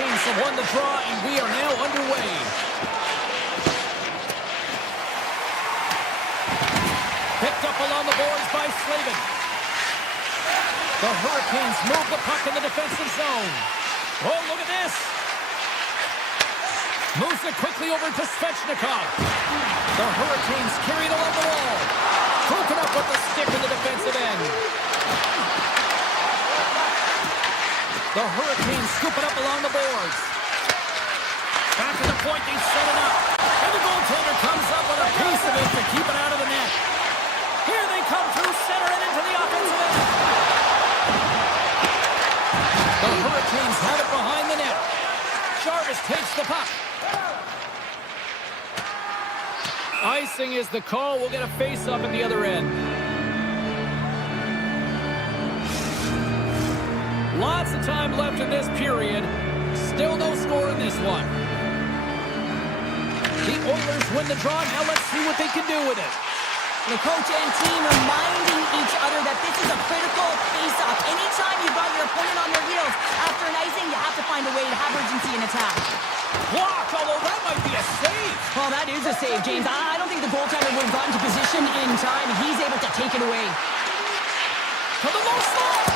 Hurricanes have won the draw, and we are now underway. Picked up along the boards by Slavin. The Hurricanes move the puck in the defensive zone. Oh, look at this. Moves it quickly over to Svechnikov. The Hurricanes carry it along the wall. Broken up with the stick in the defensive end. The Hurricanes scoop it up along the boards. Back to the point, they set it up. And the goaltender comes up with a piece of it to keep it out of the net. Here they come through center and into the offensive end. The Hurricanes have it behind the net. Jarvis takes the puck. Icing is the call. We'll get a face-up at the other end. Lots of time left in this period. Still no score in this one. The Oilers win the draw. Now let's see what they can do with it. The coach and team reminding each other that this is a critical face-off. Anytime you've got your opponent on their heels after an icing, you have to find a way to have urgency in attack. Blocked, although that might be a save. Well, that is a save, James. I don't think the goaltender would have gotten to position in time. He's able to take it away. To the low slot.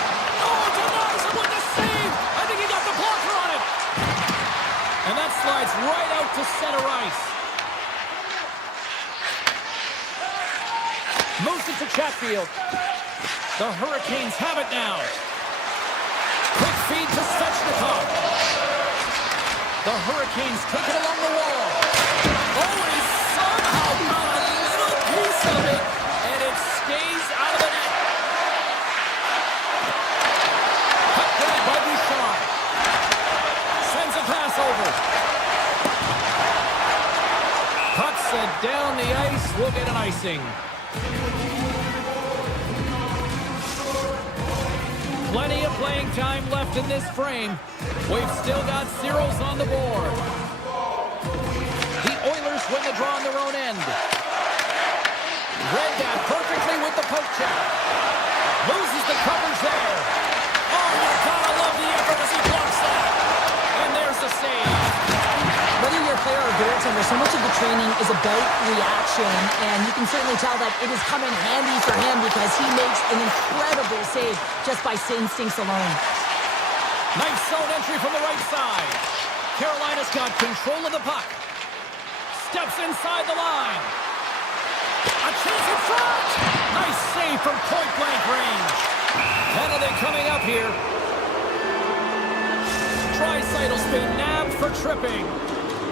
Oh, denies him with the save. I think he got the blocker on it. And that slides right out to center ice. Moves it to Chatfield. The Hurricanes have it now. Quick feed to Svechnikov. The Hurricanes take it along the wall. Oh, and he somehow got a little piece of it, and it stays out of the net. Cut down by Bouchard. Sends a pass over. Puck sent down the ice. We'll get an icing. Plenty of playing time left in this frame. We've still got zeros on the board. The Oilers win the draw on their own end. Read that perfectly with the poke check. Loses the coverage there. Oh, you gotta love the effort as he blocks that. And there's the save. Whether you're a player or goaltender, so much of the training is about reaction, and you can certainly tell that it is coming handy for him because he makes an incredible save just by instincts alone. Nice zone entry from the right side. Carolina's got control of the puck. Steps inside the line. A chance in front. Nice save from point-blank range. Penalty coming up here. Draisaitl's been nabbed for tripping.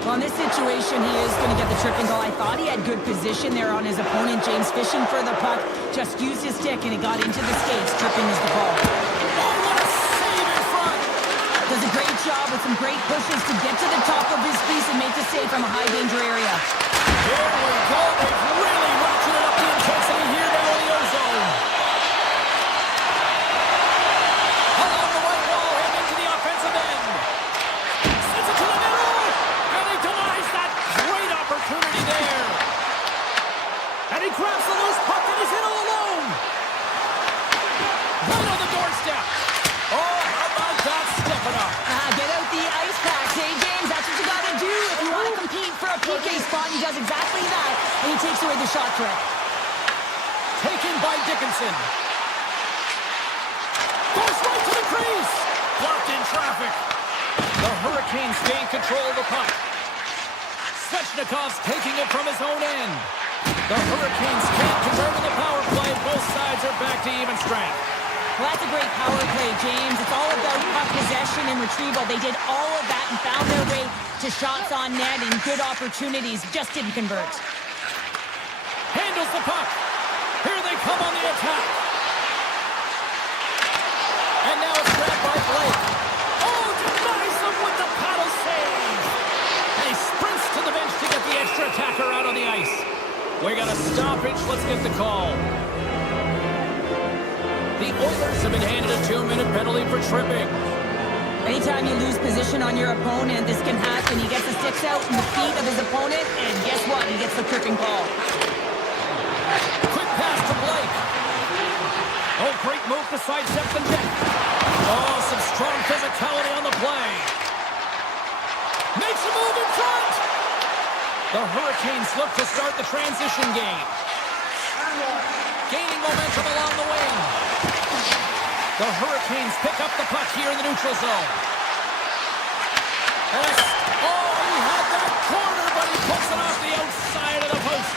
Well, in this situation, he is going to get the tripping goal. I thought he had good position there on his opponent. James fishing for the puck. Just used his stick, and it got into the skates. Tripping is the call. Oh, what a save in front! Does a great job with some great pushes to get to the top of his piece and make the save from a high-danger area. Here we go. They've really ratcheted up the intensity here now in the ozone. Along the right wall and into the offensive end. Sends it to the middle. And he denies that great opportunity there. And he grabs the loose puck and he's in all alone. Right on the doorstep. Oh, how about that stepping up? Get out the ice packs. Hey, James, that's what you got to do if you want to compete for a PK spot. He does exactly that, and he takes away the shot threat. Taken by Dickinson. Goes right to the crease. Blocked in traffic. The Hurricanes gain control of the puck. Svechnikov's taking it from his own end. The Hurricanes can't convert on the power play. Both sides are back to even strength. Well, that's a great power play, James. It's all about puck possession and retrieval. They did all of that and found their way to shots on net and good opportunities. Just didn't convert. Handles the puck. Here they come on the attack. And now it's grabbed by Blake. Oh, denies him with the paddle save. And he sprints to the bench to get the extra attacker out on the ice. We got a stoppage. Let's get the call. The Oilers have been handed a 2-minute penalty for tripping. Anytime you lose position on your opponent, this can happen. He gets the sticks out in the feet of his opponent, and guess what? He gets the tripping call. Quick pass to Blake. Oh, great move to sidestep the net. Oh, some strong physicality on the play. move in front. The Hurricanes look to start the transition game. Gaining momentum along the wing. The Hurricanes pick up the puck here in the neutral zone. He had that corner, but he puts it off the outside of the post.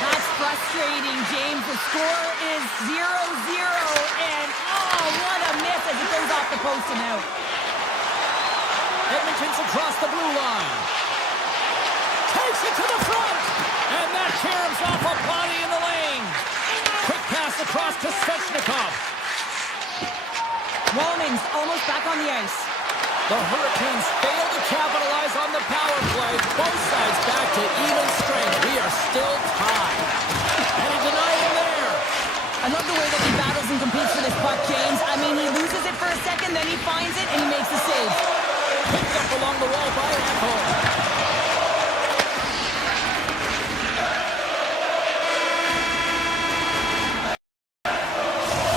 That's frustrating, James. The score is 0-0, and what a miss as it goes off the post and out. Edmonton's across the blue line. Takes it to the front, and that caroms off a body in the lane. Quick pass across to Svechnikov. Wallman's almost back on the ice. The Hurricanes fail to capitalize on the power play. Both sides back to even strength. We are still tied. And he denied him there. I love the way that he battles and competes for this puck, James. I mean, he loses it for a second, then he finds it, and he makes the save. Picked up along the wall by Edmont.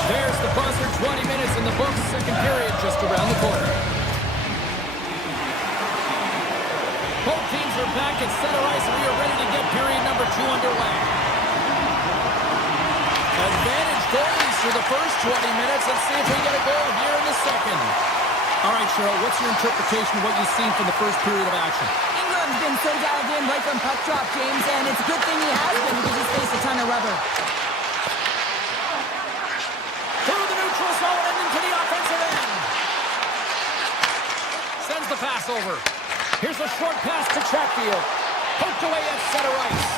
There's the buzzer. 20 minutes in the books. Second period just around the corner. Both teams are back at center ice, and we are ready to get period number 2 underway. Advantage goalies for the first 20 minutes. Let's see if we get a goal here in the second. All right, Cheryl, what's your interpretation of what you've seen from the first period of action? Ingram's been so dialed in right from puck drop, James, and it's a good thing he has been because he's faced a ton of rubber. Through the neutral zone and into the offensive end. Sends the pass over. Here's a short pass to Chatfield. Poked away at center ice.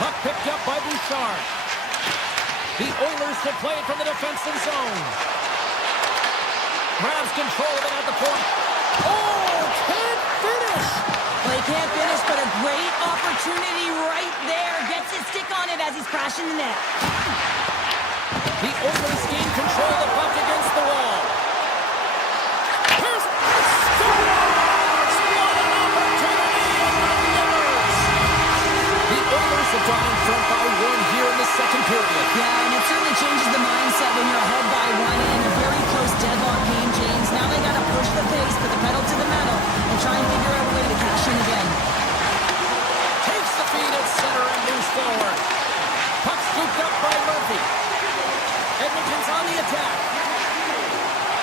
Puck picked up by Bouchard. The Oilers to play it from the defensive zone. Grabs control of it at the point. Can't finish! Well, he can't finish, but a great opportunity right there. Gets his stick on it as he's crashing the net. The Oilers gain control of the puck against the wall. Here's scores! What an opportunity in the Oilers! The Oilers have gone in front by 1 here in the second period. Yeah, and it certainly changes the mindset when you're ahead by 1 in a very close deadlock game, James. Now they got to push the pace, put the pedal to the metal, and try and figure out a way to cash in again. Takes the feed at center and moves forward. Puck scooped up by Murphy. Edmonton's on the attack.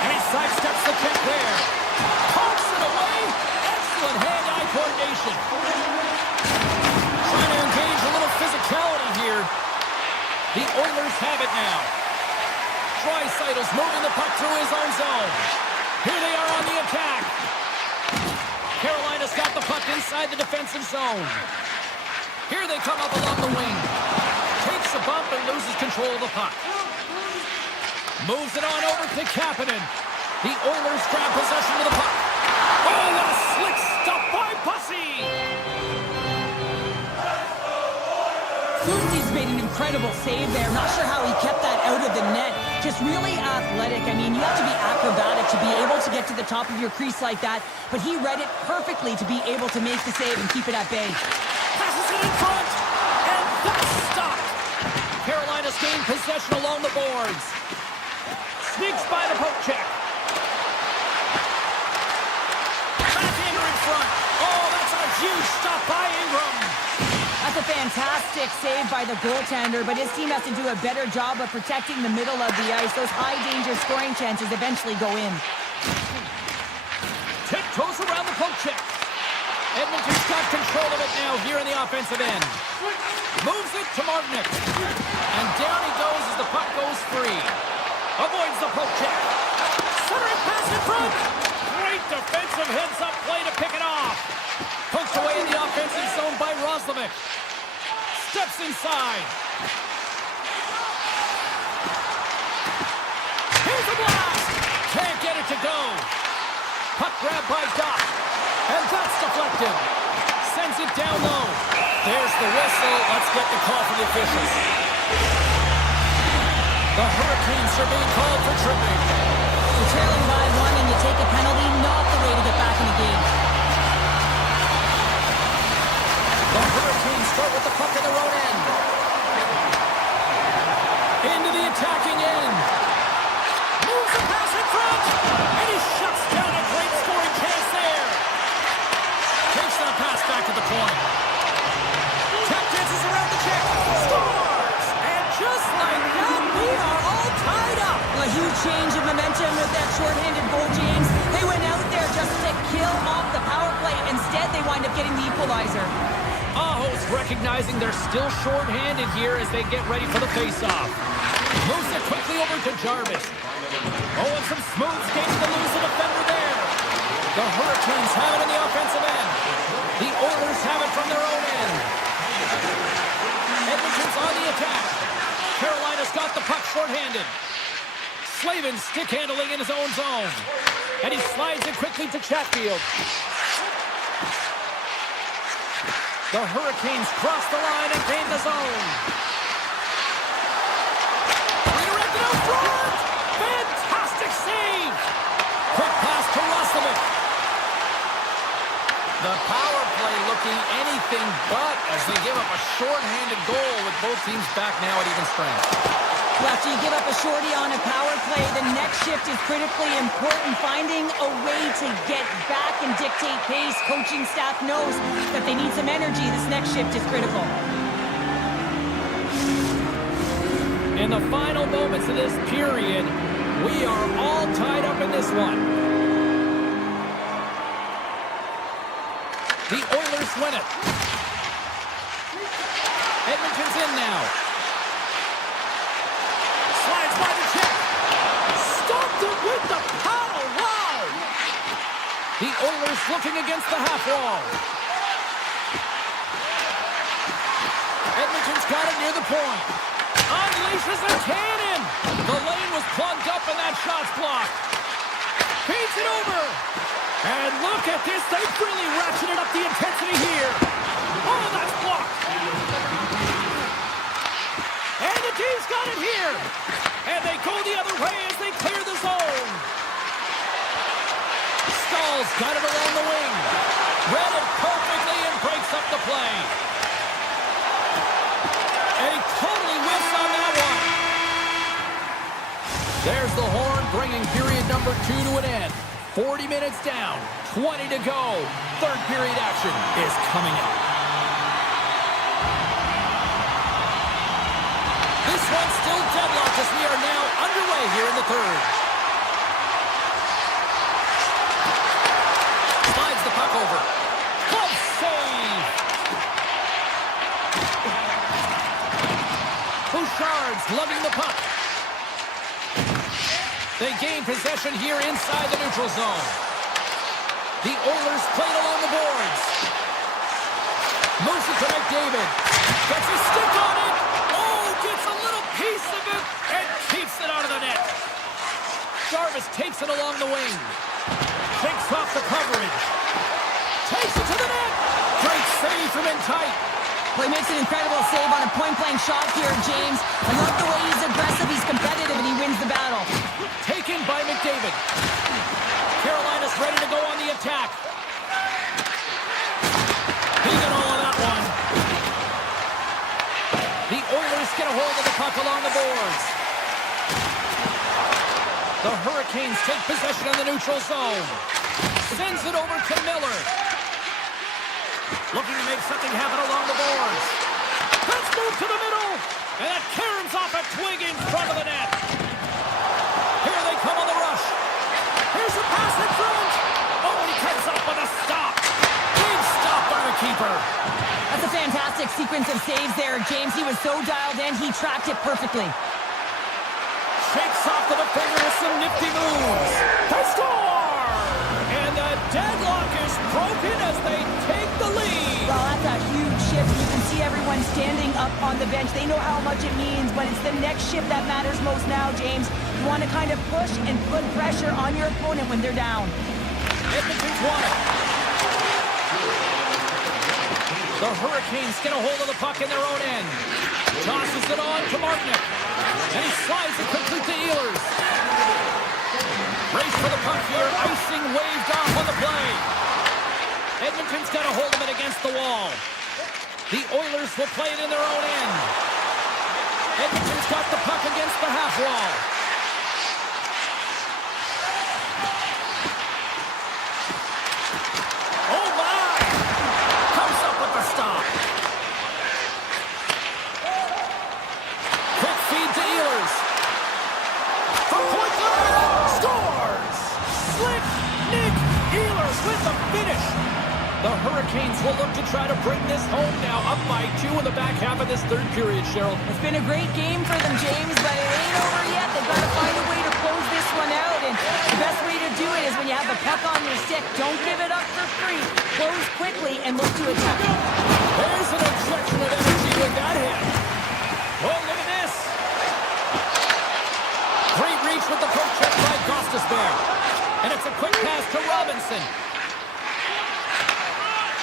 And he sidesteps the kick there. Pokes it away. Excellent hand-eye coordination. Trying to engage a little physicality here. The Oilers have it now. Draisaitl's moving the puck through his own zone. Here they are on the attack. Carolina's got the puck inside the defensive zone. Here they come up along the wing. Takes a bump and loses control of the puck. Moves it on over to Kapanen. The Oilers grab possession of the puck. What a slick stop by Bussy! Lucy's made an incredible save there. Not sure how he kept that out of the net. Just really athletic. I mean, you have to be acrobatic to be able to get to the top of your crease like that. But he read it perfectly to be able to make the save and keep it at bay. Passes it in front. And that's stopped. Carolina's gained possession along the boards. Sneaks by the poke check. Backhander in front. That's a huge stop by Ingram. That's a fantastic save by the goaltender, but his team has to do a better job of protecting the middle of the ice. Those high-danger scoring chances eventually go in. Tiptoes around the poke check. Edmonton's got control of it now here in the offensive end. Moves it to Martinick. And down he goes as the puck goes free. Avoids the poke check. Centering pass in front. Great defensive heads-up play to pick it off. Poked away in the offensive zone by Roslovic. Steps inside. Here's a blast. Can't get it to go. Puck grab by Doc. And that's deflected. Sends it down low. There's the whistle. Let's get the call for the officials. The Hurricanes are being called for tripping. You're trailing by 1 and you take a penalty, not the way to get back in the game. The Hurricanes start with the puck in the road end. Into the attacking end. Moves the pass in front. And he shuts down a great scoring chance there. huge change of momentum with that shorthanded goal, James. They went out there just to kill off the power play. Instead, they wind up getting the equalizer. Aho's recognizing they're still shorthanded here as they get ready for the face-off. Moves it quickly over to Jarvis. Oh, and some smooth skates to lose the defender there. The Hurricanes have it in the offensive end. The Oilers have it from their own end. Edmonton's on the attack. Carolina's got the puck shorthanded. Slavin stick handling in his own zone. And he slides it quickly to Chatfield. The Hurricanes cross the line and gain the zone. Redirected out front. Fantastic save. Quick pass to Roslovic. The power play looking anything but as they give up a shorthanded goal with both teams back now at even strength. Well, after you give up a shorty on a power play, the next shift is critically important. Finding a way to get back and dictate pace. Coaching staff knows that they need some energy. This next shift is critical. In the final moments of this period, we are all tied up in this one. The Oilers win it. Edmonton's in now. Slides by the check. Stopped it with the paddle. Wow! The Oilers looking against the half wall. Edmonton's got it near the point. Unleashes a cannon. The lane was plugged up and that shot's blocked. Feeds it over. And look at this. They've really ratcheted up the intensity here. Oh, that's blocked. And the team's got it here. And they go the other way as they clear the zone. Stahl's got it along the wing. Read it perfectly and breaks up the play. And he totally whiffs on that one. There's the horn bringing period number 2 to an end. 40 minutes down, 20 to go. Third period action is coming up. This one's still deadlocked as we are now underway here in the third. Slides the puck over. Glove save. Bouchard's lugging the puck. They gain possession here inside the neutral zone. The Oilers played along the boards. Moves it to McDavid. Gets a stick on it. Oh, gets a little piece of it and keeps it out of the net. Jarvis takes it along the wing. Takes off the coverage. Takes it to the net. Great save from in tight. Well, he makes an incredible save on a point-blank shot here, James. I love the way he's aggressive, he's competitive, and he wins the battle. Taken by McDavid. Carolina's ready to go on the attack. He got all of that one. The Oilers get a hold of the puck along the boards. The Hurricanes take possession in the neutral zone. Sends it over to Miller. Looking to make something happen along the boards. Let's move to the middle. And that caroms off a twig in front of the net. Here they come on the rush. Here's a pass in front. Oh, he cuts up with a stop. Big stop by the keeper. That's a fantastic sequence of saves there, James. He was so dialed in, he tracked it perfectly. Shakes off the defender with some nifty moves. They score! And the deadlock is broken as they take the lead. Well, that's a huge shift. You can see everyone standing up on the bench. They know how much it means, but it's the next shift that matters most now, James. You want to kind of push and put pressure on your opponent when they're down. Edmonton's won it. The Hurricanes get a hold of the puck in their own end. Tosses it on to Martinick. And he slides it quickly to Ehlers. Race for the puck here. Icing waved off on the play. Edmonton's got a hold of it against the wall. The Oilers will play it in their own end. Edmonton's got the puck against the half wall. Oh my! Comes up with the stop. Quick feed to Ehlers. From point The Hurricanes will look to try to bring this home now, up by 2 in the back half of this third period, Cheryl. It's been a great game for them, James, but it ain't over yet. They've got to find a way to close this one out, and the best way to do it is when you have the puck on your stick. Don't give it up for free. Close quickly and look to attack. There's an injection of energy with that hit. Oh, look at this. Great reach with the poke check by Gostisbehere. And it's a quick pass to Robinson.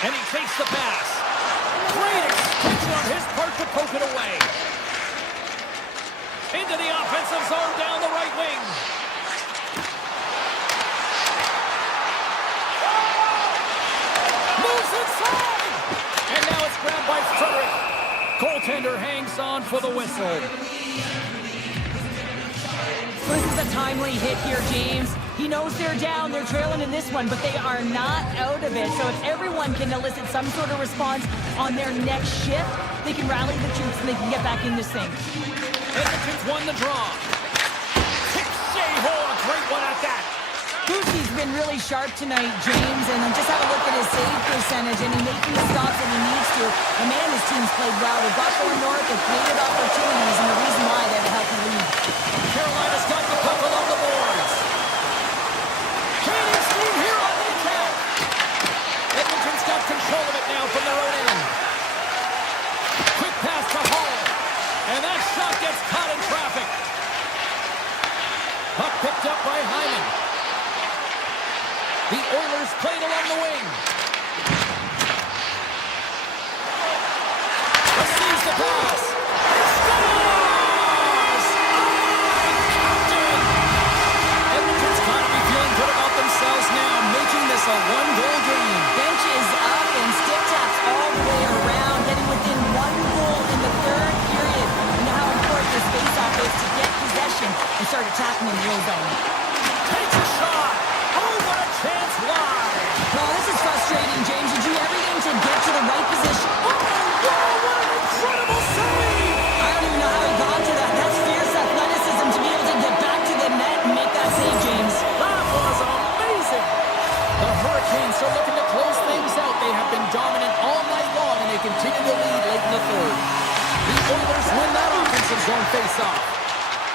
And he takes the pass. Great extension on his part to poke it away. Into the offensive zone down the right wing. Moves inside. And now it's grabbed by Frederick. Goaltender hangs on for the whistle. This is a timely hit here, James. He knows they're down, they're trailing in this one, but they are not out of it. So if everyone can elicit some sort of response on their next shift, they can rally the troops and they can get back in this thing. Edmonton's won the draw. Shea-Hole, a great one at that. Boosie's been really sharp tonight, James, and just have a look at his save percentage, and he's making the stops when he needs to. And man, his team's played well. They've got going north, they've created opportunities, and the reason why they have a healthy lead. Carolina's got the puck along the boards. Gaining steam here on the attack. Edmonton's got control of it now from their own end. Quick pass to Hall. And that shot gets caught in traffic. Puck picked up by Hyman. The Oilers played along the wing. Receives the pass. Scores! Uncounted! Edmonton's got to be feeling good about themselves now, making this a one-goal game. Bench is up and stick taps all the way around, getting within 1 goal in the third period. You know how important this face-off is to get possession and start attacking in the real zone. Takes a shot. Oh, what a chance wide. Well, this is frustrating, James. You do everything to get to the right position. Oh, wow, what an incredible save. I don't even know how he got to that. That's fierce athleticism to be able to get back to the net and make that save, James. That was amazing. The Hurricanes are looking to close things out. They have been dominant all night long, and they continue to lead late in the third. The Oilers win that offensive zone face-off.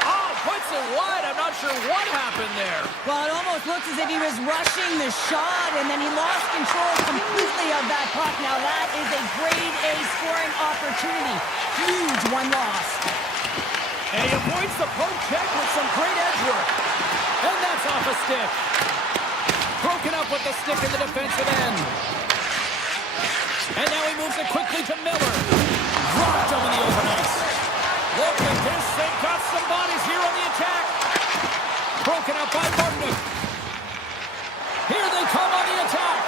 Oh, puts it wide. I'm not sure what happened there. Well, it almost looks as if he was rushing the shot, and then he lost control completely of that puck. Now, that is a grade A scoring opportunity. Huge one loss. And he avoids the poke check with some great edge work. And that's off a stick. Broken up with the stick in the defensive end. And now he moves it quickly to Miller. Dropped over the open ice. Look at this. They've got some bodies here on the attack. Broken up by Martin. Here they come on the attack.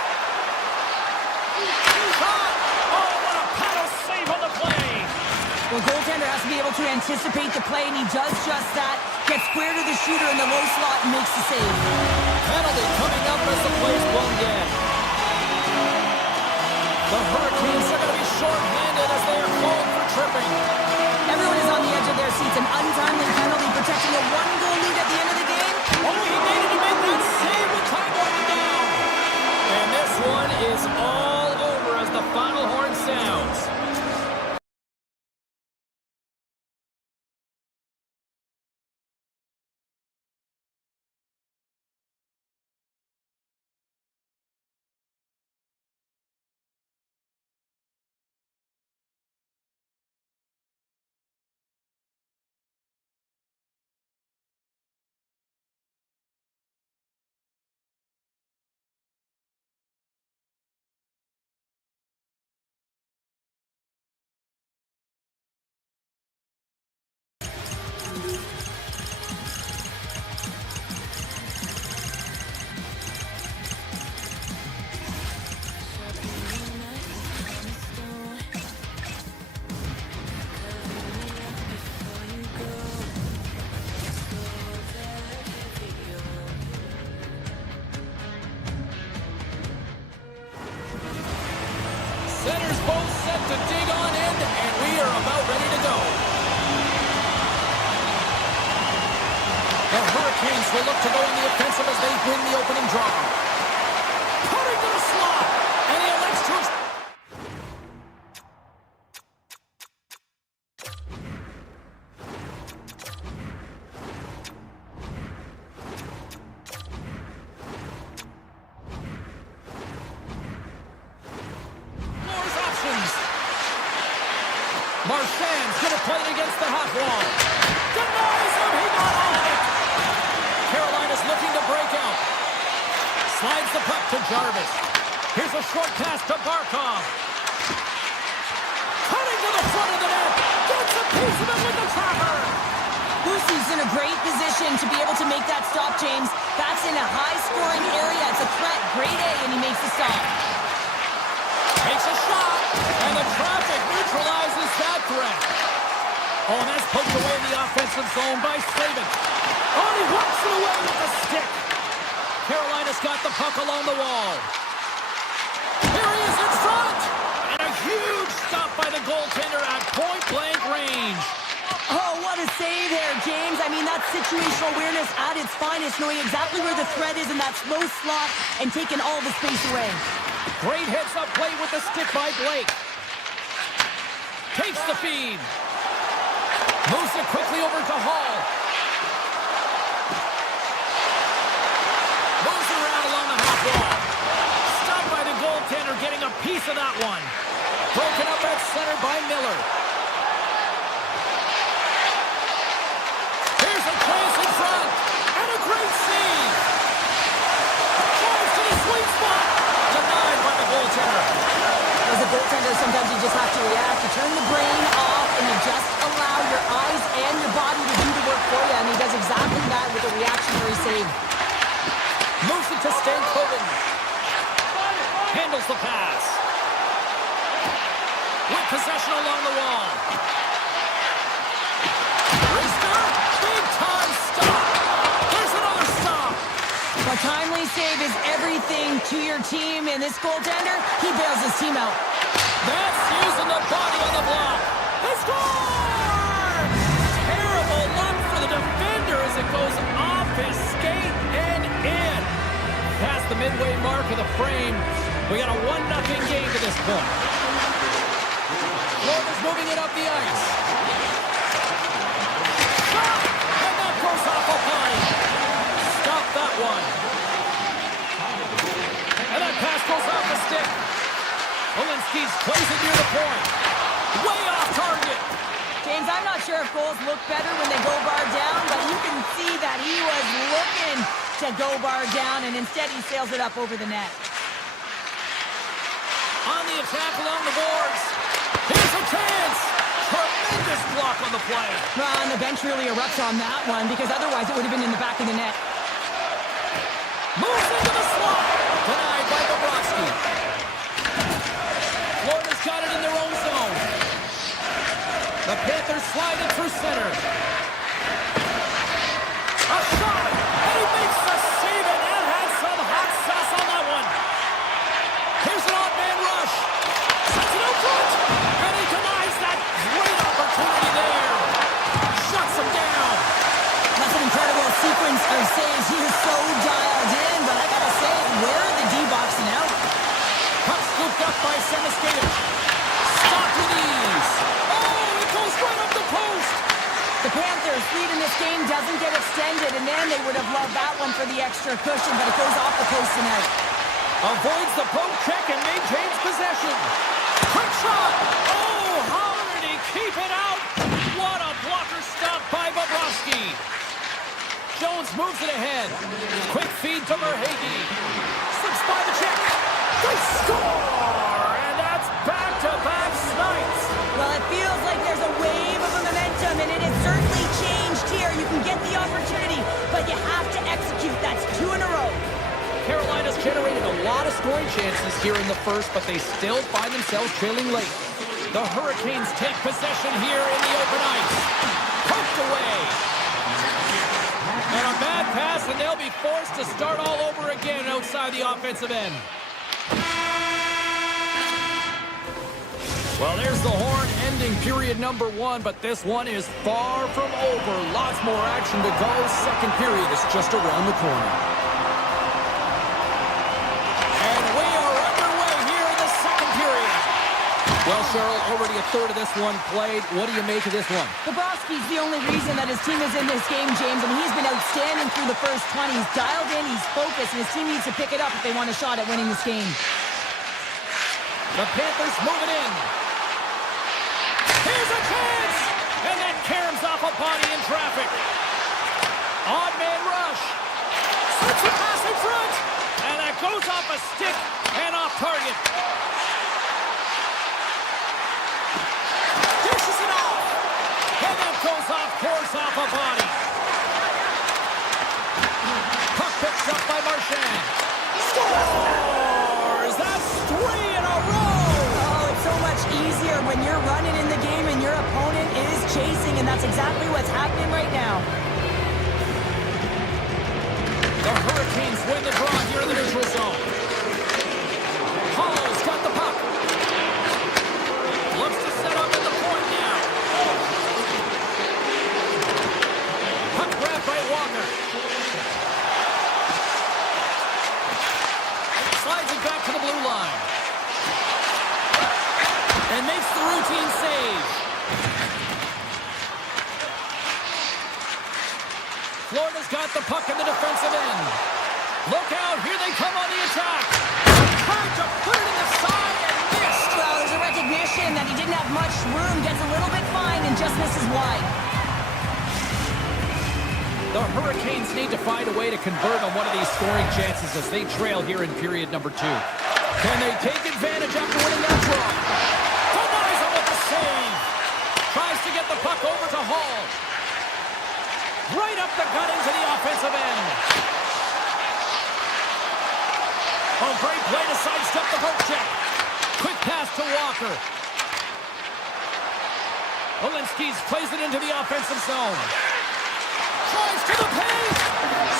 Shot. Oh, what a paddle save on the play. Well, goaltender has to be able to anticipate the play, and he does just that. Gets square to the shooter in the low slot and makes the save. Penalty coming up as the play's blown dead. The Hurricanes are going to be short-handed as they are called for tripping. Everyone is on the edge of their seats. An untimely penalty protecting a 1-goal lead at the end of the game. Oh, he needed to make that save with time going down. And this one is all over as the final horn sounds. Center's both set to dig on in, and we are about ready to go. The Hurricanes will look to go in the offensive as they win the opening draw. Cutting to the slot, and he elects Marchand's going to play it against the half wall. Denies him. He got on it. Carolina's looking to break out. Slides the puck to Jarvis. Here's a short pass to Barkov. Cutting to the front of the net. Gets a piece of it with the trapper. Lucy's in a great position to be able to make that stop, James. That's in a high-scoring area. It's a threat. Grade A, and he makes the stop. Takes a shot, and the traffic neutralizes that threat. Oh, and that's poked away in the offensive zone by Slavin. Oh, he walks it away with the stick. Carolina's got the puck along the wall. Here he is in front, and a huge stop by the goaltender at point-blank range. Oh, what a save there, James. I mean, that's situational awareness at its finest, knowing exactly where the threat is in that slow slot and taking all the space away. Great heads-up play with the stick by Blake. Takes the feed. Moves it quickly over to Hall. Moves it around along the half wall. Stopped by the goaltender, getting a piece of that one. Broken up at center by Miller. Here's a chance in front. And a great save. Drives to the sweet spot. Denied by the goaltender. As a goaltender, sometimes you just have to react. You turn the brain off, and you just allow your eyes and your body to do the work for you, and he does exactly that with a reactionary save. Moves it to Stankoven. Handles the pass. With possession along the wall. Rister, big time stop. There's another stop. A timely save is everything to your team, and this goaltender, he bails his team out. That's using the body on the block. They score! Terrible luck for the defender as it goes off his skate and in. Past the midway mark of the frame. We got a 1-0 game to this point. Florida's moving it up the ice. Shot! And that goes off a line. Stop that one. And that pass goes off the stick. Walensky plays it near the point. Way off target. James, I'm not sure if goals look better when they go bar down, but you can see that he was looking to go bar down, and instead he sails it up over the net. On the attack along the boards. Here's a chance. Tremendous block on the play. Well, and the bench really erupts on that one, because otherwise it would have been in the back of the net. Moves into the slot. Denied by Bobrovsky. Florida's got it in their own zone. The Panthers slide it through center. A shot. And he makes the save, and that had some hot sauce on that one. Here's an odd-man rush. Sends it out front. And he denies that great opportunity there. Shuts him down. That's an incredible sequence of saves. He is so dialed in, but I gotta say, where are the D-boxing out? Puck scooped up by Semiscator. Stopped with ease. Oh, it goes right up the post. The Panthers' lead in this game doesn't get extended, and then they would have loved that one for the extra cushion, but it goes off the post and out. Avoids the poke check and maintains possession. Quick shot. Oh, how did he keep it out? What a blocker stop by Bobrovsky. Jones moves it ahead. Quick feed to Verhaeghe. Slips by the check. They score! And that's back-to-back snipes. Well, it feels like there's a wave of momentum, and it has certainly changed here. You can get the opportunity, but you have to execute. That's 2 in a row. Carolina's generated a lot of scoring chances here in the first, but they still find themselves trailing late. The Hurricanes take possession here in the open ice. Poked away. And a bad pass, and they'll be forced to start all over again outside the offensive end. Well, there's the horn ending period number 1, but this one is far from over. Lots more action to go. Second period is just around the corner. And we are underway here in the second period. Well, Cheryl, already a third of this one played. What do you make of this one? Bobrovsky's the only reason that his team is in this game, James, and he's been outstanding through the first 20. He's dialed in, he's focused, and his team needs to pick it up if they want a shot at winning this game. The Panthers move it in. Here's a chance! And that caroms off a body in traffic. Odd man rush. Switch the pass in front. And that goes off a stick and off target. Dishes it off. And that goes off course off a body. Puck picked up by Marchand. Scores! That's 3 in a row! Oh, it's so much easier when you're running in the game and your opponent is chasing, and that's exactly what's happening right now. The Hurricanes win the draw here in the neutral zone. Hall's got the puck. Looks to set up at the point now. Puck grabbed by Walker. Slides it back to the blue line. And makes the routine save. Florida's got the puck in the defensive end. Look out, here they come on the attack. Tried to put it in the side and missed. Well, there's a recognition that he didn't have much room, gets a little bit fine, and just misses wide. The Hurricanes need to find a way to convert on one of these scoring chances as they trail here in period number 2. Can they take advantage after winning that draw? Denies him with the save. Tries to get the puck over to Hall. Right up the gut into the offensive end. Oh, great play to sidestep the poke check. Quick pass to Walker. Walensky's plays it into the offensive zone. Tries to the paint.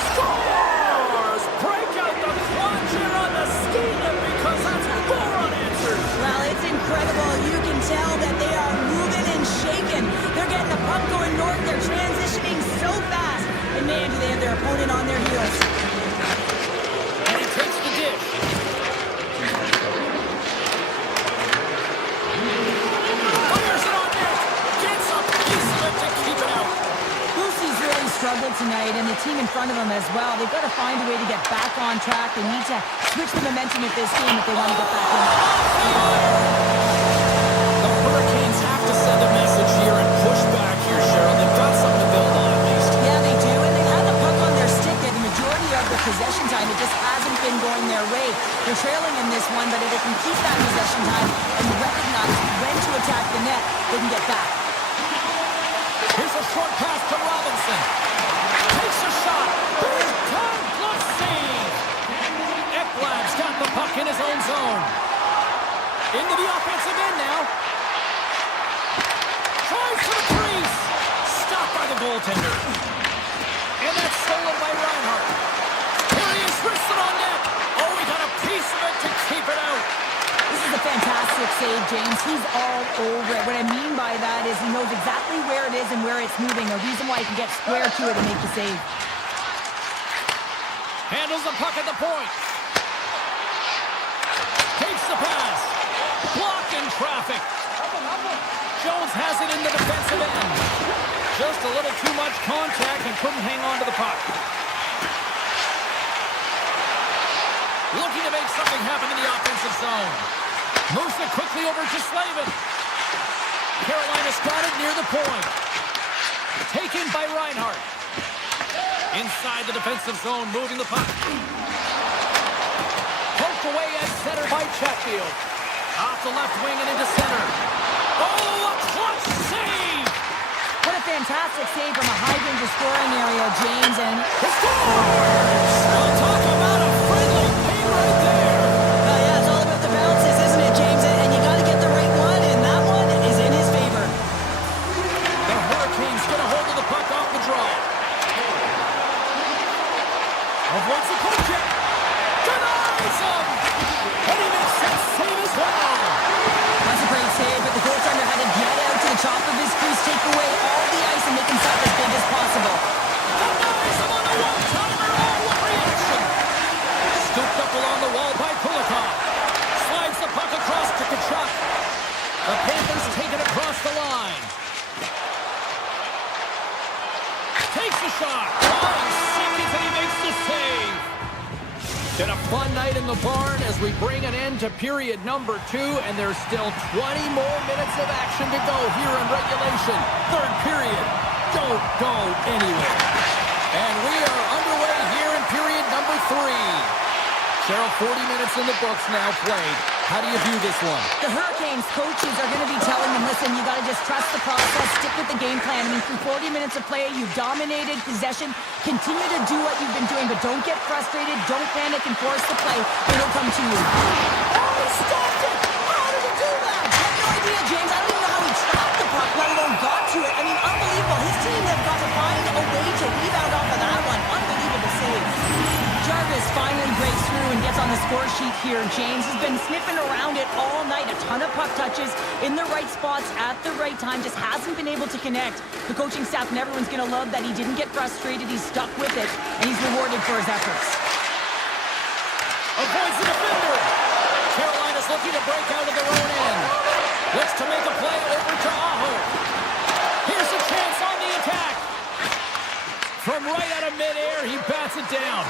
Scores! Break out the clutch here on the ski lift because that's 4 unanswered. Well, it's incredible. You can tell that they are moving and shaking. They're getting the puck going north. They're transitioning so fast. And man, do they have their opponent on their heels. And he takes the dish. Fires it on net. Gets a piece of it to keep it out. Lucy's really struggled tonight, and the team in front of them as well. They've got to find a way to get back on track. They need to switch the momentum of this game if they want to get back in. The Hurricanes have to send a message here and push back here, Cheryl. They've got something to build on at least. Yeah, they do, and they had the puck on their stick at the majority of the possession time. It just hasn't been going their way. They're trailing in this one, but if they can keep that possession time and recognize when to attack the net, they can get back. Here's a short pass to Robinson. Takes a shot. Big time glove save. Ekblad's got the puck in his own zone. Into the offensive end now. Tries for the crease. Stopped by the goaltender. And that's stolen by Reinhart. Here he is, wristed on net. Oh, he got a piece of it to keep it out. This is a fantastic save, James. He's all over it. What I mean by that is he knows exactly where it is and where it's moving. A reason why he can get square to it and make the save. Handles the puck at the point. Takes the pass. Blocked in traffic. Jones has it in the defensive end. Just a little too much contact and couldn't hang on to the puck. Looking to make something happen in the offensive zone. Moves it quickly over to Slavin. Carolina's got it near the point. Taken by Reinhart. Inside the defensive zone, moving the puck. Poked away at center by Chatfield. Off the left wing and into center. Oh, a clutch save! What a fantastic save from a high-danger scoring area, James, and He scores! We'll talk about a friendly ping right there. yeah, it's all about the bounces, isn't it, James? And you got to get the right one, and that one is in his favor. The Hurricanes get a hold of the puck off the draw. Avoids the poke check. Denies him! And he makes that save as well. That's a great save, but the goaltender had to get out to the top of his crease, take away all the ice, and make himself as big as possible. Denies him on the one-timer. Oh, what reaction! Been a fun night in the barn as we bring an end to period number 2, and there's still 20 more minutes of action to go here in regulation. Third period. Don't go anywhere. And we are underway here in period number 3. Cheryl, 40 minutes in the books now played. How do you view this one? The Hurricanes coaches are going to be telling them, listen, you got to just trust the process, stick with the game plan. I mean, through 40 minutes of play, you've dominated possession. Continue to do what you've been doing, but don't get frustrated. Don't panic and force the play. It'll come to you. Oh, he stopped it! How did he do that? I have no idea, James. I don't even know how he trapped the puck, let alone got to it. I mean, unbelievable. His team has got to find a way to rebound off of that one. Unbelievable save. Jarvis finally breaks through and gets on the score sheet here. James has been sniffing around it all night. A ton of puck touches in the right spots at the right time. Just hasn't been able to connect. The coaching staff and everyone's going to love that he didn't get frustrated. He's stuck with it, and he's rewarded for his efforts. Avoids the defender. Carolina's looking to break out of their own end. Looks to make a play over to Aho. Here's a chance on the attack. From right out of midair, he bats it down.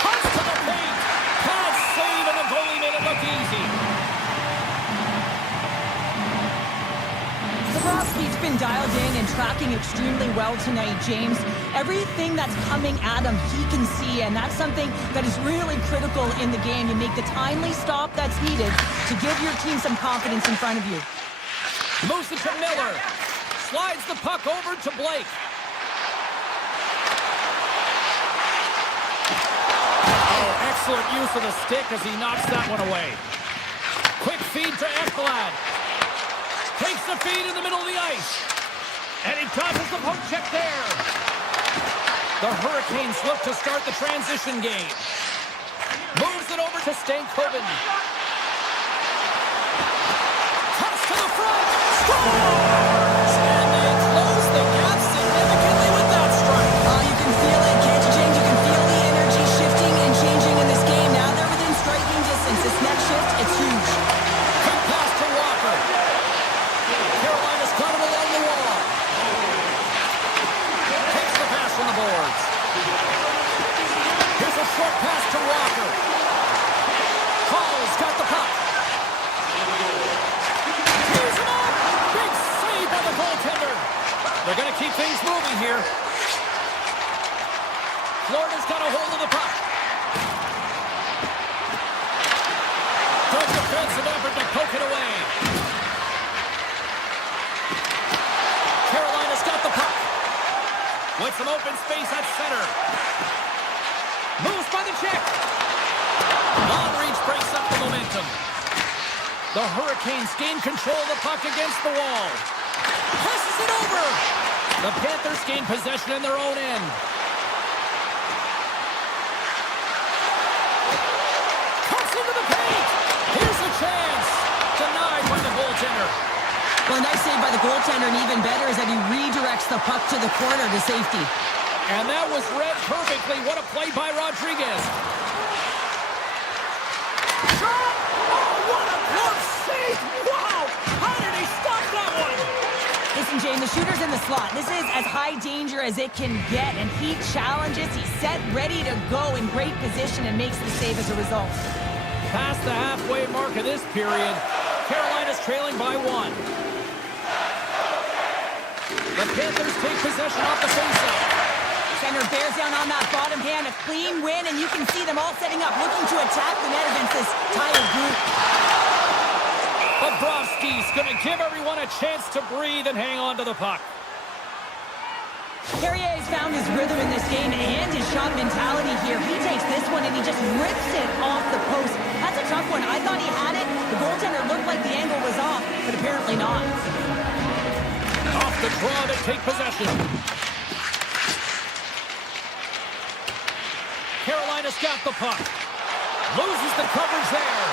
Cuts to the paint. Pass save, and the goalie made it look easy. Bobrovsky's been dialed in and tracking extremely well tonight, James. Everything that's coming at him, he can see, and that's something that is really critical in the game. You make the timely stop that's needed to give your team some confidence in front of you. Moves it to Miller. Slides the puck over to Blake. Oh, excellent use of the stick as he knocks that one away. Quick feed to Ekblad. Takes the feed in the middle of the ice. And he tosses the poke check there. The Hurricanes look to start the transition game. Moves it over to Stankoven. Cuts to the front. Scores! And they close the gap significantly with that strike. You can feel it, can't you, James? You can feel the energy shifting and changing in this game. Now they're within striking distance. This next shift, it's huge. Quick pass to Walker. Carolina's got him along the wall. Takes the pass from the boards. Here's a short pass to Walker. Hall's got the puck. Here's him up. Big save by the goaltender. They're going to keep things moving here. Florida's got a hold of the puck. Good defensive effort to poke it away. Carolina's got the puck. With some open space at center. Moves by the check. Long reach breaks up the momentum. The Hurricanes gain control of the puck against the wall. Passes it over. The Panthers gain possession in their own end. Cuts into the paint. Here's a chance. Denied by the goaltender. Well, nice save by the goaltender, and even better is that he redirects the puck to the corner to safety. And that was read perfectly. What a play by Rodriguez. Shot! Oh, what a glove save! Wow! How did he stop that one? Listen, Jane, the shooter's in the slot. This is as high danger as it can get, and he challenges. He's set, ready to go in great position, and makes the save as a result. Past the halfway mark of this period, Carolina's trailing by 1. The Panthers take possession off the faceoff. Center bears down on that bottom hand. A clean win, and you can see them all setting up, looking to attack the net against this tired group. Bobrovsky's going to give everyone a chance to breathe and hang on to the puck. Carrier's found his rhythm in this game and his shot mentality here. He takes this one and he just rips it off the post. That's a tough one. I thought he had it. The goaltender looked like the angle was off, but apparently not. Off the draw, they take possession. Carolina's got the puck. Loses the coverage there.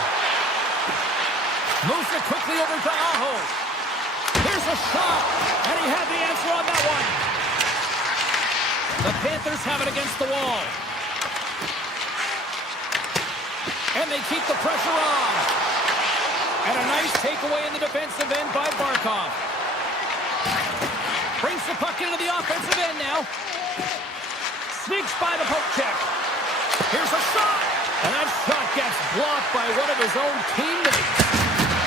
Moves it quickly over to Aho. Here's a shot, and he had the answer on that one. The Panthers have it against the wall. And they keep the pressure on. And a nice takeaway in the defensive end by Barkov. Brings the puck into the offensive end now. Sneaks by the poke check. Here's a shot. And that shot gets blocked by one of his own teammates.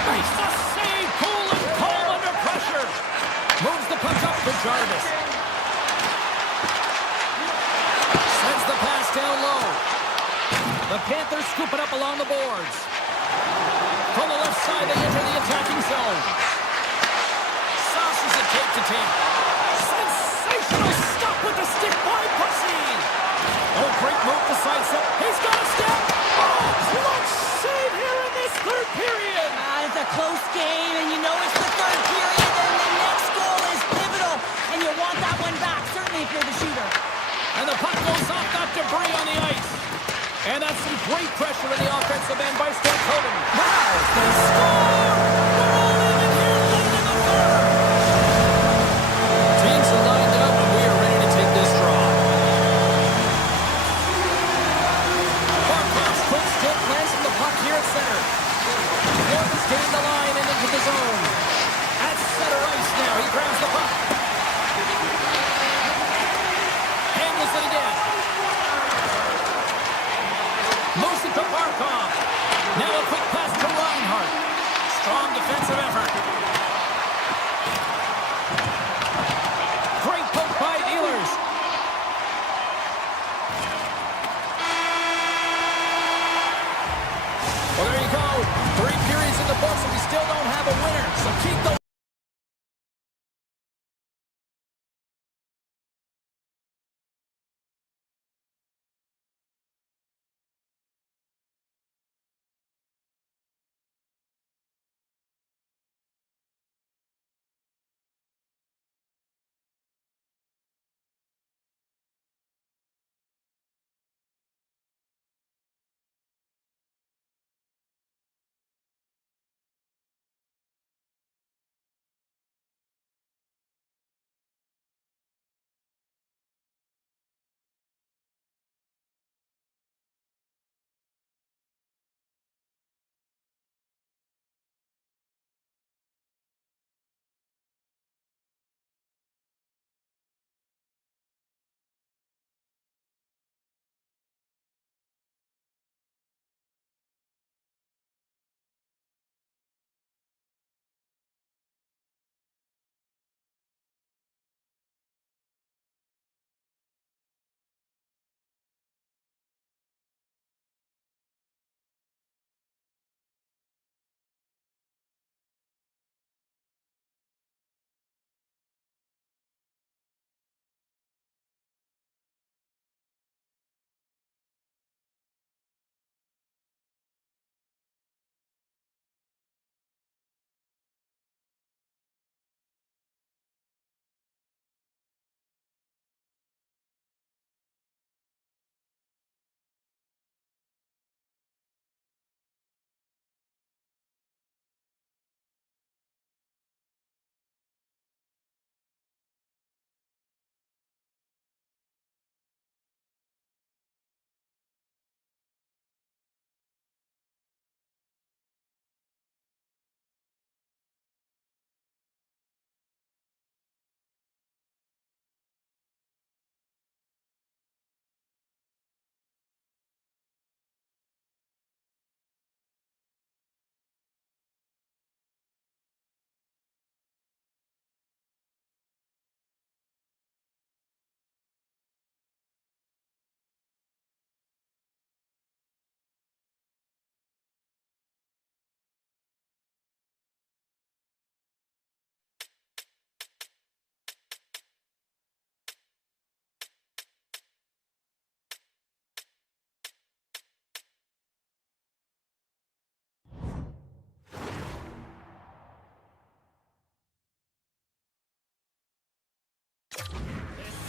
Nice. A save, cool and calm under pressure. Moves the puck up to Jarvis. Sends the pass down low. The Panthers scoop it up along the boards. From the left side, they enter the attacking zone. Sauces it tape to tape. Sensational stop with the stick by Pussy. Oh, great move to sidestep. He's got a step. Oh, clutch save here in this third period. It's a close game, and you know it's the third period, and the next goal is pivotal, and you want that one back, certainly if you're the shooter. And the puck goes off that debris on the ice. And that's some great pressure in the offensive end by Stankoven. Wow, they score! We're all even here late in the third. Teams are lined up, and we are ready to take this draw. Barkov's quick stick lands from the puck here at center. Norton's getting the line and into the zone. At center ice now, he grabs the puck. Handles it again. Moves it to Barkov. Now a quick pass to Reinhart. Strong defensive effort. Great poke by Ehlers. Well, there you go. 3 periods in the books, and we still don't have a winner. So keep the...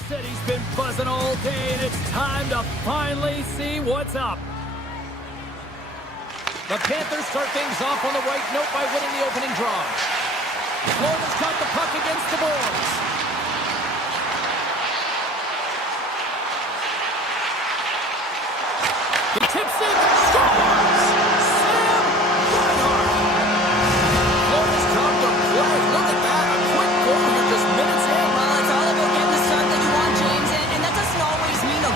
City's been buzzing all day, and it's time to finally see what's up. The Panthers start things off on the right note by winning the opening draw. Florida's got the puck against the boards. He tips it, scores! Sam Reinhart! Florida's come to play. Look at that, a quick goal here just minutes in. Well, it's all about getting the start that you want, James, and that doesn't always mean a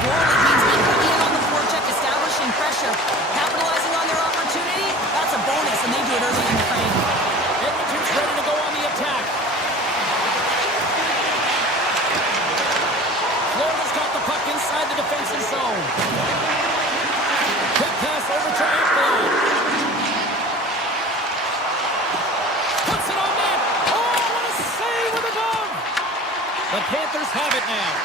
and they do it early in the frame. Edmonton's ready to go on the attack. Florida's got the puck inside the defensive zone. Quick pass over to Edmont. Puts it on net. Oh, what a save with a glove. The Panthers have it now.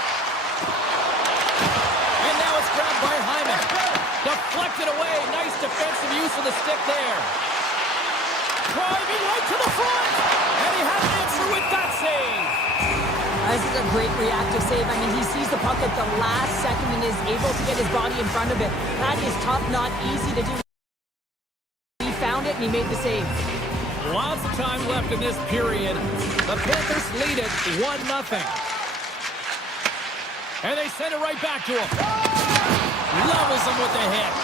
And now it's grabbed by Hyman. Deflected away. Nice defensive use of the stick there. Driving right to the front. And he had an answer with that save. This is a great reactive save. I mean, he sees the puck at the last second and is able to get his body in front of it. That is tough, not easy to do. He found it and he made the save. Lots of time left in this period. The Panthers lead it 1-0. And they send it right back to him. Levels him with the hit.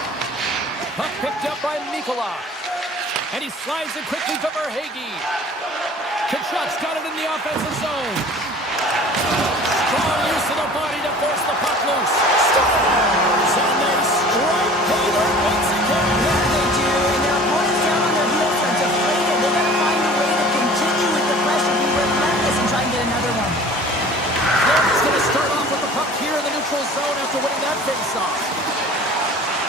Puck picked up by Mikkola. And he slides it quickly to Verhaeghe. Kachuk's got it in the offensive zone. Strong use of the body to force the puck loose. Scores! And they strike Taylor once again. Yeah, they do. And their opponents down on their heels are deflated. They're going to find a way to continue with the pressure, be relentless, and try and get another one. Florida's going to start off with the puck here in the neutral zone after winning that face-off.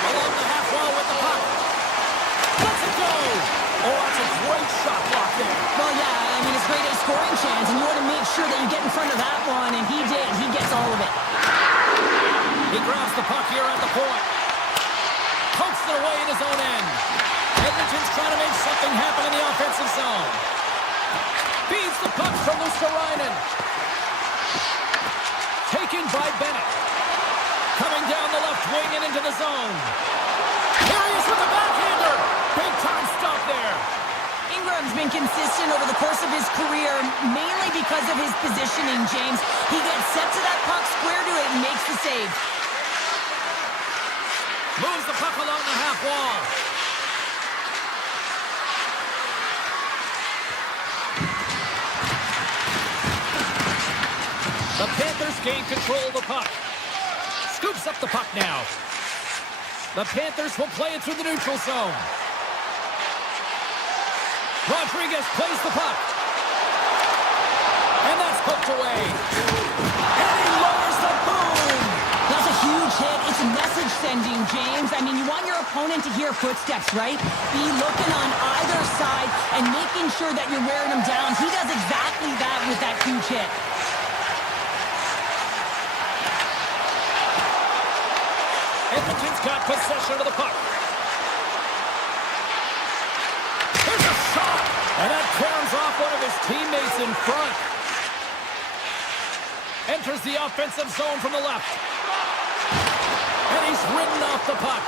Along the half wall with the puck. Let's it go! Oh, that's a great shot block there. Well, yeah, I mean, it's great a scoring chance, and you want to make sure that you get in front of that one, and he did. He gets all of it. He grabs the puck here at the point. Pokes it away in his own end. Edmonton's trying to make something happen in the offensive zone. Feeds the puck from Luosterainen. Taken by Bennett. Coming down the left wing and into the zone. Here he is with the backhander. Big time stop there. Ingram's been consistent over the course of his career, mainly because of his positioning, James. He gets set to that puck, square to it, and makes the save. Moves the puck along the half wall. The Panthers gain control of the puck. Scoops up the puck now. The Panthers will play it through the neutral zone. Rodriguez plays the puck. And that's poked away. And he lowers the boom. That's a huge hit. It's message sending, James. I mean, you want your opponent to hear footsteps, right? Be looking on either side and making sure that you're wearing them down. He does exactly that with that huge hit. Edmonton's got possession of the puck. There's a shot! And that tears off one of his teammates in front. Enters the offensive zone from the left. And he's ridden off the puck.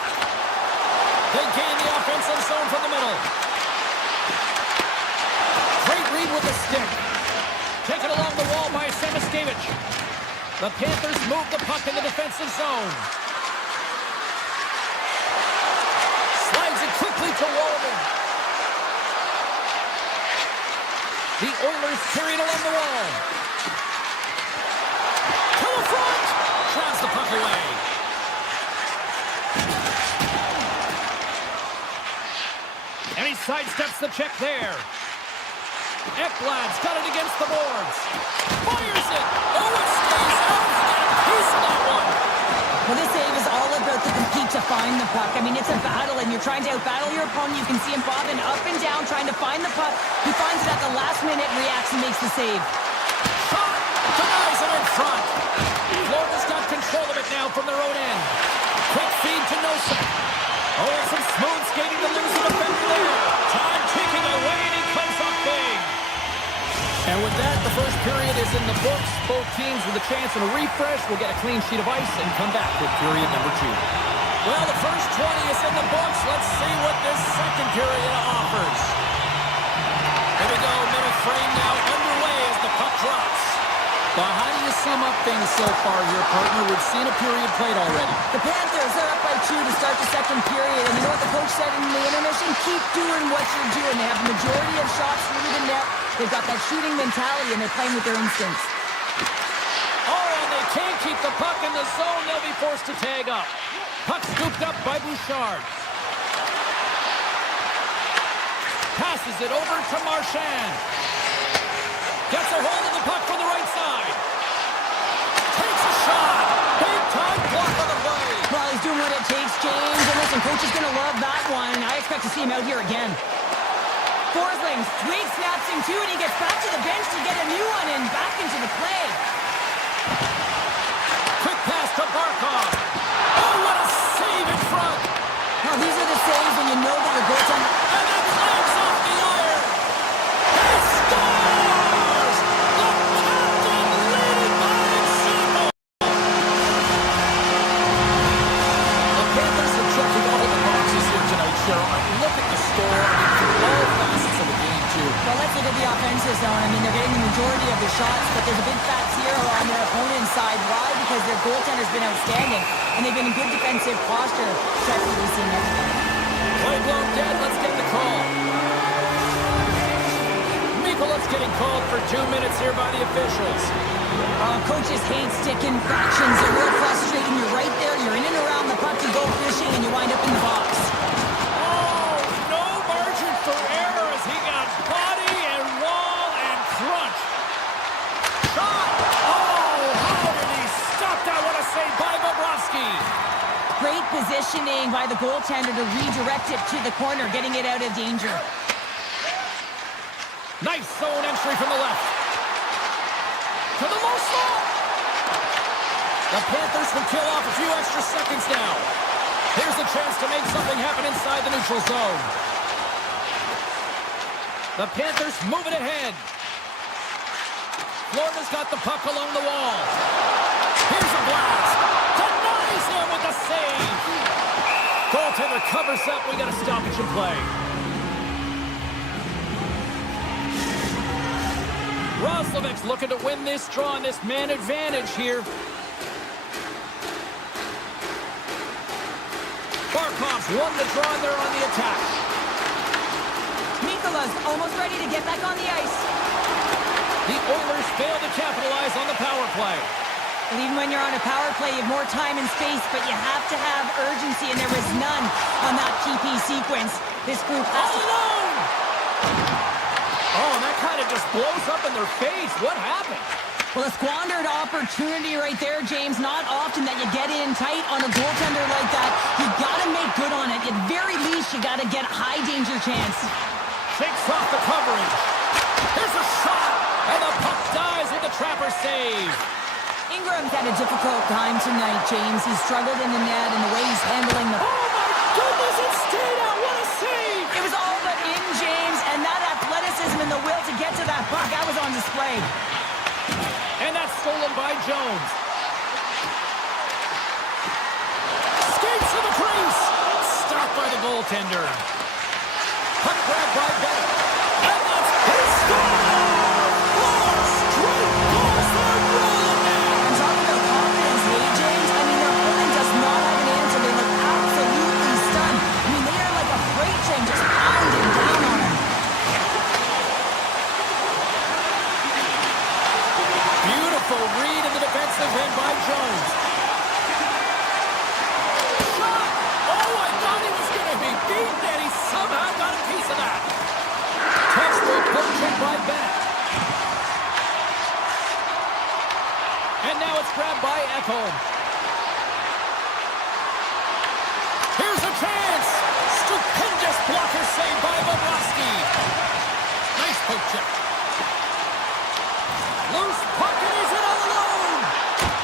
They gain the offensive zone from the middle. Great read with the stick. Taken along the wall by Samaskevich. The Panthers move the puck in the defensive zone. Slides it quickly to Walden. The Oilers carry it along the wall. To the front! Grabs the puck away. And he sidesteps the check there. Ekblad's got it against the boards. Fires it! Oh, it stays out! He got a piece of that one! Well, this save is all about the compete to find the puck. I mean, it's a battle, and you're trying to out-battle your opponent. You can see him bobbing up and down, trying to find the puck. He finds it at the last minute, reacts, and makes the save. Shot! Denies him in front. Florida's got control of it now from their own end. Quick feed to Nosa. Oh, and some smooth skating to lose the defender there. Time ticking away, and he comes up big. And with that, the first period is in the books. Both teams with a chance at a refresh will get a clean sheet of ice and come back with period number 2. Well, the first 20 is in the books. Let's see what this second period offers. Here we go, middle frame now underway as the puck drops. Well, how do you sum up things so far here, partner? We've seen a period played already. The Panthers are up by 2 to start the second period, and you know what the coach said in the intermission? Keep doing what you're doing. They have the majority of shots through the net. They've got that shooting mentality, and they're playing with their instincts. Oh, and they can't keep the puck in the zone. They'll be forced to tag up. Puck scooped up by Bouchard. Passes it over to Marchand. Gets a hold of the puck from the right side. Takes a shot. Big time block on the play. Well, he's doing what it takes, James. And listen, coach is going to love that one. I expect to see him out here again. Forslings, Twig snaps him too, and he gets back to the bench to get a new one and back into the play. Quick pass to Barkov. Oh, what a save in front. Now, these are the saves when you know that your goaltender... And then climbs off the iron. He scores! The captain leading by example. The Panthers have checked all the boxes here tonight, Cheryl. I mean, look at the score. I mean, through all facets of the game, too. Well, let's look at the offensive zone. I mean, they're getting the majority of the shots, but there's a big fat zero on their opponent's side. Why? Because their goaltender's been outstanding, and they've been in good defensive posture, technically seeing everything. Play blown dead. Let's get the call. Mikola's getting called for 2 minutes here by the officials. Coaches hate stick infractions. They're real frustrating. You're right there. You're in and around the puck. You go fishing, and you wind up in the box. Oh, no margin for error as he got body and wall and crunch. Shot! Oh, how did he stop that? What a save by Bobrovsky. Great positioning by the goaltender to redirect it to the corner, getting it out of danger. Nice zone entry from the left. To the low slot. The Panthers will kill off a few extra seconds now. Here's a chance to make something happen inside the neutral zone. The Panthers move it ahead. Florida's got the puck along the wall. Here's a blast. Denies him with the save. Goaltender covers up. We got a stoppage in play. Roslovic's looking to win this draw on this man advantage here. Barkov's won the draw and they're on the attack. Mikola's almost ready to get back on the ice. The Oilers fail to capitalize on the power play. And even when you're on a power play, you have more time and space, but you have to have urgency, and there was none on that PP sequence. This group has all alone! Oh, and that kind of just blows up in their face. What happened? Well, a squandered opportunity right there, James. Not often that you get in tight on a goaltender like that. You got to make good on it. At very least, you got to get a high danger chance. Shakes off the coverage. Here's a shot, and the puck dies with the trapper save. Ingram's had a difficult time tonight, James. He's struggled in the net and the way he's handling the... Oh, my goodness, it stayed out. What a save. It was all but in, James, and that athleticism and the will to get to that puck, that was on display. And that's stolen by Jones. Skates to the crease. Stopped by the goaltender. Puck grab by Bennett. And that's his score! Four straight goals. They're rolling now. I'm talking about confidence, hey, James? I mean, their opponent does not have an answer. They look absolutely stunned. I mean, they are like a freight train just pounding down on them. Beautiful read in the defensive end by Jones. Shot! Oh, I thought he was going to be beaten, and he somehow got a piece of that. Textbook poke check by Bennett. And now it's grabbed by Ekholm. Here's a chance! Stupendous blocker save by Bobrovsky. Nice poke check. Loose puck, and he's in all alone.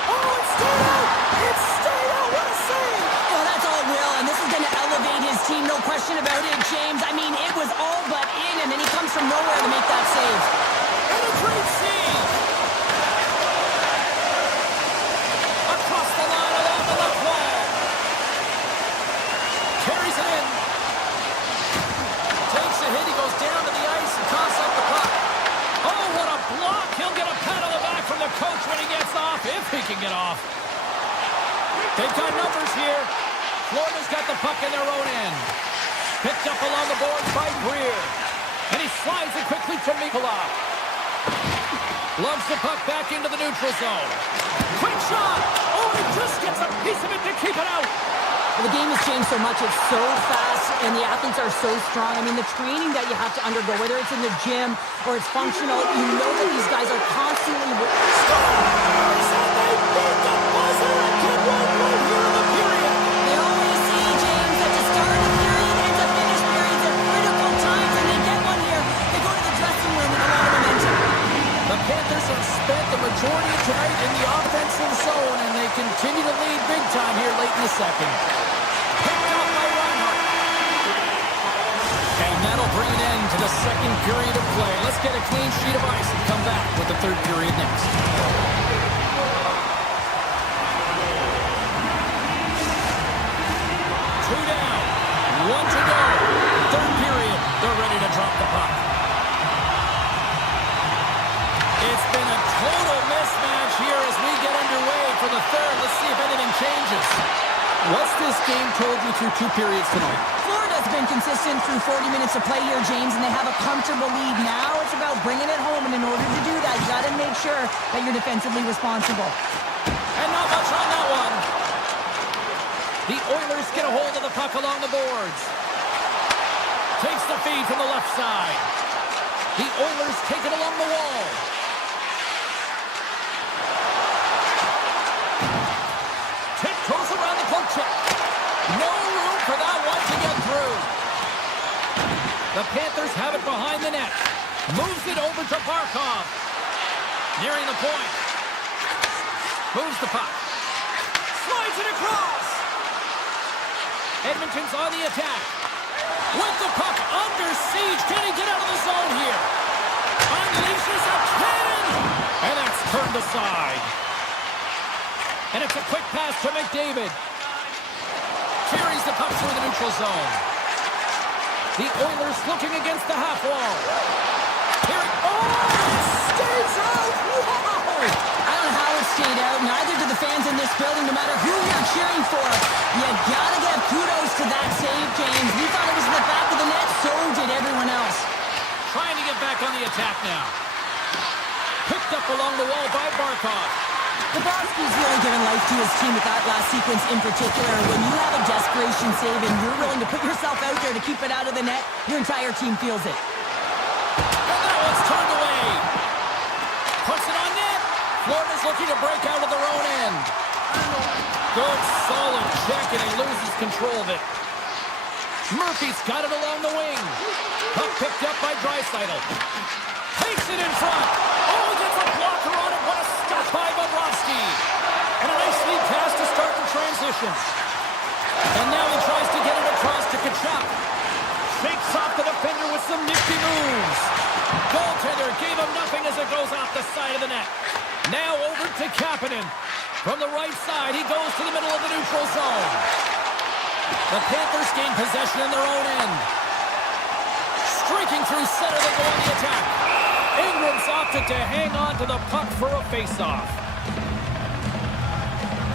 Oh, it stayed out! It stayed out! What a save! Well, that's all will, and this is going to elevate his team, no question about it, James. I mean, it was all but in, and then he comes from nowhere to make that save. And a great save! Across the line along the left wall. Carries it in. Takes a hit, he goes down to the ice and tosses up the puck. Oh, what a block! He'll get a pat on the back from the coach when he gets off, if he can get off. They've got numbers here. Florida's got the puck in their own end. Picked up along the boards by Greer. And he slides it quickly to Mikola. Loves the puck back into the neutral zone. Quick shot! Oh, he just gets a piece of it to keep it out! Well, the game has changed so much. It's so fast, and the athletes are so strong. I mean, the training that you have to undergo, whether it's in the gym or it's functional, you know that these guys are constantly... Scores! And they beat the buzzer and get one right here in the period! They always say, James, that to start a period and to finish periods are critical times, and they get one here. They go to the dressing room with a lot of momentum. The Panthers have spent the majority of tonight in the offensive zone, and they continue to lead big time here late in the second. Picked up by Reinhart. And that'll bring an end to the second period of play. Let's get a clean sheet of ice and come back with the third period next. Two down, one to go. Third period, they're ready to drop the puck. It's been a total mismatch here as we get underway for the third. Let's see if anything changes. What's this game told you through two periods tonight? Florida's been consistent through 40 minutes of play here, James, and they have a comfortable lead. Now it's about bringing it home, and in order to do that, you got to make sure that you're defensively responsible. And not much on that one. The Oilers get a hold of the puck along the boards. Takes the feed from the left side. The Oilers take it along the wall. Tiptoes around the poke check. No room for that one to get through. The Panthers have it behind the net. Moves it over to Barkov. Nearing the point. Moves the puck. Slides it across. Edmonton's on the attack. With the puck under siege. Can he get out of the zone here? Unleashes a cannon. And that's turned aside. And it's a quick pass to McDavid. Carries the puck through the neutral zone. The Oilers looking against the half wall. Here it... Oh! It stays out! Wow! I don't know how it stayed out. Neither do the fans in this building, no matter who you're cheering for. You gotta give kudos to that save, James. We thought it was in the back of the net, so did everyone else. Trying to get back on the attack now. Picked up along the wall by Barkov. Bobrovsky's really given life to his team with that last sequence in particular. When you have a desperation save and you're willing to put yourself out there to keep it out of the net, your entire team feels it. And that one's turned away. Puts it on net. Florida's looking to break out of their own end. Good, solid check, and he loses control of it. Murphy's got it along the wing. Puck picked up by Draisaitl. Takes it in front. Oh, gets a blocker on it. What a stop by Bobrovsky. And a nice lead pass to start the transition. And now he tries to get it across to Kachuk. Shakes off the defender with some nifty moves. Goaltender gave him nothing as it goes off the side of the net. Now over to Kapanen. From the right side, he goes to the middle of the neutral zone. The Panthers gain possession in their own end. Streaking through center, they go on the attack. Ingram's opted to hang on to the puck for a face-off.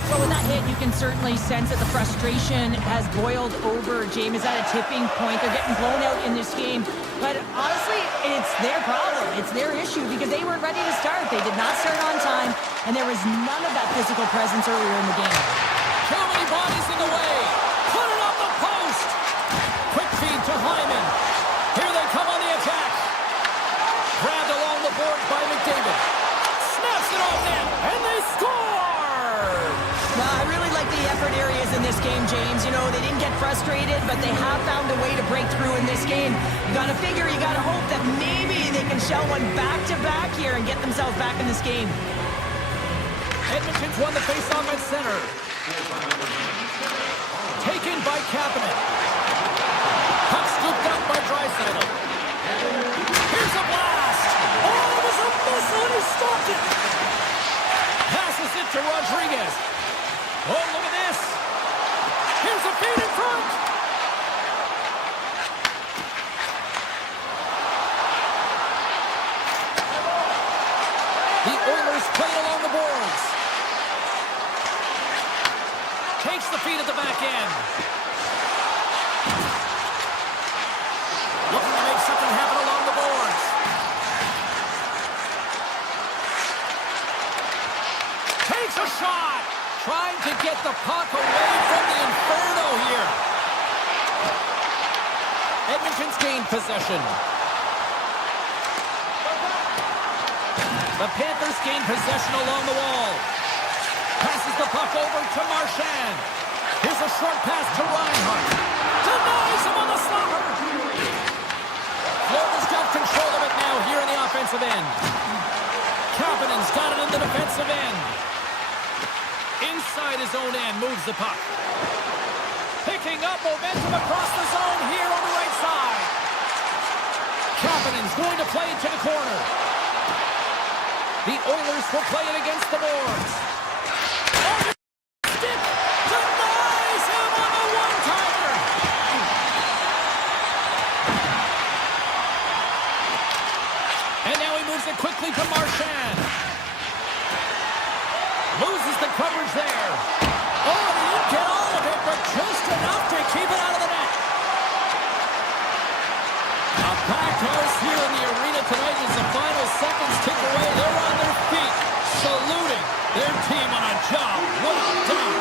So with that hit, you can certainly sense that the frustration has boiled over. James is at a tipping point. They're getting blown out in this game. But honestly, it's their problem. It's their issue because they weren't ready to start. They did not start on time, and there was none of that physical presence earlier in the game. Too many bodies in the way. Put it on the post. Quick feed to Hyman. Here they come on the attack. Grabbed along the board by McDavid. Snaps it off net, and they score! Well, I really like the effort areas in this game, James. You know, they didn't get frustrated, but they have found a way to break through in this game. You gotta figure, you gotta hope that maybe they can shell one back-to-back here and get themselves back in this game. Edmonton's won the face-off at center. Taken by Kapanen. Puck scooped up by Draisaitl. Here's a blast! Oh, it was a missile and he stopped it! Passes it to Rodriguez. Oh, look at this! Here's a feed in front! The Oilers play along the boards. Takes the feed at the back end. Looking to make something happen along the boards. trying to get the puck away from the Inferno here. Edmonton's gained possession. The Panthers gain possession along the wall. Passes the puck over to Marchand. Here's a short pass to Reinhart. Denies him on the slapper. Florida's got control of it now here in the offensive end. Kapanen's got it in the defensive end. Inside his own end, moves the puck. Picking up momentum across the zone here on the right side. Kapanen's going to play it to the corner. The Oilers will play it against the boards. Stick denies him on the one-timer. And now he moves it quickly to Marchand. Loses the coverage there. Oh, he didn't get all of it, but just enough to keep it out of the net. A packed house here in the arena tonight as the final seconds tick away. They're on their feet, saluting their team on a job well done.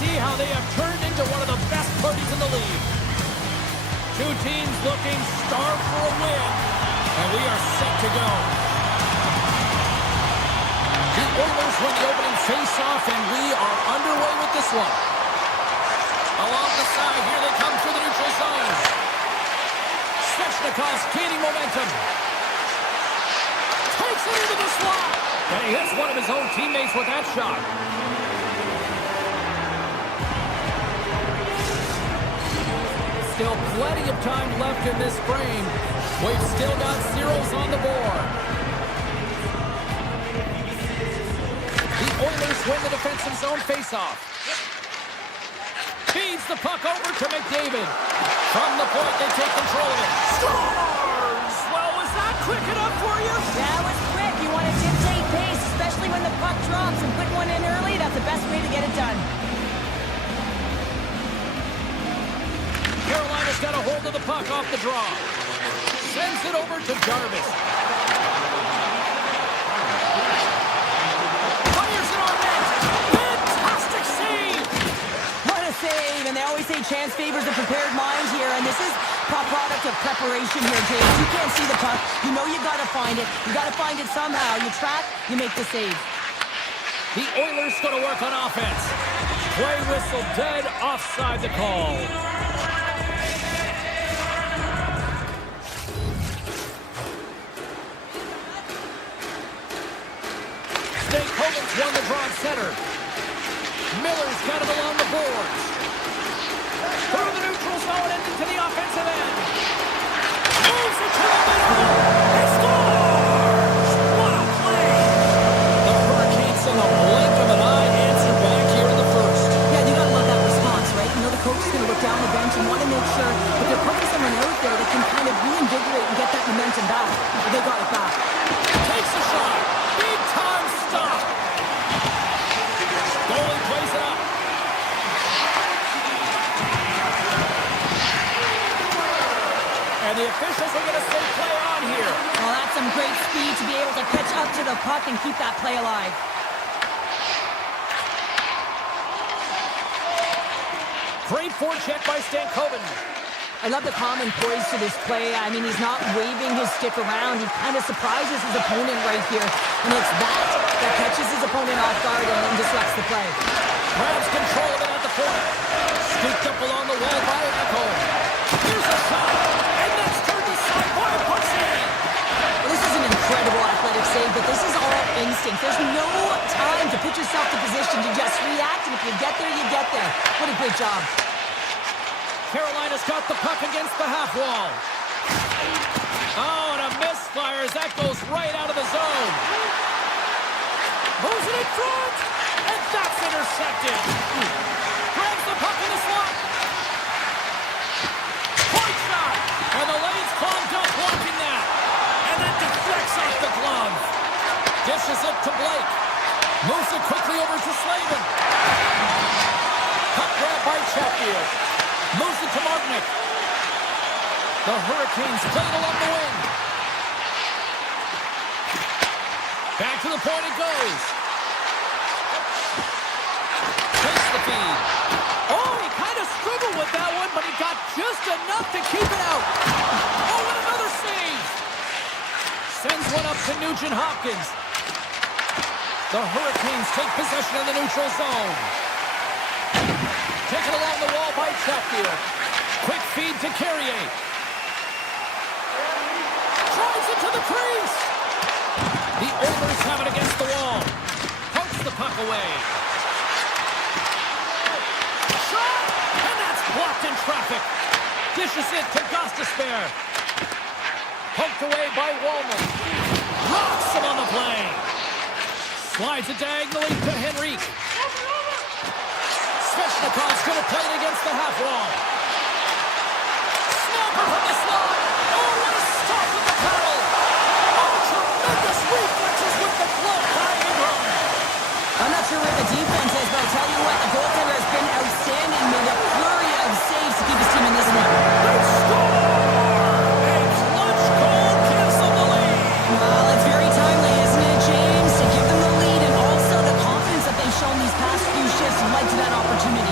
see how they have turned into one of the best parties in the league. Two teams looking starved for a win, and we are set to go. The Oilers win the opening face-off, and we are underway with this one. Along the side, here they come through the neutral zone. Svechnikov's gaining momentum. Takes it into the slot. And he hits one of his own teammates with that shot. Still plenty of time left in this frame. We've still got zeros on the board. The Oilers win the defensive zone faceoff. Feeds the puck over to McDavid. From the point, they take control of it. Scores! Well, was that quick enough for you? That was quick. You want to dictate pace, especially when the puck drops, and put one in early. That's the best way to get it done. Carolina's got a hold of the puck off the draw. Sends it over to Jarvis. Fires it on net. Fantastic save! What a save! And they always say chance favors a prepared mind here, and this is a product of preparation here, James. You can't see the puck. You know you got to find it. You got to find it somehow. You track, you make the save. The Oilers going to work on offense. Play whistle dead, offside the call. Hogan's won the draw at center. Miller's got it along the boards. Through the neutral zone and into the offensive end. Moves it to the middle. He scores! What a play! The Hurricanes in the blink of an eye answer back here in the first. Yeah, you gotta love that response, right? You know the coach is gonna look down the bench and want to make sure that they're putting someone out there that can kind of reinvigorate and get that momentum back. They got it back. Takes a shot. Big time stop. Goalie plays it up. And the officials are going to say play on here. Well, that's some great speed to be able to catch up to the puck and keep that play alive. Great forecheck by Stankoven. I love the calm and poise to this play. I mean, he's not waving his stick around. He kind of surprises his opponent right here. And it's that catches his opponent off guard and disrupts the play. Grabs control of it at the point. Scooped up along the wall by Edmont. Here's a shot. And that's turned aside by Buffallo. Well, this is an incredible athletic save, but this is all instinct. There's no time to put yourself in position to just react. And if you get there, you get there. What a great job. Carolina's got the puck against the half wall. Oh, and a misfire as that goes right out of the zone. Moves it in front, and that's intercepted. Grabs the puck in the slot. Point shot, and the lane's clogged up blocking that. And then deflects off the glove. Dishes it to Blake. Moves it quickly over to Slavin. Puck grab by Chatfield. Moves it to Martinick. The Hurricanes play it along the wing. Back to the point it goes. Takes the feed. Oh, he kind of struggled with that one, but he got just enough to keep it out. Oh, and another save. Sends one up to Nugent-Hopkins. The Hurricanes take possession in the neutral zone. Taken along the wall by Chatfield. Quick feed to Carrier. Drives it to the crease. The Oilers have it against the wall. Pokes the puck away. Shot! And that's blocked in traffic. Dishes it to Gostisbehere. Poked away by Wallman. Rocks him on the play. Slides it diagonally to Henrique. Svechnikov's going to play it against the half wall. Snapper from the slot. Oh, what a stop with the paddle. Oh, tremendous reflexes with the glove by Ingram. I'm not sure where the defense is, but I'll tell you what, the goaltender has been outstanding. Made a flurry of saves to keep his team in this one. They score! A clutch goal gives them the lead. Well, it's very timely, isn't it, James? To give them the lead and also the confidence that they've shown these past few shifts led to that opportunity.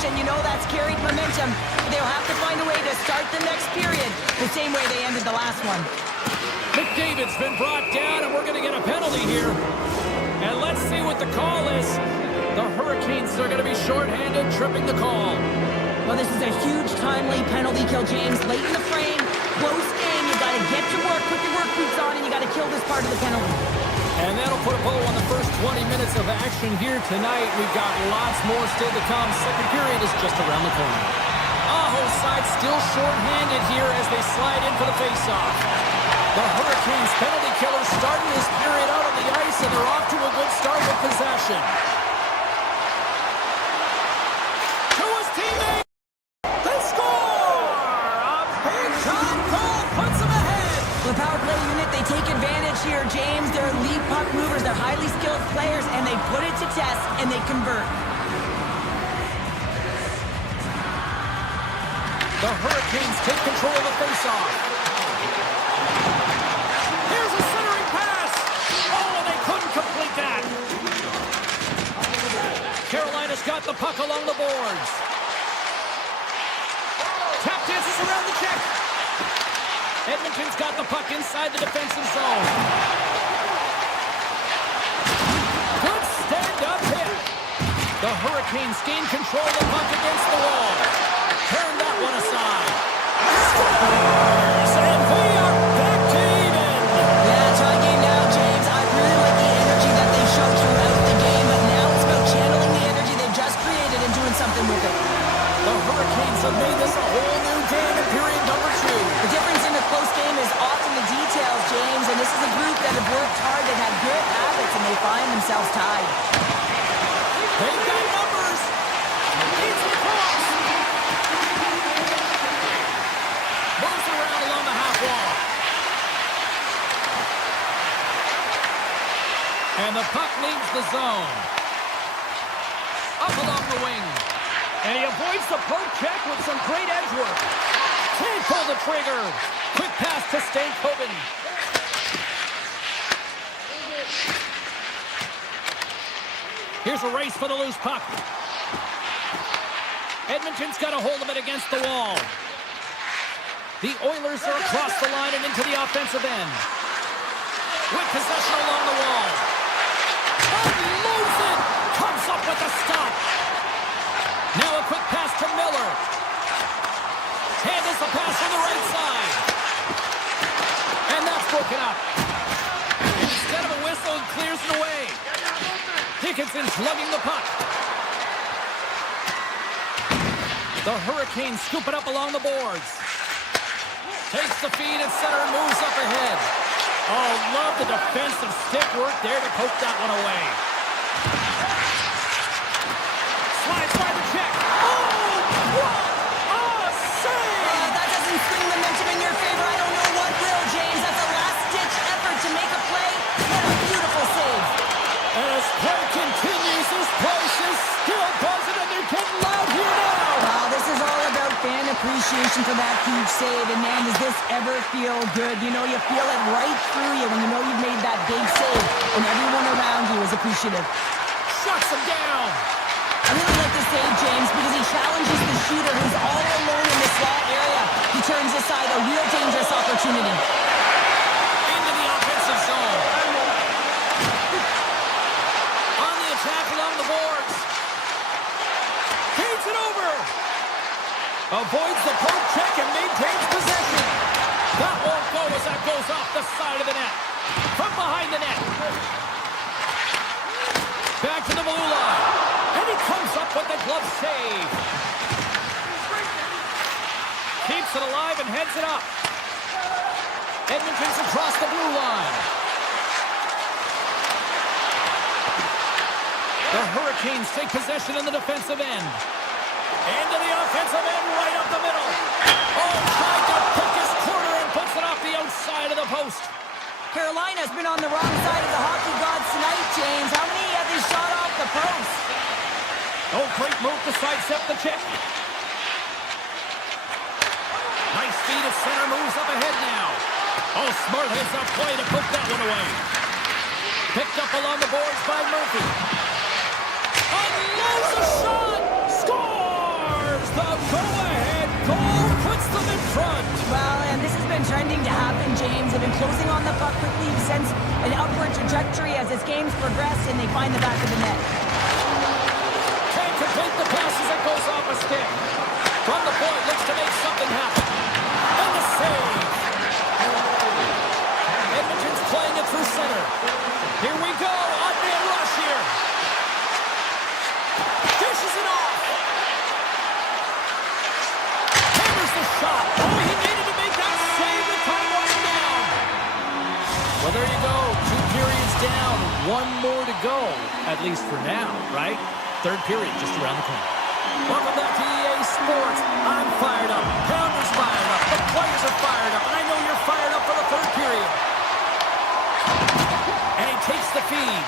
possession. You know that's carried momentum. They'll have to find a way to start the next period the same way they ended the last one. McDavid's been brought down, and we're going to get a penalty here. And let's see what the call is. The Hurricanes are going to be shorthanded, tripping the call. Well, this is a huge, timely penalty kill, James. Late in the frame, close game. You got to get to work, put your work boots on, and you got to kill this part of the penalty. And that'll put a bow on the first 20 minutes of action here tonight. We've got lots more still to come. Second period is just around the corner. Aho's side still shorthanded here as they slide in for the faceoff. The Hurricanes penalty killers starting this period out on the ice, and they're off to a good start with possession. To his teammate. They score! A big-time goal puts them ahead. The power play unit, they take advantage here, James. They're elite puck movers. They're highly skilled players, and they put it to test, and they convert. The Hurricanes take control of the faceoff. Here's a centering pass. Oh, and they couldn't complete that. Carolina's got the puck along the boards. Tap dances around the check. Edmonton's got the puck inside the defensive zone. Good stand-up hit. The Hurricanes gain control of the puck against the wall. Turn that one aside. Scores! And we are back to even. Yeah, tie game now, James. I really like the energy that they showed throughout the game, but now it's about channeling the energy they've just created and doing something with it. The Hurricanes have made this a whole new game in period number 2. The difference in a close game is often the details, James, and this is a group that have worked hard, they've had good habits, and they find themselves tied. They've got numbers. Needs the cross. Moves around along the half wall. And the puck leaves the zone. Up along the wing. And he avoids the poke check with some great edge work. Can't pull the trigger. Quick pass to Stankoven. Here's a race for the loose puck. Edmonton's got a hold of it against the wall. The Oilers are across the line and into the offensive end. With possession along the wall. Unloads it. Comes up with a stop. Now a quick pass to Miller. Handles the pass from the right side. And that's broken up. Instead of a whistle, it clears it away. Dickinson slugging the puck. The Hurricanes scoop it up along the boards. Takes the feed at center and moves up ahead. Oh, love the defensive stick work there to poke that one away. Slides by the check. Oh, what a save! That doesn't swing momentum in your favor. I don't know what will, James. That's a last-ditch effort to make a play. What a beautiful save. And as play continues, this place is still buzzing, and they're getting loud here now. Wow, this is all about fan appreciation for that huge save. And man, does this ever feel good? You know, you feel it right through you when you know you've made that big save, and everyone around you is appreciative. Shuts him down. I really like this save, James, because he challenges the shooter who's all alone in the slot area. He turns aside a real dangerous opportunity. Into the offensive zone. On the attack along the boards. Feeds it over. Avoids the poke check and maintains possession. That won't go as that goes off the side of the net. From behind the net. Back to the blue line. And he comes up with the glove save. Keeps it alive and heads it up. Edmonton's across the blue line. The Hurricanes take possession in the defensive end. Into the offensive end, right up the middle. Oh, tried to pick his corner and puts it off the outside of the post. Carolina's been on the wrong side of the hockey gods tonight, James. How many have they shot off the post? Oh, great move to sidestep the check. Nice feed at center, moves up ahead now. Oh, smart heads-up play to poke that one away. Picked up along the boards by Murphy. Unloads a shot! Score! goal puts them in front. Well, and this has been trending to happen, James. They've been closing on the puck quickly since an upward trajectory as this game's progressed, and they find the back of the net. Can't complete the pass as it goes off a stick. From the point, looks to make something happen. And the save. Edmonton's playing it through center. Here we go. On-man rush here. Dishes it off. Hammers the shot. Oh, he needed to make that save with time running down. Well, there you go. 2 periods down. 1 more to go. At least for now, right? Third period just around the corner. Welcome back to EA Sports. I'm fired up. Pounders fired up. The players are fired up. And I know you're fired up for the third period. And he takes the feed.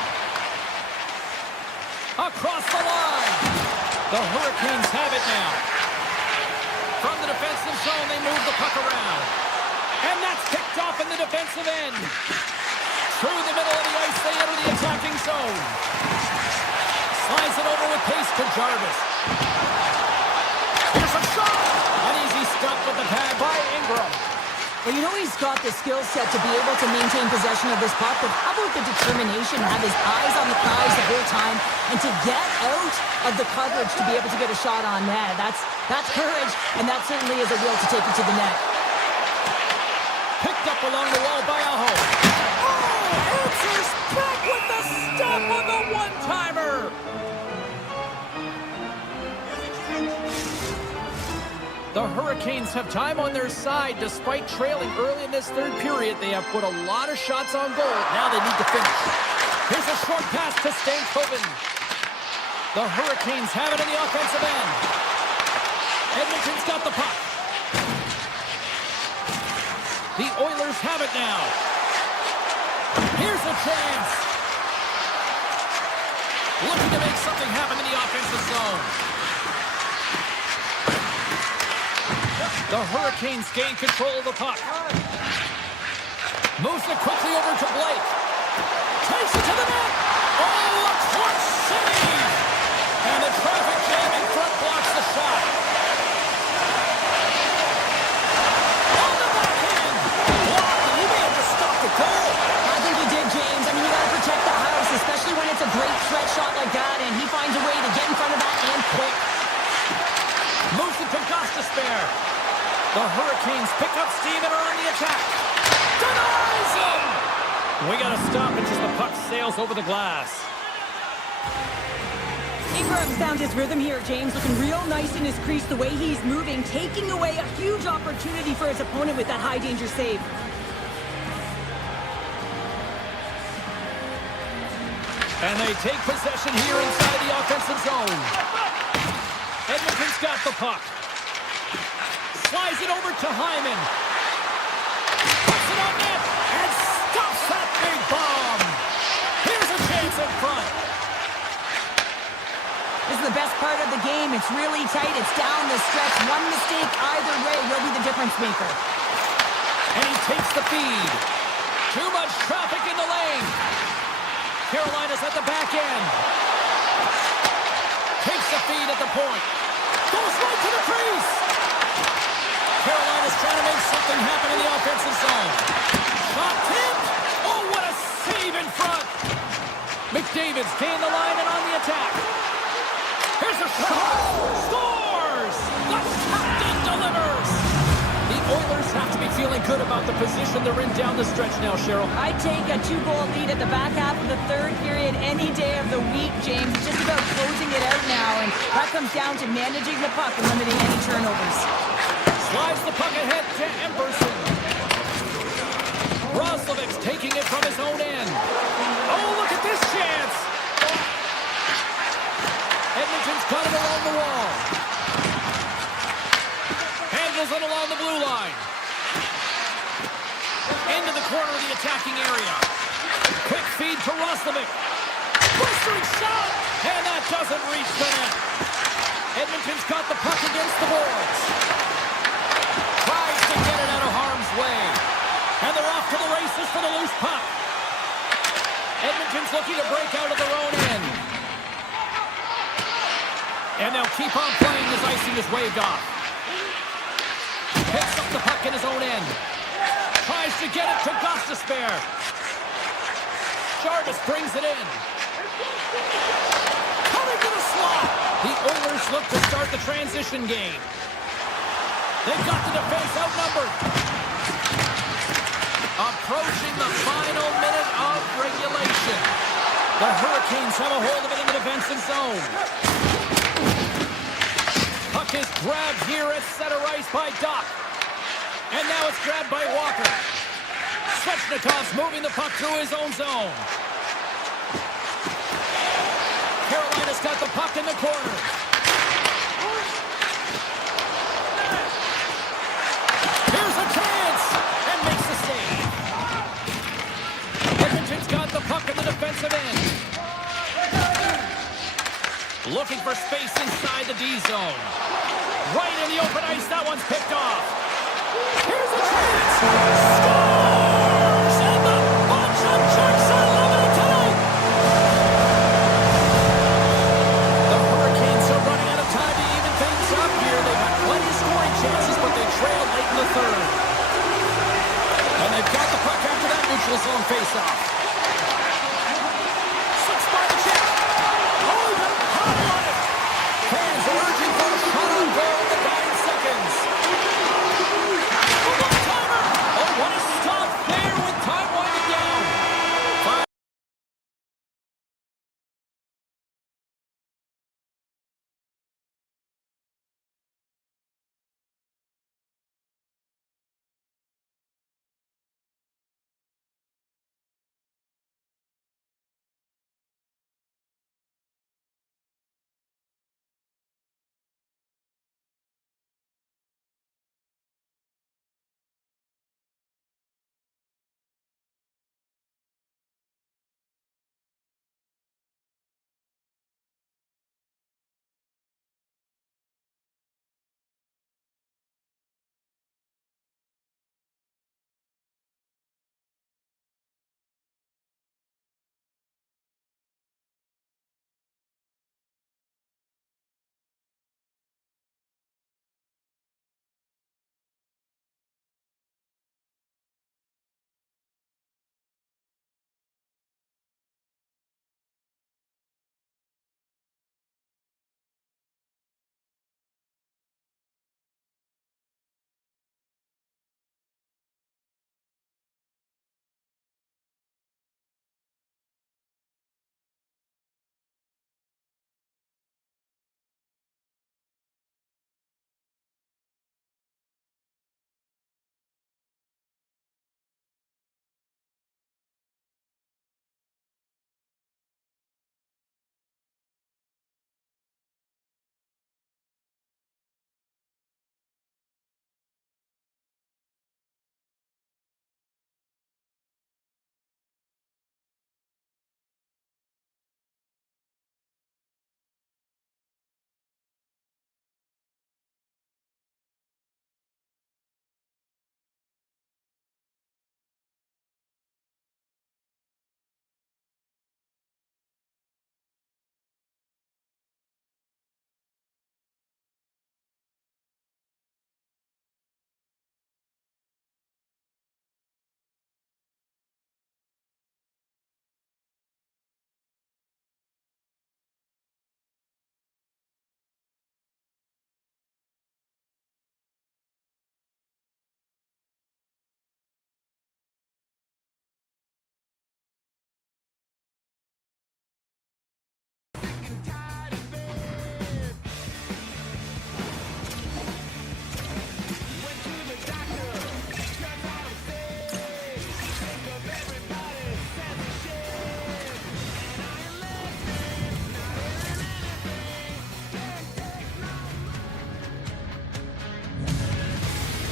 Across the line. The Hurricanes have it now. From the defensive zone, they move the puck around. And that's picked off in the defensive end. Through the middle of the ice, they enter the attacking zone. Slides it over with pace to Jarvis. Here's a shot! An easy stop with the pad by Ingram. Well, you know he's got the skill set to be able to maintain possession of this puck, but how about the determination to have his eyes on the prize the whole time and to get out of the coverage to be able to get a shot on net? That's courage, and that certainly is a will to take it to the net. Picked up along the wall by Aho. Oh, answers back with the stop on the one-timer. The Hurricanes have time on their side. Despite trailing early in this third period, they have put a lot of shots on goal. Now they need to finish. Here's a short pass to Stankoven. The Hurricanes have it in the offensive end. Edmonton's got the puck. The Oilers have it now. Here's a chance. Looking to make something happen in the offensive zone. The Hurricanes gain control of the puck. Moves it quickly over to Blake. Takes it to the net. Oh, a clutch save. And the traffic jam in front blocks the shot. On the backhand. Blocked. He may have just stopped the goal. I think he did, James. I mean, you got to protect the house, especially when it's a great threat shot like that, and he finds a way to get in front of that and quick. Moves it to Gostisbehere. The Hurricanes pick up steam and are on the attack. Denies him! We got to stop it as the puck sails over the glass. Ingram found his rhythm here, James, looking real nice in his crease the way he's moving, taking away a huge opportunity for his opponent with that high-danger save. And they take possession here inside the offensive zone. Edmonton's got the puck. Slides it over to Hyman. Puts it on net and stops that big bomb. Here's a chance in front. This is the best part of the game. It's really tight. It's down the stretch. One mistake either way will be the difference maker. And he takes the feed. Too much traffic in the lane. Carolina's at the back end. Takes the feed at the point. Goes right to the crease. Carolina's trying to make something happen in the offensive zone. Shot tipped. Oh, what a save in front. McDavid's gained the line and on the attack. Here's a shot. Scores! The captain delivers. The Oilers have to be feeling good about the position they're in down the stretch now, Cheryl. I'd take a 2-goal lead at the back half of the third period any day of the week, James. It's just about closing it out now, and that comes down to managing the puck and limiting any turnovers. Slides the puck ahead to Emberson. Roslovic's taking it from his own end. Oh, look at this chance. Edmonton's got it along the wall. Handles it along the blue line. Into the corner of the attacking area. Quick feed to Roslovic. Blistering shot. And that doesn't reach the net. Edmonton's got the puck against the boards. Tries to get it out of harm's way. And they're off to the races for the loose puck. Edmonton's looking to break out of their own end. And they'll keep on playing as icing is waved off. Picks up the puck in his own end. Tries to get it to Gostisbehere. Jarvis brings it in. Coming to the slot. The Oilers look to start the transition game. They've got the defense outnumbered. Approaching the final minute of regulation. The Hurricanes have a hold of it in the defensive zone. Puck is grabbed here at center ice by Doc. And now it's grabbed by Walker. Svechnikov's moving the puck through his own zone. Carolina's got the puck in the corner. Here's a chance! And makes the save. Edmonton's got the puck in the defensive end. Looking for space inside the D zone. Right in the open ice, that one's picked off. Here's a chance! Scores! And the bunch of Jacks are loving it tonight! The Hurricanes are running out of time to even things up here. They've had plenty of scoring chances, but they trailed late in the third. And they've got the puck after that neutral zone faceoff. Six by the check. Oh, he got hot on it. Fans are urging for a shot on goal in the dying seconds. Oh, what a stop there with time winding down.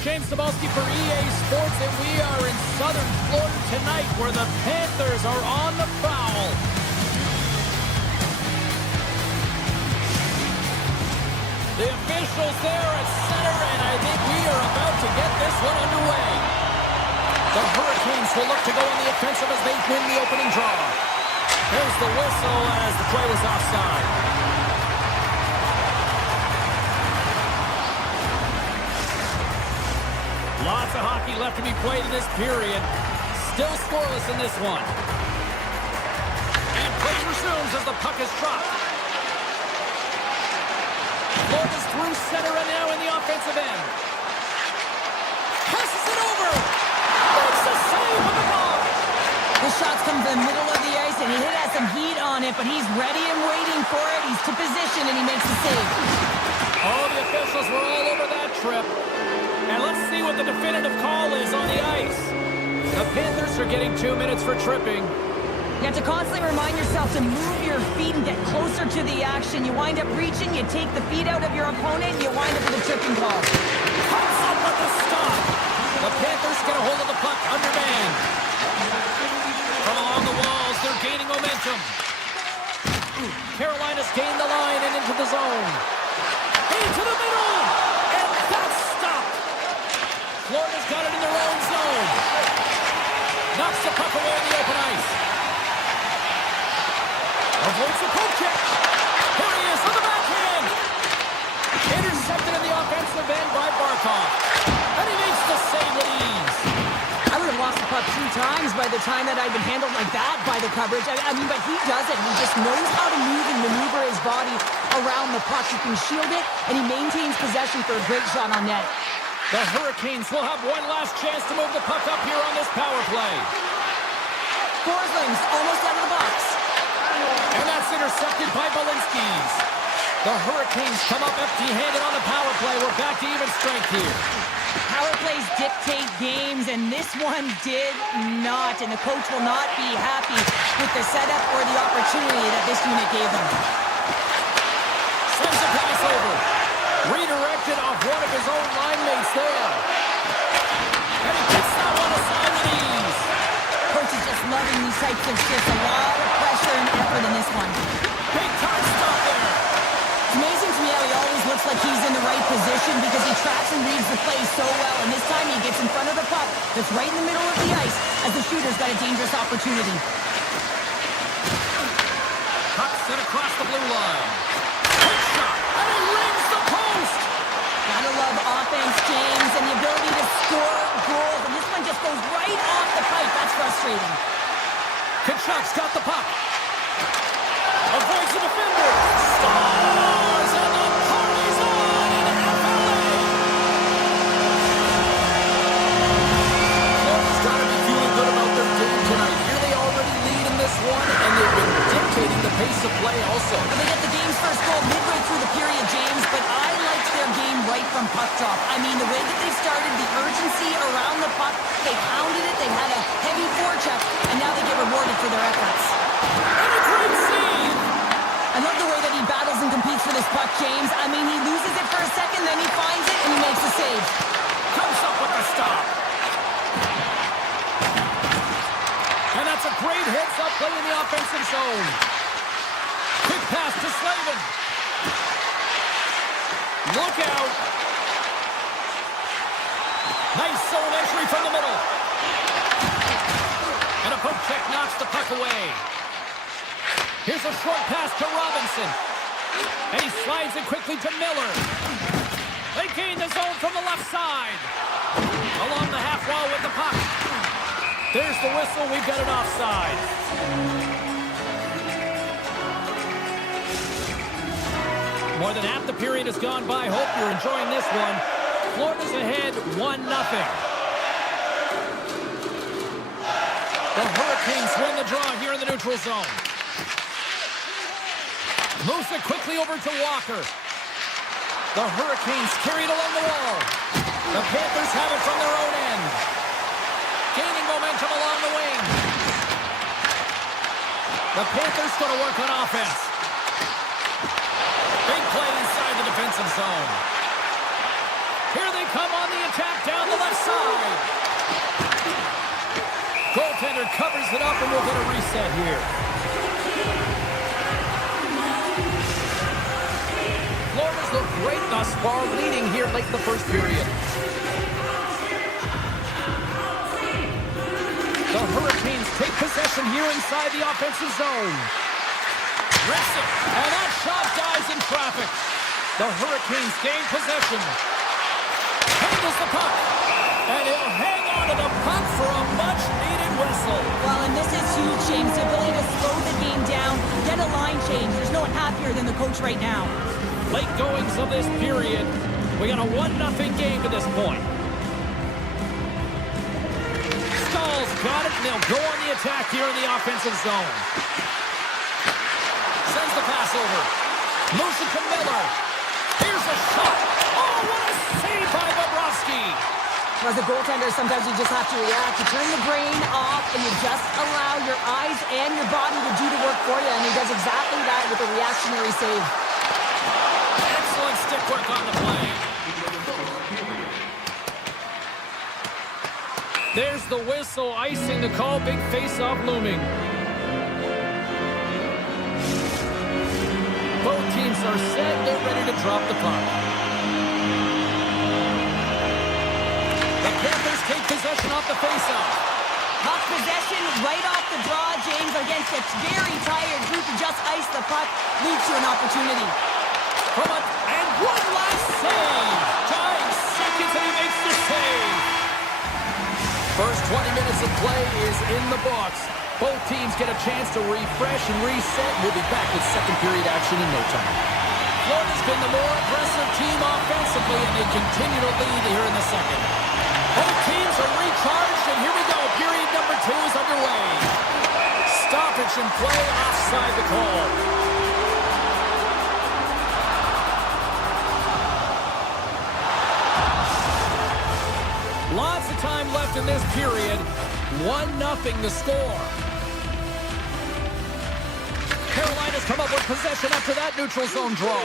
James Cebulski for EA Sports, and we are in Southern Florida tonight where the Panthers are on the prowl. The officials there at center, and I think we are about to get this one underway. The Hurricanes will look to go on the offensive as they win the opening draw. There's the whistle as the play was offside. of hockey left to be played in this period. Still scoreless in this one. And play resumes as the puck is dropped. Florida's through center and now in the offensive end. Passes it over. Makes the save with the ball. The shots come from the middle of the ice, and he has some heat on it, but he's ready and waiting for it. He's to position, and he makes the save. Oh, the officials were all over that trip. And let's see what the definitive call is on the ice. The Panthers are getting 2 minutes for tripping. You have to constantly remind yourself to move your feet and get closer to the action. You wind up reaching, you take the feet out of your opponent, and you wind up with a tripping call. Comes up with the stop. The Panthers get a hold of the puck undermanned. From along the walls, they're gaining momentum. Carolina's gained the line and into the zone. Into the middle, and that's stopped. Florida's got it in their own zone. Knocks the puck away in the open ice. Avoids the poke check. Here he is on the backhand. Intercepted in the offensive end by Barkov. And he makes the save with ease. I would have lost the puck 2 times by the time that I'd been handled like that by the coverage. I mean, but he does it. He just knows how to move and maneuver his body around the puck. He can shield it, and he maintains possession for a great shot on net. The Hurricanes will have one last chance to move the puck up here on this power play. Forsling's almost out of the box. And that's intercepted by Balinskis. The Hurricanes come up empty-handed on the power play. We're back to even strength here. Power plays dictate games, and this one did not. And the coach will not be happy with the setup or the opportunity that this unit gave them. Sends a pass over. Redirected off one of his own line mates there. And he gets that one aside with ease. Coach is just loving these types of shifts. A lot of pressure and effort in this one. Big time stop there. It's amazing to me how he always looks like he's in the right position because he tracks and reads the play so well. And this time he gets in front of the puck that's right in the middle of the ice as the shooter's got a dangerous opportunity. Puck sent across the blue line. Quick shot, and he rings the post. Gotta love offense, James, and the ability to score goals. And this one just goes right off the pipe. That's frustrating. Kachuk's got the puck. Avoids the defender. Scores, and the party's on in FLA. Florida's got to be feeling good about their game tonight. Here they already lead in this one, and they've been dictating the pace of play also. And they get the game's first goal midway through the period, James, but I liked their game right from puck drop. I mean, the way that they started, the urgency around the puck, they pounded it, they had a heavy forecheck, and now they get rewarded for their efforts. And a great save. I love the way that he battles and competes for this puck, James. I mean, he loses it for a second, then he finds it, and he makes the save. Comes up with the stop. And that's a great heads-up play in the offensive zone. Quick pass to Slavin. Look out. Nice zone entry from the middle. And a poke check knocks the puck away. Here's a short pass to Robinson. And he slides it quickly to Miller. They gain the zone from the left side. Along the half wall with the puck. There's the whistle. We've got an offside. More than half the period has gone by. Hope you're enjoying this one. Florida's ahead 1-0. The Hurricanes win the draw here in the neutral zone. Moves it quickly over to Walker. The Hurricanes carry it along the wall. The Panthers have it from their own end. Gaining momentum along the wing. The Panthers going to work on offense. Big play inside the defensive zone. Here they come on the attack down the left side. Goaltender covers it up, and we'll get a reset here. Florida's looked great thus far, leading here late in the first period. The Hurricanes take possession here inside the offensive zone. Rips it, and that shot dies in traffic. The Hurricanes gain possession. Handles the puck, And he'll hang on to the puck for a much-needed whistle. Well, and this is huge, James. The ability to slow the game down, get a line change. There's no one happier than the coach right now. Late goings of this period. We got a 1-0 game to this point. Stahl's got it, and they'll go on the attack here in the offensive zone. Sends the pass over. Moves it to Miller. Here's a shot. Oh, what a save by Bobrovsky. As a goaltender, sometimes you just have to react. You turn the brain off, and you just allow your eyes and your body to do the work for you, and he does exactly that with a reactionary save. Excellent stick work on the play. There's the whistle, icing the call. Big face-off looming. Both teams are set. They're ready to drop the puck. The Panthers take possession off the face-off. Puck possession right off the draw, James, against a very tired group who just iced the puck, leads to an opportunity. And one last save. 9 seconds and he makes the save. First 20 minutes of play is in the books. Both teams get a chance to refresh and reset. We'll be back with second period action in no time. Florida's been the more aggressive team offensively, and they continue to lead here in the second. Both teams are recharged, and here we go. Period number 2 is underway. Stoppage in play offside the call. Lots of time left in this period. 1-0 the score. Carolina's come up with possession after that neutral zone draw.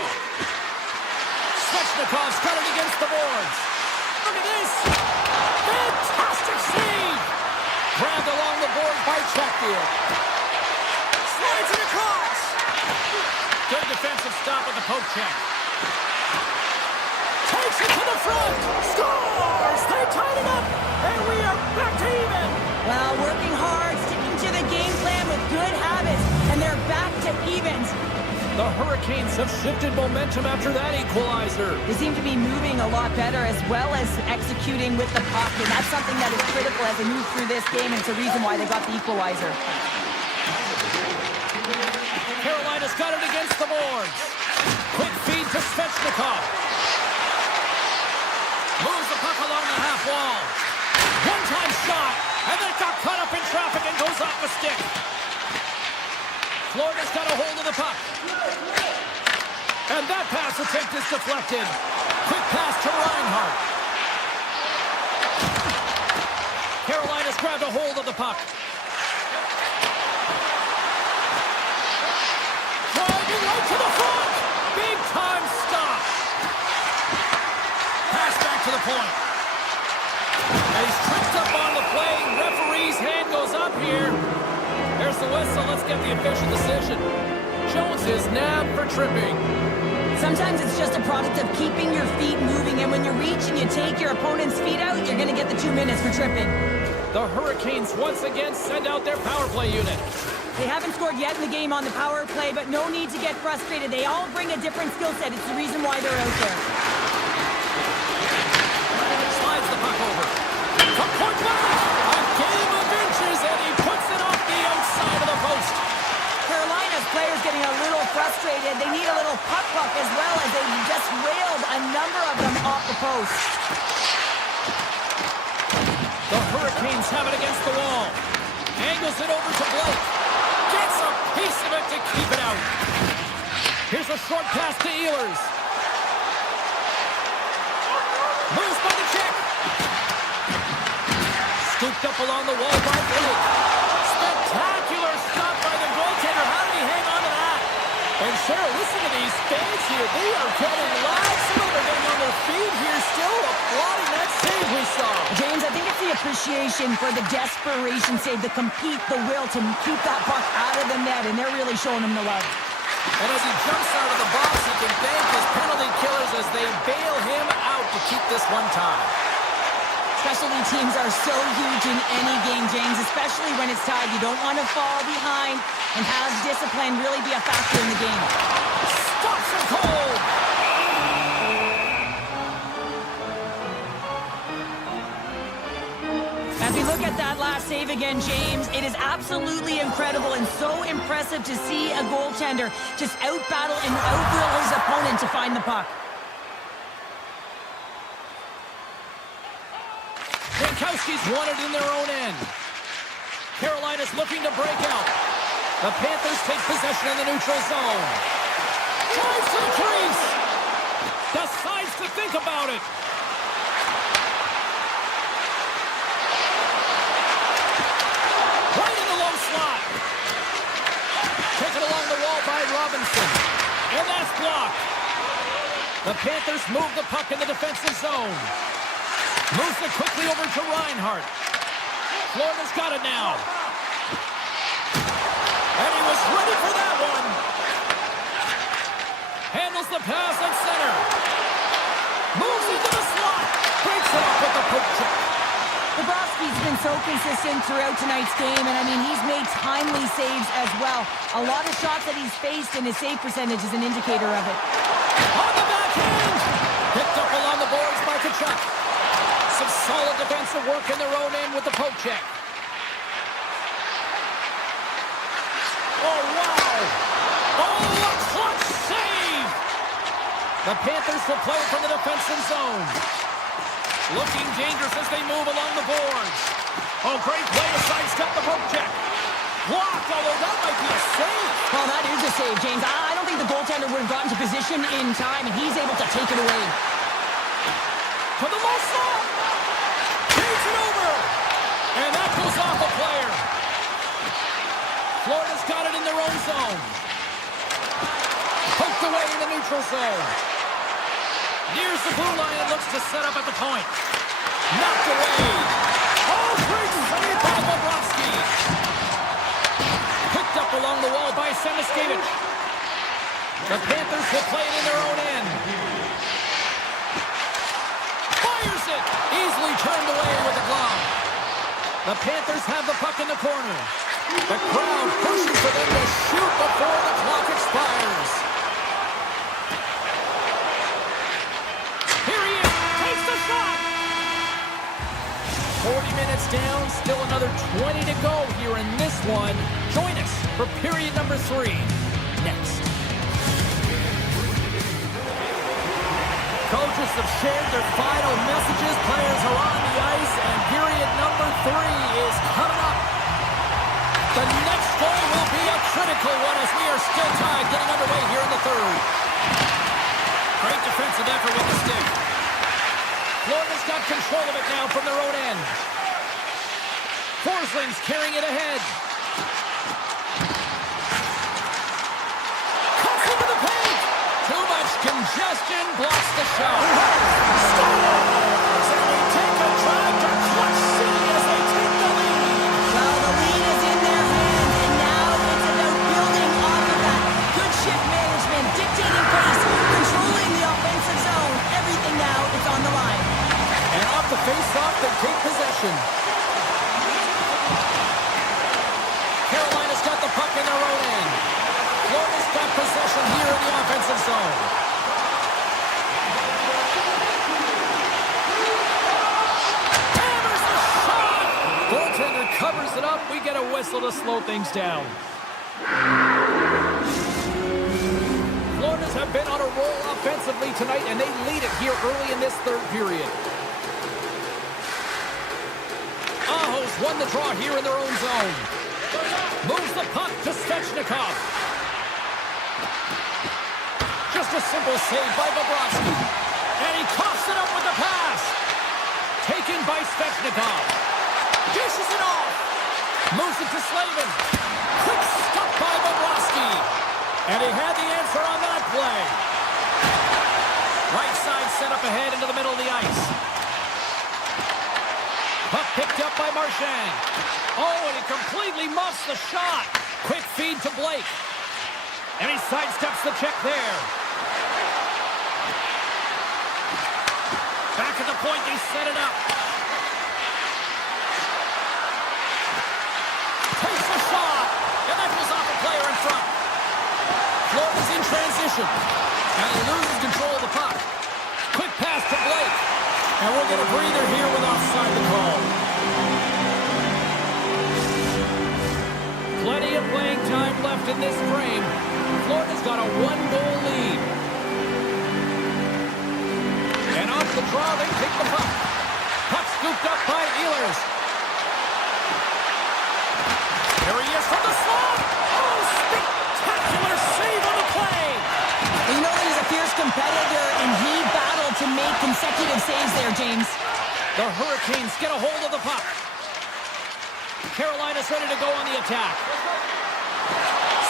Svechnikov's got it against the boards. Look at this. Fantastic save. Grabbed along the board by Chatfield. Slides it across. Good defensive stop with the poke check. Takes it to the front. Scores! They tied it up. And we are back to even. Well, working hard, sticking to the game plan with good habits, and they're back to evens. The Hurricanes have shifted momentum after that equalizer. They seem to be moving a lot better as well as executing with the puck, and that's something that is critical as they move through this game, and it's a reason why they got the equalizer. Carolina's got it against the boards. Quick feed to Svechnikov. Moves the puck along the half wall. One-time shot, and then it got caught up in traffic and goes off the stick. Florida's got a hold of the puck. And that pass attempt is deflected. Quick pass to Reinhart. Carolina's grabbed a hold of the puck. Driving right to the front. Big time stop. Pass back to the point. And he's tripped up on the play. Referee's hand goes up here. There's the whistle. Let's get the official decision. Jones is nabbed for tripping. Sometimes it's just a product of keeping your feet moving, and when you reach and you take your opponent's feet out, you're going to get the 2 minutes for tripping. The Hurricanes once again send out their power play unit. They haven't scored yet in the game on the power play, but no need to get frustrated. They all bring a different skill set. It's the reason why they're out there. Slides the puck over. From point blank. A game of inches, and he puts it off the outside of the post. Carolina's players getting a little frustrated. They need a little puck as well, as they just railed a number of them off the post. The Hurricanes have it against the wall. Angles it over to Blake. Gets a piece of it to keep it out. Here's a short pass to Ehlers. Moves by the check. Scooped up along the wall by Blake. Spectacular stop by the goaltender. How did he hang on to that? And Cheryl, listen to these fans here. They are getting live. Some of them are getting on their feet here, still applauding that save we saw. James, I think it's the appreciation for the desperation save, the compete, the will to keep that puck out of the net, and they're really showing him the love. And as he jumps out of the box, he can thank his penalty killers as they bail him out to keep this one tied. Specialty teams are so huge in any game, James, especially when it's tied. You don't want to fall behind and have discipline really be a factor in the game. Stops him cold. look at that last save again, James. It is absolutely incredible and so impressive to see a goaltender just out-battle and out-will his opponent to find the puck. Jankowski's won it in their own end. Carolina's looking to break out. The Panthers take possession in the neutral zone. Drives to the crease. Decides to think about it. Right in the low slot. Taken along the wall by Robinson. And that's blocked. The Panthers move the puck in the defensive zone. Moves it quickly over to Reinhart. Florida's got it now. And he was ready for that one. Handles the pass at center. Moves into the slot. Breaks it off with the poke check. Bobrovsky's been so consistent throughout tonight's game, and I mean, he's made timely saves as well. A lot of shots that he's faced, and his save percentage is an indicator of it. On the backhand. Picked up along the boards by Kodiak. Some solid defensive work in their own end with the poke check. Oh, wow! Oh, a clutch save! The Panthers will play it from the defensive zone. Looking dangerous as they move along the boards. Oh, great play to sidestep the poke check. Blocked, although that might be a save. Well, that is a save, James. I don't think the goaltender would have gotten to position in time, and he's able to take it away. To the low slot. Takes it over. And that goes off a player. Florida's got it in their own zone. Poked away in the neutral zone. Nears the blue line and looks to set up at the point. Knocked away. Oh, great save by Bobrovsky. Picked up along the wall by Semiskevich. The Panthers will play it in their own end. Fires it. Easily turned away with the glove. The Panthers have the puck in the corner. The crowd pushes for them to shoot before the clock expires. Here he is. Takes the shot. 40 minutes down. Still another 20 to go here in this one. Join us for period number 3. Next. Coaches have shared their final messages. Players are on the ice, and period number 3 is coming up. The next goal will be a critical one as we are still tied, getting underway here in the third. Great defensive effort with the stick. Florida's got control of it now from their own end. Forsling's carrying it ahead. Cuts into the paint. Too much congestion blocks the shot. Scores! And they take a drive to Clutch City as they take the lead. Well, the lead is in their hands, and now it's about building off of that. Good shift management, dictating pace, controlling the offensive zone. Everything now is on the line. And off the face-off, they take possession. Carolina's got the puck in their own end. Florida's got possession here in the offensive zone. Hammers the shot! Goaltender covers it up. We get a whistle to slow things down. Florida's have been on a roll offensively tonight, and they lead it here early in this third period. Aho's won the draw here in their own zone. Moves the puck to Svechnikov. Just a simple save by Bobrovsky. And he coughs it up with the pass. Taken by Svechnikov. Dishes it off. Moves it to Slavin. Quick stop by Bobrovsky. And he had the answer on that play. Right side set up ahead into the middle of the ice. Puck picked up by Marchand. Oh, and he completely muffs the shot. Quick feed to Blake. And he sidesteps the check there. Back at the point, they set it up. Takes the shot. And that goes off a player in front. Florida's in transition. And he loses control of the puck. Quick pass to Blake. And we'll get a breather here with offside the call. in this frame. Florida's got a one-goal lead. And off the draw, they take the puck. Puck scooped up by Ehlers. There he is from the slot. Oh, spectacular save on the play. You know that he's a fierce competitor, and he battled to make consecutive saves there, James. The Hurricanes get a hold of the puck. Carolina's ready to go on the attack.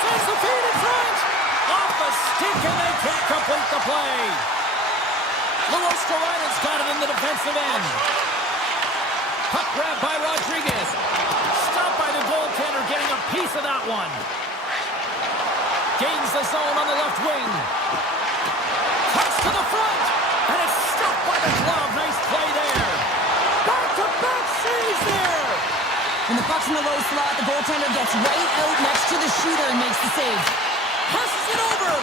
Sends the feed in front. Off the stick, and they can't complete the play. Luostarina's got it in the defensive end. Puck grabbed by Rodriguez. Stopped by the goaltender, getting a piece of that one. Gains the zone on the left wing. Cuts to the front, and it's stopped by the glove. Nice play there. Back-to-back saves there. When the puck's in the low slot, the goaltender gets right out next to the shooter and makes the save. Passes it over.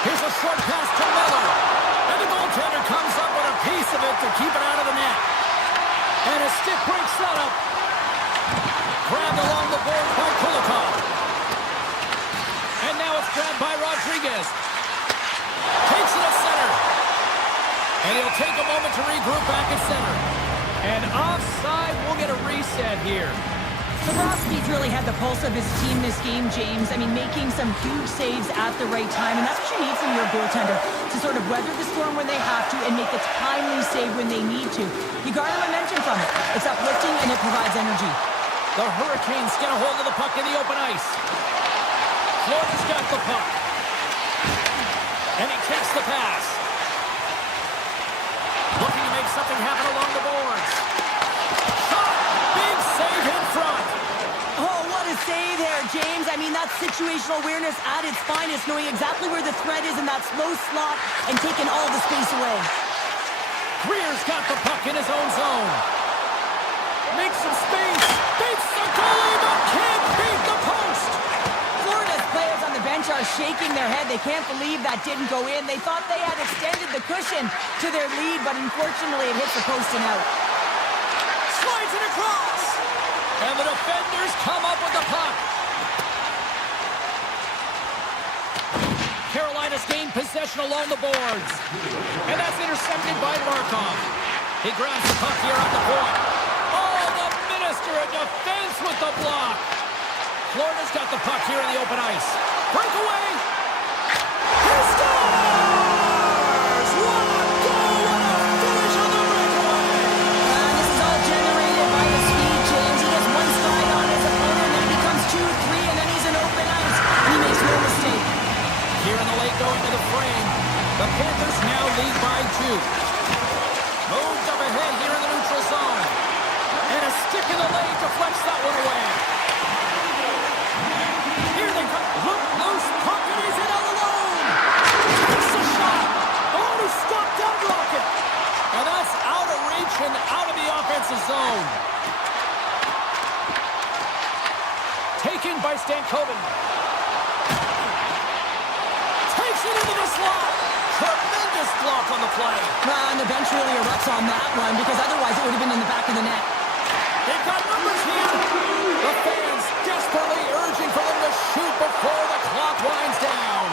Here's a short pass to Miller. And the goaltender comes up with a piece of it to keep it out of the net. And a stick break setup. Grabbed along the boards by Kodiak. And now it's grabbed by Rodriguez. Takes it at center. And he'll take a moment to regroup back at center. And offside, we'll get a reset here. Bobrovsky's really had the pulse of his team this game, James. I mean, making some huge saves at the right time, and that's what you need from your goaltender, to sort of weather the storm when they have to and make a timely save when they need to. You garner momentum from it. It's uplifting, and it provides energy. The Hurricanes get a hold of the puck in the open ice. Florida's got the puck. And he takes the pass. Looking to make something happen along the boards. Shot! Big save in front. Oh, what a save there, James. I mean, that's situational awareness at its finest, knowing exactly where the threat is in that slow slot and taking all the space away. Greer's got the puck in his own zone. Makes some space. Beats the goalie, but can't beat the post. Florida's players on the bench are shaking their head. They can't believe that didn't go in. They thought they had extended the cushion to their lead, but unfortunately it hits the post and out. Slides it across. And the defenders come up with the puck. Carolina's gained possession along the boards. And that's intercepted by Markov. He grabs the puck here at the point. Oh, the minister of defense with the block. Florida's got the puck here in the open ice. Breakaway. He scores! What a goal! What a finish on the breakaway! This is all generated by his speed, James. He gets one stride on his opponent, and then he becomes 2-3, and then he's in open ice. And he makes no mistake. Here in the late going to the frame, the Panthers now lead by 2. Moved up ahead here in the neutral zone. And a stick in the lane deflects that one away. Here they come. Look loose. Puck, and he's in all alone. Takes the shot. Oh, he stopped that rocket. And that's out of reach and out of the offensive zone. Taken by Stankoven. Takes it into the slot. Tremendous block on the play. And the bench really erupts on that one, because otherwise it would have been in the back of the net. They've got numbers here. The fans desperately urging for them to shoot before the clock winds down.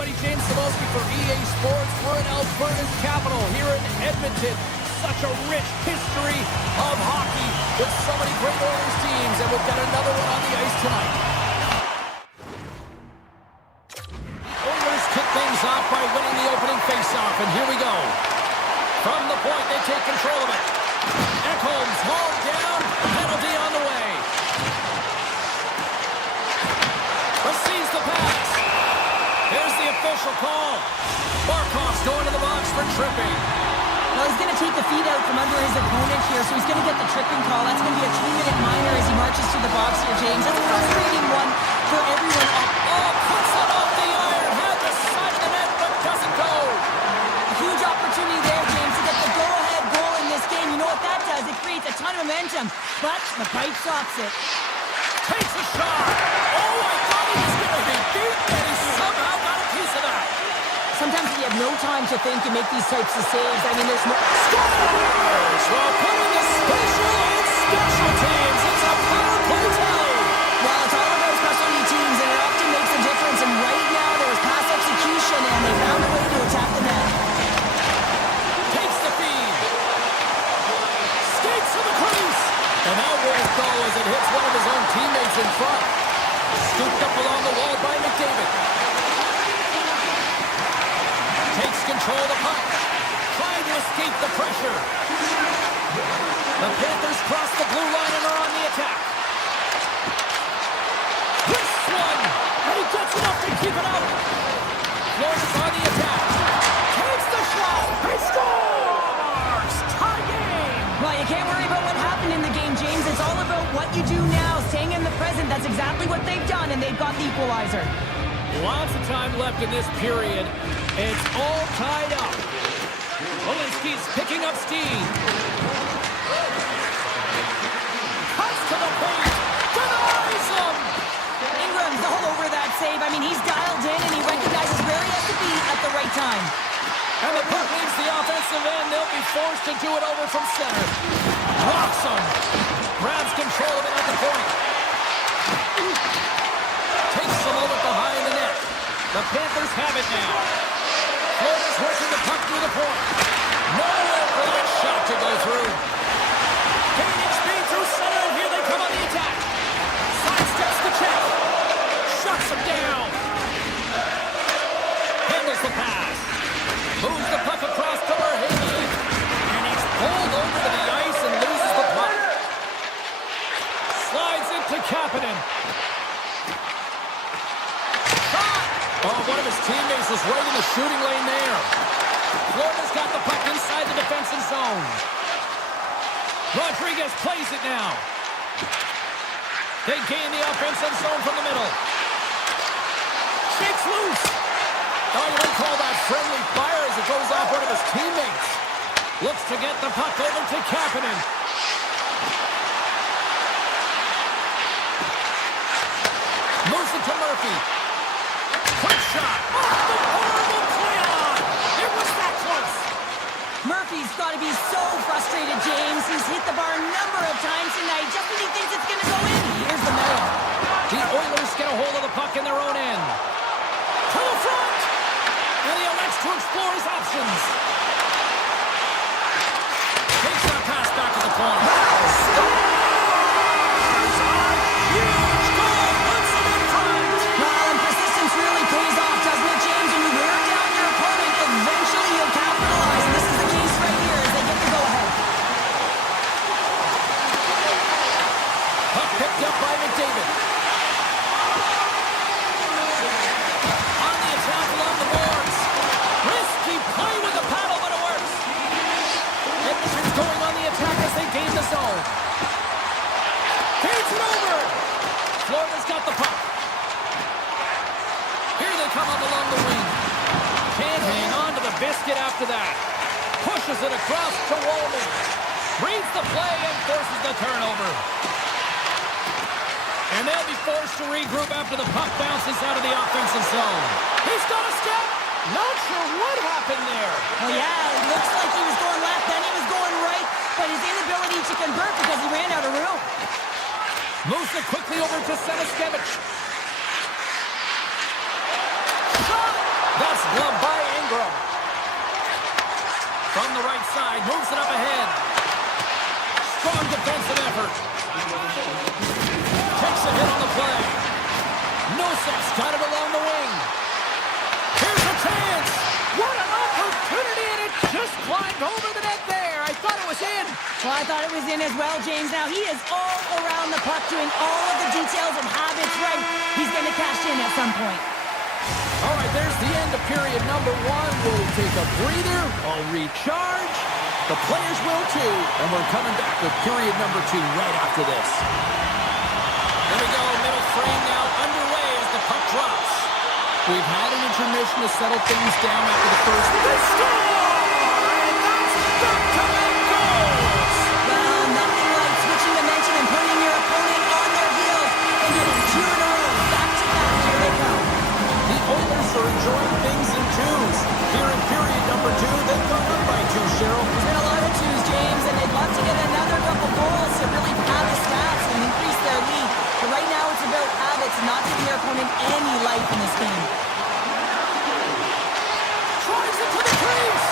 everybody. James Cebulski for EA Sports. We're in Alberta's capital here in Edmonton. Such a rich history of hockey with so many great Oilers teams, and we've got another one on the ice tonight. Oilers kick things off by winning the opening faceoff, and here we go. From the point, they take control of it. Ekholm's hauled down, penalty on the way. Receives the pass. Here's the official call. Barkov's going to the box for tripping. Well, he's going to take the feet out from under his opponent here, so he's going to get the tripping call. That's going to be a 2-minute minor as he marches to the box here, James. That's a frustrating one for everyone. Oh, puts it off the iron. Had the side of the net, but doesn't go. A huge opportunity there, James, to get the go-ahead goal in this game. You know what that does? It creates a ton of momentum, but the pipe stops it. Takes a shot. Oh, I thought he was going to be beaten, and he somehow got a piece of that. Sometimes you have no time to think and make these types of saves. I mean, there's no... Scores! Well, putting the special on special teams. It's a power play tally. Well, it's all about specialty teams, and it often makes a difference. And right now, there was pass execution, and they found a way to attack the net. Takes the feed. Skates to the crease. And now rolls go as it hits one of his own teammates in front. Scooped up along the wall by McDavid. Takes control of the puck. Trying to escape the pressure. The Panthers cross the blue line and are on the attack. This one. And he gets enough to keep it out. Florida's on the attack. Takes the shot. He scores! Tie game. Well, you can't worry about what happened in the game, James. It's all about what you do now, staying in the present. That's exactly what they've done, and they've got the equalizer. Lots of time left in this period. It's all tied up. Olinsky's picking up steam. Cuts to the paint. Denies him. Ingram's all over that save. I mean, he's dialed in, and he recognizes where he has to be at the right time. And the puck leaves the offensive end. They'll be forced to do it over from center. Rocks him. Grabs control of it at the point. Takes the moment behind the net. The Panthers have it now. Florida's working the puck through the point. Nowhere for that shot to go through. Gaining speed through center, and here they come on the attack. Sidesteps the check. Shuts him down. Handles the pass. Moves the puck across to Verhaeghe. And he's pulled over to the ice and loses the puck. Slides into Kapanen. Oh, one of his teammates is right in the shooting lane there. Florida's got the puck inside the defensive zone. Rodriguez plays it now. They gain the offensive zone from the middle. Shakes loose. Oh, you might call that friendly fire as it goes off one of his teammates. Looks to get the puck over to Kapanen. Moves it to Murphy. Quick shot. Oh, the horrible play on. It was that close. Murphy's got to be so frustrated, James. He's hit the bar a number of times tonight just when he thinks it's going to go in. Here's the middle. The Oilers get a hold of the puck in their own end. To the front. And he elects to explore his options. Takes that pass back to the corner. Picked up by McDavid. On the attack along the boards. Risky play with the paddle, but it works. Edmonton's going on the attack as they gain the zone. Feeds it over. Florida's got the puck. Here they come up along the wing. Can't hang on to the biscuit after that. Pushes it across to Walden. Reads the play and forces the turnover. And they'll be forced to regroup after the puck bounces out of the offensive zone. He's got a step. Not sure what happened there. Well, yeah, it looks like he was going left, then he was going right, but his inability to convert because he ran out of room. Moves it quickly over to Seniskevich. Shot! side, moves it up ahead. Strong defensive effort. Takes a hit on the play. Nosek's got it along the wing. Here's a chance. What an opportunity, and it just climbed over the net there. I thought it was in. Well, I thought it was in as well, James. Now, he is all around the puck, doing all of the details and habits right. He's going to cash in at some point. All right, there's the end of period number one. We'll take a breather. I'll recharge. The players will too. And we're coming back with period number two right after this. Here we go. Middle frame now underway as the puck drops. We've had an intermission to settle things down after the first. They score! And that's back-to-back goals! Well, nothing like switching dimension and putting your opponent on their heels and getting two in a row. Back-to-back. Here they come. The Oilers are enjoying things in twos. Here in period number two, they've gone up by two, Cheryl. There's been a lot of twos, James, and they'd love to get another couple goals to really pad the stats and increase their lead. But right now, it's about habits, not giving their opponent any life in this game. Tries it to the crease.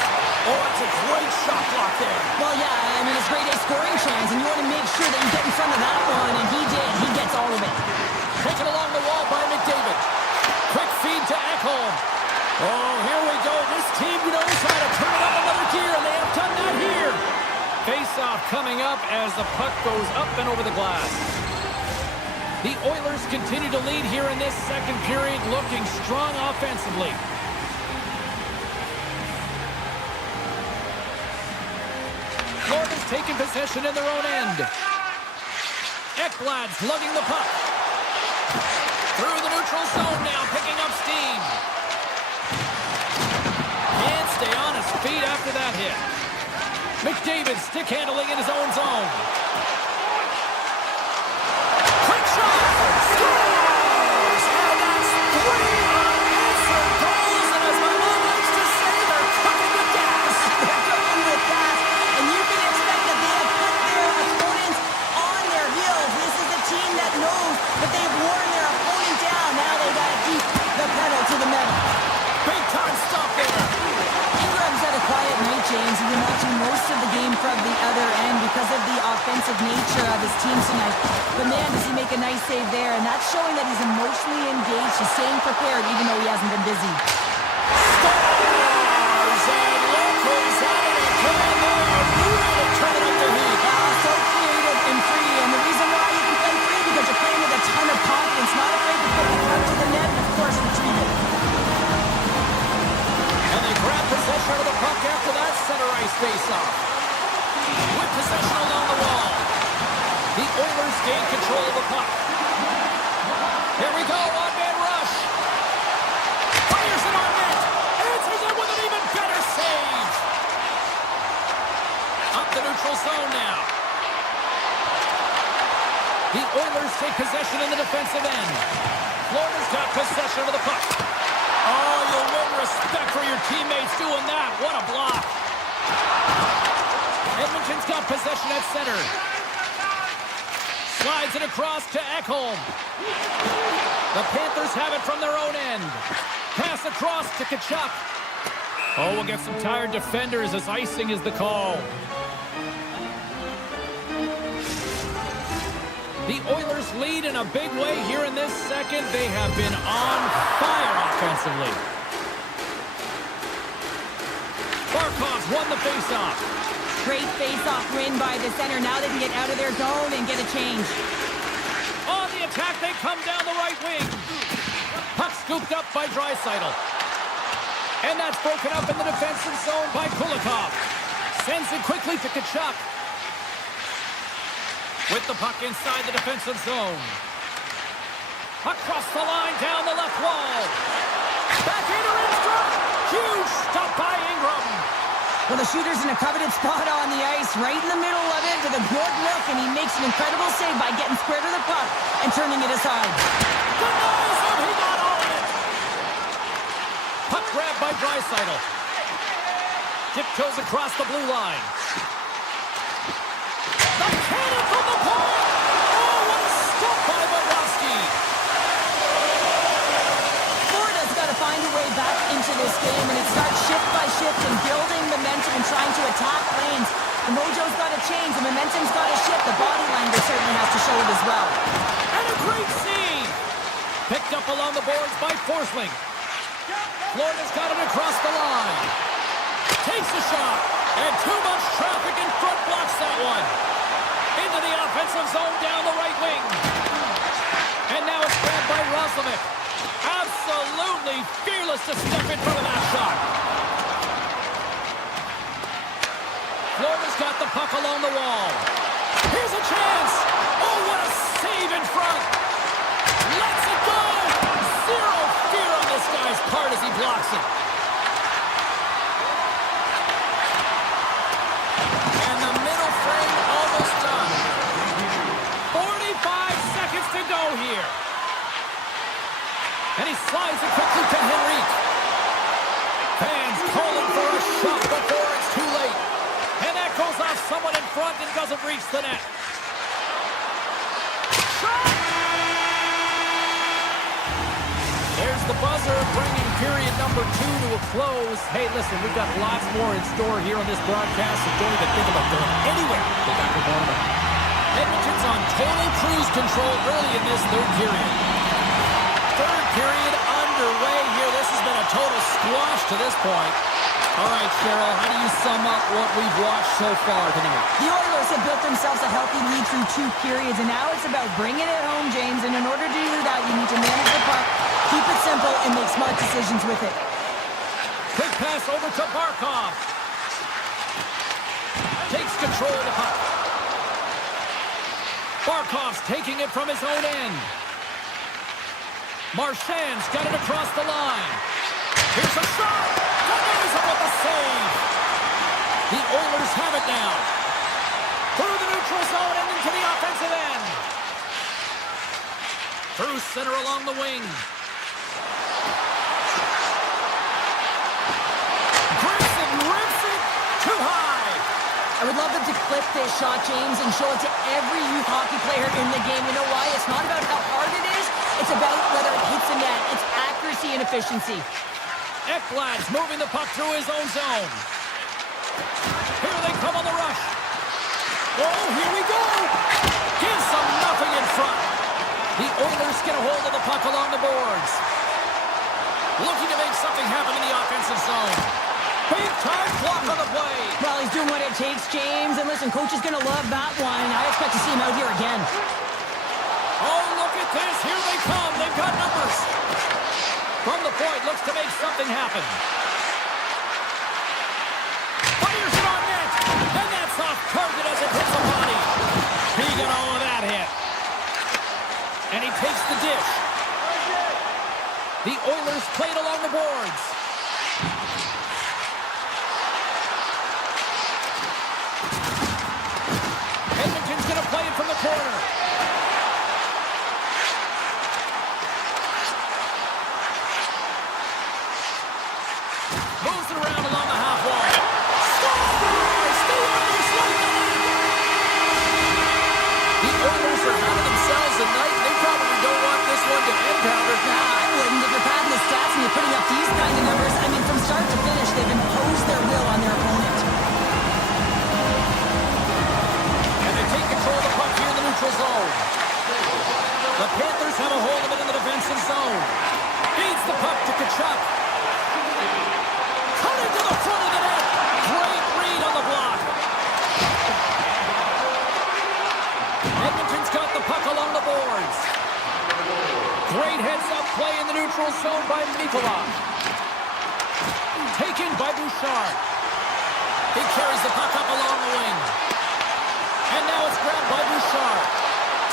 Oh, it's a great shot block there. Well, yeah, I mean, it's grade A scoring chance, and you want to make sure that you get in front of that one, and he did. He gets all of it. Taken along the wall by McDavid. Quick feed to Ekholm. Oh, here we go. This team knows how to turn it up another gear, and they have done that here. Face-off coming up as the puck goes up and over the glass. The Oilers continue to lead here in this second period, looking strong offensively. Florida's taking possession in their own end. Ekblad's lugging the puck. Through the neutral zone now, picking up steam. Can't stay on his feet after that hit. McDavid stick handling in his own zone. Quick shot! Scores! And that's 3 unanswered goals, and as my mom likes to say, they're cooking with gas. They're going with that, and you can expect that they have put their opponents on their heels. This is a team that knows that they've worn their opponent down. Now they got to keep the pedal to the metal. Big time stop there. Ingram's had a quiet night, James. He's been watching most of the game from the other end because of the offensive nature of his team tonight. But man, does he make a nice save there, and that's showing that he's emotionally engaged. He's staying prepared even though he hasn't been busy. Scores! And locals out of it. Come on there. Really turn it up the heat. So creative and free, and the reason why you can play free because you're playing with a ton of confidence, not afraid to put the puck to the net and of course retrieve it. And they grab possession of the puck after that center ice face-off. With possession along the wall. The Oilers gain control of the puck. Here we go, one-man rush. Fires it on net. Answers it with an even better save. Up the neutral zone now. The Oilers take possession in the defensive end. Florida's got possession of the puck. Oh, you'll win respect for your teammates doing that. What a block. Edmonton's got possession at center. Slides it across to Ekholm. The Panthers have it from their own end. Pass across to Kachuk. Oh, we'll get some tired defenders as icing is the call. The Oilers lead in a big way here in this second. They have been on fire offensively. Barkov's won the faceoff. Great face-off win by the center. Now they can get out of their zone and get a change. On the attack, they come down the right wing. Puck scooped up by Draisaitl. And that's broken up in the defensive zone by Kulikov. Sends it quickly to Kachuk. With the puck inside the defensive zone. Across the line, down the left wall. Back into Lindstrom. Huge stop by Ingram. Well, the shooter's in a coveted spot on the ice, right in the middle of it with a good look, and he makes an incredible save by getting square to the puck and turning it aside. Denies him. He got all of it. Puck grabbed by Draisaitl. Tiptoes across the blue line. The cannon from the point! Oh, what a stop by Bobrovsky! Florida's got to find a way back into this game, and it starts shift by shift and building momentum and trying to attack The mojo's got to change. The momentum's got to shift. The body language certainly has to show it as well. And a great save! Picked up along the boards by Forsling. Florida's got it across the line. Takes the shot. And too much traffic in front blocks that one. Into the offensive zone down the right wing. And now it's grabbed by Roslovic. Absolutely fearless to step in front of that shot. Florida's got the puck along the wall. Here's a chance. Oh, what a save in front. Lets it go. Zero fear on this guy's part as he blocks it. And the middle frame almost done. 45 seconds to go here. And he slides it quickly to Henrique. Fans calling for a shot before it's too late. And that goes off someone in front and doesn't reach the net. Shot! There's the buzzer, bringing period number 2 to a close. Hey, listen, we've got lots more in store here on this broadcast, so don't even think about going anywhere. Go back to warm up. Edmonton's on total cruise control early in this third period. Third period underway here. This has been a total squash to this point. All right, Cheryl, how do you sum up what we've watched so far tonight? The Oilers have built themselves a healthy lead through 2 periods, and now it's about bringing it home, James. And in order to do that, you need to manage the puck, keep it simple, and make smart decisions with it. Quick pass over to Barkov. Takes control of the puck. Barkov's taking it from his own end. Marchand's got it across the line. Here's a shot. Amazing with the save. The Oilers have it now. Through the neutral zone and into the offensive end. Through center along the wing. Grayson rips it too high. I would love them to clip this shot, James, and show it to every youth hockey player in the game. You know why? It's not about how hard it is. It's about whether it hits the net. It's accuracy and efficiency. Ekblad's moving the puck through his own zone. Here they come on the rush. Oh, here we go. Gives them nothing in front. The Oilers get a hold of the puck along the boards. Looking to make something happen in the offensive zone. Big time block on the play. Well, he's doing what it takes, James. And listen, coach is going to love that one. I expect to see him out here again. Oh, look at this. Here they come. They've got numbers. From the point, looks to make something happen. Fires it on net. And that's off target as it hits the body. He got all of that hit. And he takes the dish. The Oilers played along the boards. Edmonton's going to play it from the corner. Moves it around along the half wall. The Oilers are having themselves a night. They probably don't want this one to end, Powder. Nah, I wouldn't. If you're padding the stats and you're putting up these kind of numbers, I mean, from start to finish, they've imposed their will on their opponent. And they take control of the puck here in the neutral zone. The Panthers have a hold of it in the defensive zone. Feeds the puck to Kachuk. Cutting to the front of the net. Great read on the block. Edmonton's got the puck along the boards. Great heads-up play in the neutral zone by Nikolai. Taken by Bouchard. He carries the puck up along the wing. And now it's grabbed by Bouchard.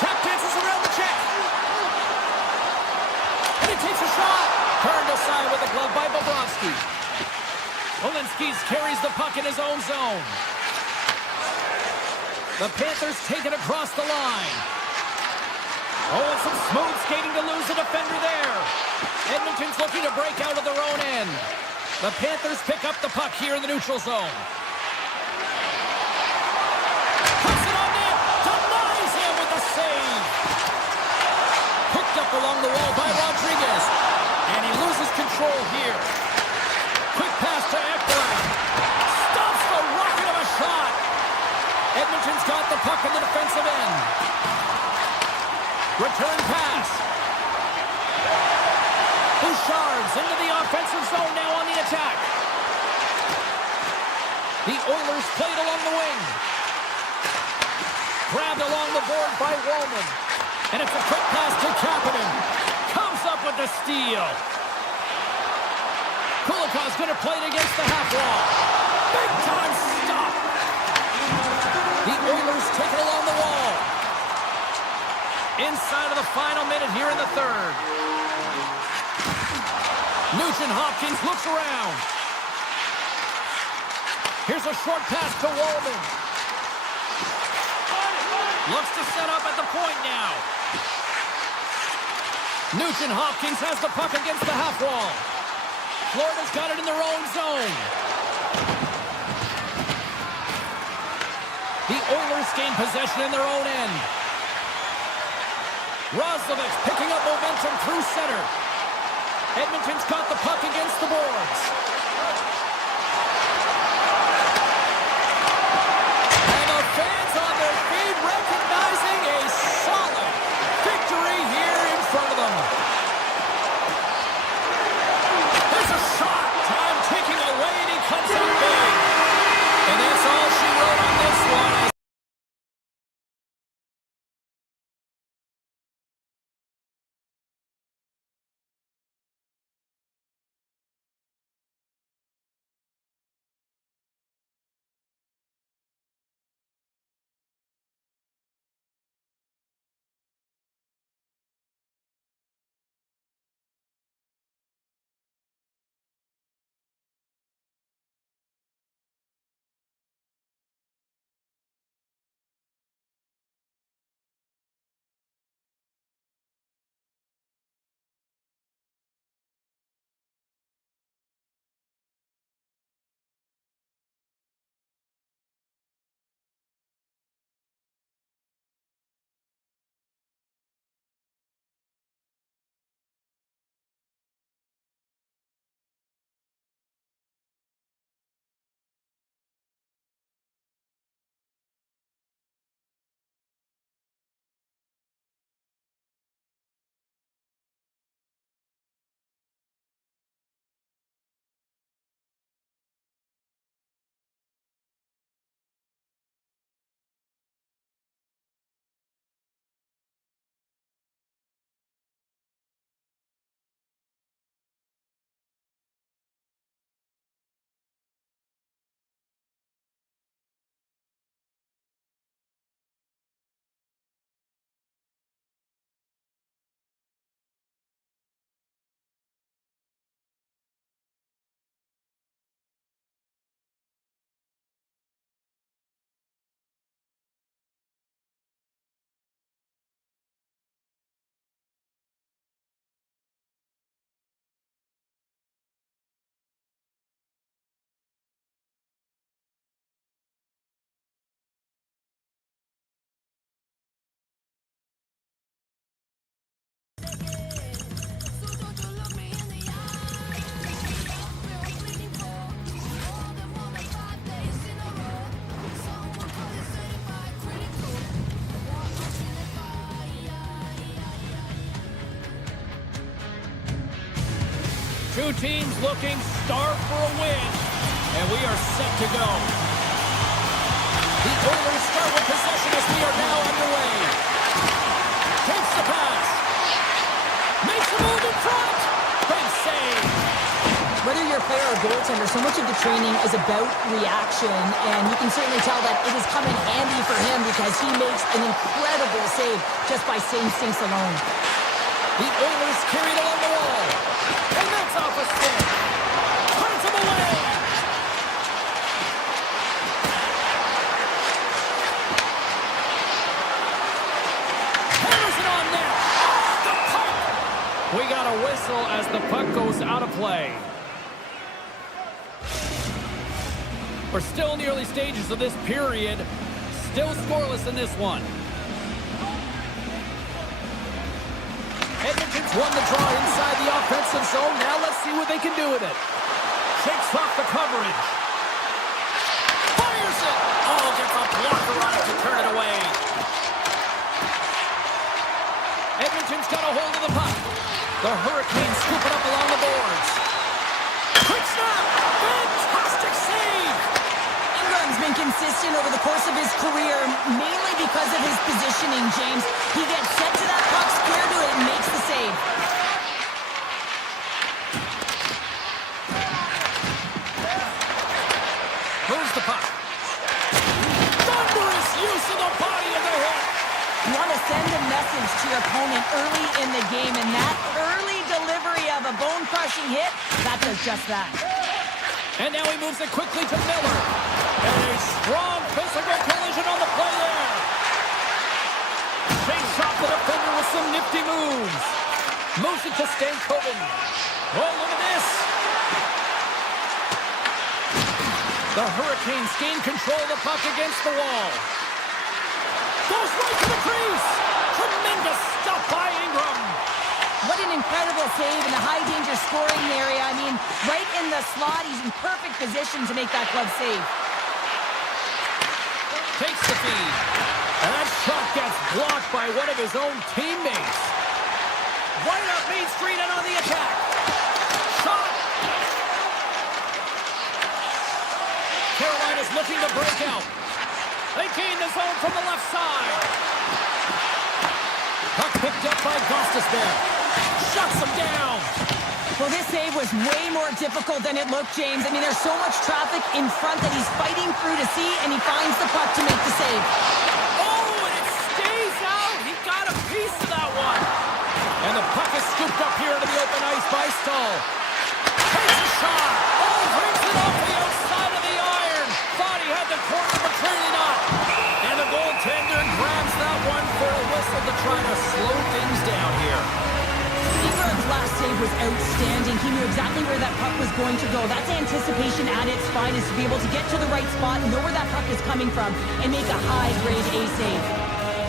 Tap dances around the check. And he takes a shot. Turned aside with a glove by Bobrovsky. Olinsky's carries the puck in his own zone. The Panthers take it across the line. Oh, and some smooth skating to lose the defender there. Edmonton's looking to break out of their own end. The Panthers pick up the puck here in the neutral zone. Puts it on net. Denies him with the save. Picked up along the wall by Rodriguez. And he loses control here. Quick pass to Ekblad. Stops the rocket of a shot. Edmonton's got the puck in the defensive end. Return pass. Bouchard's into the offensive zone now on the attack. The Oilers played along the wing. Grabbed along the board by Wallman. And it's a quick pass to Kapanen. Comes up with the steal. Kulikov's going to play it against the half wall. Big time stop. The Oilers take it along the wall. Inside of the final minute here in the third. Nugent-Hopkins looks around. Here's a short pass to Wallman. Looks to set up at the point now. Nugent-Hopkins has the puck against the half wall. Florida's got it in their own zone. The Oilers gain possession in their own end. Roslovic picking up momentum through center. Edmonton's got the puck against the boards. And the fans on their feet recognizing a solid victory here in front of them. There's a shot. Time ticking away, and he comes up big. And that's all she wrote on this one. Two teams looking starved for a win, and we are set to go. The Oilers start with possession as we are now underway. Takes the pass. Makes a move in front. Big save. Whether you're a player or goaltender, so much of the training is about reaction, and you can certainly tell that it is coming handy for him because he makes an incredible save just by instincts alone. The Oilers carried along the wall. And that's off a stick. Turns him away. Hammers it on net. Off the puck. We got a whistle as the puck goes out of play. We're still in the early stages of this period. Still scoreless in this one. Edmonton's won the draw inside the offensive zone. Now let's see what they can do with it. Shakes off the coverage. Fires it. Oh, gets a blocker on it. Hurricanes scoop it up along the boards. Quick snap! Fantastic save! Ingram's been consistent over the course of his career, mainly because of his positioning, James. He gets set to that puck, square to it, and makes the save. Moves the puck. Thunderous use of the body of the hit. You want to send a message to your opponent early in the game, and that early delivery of a bone-crushing hit, that does just that. And now he moves it quickly to Miller. And a strong physical collision on the play there. Shakes off the defender with some nifty moves. Moves it to Stankoven. Oh, look at this. The Hurricanes gain control of the puck against the wall. Goes right to the crease. Tremendous stuff by Ingram. What an incredible save in the high-danger scoring area. I mean, right in the slot, he's in perfect position to make that glove save. Takes the feed. And that shot gets blocked by one of his own teammates. Right up Main Street and on the attack. Shot. Carolina's looking to break out. They gain the zone from the left side. Puck picked up by Gostisbehere. Shuts him down. Well, this save was way more difficult than it looked, James. I mean, there's so much traffic in front that he's fighting through to see, and he finds the puck to make the save. Oh, and it stays out. He got a piece of that one. And the puck is scooped up here into the open ice by Stahl. Takes a shot. Oh, brings it off the outside of the iron. Thought he had the corner, but clearly not. And the goaltender grabs that one for a whistle to try to slow things down here. Ingram's last save was outstanding. He knew exactly where that puck was going to go. That's anticipation at its finest, to be able to get to the right spot, know where that puck is coming from, and make a high-grade A save.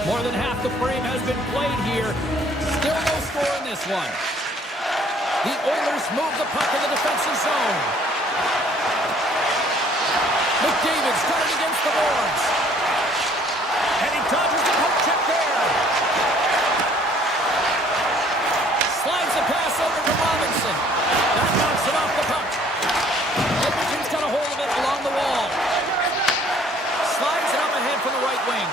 More than half the frame has been played here. Still no score in this one. The Oilers move the puck in the defensive zone. McDavid's got it against the boards. And he dodges the poke check there. Slides the pass over to Robinson. That knocks it off the puck. Edmonton's got a hold of it along the wall. Slides it up ahead from the right wing.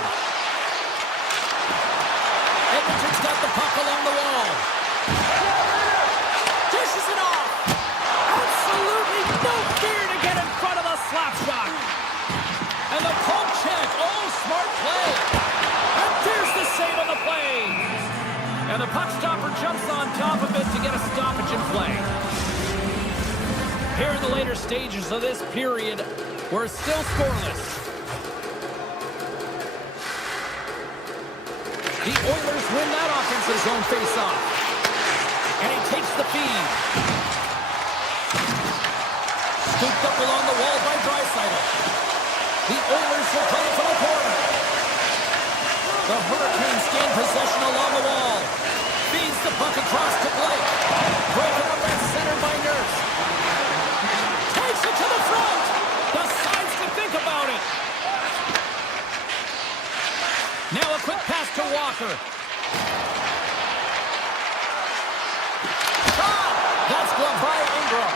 Edmonton's got the puck along the wall. Dishes it off. Absolutely no fear to get in front of the slap shot. And the poke check. Oh, smart play. And there's the save on the play. And the puck stopper jumps on top of it to get a stoppage in play. Here in the later stages of this period, we're still scoreless. The Oilers win that offensive zone face-off. And he takes the feed. Scooped up along the wall by Draisaitl. The Oilers will play it from the corner. The Hurricanes gain possession along the wall. Feeds the puck across to Blake. Breaking up that center by Nurse. Takes it to the front. Decides to think about it. Now a quick pass to Walker. Shot! That's gloved by Ingram.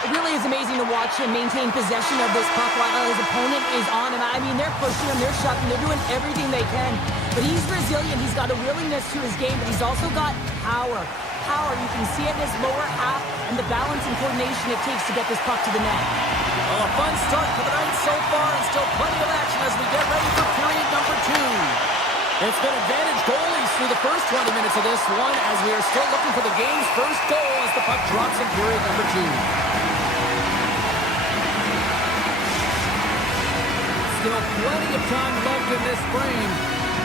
It really is amazing to watch him maintain possession of this puck while his opponent is on him. I mean, they're pushing him, they're shoving, they're doing everything they can. But he's resilient, he's got a willingness to his game, but he's also got power. Power, you can see it in his lower half and the balance and coordination it takes to get this puck to the net. Well, a fun start to the night so far, and still plenty of action as we get ready for period number 2. It's been advantage goalies through the first 20 minutes of this one, as we are still looking for the game's first goal as the puck drops in period number 2. Still plenty of time left in this frame.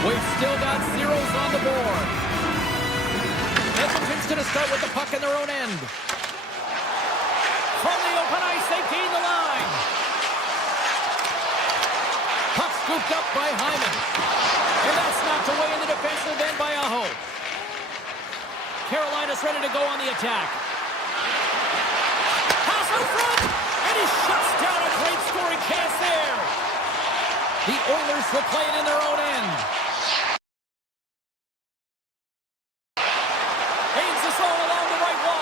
We've still got zeros on the board. Edmonton's going to start with the puck in their own end. From the open ice, they gain the line. Puck scooped up by Hyman. And that's knocked away in the defensive end by Aho. Carolina's ready to go on the attack. Pass in front, and he shuts down a great scoring chance there. The Oilers will play it in their own end. Aims the zone along the right wall.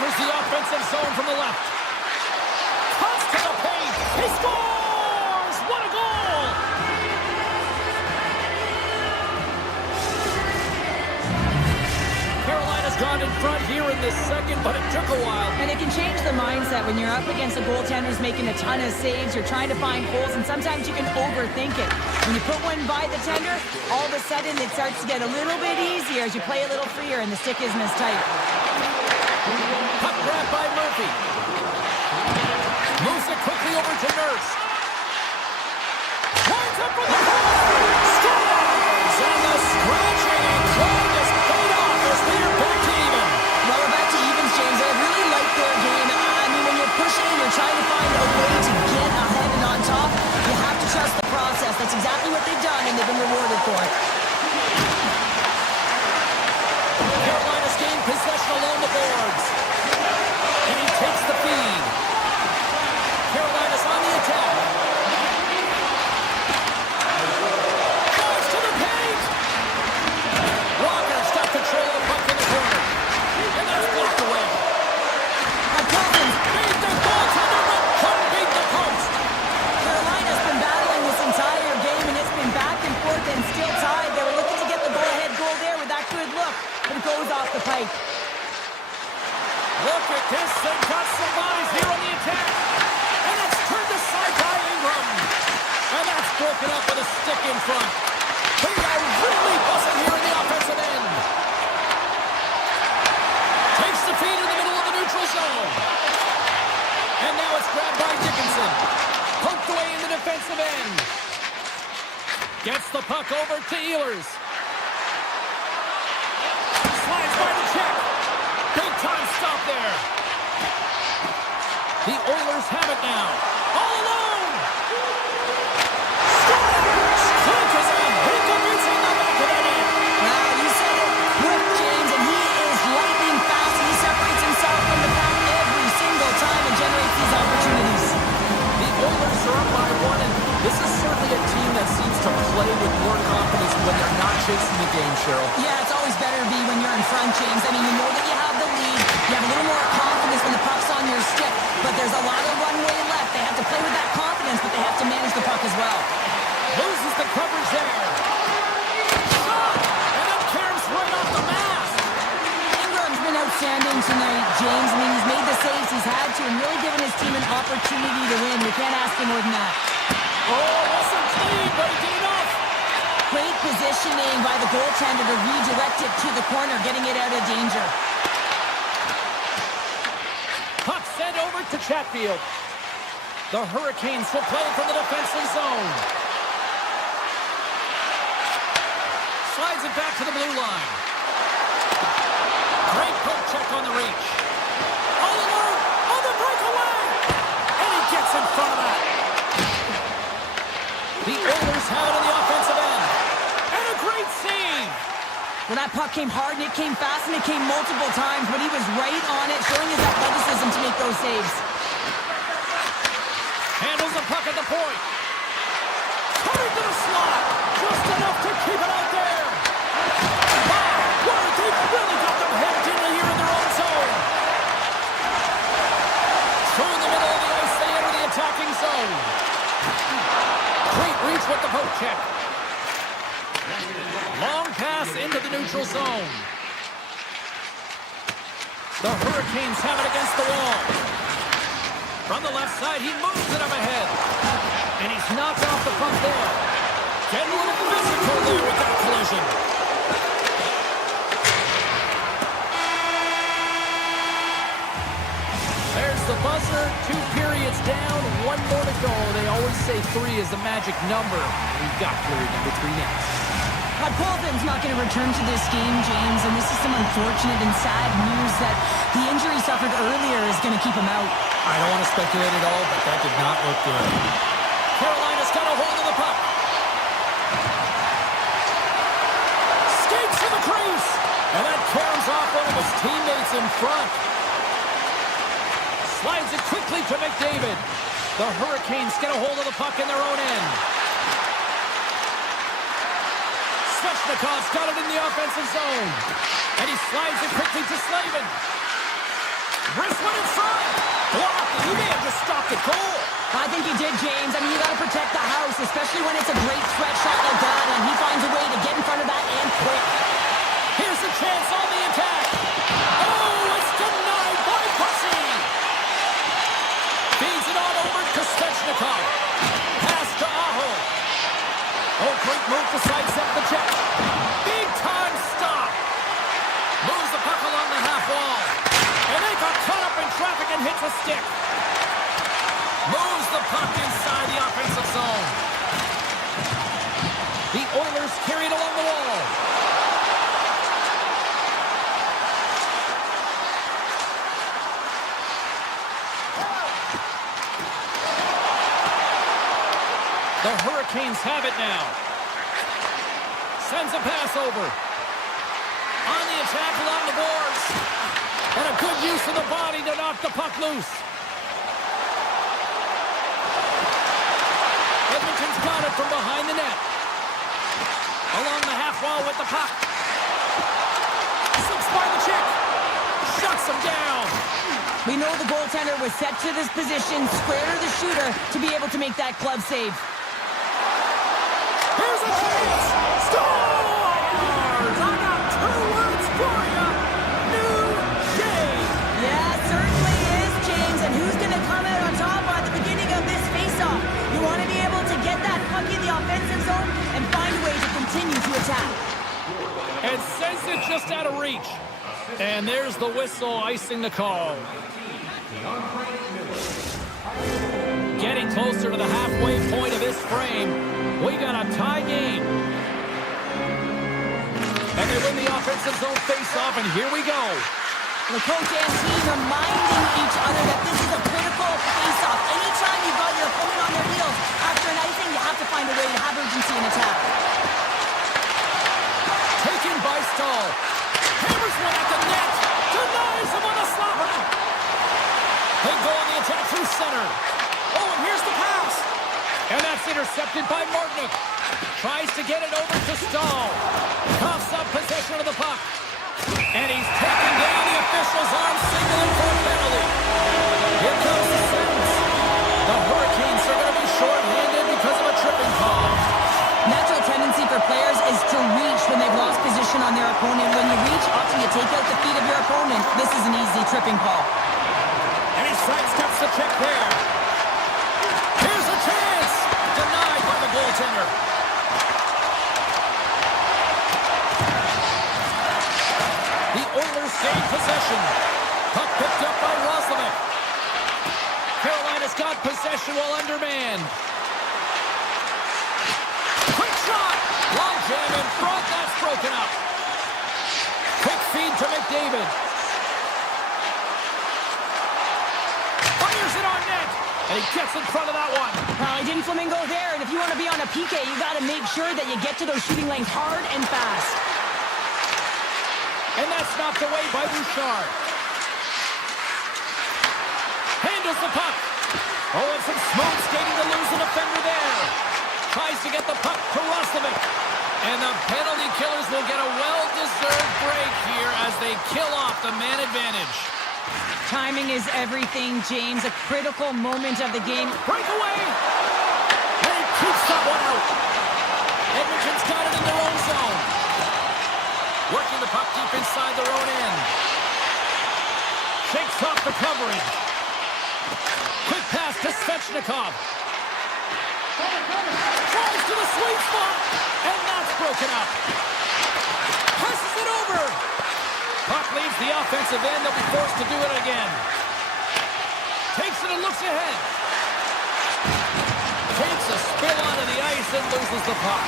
enters the offensive zone from the left. Cuts to the paint. He scores! What a goal! Carolina's gone in front here in the second, but it took a while. And it can change the mindset when you're up against a goaltender who's making a ton of saves. You're trying to find holes, and sometimes you can overthink it. When you put one by the tender, all of a sudden it starts to get a little bit easier as you play a little freer and the stick isn't as tight. Puck grab by Murphy. Moves it quickly over to Nurse. Lines up for the goal! Scores! And the scratching and clawing is paid off as they are back to even. Well, we're back to evens, James. I really like their game. I mean, when you're pushing and you're trying to find a way to get ahead and on top, you have to trust the process. That's exactly what they've done, and they've been rewarded for it. Carolina's gained possession along the boards. And he takes the feed. Carolina's on the attack. Goes to the paint. Walker's got control of the puck in the corner. And that's blocked away. Cousins Beat the goaltender, but couldn't beat the post. Carolina's been battling this entire game, and it's been back and forth and still tied. They were looking to get the go-ahead goal there with that good look, but it goes off the pipe. Look at this. They've got some bodies here on the attack. And it's turned aside by Ingram. And that's broken up with a stick in front. They are really buzzing here in the offensive end. Takes the feed in the middle of the neutral zone. And now it's grabbed by Dickinson. Poked away in the defensive end. Gets the puck over to Ehlers. Slides by the check. Big time stop there. The Oilers have it now. All alone. Scores! Quick as a hiccup. It's in the back of the net. Now, you said it, quick, James, and he is lightning fast, and he separates himself from the pack every single time and generates these opportunities. The Oilers are up by one, and this is certainly a team that seems to play with more confidence when they're not chasing the game, Cheryl. Yeah, it's always better to be when you're in front, James. I mean, you know that you have the lead. You have a little more confidence when the puck's on your stick, but there's a lot of runway left. They have to play with that confidence, but they have to manage the puck as well. Loses the coverage there. Shot! And then Karam's right off the mask. Ingram's been outstanding tonight, James. I mean, he's made the saves he's had to and really given his team an opportunity to win. You can't ask for more than that. Oh, wasn't clean, but he did enough. Great positioning by the goaltender to redirect it to the corner, getting it out of danger. Puck sent over to Chatfield. The Hurricanes will play from the defensive zone. Slides it back to the blue line. Great poke check on the reach. All alone on the breakaway. And he gets in front of that. The Oilers have it on the offensive end. And a great save. Well, that puck came hard, and it came fast, and it came multiple times, but he was right on it, showing his athleticism to make those saves. Handles the puck at the point. Coming to the slot. Just enough to keep it out there. Wow, where they've really got them hemmed in here in their own zone. Through the middle of the ice, they enter the attacking zone. Great reach with the poke check. Long pass into the neutral zone. The Hurricanes have it against the wall. From the left side, he moves it up ahead. And he's knocked off the puck there. Getting a little physical there with that collision. There's the buzzer. 2 periods down. 1 more to go. They always say 3 is the magic number. We've got period number 3 next. Colton's not going to return to this game, James, and this is some unfortunate and sad news that the injury suffered earlier is going to keep him out. I don't want to speculate at all, but that did not look good. Carolina's got a hold of the puck. Skates to the crease. And that caroms off one of his teammates in front. Slides it quickly to McDavid. The Hurricanes get a hold of the puck in their own end. Svechnikov's got it in the offensive zone. And he slides it quickly to Slavin. Wrist went inside. Blocked. He may have just stopped the goal. I think he did, James. I mean, you got to protect the house, especially when it's a great threat shot like that, and he finds a way to get in front of that and quick. Here's a chance on the attack. Oh, it's denied by Bussy. Feeds it on over to Svechnikov. Pass to Aho. Oh, great move to sidestep the check. Big time stop. Moves the puck along the half wall. And they got caught up in traffic and hits a stick. Moves the puck inside the offensive zone. The Oilers carry it along the wall. The Hurricanes have it now. Sends a pass over. On the attack along the boards. And a good use of the body to knock the puck loose. Edmonton's got it from behind the net. Along the half wall with the puck. Slips by the check. Shuts him down. We know the goaltender was set to this position, square to the shooter, to be able to make that glove save. Here's a chance. Scores! I got two words for you. New day. Yeah, certainly is, James. And who's going to come out on top at the beginning of this faceoff? You want to be able to get that puck in the offensive zone and find a way to continue to attack. And sends it just out of reach. And there's the whistle icing the call. Getting closer to the halfway point of this frame. We got a tie game. And they win the offensive zone face-off, and here we go. The coach and team reminding each other that this is a critical face-off. Anytime you've got your opponent on their heels after an icing, you have to find a way to have urgency in attack. Taken by Stahl. Hammers one at the net. Denies him on a slapper. They go on the attack through center. Oh, and here's the pass. And that's intercepted by Martinick. Tries to get it over to Stahl. Coughs up possession of the puck. And he's taken down. The official's arm signaling for a penalty. Here comes the sentence. The Hurricanes are going to be short-handed because of a tripping call. Natural tendency for players is to reach when they've lost position on their opponent. When you reach, often you take out the feet of your opponent. This is an easy tripping call. And he sidesteps the check there. Here's a chance. Denied by the goaltender. The Oilers gain possession. Puck picked up by Roslovic. Carolina's got possession while undermanned. Quick shot. Long jam in front. That's broken up. Quick feed to McDavid. Fires it on net. And he gets in front of that one. He didn't flamingo there, and if you want to be on a PK, you got to make sure that you get to those shooting lanes hard and fast. And that's knocked away by Bouchard. Handles the puck. Oh, and some smooth skating to lose a defender there. Tries to get the puck to Roslovic. And the penalty killers will get a well-deserved break here as they kill off the man advantage. Timing is everything, James. A critical moment of the game. Breakaway! And he keeps that one out. Edmonton's got it in their own zone. Working the puck deep inside their own end. Shakes off the coverage. Quick pass to Svechnikov. Tries to the sweet spot. And that's broken up. Passes it over. Puck leaves the offensive end. They'll be forced to do it again. Takes it and looks ahead. Takes a spill onto the ice and loses the puck.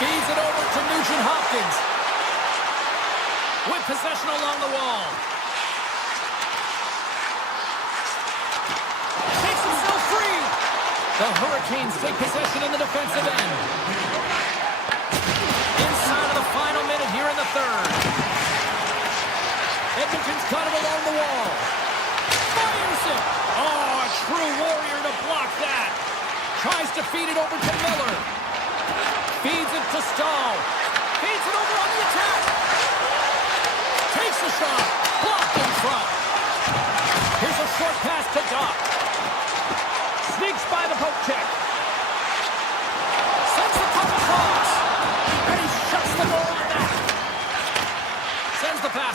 Feeds it over to Nugent Hopkins. With possession along the wall. Takes himself free. The Hurricanes take possession in the defensive end. Inside of the final minute here in the third. Edmonton's got it along the wall. Fires it. Oh, a true warrior to block that. Tries to feed it over to Miller. Feeds it to Stahl. Feeds it over on the attack. Takes the shot. Blocked in front.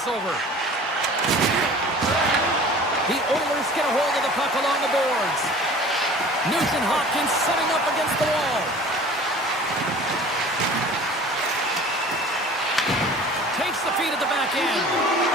crossover. The Oilers get a hold of the puck along the boards. Nugent-Hopkins setting up against the wall. Takes the feed at the back end.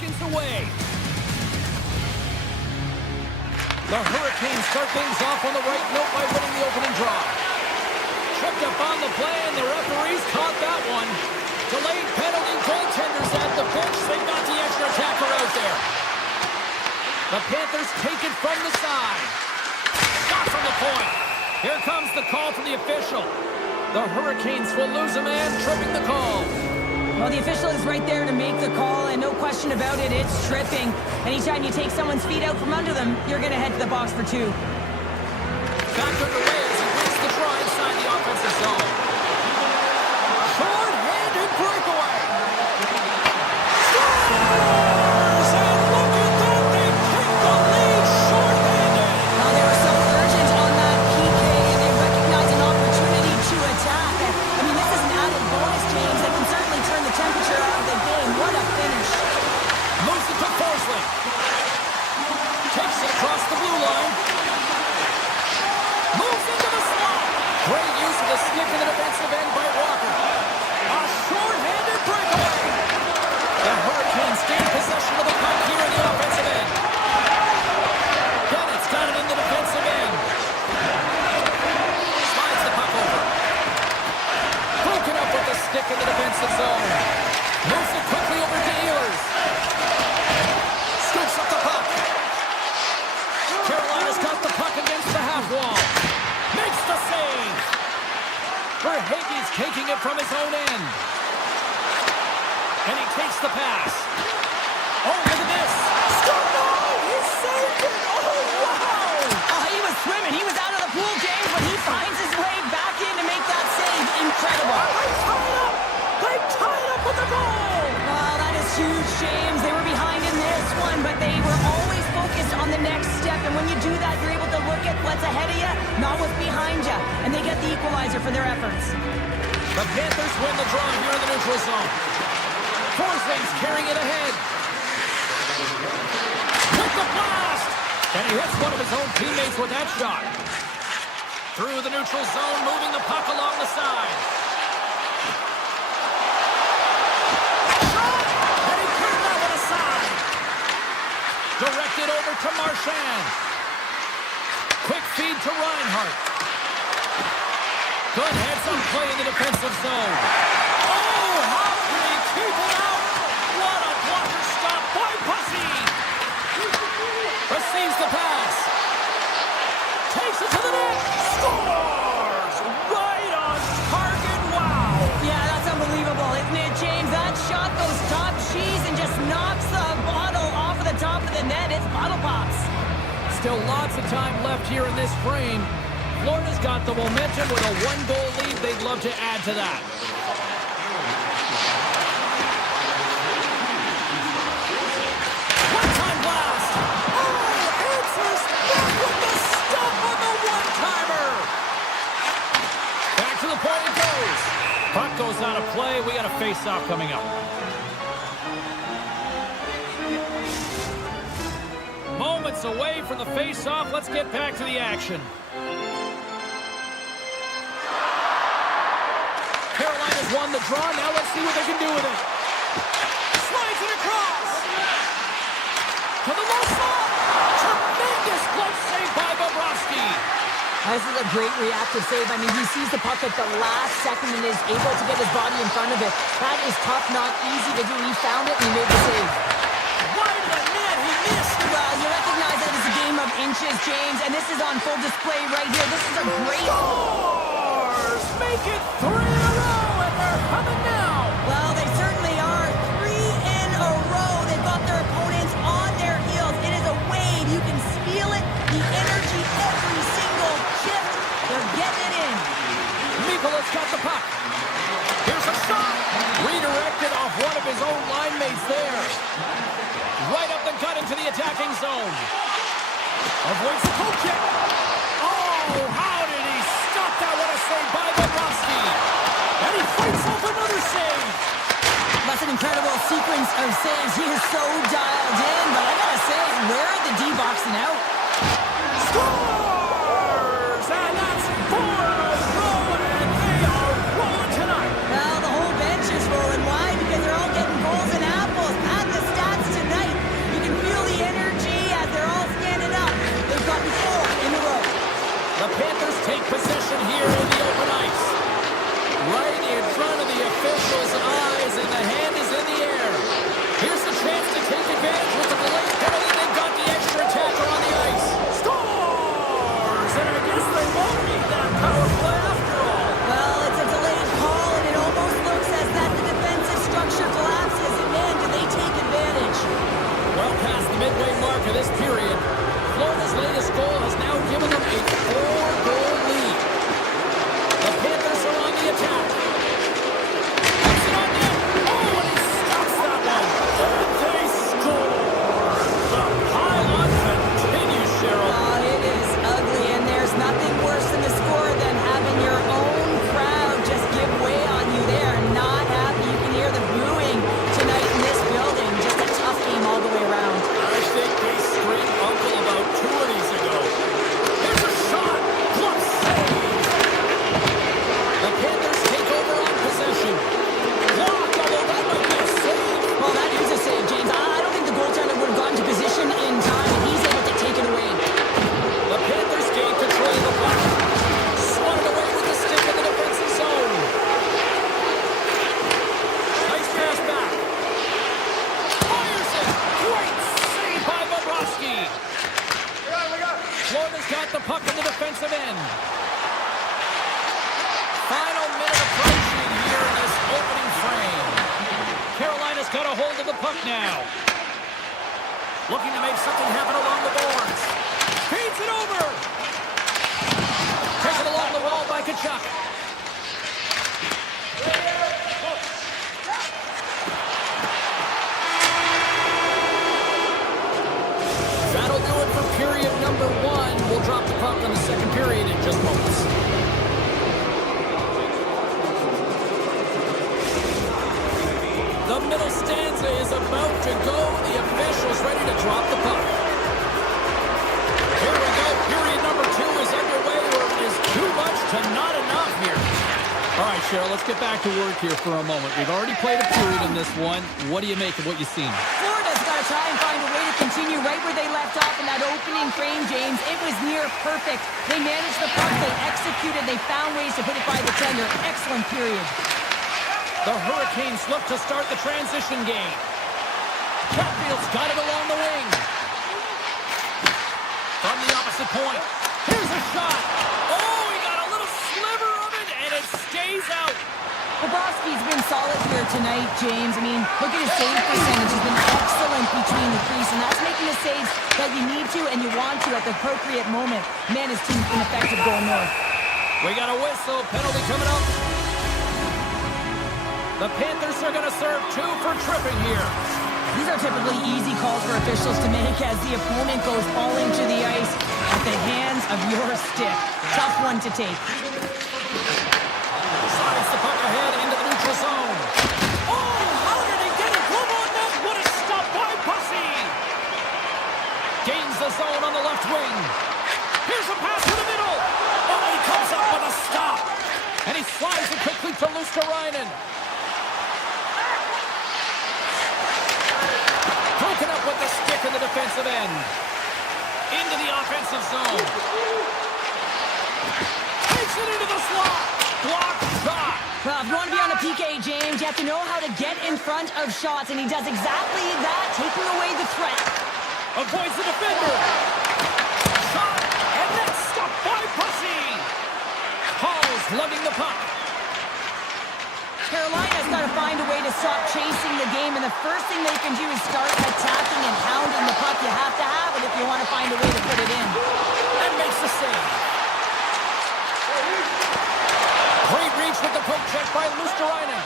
seconds away. The Hurricanes start things off on the right note by winning the opening draw. Tripped up on the play, and the referees caught that one. Delayed penalty, goaltenders at the bench. They've got the extra attacker out there. The Panthers take it from the side. Shot from the point. Here comes the call from the official. The Hurricanes will lose a man, tripping the call. Well, the official is right there to make the call, and no question about it, it's tripping. Anytime you take someone's feet out from under them, you're going to head to the box for two. Back underway as he wins the draw inside the offensive zone. Short-handed breakaway. Scores! And look at that, they take the lead short-handed. Well, they were so urgent on that PK, and they recognized an opportunity to attack. I mean, this is an added bonus, James, that can certainly turn the temperature of the game. What a finish. Moves it to Forsling. Takes it across the blue line. Moves into the slot. Great use of the stick in the defensive end by Walker. A short-handed breakaway. The Hurricanes gain possession of the puck here in the offensive end. Bennett's got it in the defensive end. Slides the puck over. Broken up with the stick in the defensive zone. Moves it quickly over to Ehlers. Scoops up the puck. Carolina's got the puck against the half wall. Makes the save. Verhaeghe's taking it from his own end. And he takes the pass. Oh, look at this. No! He saved it! Oh, wow! Oh, he was swimming. He was out of the pool, James, but he finds his way back in to make that save. Incredible. They tied up with the goal. Wow, that is huge, James. They were behind in this one, but they were always focused on the next step. And when you do that, you're able to look at what's ahead of you, not what's behind you. And they get the equalizer for their efforts. The Panthers win the draw here in the neutral zone. Forsling's carrying it ahead. With the blast! And he hits one of his own teammates with that shot. Through the neutral zone, moving the puck along the side. Shot! And he turned that one aside. Directed over to Marchand. Quick feed to Reinhart. Good heads-up play in the defensive zone. Oh, how can he keep it out? What a blocker stop by Bussy. Receives the pass. Takes it to the net. Scores! Right on target. Wow. Yeah, that's unbelievable, isn't it, James? That shot goes top cheese and just knocks the bottle off of the top of the net. It's bottle pops. Still lots of time left here in this frame. Florida's got the momentum with a one-goal lead. They'd love to add to that. One-time blast. Oh, answers back with the stop on the one-timer. Back to the point it goes. Puck goes out of play. We got a face-off coming up. Moments away from the face-off. Let's get back to the action. Carolina's won the draw. Now let's see what they can do with it. Slides it across. To the low slot. Tremendous glove save by Bobrovsky. This is a great reactive save. I mean, he sees the puck at the last second and is able to get his body in front of it. That is tough, not easy to do. He found it and he made the save. Wide of the net. He missed. Well, you recognize that it's a game of inches, James, and this is on full display right here. This is a great... Scores! Make it 3 in a row, and they're coming now. Well, they certainly are. 3 in a row. They've got their opponents on their heels. It is a wave. You can feel it. The energy every single shift. They're getting it in. Mikola's got the puck. Here's a shot. Redirected off one of his own line mates there. Right up the gut into the attacking zone. Avoids the poke check. Oh, how did he stop that? What a save by Bobrovsky. And he fights off another save. That's an incredible sequence of saves. He is so dialed in, but I gotta say, where are the D-boxing out? Scores! And that's 4 in a row, and they are rolling tonight. Well, the whole bench is rolling. Why? Because they're all getting goals and apples. Add the stats to that. puck in the defensive end. Final minute approaching here in this opening frame. Carolina's got a hold of the puck now. Looking to make something happen along the boards. Feeds it over. Taken along the wall by Kodiak. That'll do it for period number 1. We'll drop the puck on the second period in just moments. The middle stanza is about to go. The officials ready to drop the puck. Here we go. Period number 2 is underway, where it is too much to not enough here. All right, Cheryl, let's get back to work here for a moment. We've already played a period in this one. What do you make of what you've seen? Florida's got to try and find a way to continue right where they left off in that opening frame, James. It was near perfect. They managed the puck. They executed. They found ways to put it by the tender. Excellent period. The Hurricanes look to start the transition game. Caulfield's got it along the wing. From the opposite point. Here's a shot. Oh, he got a little sliver of it, and it stays out. Bobrovsky's been solid here tonight, James. I mean, look at his save percentage. He's been excellent between the crease, and that's making the saves that you need to and you want to at the appropriate moment. Man, his team's been effective going north. We got a whistle. Penalty coming up. The Panthers are going to serve 2 for tripping here. These are typically easy calls for officials to make as the opponent goes falling to the ice at the hands of your stick. Tough one to take. Slides the puck ahead into the neutral zone. Oh, how did he get it? Glove on net. What a stop by Bussy. Gains the zone on the left wing. Here's a pass to the middle. Oh, he comes up with a stop. And he slides it quickly to Luosterainen. Broken up with the stick in the defensive end. Into the offensive zone. Takes it into the slot. Blocked shot. Well, if you want to be on a PK, James, you have to know how to get in front of shots, and he does exactly that, taking away the threat. Avoids the defender. Shot, and then stopped by Bussy. Hall's lugging the puck. Carolina's got to find a way to stop chasing the game, and the first thing they can do is start attacking and hounding the puck. You have to have it if you want to find a way to put it in. And makes the save. Great reach with the poke check by Luosterainen.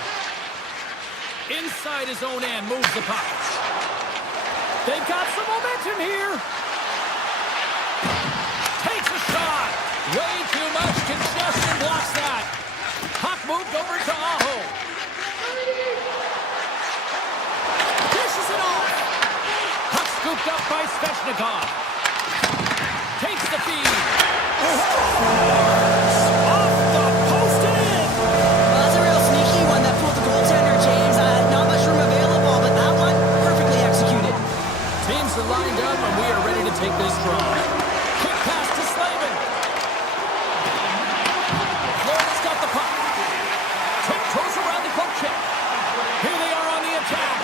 Inside his own end, moves the puck. They've got some momentum here. Takes a shot. Way too much congestion, blocks that. Puck moved over to Aho. Dishes it off. Puck scooped up by Svechnikov. Takes the feed. Off the post and in. Well, that's a real sneaky one that pulled the goaltender, James. Not much room available, but that one, perfectly executed. Teams are lined up, and we are ready to take this draw. Quick pass to Slavin. Florida's got the puck. Tiptoes around the poke check. Here they are on the attack.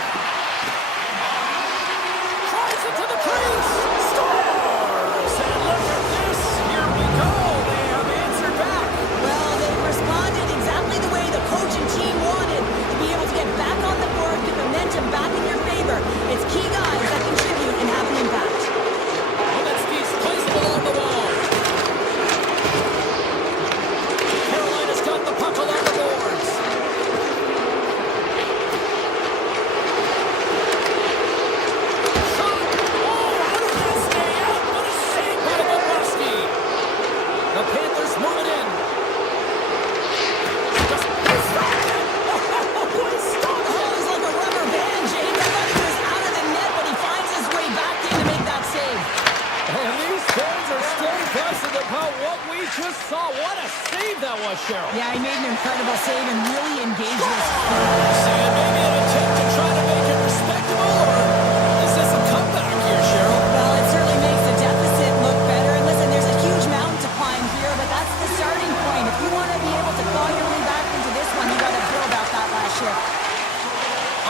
Tries it to the crease. Scores! And look at this. Here we go. They have answered back. Well, they responded exactly the way the coach and team wanted, to be able to get back on the board, get momentum back in your favor. It's key guys that contribute and have an impact. Ovechkin plays it along the wall. Carolina's got the puck along the boards. Shot. Oh, how did that stay out? What a save by Bobrovsky. The Panthers move it in. Just stopped it. What a stop. Oh, it was like a rubber band, James. I thought he was out of the net, but he finds his way back in to make that save. And these fans are still impressed about what we just saw. What a save that was, Cheryl. Yeah, he made an incredible save and really engaged this. And maybe an attempt to try to make it respectable, or is this a comeback here, Cheryl? Well, it certainly makes the deficit look better. And listen, there's a huge mountain to climb here, but that's the starting point. If you want to be able to claw your way back into this one, you got to build out that last shift.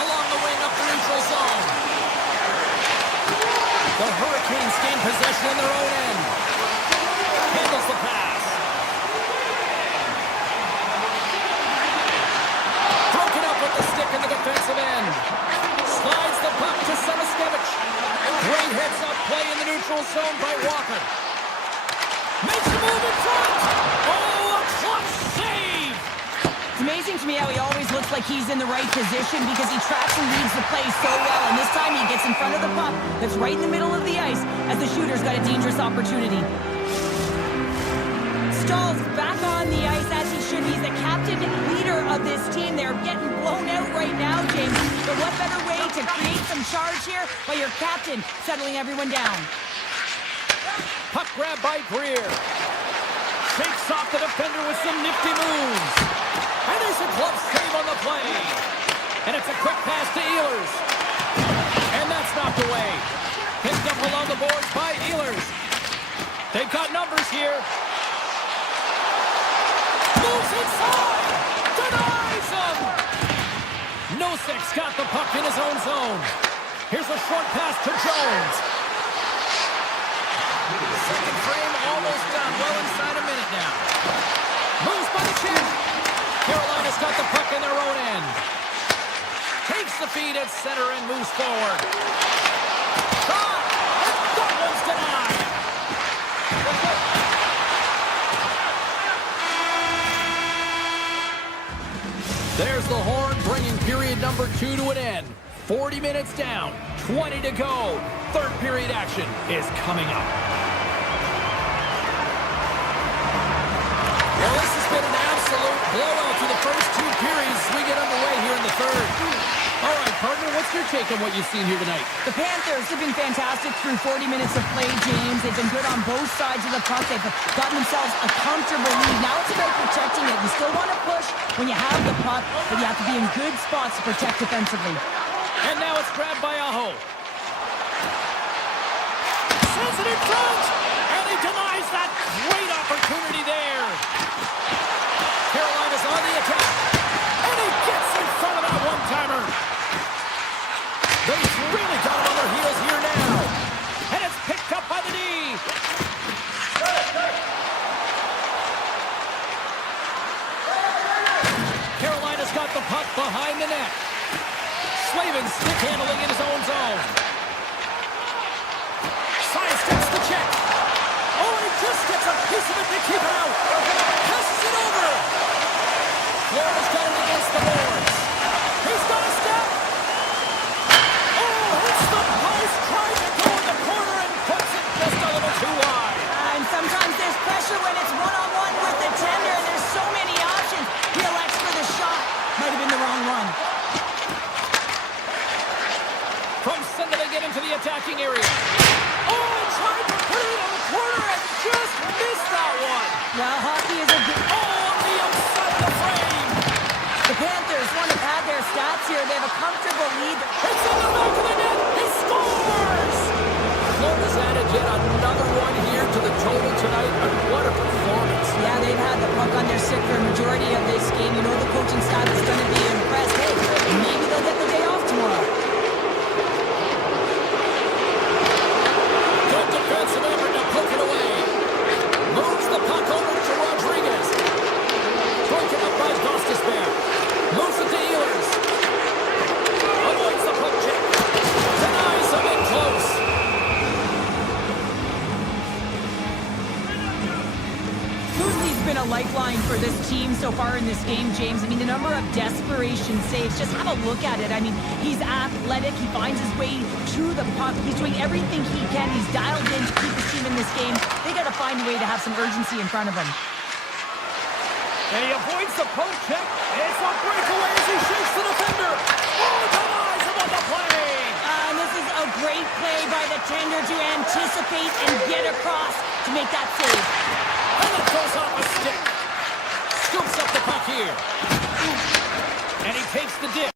Along the wing up the neutral zone. The Hurricanes gain possession in their own end. Handle zone by Walker. Makes the move in front. Oh, a clutch save. It's amazing to me how he always looks like he's in the right position because he tracks and reads the play so well. And this time he gets in front of the puck that's right in the middle of the ice as the shooter's got a dangerous opportunity. Stahl's back on the ice as he should. He's the captain and leader of this team. They're getting blown out right now, James. But what better way to create some charge here by your captain settling everyone down? Puck grab by Greer. Shakes off the defender with some nifty moves. And there's a glove save on the play. And it's a quick pass to Ehlers. And that's knocked away. Picked up along the boards by Ehlers. They've got numbers here. Moves inside. Denies him. Nosek's got the puck in his own zone. Here's a short pass to Jones. Second frame almost done. Well inside a minute now. Moves by the chin. Carolina's got the puck in their own end. Takes the feed at center and moves forward. Shot! That one's denied. There's the horn bringing period number 2 to an end. 40 minutes down, 20 to go. Third period action is coming up. Well, this has been an absolute blowout through the first 2 periods as we get underway here in the third. All right, partner, what's your take on what you've seen here tonight? The Panthers have been fantastic through 40 minutes of play, James. They've been good on both sides of the puck. They've gotten themselves a comfortable lead. Now it's about protecting it. You still want to push when you have the puck, but you have to be in good spots to protect defensively. And now it's grabbed by Aho. Sends it in front, and he denies that great opportunity there. Carolina's on the attack, and he gets in front of that one-timer. They've really got him on their heels here now, and it's picked up by the D. Carolina's got the puck behind the net. Slavin stick handling in his own zone. Sidesteps the check. Oh, and he just gets a piece of it to keep it out. Passes it over. Florida's got it against the boards. He's got a step. Oh, hits the post. Tries to go in the corner and puts it just a little too wide. And sometimes there's pressure when it's one-on-one with the tender. There's so many options. He elects for the shot. Might have been the wrong one. From center they get into the attacking area. Oh, tried to put it on the corner and just missed that one. Well, hockey is a good... Oh, on the outside of the frame. The Panthers want to pad their stats here. They have a comfortable lead. It's in the back of the net. He scores! Florida's added yet another one here to the total tonight, and what a performance. Yeah, they've had the puck on their stick for a majority of this game. You know the coaching staff is going to be impressed. Hey, maybe they'll get the day off tomorrow. Good defensive effort to poke it away. Moves the puck over to Rodriguez. Broken up by Gostisbehere. Moves it to Ehlers. Avoids the puck check. Denies him in close. He's been a lifeline for this team so far in this game, James. I mean, the number of desperation saves, just have a look at it. I mean, he's athletic. He finds his way to the puck. He's doing everything he can. He's dialed in to keep his team in this game. They got to find a way to have some urgency in front of him. And he avoids the poke check. It's a breakaway as he shakes the defender. Oh, denies him on the play. And this is a great play by the tender to anticipate and get across to make that save. And it goes off a stick. Scoops up the puck here. And he takes the dip.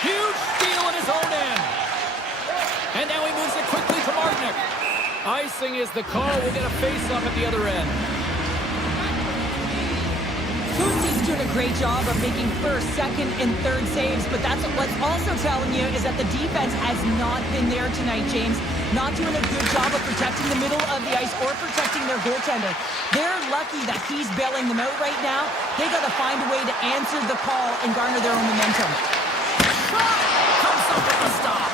Huge steal in his own end. And now he moves it quickly to Martinick. Icing is the call. We'll get a face-off at the other end. He's doing a great job of making first, second, and third saves, but that's what's also telling you is that the defense has not been there tonight, James. Not doing a good job of protecting the middle of the ice or protecting their goaltender. They're lucky that he's bailing them out right now. They got to find a way to answer the call and garner their own momentum. Comes up with a stop.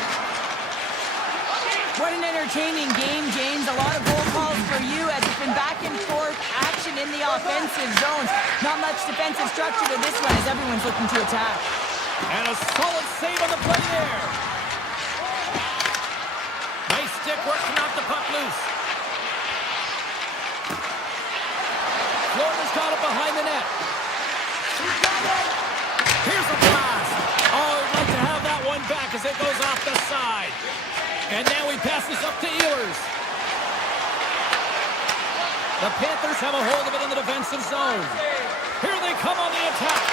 What an entertaining game, James. A lot of goal calls for you as it's been back and forth action in the offensive zones. Not much defensive structure to this one as everyone's looking to attack. And a solid save on the play there. Nice stick work to knock the puck loose. Florida's got it behind the net. Here's a blast. Oh, I'd like to have that one back as it goes off the side. And now he passes up to Ehlers. The Panthers have a hold of it in the defensive zone. Here they come on the attack.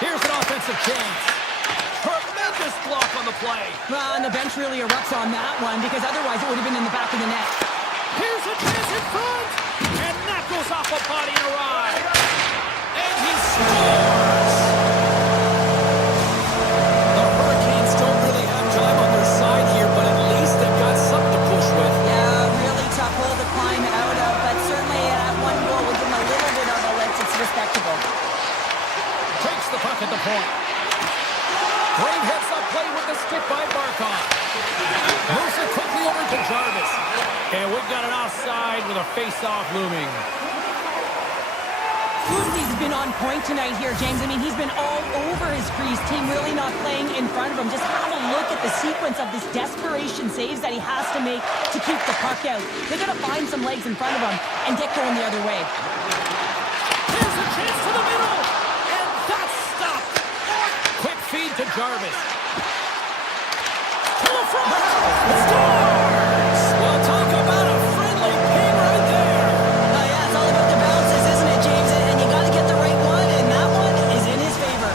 Here's an offensive chance. Tremendous block on the play. Well, and the bench really erupts on that one because otherwise it would have been in the back of the net. Here's a chance in front. And that goes off a body and a ride. And he scores. The Hurricanes don't really have time on their side here, but at least they've got something to push with. Yeah, really tough hole to climb out of, but certainly that one goal will give them a little bit of a lift. It's respectable. Takes the puck at the point. Great heads-up play with the stick by Barkov. Moves it quickly over to Jarvis. And we've got an offside with a face-off looming. Lucy's been on point tonight here, James. I mean, he's been all over his crease. Team really not playing in front of him. Just have a look at the sequence of this desperation saves that he has to make to keep the puck out. They got to find some legs in front of him and get going the other way. Here's a chance to the middle. And that's stopped. Quick feed to Jarvis. To the front. Scores! Well, talk about a friendly game right there. Oh, yeah, it's all about the bounces, isn't it, James? And you got to get the right one, and that one is in his favor.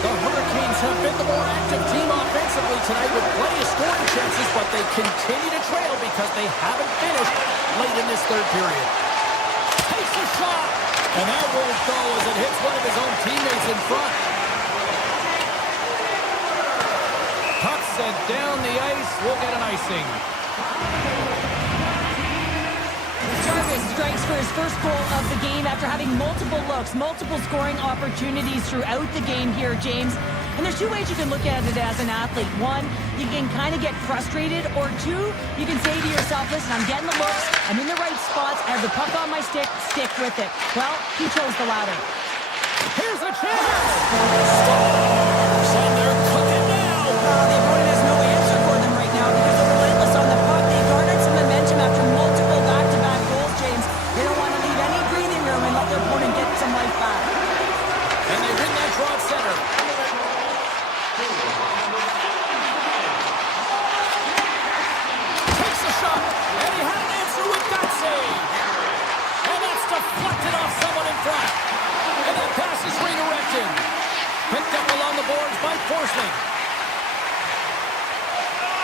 The Hurricanes have been the more active team offensively tonight with plenty of scoring chances, but they continue to trail because they haven't finished late in this third period. Takes a shot, and that rolls go as it hits one of his own teammates in front. Puck sent down the ice. We'll get an icing. Jarvis strikes for his first goal of the game after having multiple looks, multiple scoring opportunities throughout the game here, James. And there's two ways you can look at it as an athlete. One, you can kind of get frustrated, or two, you can say to yourself, listen, I'm getting the looks, I'm in the right spots, I have the puck on my stick, stick with it. Well, he chose the latter. Here's a chance! Scores! And they're cooking now! The opponent has no answer for them right now because they're relentless on the puck. They garnered some momentum after multiple back-to-back goals, James. They don't want to leave any breathing room and let their opponent get some life back. And they win that draw at center. Takes a shot, and he had an answer with that save. And that's deflected off someone in front. And that pass is redirected. Picked up along the boards by Forsling.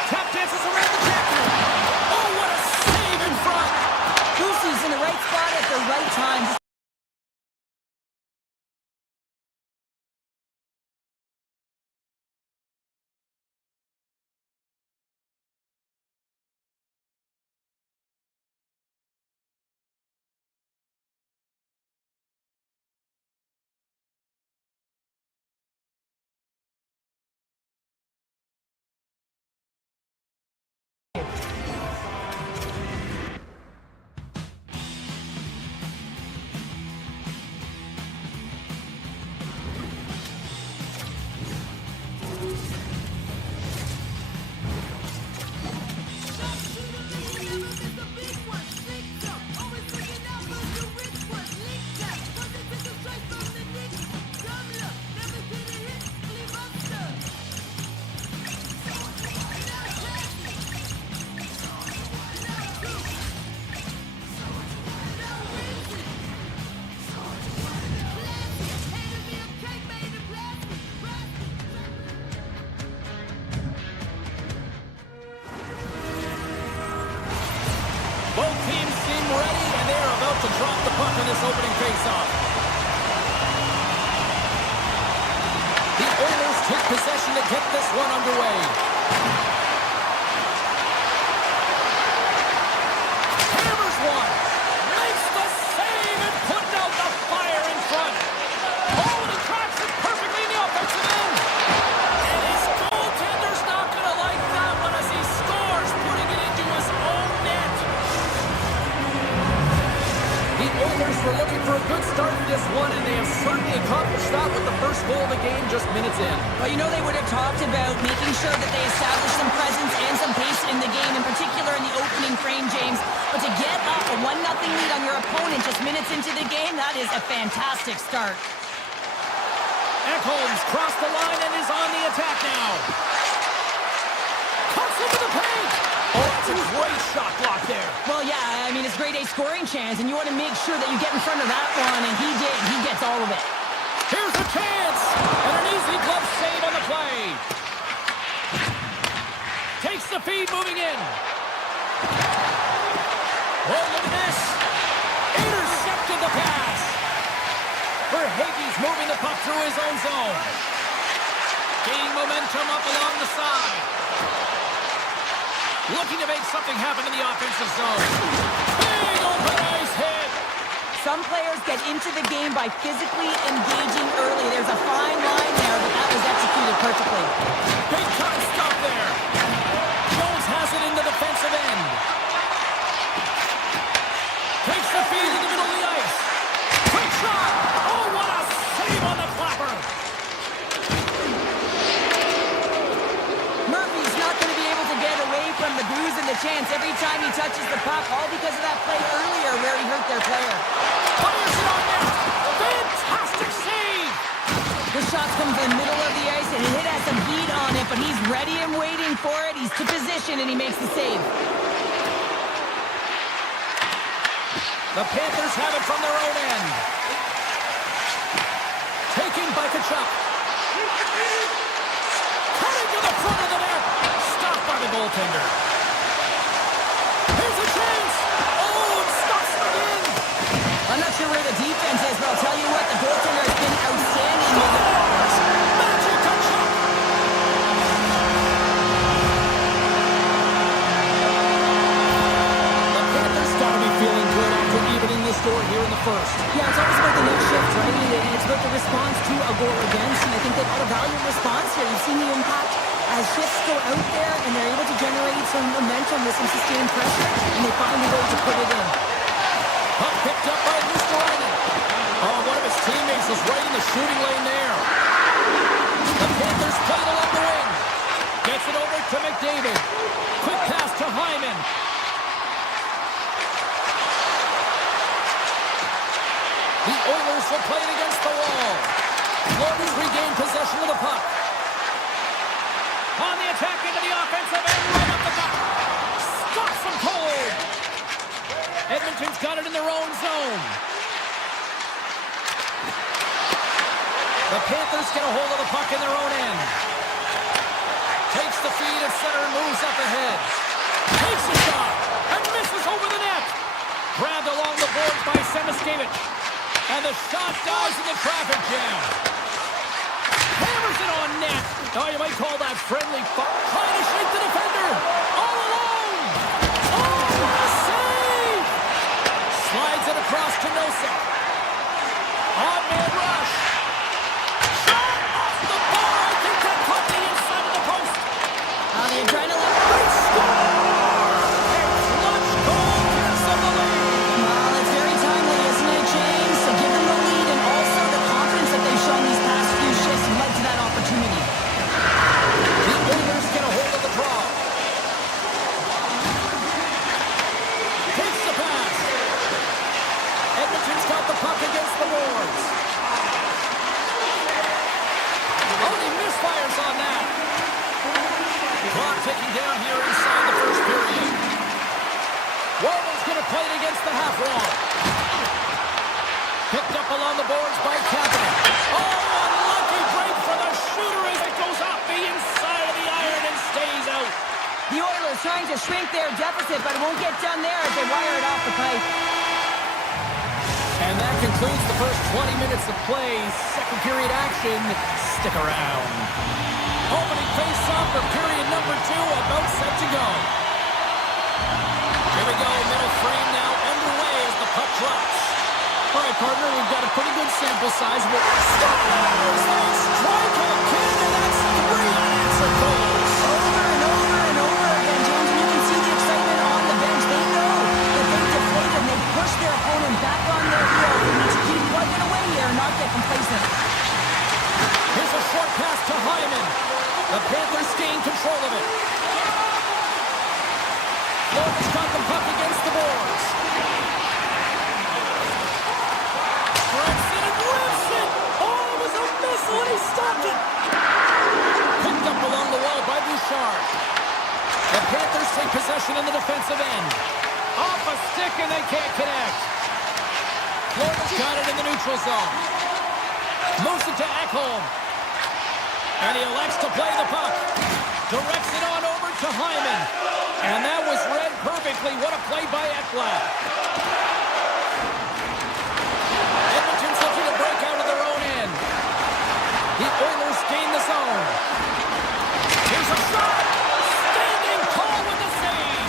Tap dances around the jacket. Oh, what a save in front. Lucy's in the right spot at the right time. Both teams seem ready, and they are about to drop the puck on this opening faceoff. The Oilers take possession to get this one underway. Hammers one. Makes the save and putting out the fire in front. Oh, and he tracks it perfectly in the offensive end. And his goaltender's not going to like that one as he scores, putting it into Oilers were looking for a good start in this one, and they have certainly accomplished that with the first goal of the game just minutes in. Well, you know they would have talked about making sure that they establish some presence and some pace in the game, in particular in the opening frame, James. But to get up a 1-0 lead on your opponent just minutes into the game, that is a fantastic start. Ekholm's crossed the line and is on the attack now. Cuts into the paint. Oh, that's a great shot block there. Well, yeah, I mean, it's grade A scoring chance, and you want to make sure that you get in front of that one, and he did. He gets all of it. Here's a chance, and an easy glove save on the play. Takes the feed moving in. Oh, look at this. Intercepted the pass. Verhaeghe's moving the puck through his own zone. Gaining momentum up along the side. Looking to make something happen in the offensive zone. Big open ice hit. Some players get into the game by physically engaging early. There's a fine line there, but that was executed perfectly. Big time stop there. Jones has it in the defensive end. Takes the feed in the middle of the ice. Quick shot. Oh, what a save on the clapper. Murphy's not going to be able to get away from the bruise and the chance every time he touches the puck, all because of that play earlier where he hurt their player. Fires it on net. Fantastic save. The shot comes in the middle of the ice, and it has some heat on it, but he's ready and waiting for it. He's to position, and he makes the save. The Panthers have it from their own end. Taking by Kachuk. Cutting to the front of the net. Stopped by the goaltender. Here's a chance. Oh, it stops it again. I'm not sure where the defense is, but I'll tell you what, the goaltender has been outstanding. Magic Kachuk. The Panthers got to be feeling good after evening the score here in the first. Yeah, it's always about the next shift, right? And it's about the response to a goal against, and I think they've had a valuable response here. You've seen the impact as shifts go out there, and they're able to generate some momentum with some sustained pressure, and they find a way to put it in. Puck picked up by Luskerainen. Oh, one of his teammates is right in the shooting lane there. The Panthers play it along the wing. Gets it over to McDavid. Quick pass to Hyman. The Oilers will play it against the wall. Florida's regained possession of the puck. On the attack into the offensive end, right up the gut. Stops them cold. Edmonton's got it in their own zone. The Panthers get a hold of the puck in their own end. Takes the feed at center and moves up ahead. Takes a shot and misses over the net. Grabbed along the boards by Semiskevich. And the shot dies in the traffic jam. Hammers it on net. Oh, you might call that friendly fire. Trying to shake the defender. All alone. Oh, what a save. Slides it across to Nosek. On-man rush. Shot off the bar. I think that caught the inside of the post. The adrenaline. Great score. A clutch goal gives them the lead. Well, it's very timely, isn't it, James? To give them the lead and also the confidence that they've shown these past few shifts led to that opportunity. The Oilers get a hold of the draw. Takes the pass. Edmonton's got the puck against the boards. Only misfires on that. Clock ticking down here inside the first period. Walden's going to play it against the half wall. Picked up along the boards by Kapanen. Oh, unlucky break for the shooter as it goes off the inside of the iron and stays out. The Oilers trying to shrink their deficit, but it won't get done there as they wire it off the pipe. And that concludes the first 20 minutes of play. Second period action. Stick around. Opening face-off for period number 2, about set to go. Here we go, middle frame now underway as the puck drops. All right, partner, we've got a pretty good sample size. But scores! They strike again, and that's 3 unanswered goals. Over and over and over again, James, and you can see the excitement on the bench. They know that they deflated and they pushed their opponent back on their and they can't connect. Florida's got it in the neutral zone. Moves it to Ekholm. And he elects to play the puck. Directs it on over to Hyman. And that was read perfectly. What a play by Ekblad. Edmonton's looking to break out of their own end. The Oilers gain the zone. Here's a shot. Standing tall with the save.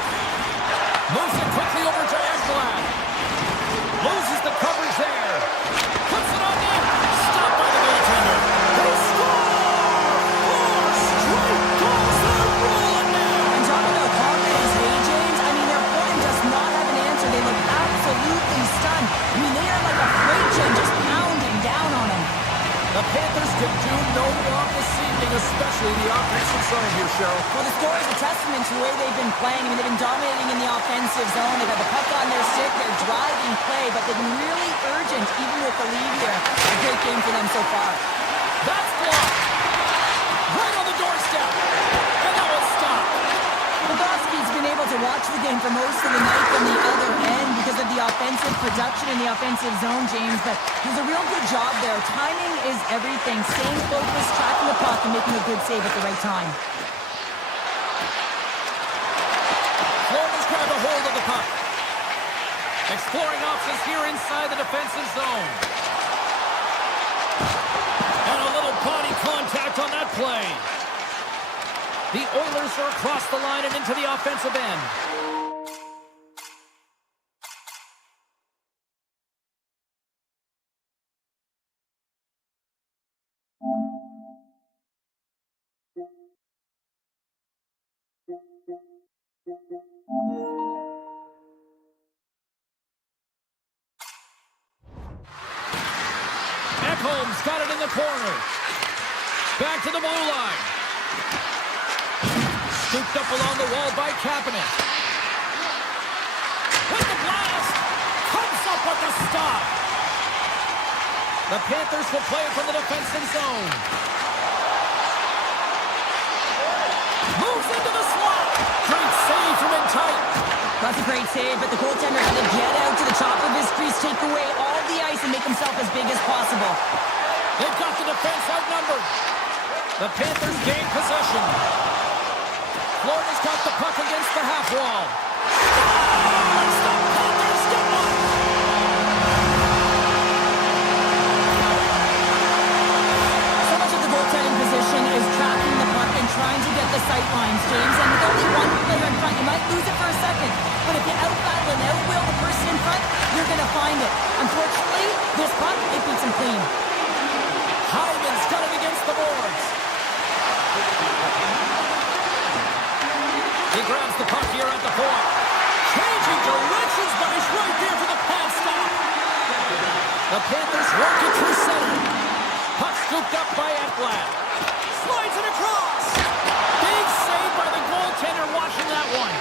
Moves it quickly over to Ekblad. Loses the coverage there. Puts it on net. Stopped by the goaltender. They score! 4 straight goals. They're rolling now. And talking about confidence, hey, James? I mean, their opponent does not have an answer. They look absolutely stunned. I mean, they are like a freight train just pounding down on them. The Panthers can do no wrong this evening, especially the offensive zone here, Cheryl. Well, the score is a testament to the way they've been playing. I mean, they've been dominating in the offensive zone. They've had the puck on their stick. They're driving play, but they've been really urgent, even with the lead here. A great game for them so far. That's blocked. Right on the doorstep. And that was stopped. Bobrovsky's been able to watch the game for most of the night from the other end because of the offensive production in the offensive zone, James, but he's a real good job there. Timing is everything. Staying focused, tracking the puck, and making a good save at the right time. Florida's grabbed a hold of the puck. Exploring options here inside the defensive zone. And a little body contact on that play. The Oilers are across the line and into the offensive end. Ekholm's got it in the corner. Back to the blue line. Scooped up along the wall by Kapanen. With the blast. Comes up with the stop. The Panthers will play it from the defensive zone. Moves into the slot. Great save from in tight. That's a great save, but the goaltender had to get out to the top of his crease, take away all the ice, and make himself as big as possible. They've got the defense outnumbered. The Panthers gain possession. Florida's got the puck against the half wall. Scores! The Panthers get one! So much of the goaltending position is tracking the puck and trying to get the sight lines, James. And with only one player in front, you might lose it for a second. But if you out-battle and out-will the person in front, you're going to find it. Unfortunately, this puck, it beats him clean. Hyman's got it against the boards. He grabs the puck here at the point. Changing directions, but he's right there for the pass stop. The Panthers work it through center. Puck scooped up by Ekblad. Slides it across. Big save by the goaltender watching that one.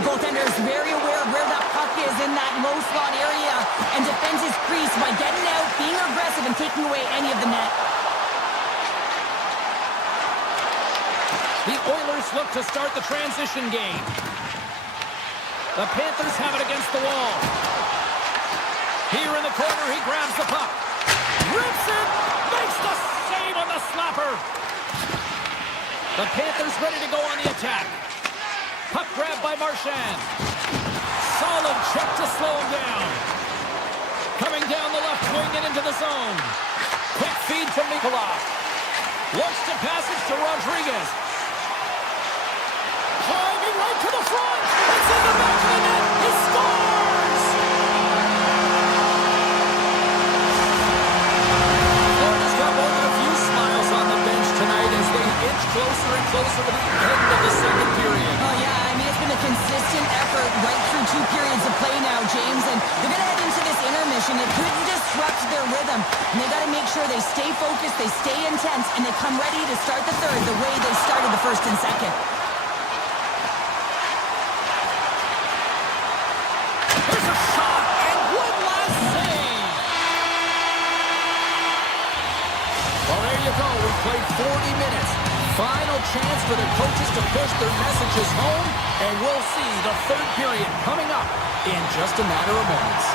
The goaltender is very aware of where that puck is in that low slot area and defends his crease by getting out, being aggressive, and taking away any of the net. The Oilers look to start the transition game. The Panthers have it against the wall. Here in the corner, he grabs the puck. Rips it! Makes the save on the slapper! The Panthers ready to go on the attack. Puck grab by Marchand. Solid check to slow him down. Coming down the left wing and into the zone. Quick feed to Mikolov. Looks to pass it to Rodriguez. Driving right to the front. It's in the back of the net. He scores! Florida's got more than a few smiles on the bench tonight as they inch closer and closer to the end of the second period. Oh, yeah, I mean, it's been a consistent effort right through 2 periods of play now, James, and they're going to head into this intermission. It could disrupt their rhythm, and they got to make sure they stay focused, they stay intense, and they come ready to start the third the way they started the first and second. There's a shot, and one last save. Well, there you go. We played 40 minutes. Final chance for the coaches to push their messages home, and we'll see the third period coming up in just a matter of moments.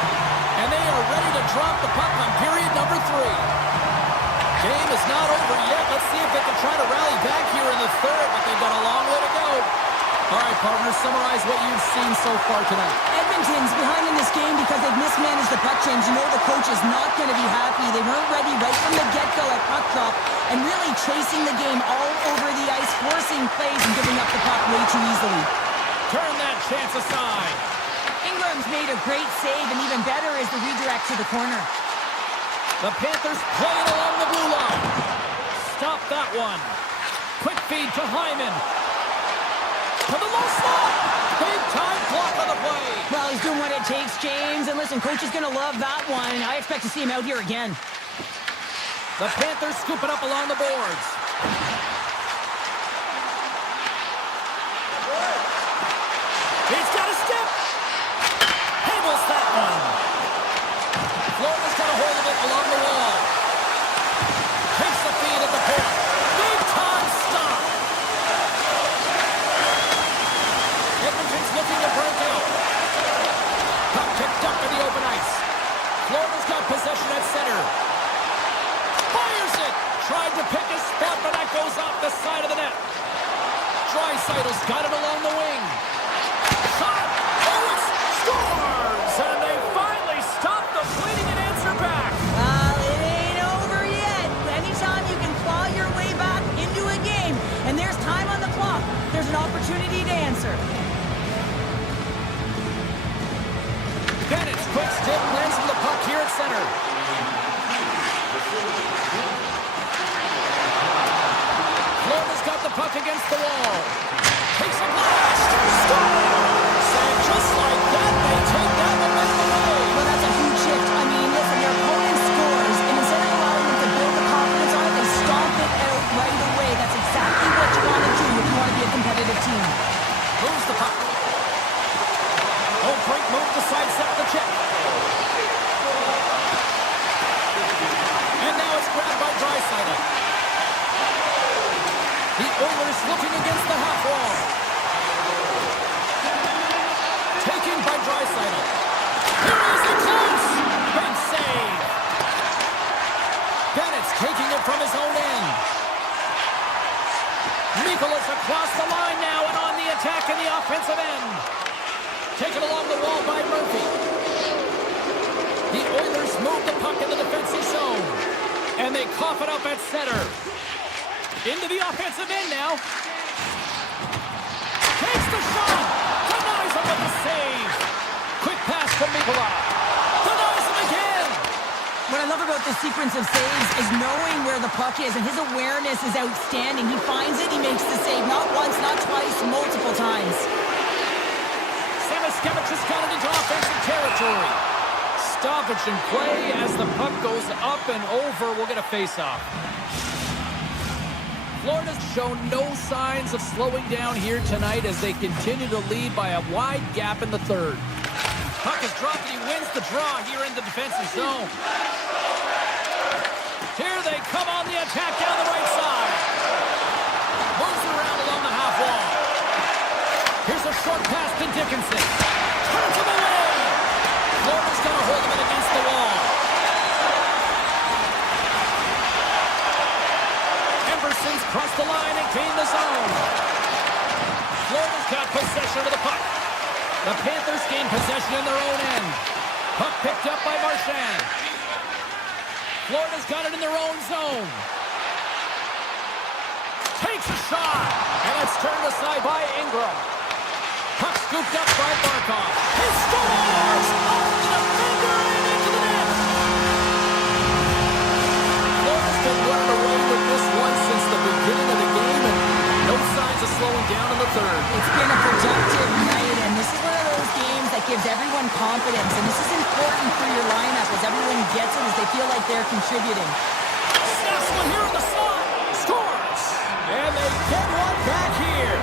And they are ready to drop the puck on period number 3. Game is not over yet. Let's see if they can try to rally back here in the third, but they've got a long way to go. All right, partners, summarize what you've seen so far tonight. Edmonton's behind in this game because they've mismanaged the puck change. You know the coach is not going to be happy. They weren't ready right from the get-go at puck drop and really chasing the game all over the ice, forcing plays and giving up the puck way too easily. Turn that chance aside. Ingram's made a great save, and even better is the redirect to the corner. The Panthers play it along the blue line. Stop that one. Quick feed to Hyman. To the low slot. Big time block on the play. Well, he's doing what it takes, James. And listen, coach is going to love that one. I expect to see him out here again. The Panthers scoop it up along the boards. He's got a step. Handles that one. Florida's got a hold of it along the wall. Takes the feed at the point. Big time stop. Edmonton's looking to break out. Puck picked up in the open ice. Florida's got possession at center. Fires it. Tried to pick his spot, but that goes off the side of the net. Draisaitl's got it along the wing. Shot. Oh, it scores! And they finally stop the bleeding and answer back. Well, it ain't over yet. Anytime you can claw your way back into a game, and there's time on the clock, there's an opportunity to answer. Bennett's quick stick lands from the puck here at center. Florida's got the puck against the wall. Takes a blast. Scores! And just like that, they take that momentum away. Well, that's a huge shift. I mean, listen, their opponent scores, and instead of allowing them to build the confidence on it, they stomp it out right away. That's exactly what you want to do if you want to be a competitive team. Moves the puck. Oh, great move to sidestep the check. And now it's grabbed by Draisaitl. The Oilers looking against the half wall. Taken by Draisaitl. Here he is in close. Big save. Bennett's taking it from his own end. Nicholas across the line now and on the attack in the offensive end. Taken along the wall by Murphy. The Oilers move the puck in the defensive zone. And they cough it up at center. Into the offensive end now. Takes the shot. Denies him with the save. Quick pass from Nicholas. Denies him again. What I love about this sequence of saves is knowing where the puck is, and his awareness is outstanding. He finds it, he makes the save. Not once, not twice, multiple times. Samoskevich has got it into offensive territory. Stoppage in play as the puck goes up and over. We'll get a face-off. Florida's shown no signs of slowing down here tonight as they continue to lead by a wide gap in the third. Puck is dropped and he wins the draw here in the defensive zone. Here they come on the attack down the right side. Moves around along the half wall. Here's a short pass to Dickinson. Turns him away. Florida's got a hold of it against the wall. Emberson's crossed the line and gained the zone. Florida's got possession of the puck. The Panthers gain possession in their own end. Puck picked up by Marchand. Florida's got it in their own zone. Takes a shot. And it's turned aside by Ingram. Puck scooped up by Barkov. He scores! Off the defender and into the net. Florida's been running away with this one since the beginning of the game, and no signs of slowing down in the third. It's been a productive night, and this is one of those games that gives everyone confidence, and this is important for your lineup as everyone gets it, as they feel like they're contributing. Snaps one here in the slot. Scores! And they get one back here.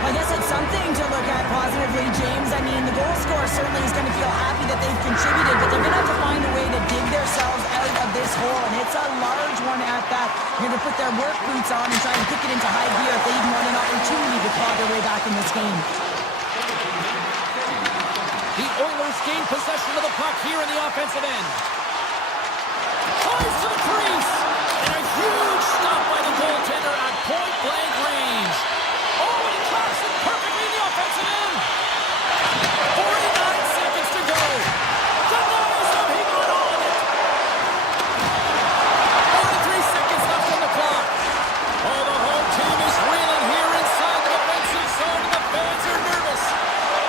I guess it's something to look at positively, James. I mean, the goal scorer certainly is going to feel happy that they've contributed, but they're going to have to find a way to dig themselves out of this hole, and it's a large everyone at that. They're going to put their work boots on and try and kick it into high gear if they even want an opportunity to claw their way back in this game. The Oilers gain possession of the puck here in the offensive end. Flies to the crease. And a huge stop by the goaltender at point-blank range. Oh, and he tracks it perfectly in the offensive end. 49 seconds to go. Denies him. He got all of it. 43 seconds left on the clock. Oh, the home team is reeling here inside the defensive zone, and the fans are nervous.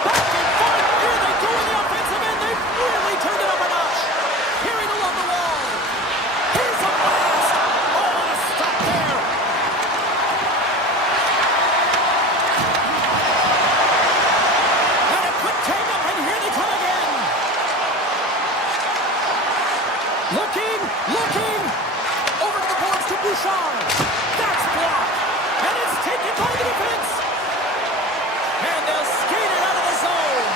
Back and forth. Here they go in the offensive end. They've really turned it up a notch. Carried along the wall. Here's a blast. Oh, and a stop there. And a quick take-up, and here they come again. Looking. Over to the boards to Bouchard. That's blocked. And it's taken by the defense. And they'll skate it out of the zone.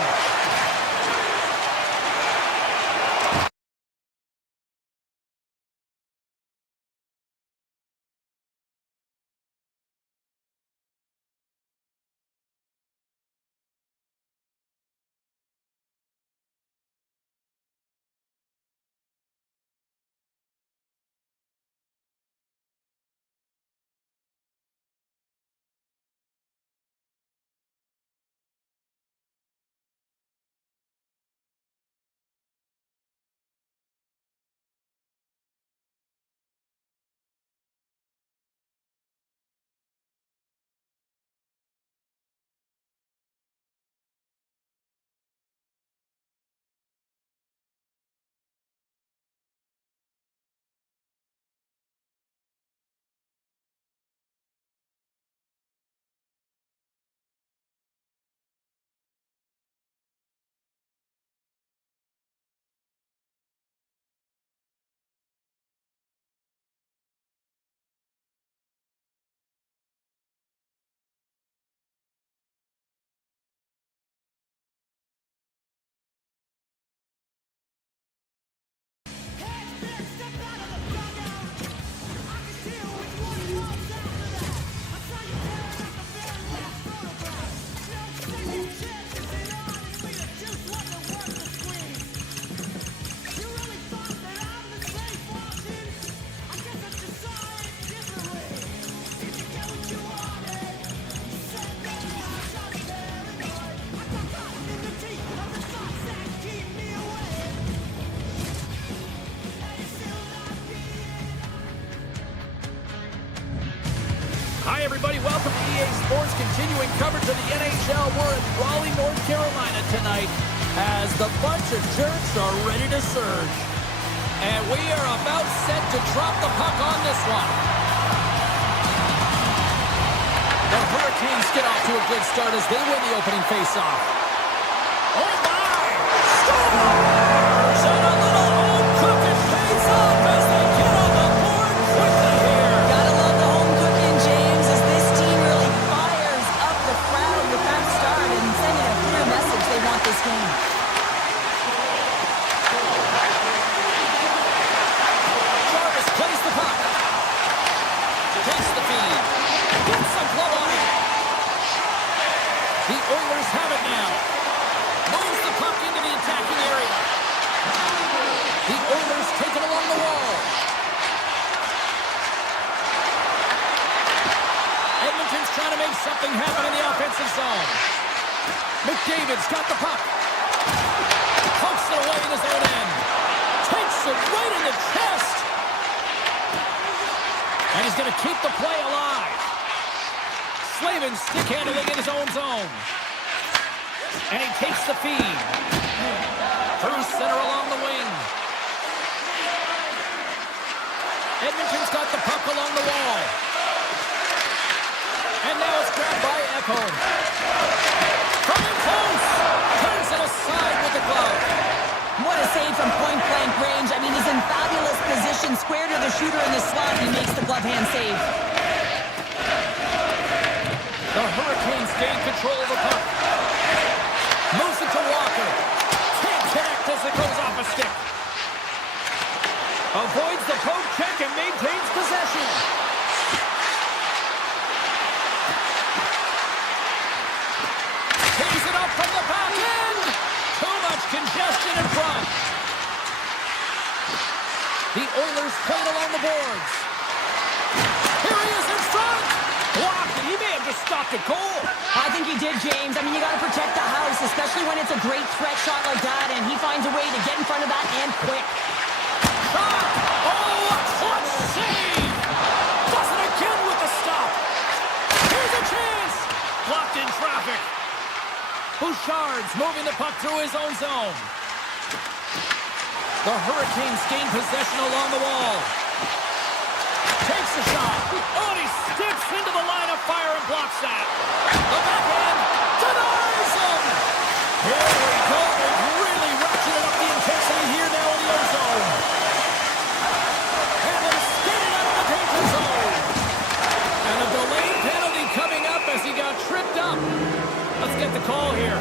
Hi, everybody. Welcome to EA Sports, continuing coverage of the NHL. We're in Raleigh, North Carolina tonight as the bunch of jerks are ready to surge. And we are about set to drop the puck on this one. The Hurricanes get off to a good start as they win the opening faceoff. Oh, my! Scores! And a little home cooking pays off as they get on the board quickly here. Gotta love the home cooking, James, as this team really fires up the crowd with that start and sending a clear message they want this game. Jarvis plays the puck. Takes the feed. Gets a glove on it. The Oilers have it now. Moves the puck into the attacking area. The Oilers take it along the wall. Edmonton's trying to make something happen in the offensive zone. McDavid's got the puck. Pumps it away in his own end. Takes it right in the chest. And he's going to keep the play alive. Slavin stick-handling in his own zone. And he takes the feed. Through center along the wing. Edmonton's got the puck along the wall. And now it's grabbed by Ekholm. From in close. Turns it aside with the glove. What a save from point-blank range. I mean, he's in fabulous position. Square to the shooter in the slot. He makes the glove hand save. The Hurricanes gain control of the puck. Moves it to Walker. Can't connect as it goes off a stick. Avoids the poke check and maintains possession. Takes it up from the back end. Too much congestion in front. The Oilers play it along the boards. Here he is in front. Blocked, and he may have just stopped a goal. I think he did, James. I mean, you got to protect the house, especially when it's a great threat shot like that, and he finds a way to get in front of that and quick. Shot! Oh, a clutch save! Does it again with the stop. Here's a chance! Blocked in traffic. Bouchard's moving the puck through his own zone. The Hurricanes gain possession along the wall. Takes the shot. Oh, and he steps into the line of fire and blocks that. The backhand denies him. Here we go. They've really ratcheted up the intensity here now in the ozone. And they're skating out of the danger zone. And a delayed penalty coming up as he got tripped up. Let's get the call here.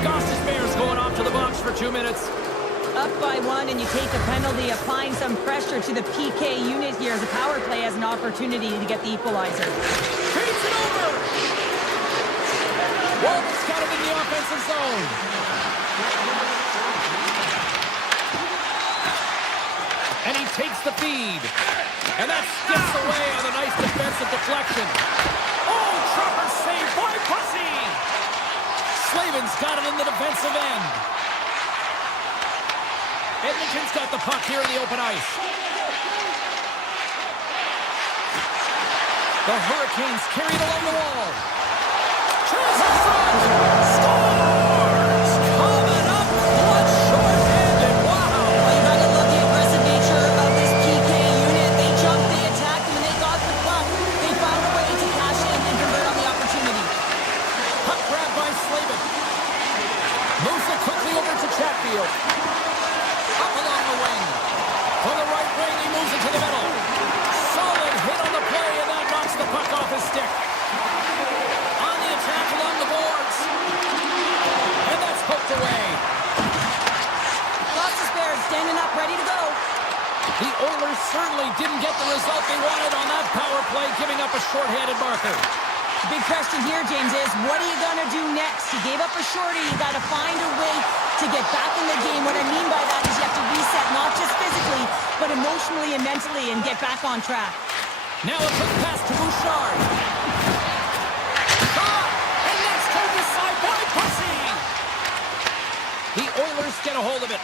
Goss's Bears going off to the box for 2 minutes. Up by 1, and you take a penalty, applying some pressure to the PK unit here as the power play has an opportunity to get the equalizer. Feeds it over! Walton's got him in the offensive zone. And he takes the feed. And that skips away on a nice defensive deflection. Oh, Trapper save by Pussy! Slavin's got it in the defensive end. Edmonton's got the puck here in the open ice. The Hurricanes carry it along the wall. Chance in front! Scores! Coming up, blood short-handed. Wow! Well, you got to love the aggressive nature of this PK unit. They jumped, they attacked, and when they got the puck, they found a way to cash in and convert on the opportunity. Puck grab by Slavin. Moves it quickly over to Chatfield. Up along the wing. For the right wing, he moves it to the middle. Solid hit on the play, and that knocks the puck off his stick. On the attack along the boards. And that's poked away. Goss's Bears standing up, ready to go. The Oilers certainly didn't get the result they wanted on that power play, giving up a short-handed marker. The big question here, James, is what are you going to do next? You gave up a shorty. You got to find a way to get back in the game. What I mean by that is you have to reset, not just physically, but emotionally and mentally, and get back on track. Now a quick pass to Bouchard. Shot! And that's turned aside by Pussy. The Oilers get a hold of it.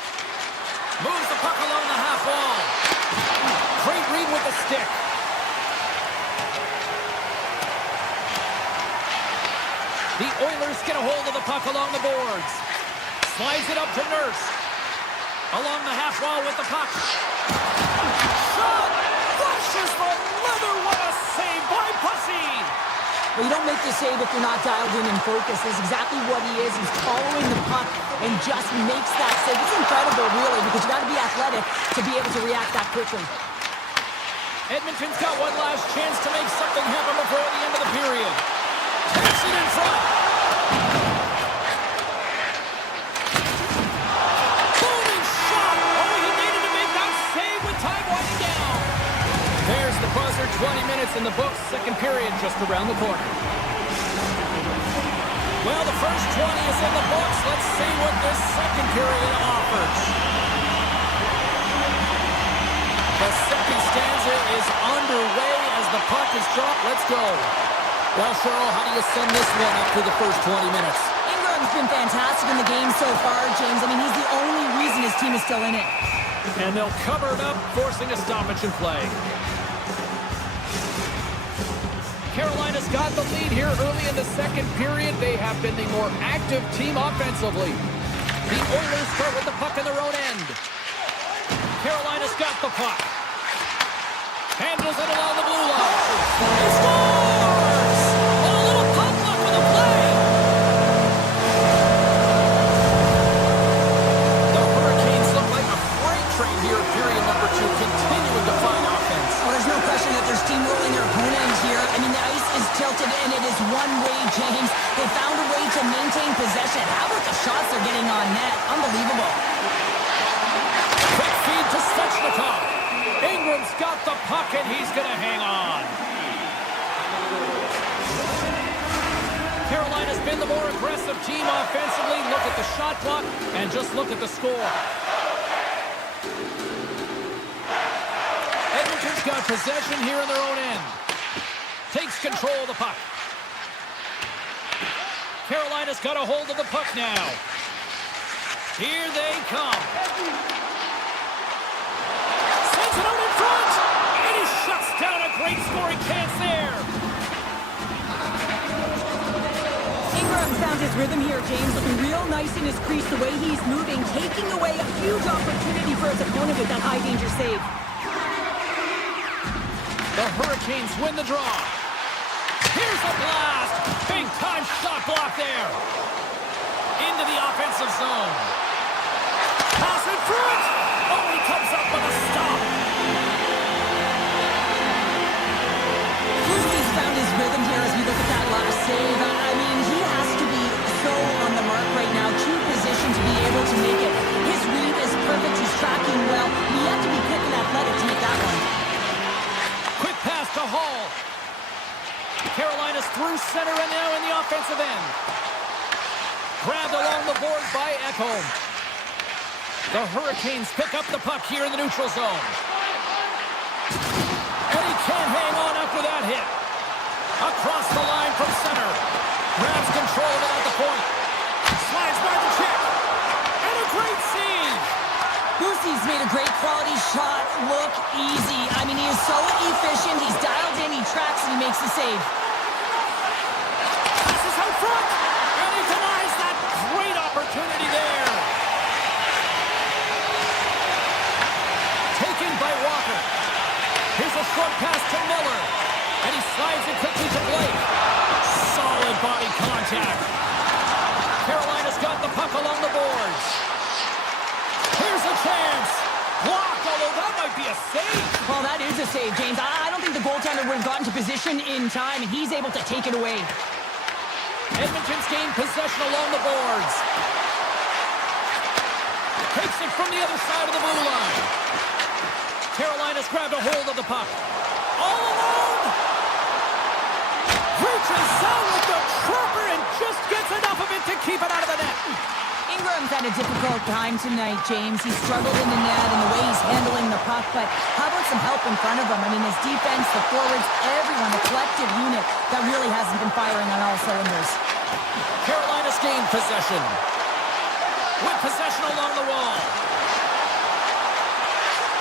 Moves the puck along the half wall. Great read with the stick. The Oilers get a hold of the puck along the boards. Slides it up to Nurse. Along the half wall with the puck. Shot! Flushes the leather. What a save by Pussy! Well, you don't make the save if you're not dialed in and focused. That's exactly what he is. He's following the puck and just makes that save. It's incredible, really, because you got to be athletic to be able to react that quickly. Edmonton's got one last chance to make something happen before the end of the period. Takes it in front. Booming shot! Oh, he needed to make that save with time winding down. There's the buzzer. 20 minutes in the books. Second period just around the corner. Well, the first 20 is in the books. Let's see what this second period offers. The second stanza is underway as the puck is dropped. Let's go. Well, Cheryl, how do you sum this one up through the first 20 minutes? Ingram's been fantastic in the game so far, James. I mean, he's the only reason his team is still in it. And they'll cover it up, forcing a stoppage in play. Carolina's got the lead here early in the second period. They have been the more active team offensively. The Oilers start with the puck in their own end. Carolina's got the puck. Handles it along the blue line. He scores! And a little pop luck with the play. The Hurricanes look like a freight train here in period number 2, continuing to find offense. Well, there's no question that they're steamrolling their opponent here. I mean, the ice is tilted, and it is one way, James. They found a way to maintain possession. How about the shots they're getting on net? Unbelievable. Quick feed to Svechnikov. puck, and he's going to hang on. Carolina's been the more aggressive team offensively. Look at the shot clock, and just look at the score. Edmonton's got possession here in their own end. Takes control of the puck. Carolina's got a hold of the puck now. Here they come. Sends it out in front. And he shuts down a great scoring chance there. Ingram's found his rhythm here, James. Looking real nice in his crease, the way he's moving, taking away a huge opportunity for his opponent with that high-danger save. The Hurricanes win the draw. Here's a blast. Big-time shot block there. Into the offensive zone. Pass in front. Oh, he comes up with a stop. He's found his rhythm here as we look at that last save. I mean, he has to be so on the mark right now. True position to be able to make it. His read is perfect. He's tracking well. He had to be quick and athletic to make that one. Quick pass to Hall. Carolina's through center and now in the offensive end. Grabbed along the board by Ekholm. The Hurricanes pick up the puck here in the neutral zone. And he can't hang on after that hit. Across the line from center. Grabs control of it at the point. Slides by the check. And a great save. Boosie's made a great quality shot look easy. I mean, he is so efficient. He's dialed in, he tracks, and he makes the save. Passes out front. And he denies that great opportunity there. Taken by Walker. Here's a short pass to Miller. And he slides it quickly to Blake. Solid body contact. Carolina's got the puck along the boards. Here's a chance. Blocked, although that might be a save. Well, that is a save, James. I don't think the goaltender would have gotten to position in time, and he's able to take it away. Edmonton's gained possession along the boards. Takes it from the other side of the blue line. Carolina's grabbed a hold of the puck. All alone. Reaches out with the trapper and just gets enough of it to keep it out of the net. Ingram's had a difficult time tonight, James. He's struggled in the net and the way he's handling the puck, but how about some help in front of him? I mean, his defense, the forwards, everyone, a collective unit that really hasn't been firing on all cylinders. Carolina's gained possession. With possession along the wall.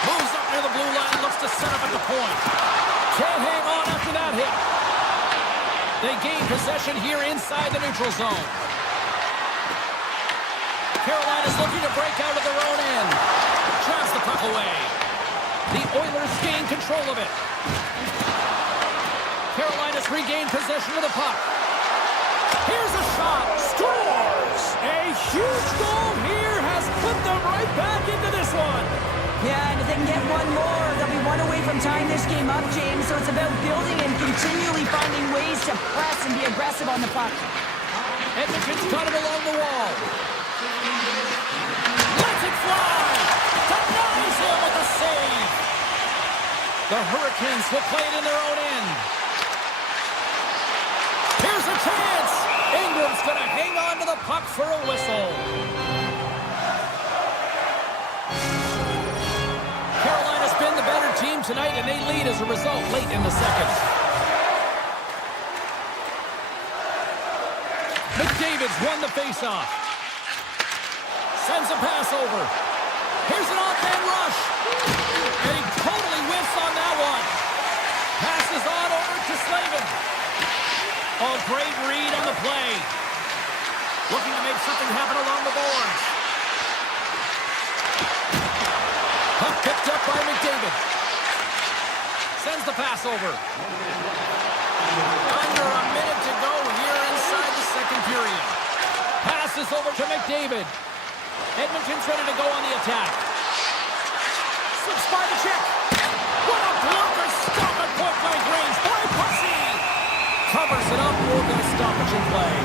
Moves up near the blue line, looks to set up at the point. Can't hang on after that hit. They gain possession here inside the neutral zone. Carolina's looking to break out of their own end. Drives the puck away. The Oilers gain control of it. Carolina's regained possession of the puck. Here's a shot. Scores! A huge goal here has put them right back into this one. Yeah, and if they can get one more, they'll be one away from tying this game up, James. So it's about building and continually finding ways to press and be aggressive on the puck. Edmonton's got it along the wall. Lets it fly. Denies him with a save. The Hurricanes will play it in their own end. Here's a chance. Ingram's going to hang on to the puck for a whistle. Carolina's been the better team tonight, and they lead as a result late in the second. McDavid's won the faceoff. Sends a pass over. Here's an off-man rush. And he totally whiffs on that one. Passes on over to Slavin. Oh, great read on the play. Looking to make something happen along the boards. Puck picked up by McDavid. Sends the pass over. Under a minute to go here inside the second period. Passes over to McDavid. Edmonton's ready to go on the attack. Slips by the check. What a blocker stop at point-blank range by Pussy. Covers it up. We're going to stoppage in play.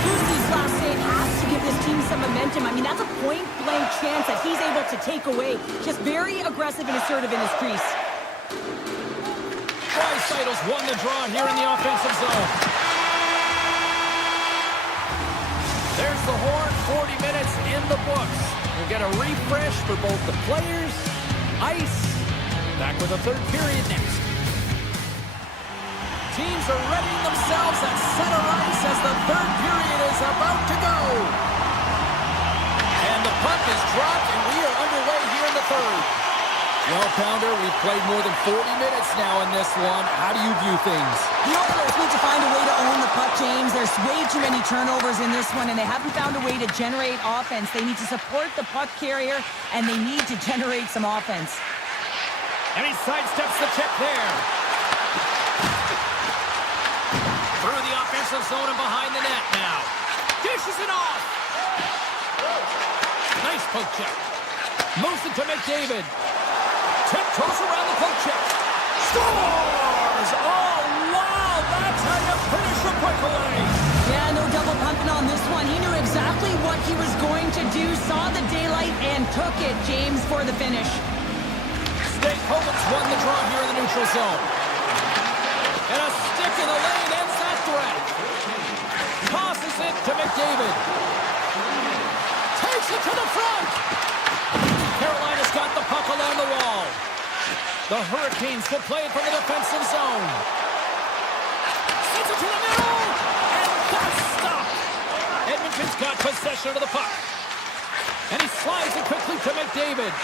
Pussy's last save has to be give this team some momentum. I mean, that's a point-blank chance that he's able to take away. Just very aggressive and assertive in his crease. Drysdale's won the draw here in the offensive zone. There's the horn, 40 minutes in the books. We'll get a refresh for both the players, ice. Back with the third period next. Teams are readying themselves at center ice as the third period is about to go. And the puck is dropped, and we are underway here in the third. Well, Pounder, we've played more than 40 minutes now in this one. How do you view things? The Oilers need to find a way to own the puck, James. There's way too many turnovers in this one, and they haven't found a way to generate offense. They need to support the puck carrier, and they need to generate some offense. And he sidesteps the check there. Through the offensive zone and behind the net now. Dishes it off. Nice poke check. Moves it to McDavid. Tiptoes around the poke check. Scores! Oh, wow! That's how you finish a breakaway. Yeah, no double pumping on this one. He knew exactly what he was going to do, saw the daylight, and took it, James, for the finish. Stay Kovats won the draw here in the neutral zone. And a stick in the lane ends that threat. Tosses it to McDavid. Takes it to the front. Carolina's got the puck along the wall. The Hurricanes will play it from the defensive zone. Sends it to the middle. And that's stopped. Edmonton's got possession of the puck. And he slides it quickly to McDavid.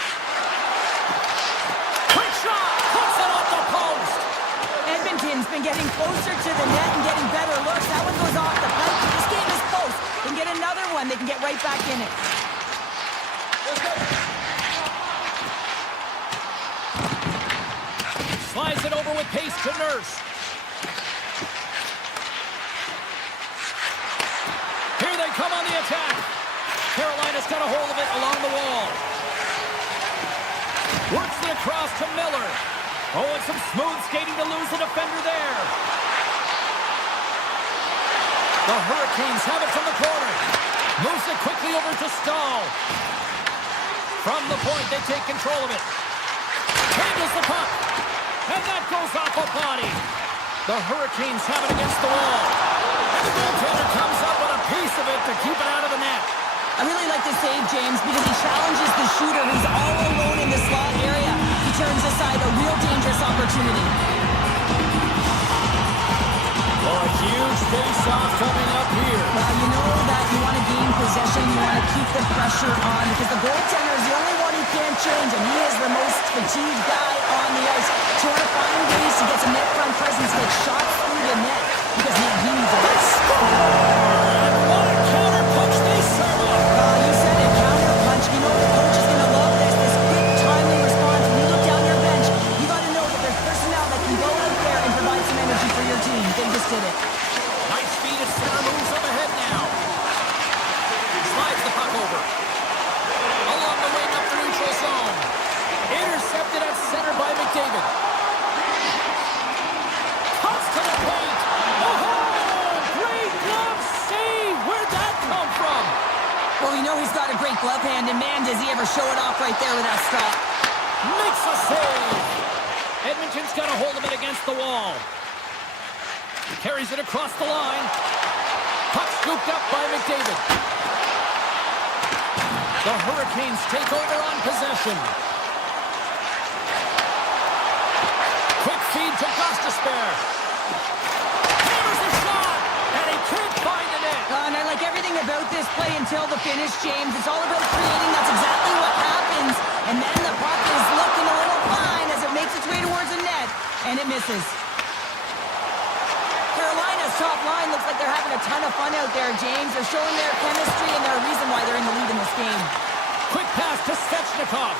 Quick shot. Puts it off the post. Edmonton's been getting closer to the net and getting better looks. That one goes off the pipe. This game is close. They can get another one. They can get right back in it. Slides it over with pace to Nurse. Here they come on the attack. Carolina's got a hold of it along the wall. Works it across to Miller. Oh, and some smooth skating to lose the defender there. The Hurricanes have it from the corner. Moves it quickly over to Stahl. From the point, they take control of it. Handles the puck. And that goes off a body. The Hurricanes have it against the wall. And the goaltender comes up with a piece of it to keep it out of the net. I really like the save, James, because he challenges the shooter who's all alone in the slot area. He turns aside a real dangerous opportunity. Well, a huge face-off coming up here. Well, you know that you want to gain possession, you want to keep the pressure on, because the goaltender is the only one who can't change, and he is the most fatigued guy on the ice. So you want to find ways to get some net front presence, get shots through the net, because man, he needs a hit. And what a counter punch they serve up. You said it, counter punch. You know the coach is going to love this quick, timely response. When you look down your bench, you got to know that there's personnel that can go out there and provide some energy for your team. They just did it. Nice speed at center, moves up ahead now. Slides the puck over. Along the wing up the neutral zone. Intercepted at center by McDavid. Cuts to the paint. Oh, great glove save. Where'd that come from? Well, we know he's got a great glove hand, and man, does he ever show it off right there with that stop. Makes a save. Edmonton's got a hold of it against the wall. Carries it across the line. Puck scooped up by McDavid. The Hurricanes take over on possession. Quick feed to Gostisbehere. Hammers a shot, and he can't find the net. And I like everything about this play until the finish, James. It's all about creating. That's exactly what happens. And then the puck is looking a little fine as it makes its way towards the net, and it misses. Carolina's top line looks like they're having a ton of fun out there, James. They're showing their chemistry, and they're a reason why they're in the lead in this game. Quick pass to Svechnikov.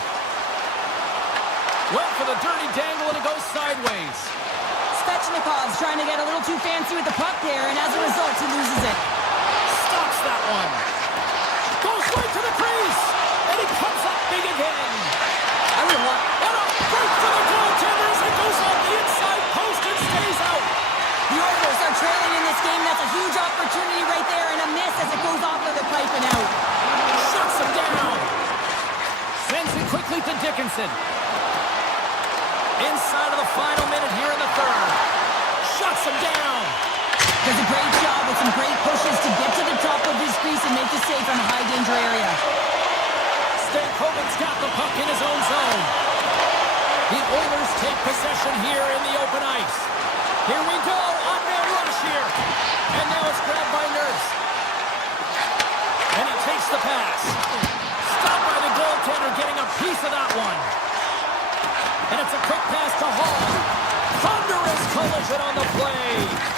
Went for the dirty dangle, and it goes sideways. Svechnikov's trying to get a little too fancy with the puck there, and as a result, he loses it. Stops that one. Goes right to the crease, and he comes up big again. I would want... And a break for the goaltender as it goes on the inside post and stays out. The Oilers are trailing in this game. That's a huge opportunity right there, and a miss as it goes off of the pipe and out. quickly to Dickinson. Inside of the final minute here in the third. Shuts him down. Does a great job with some great pushes to get to the top of his crease and make the save from a high-danger area. Stankoven's got the puck in his own zone. The Oilers take possession here in the open ice. Here we go. On-man rush here. And now it's grabbed by Nurse. And he takes the pass. Stopped by the goaltender, getting a piece of that one. And it's a quick pass to Hall. Thunderous collision on the play.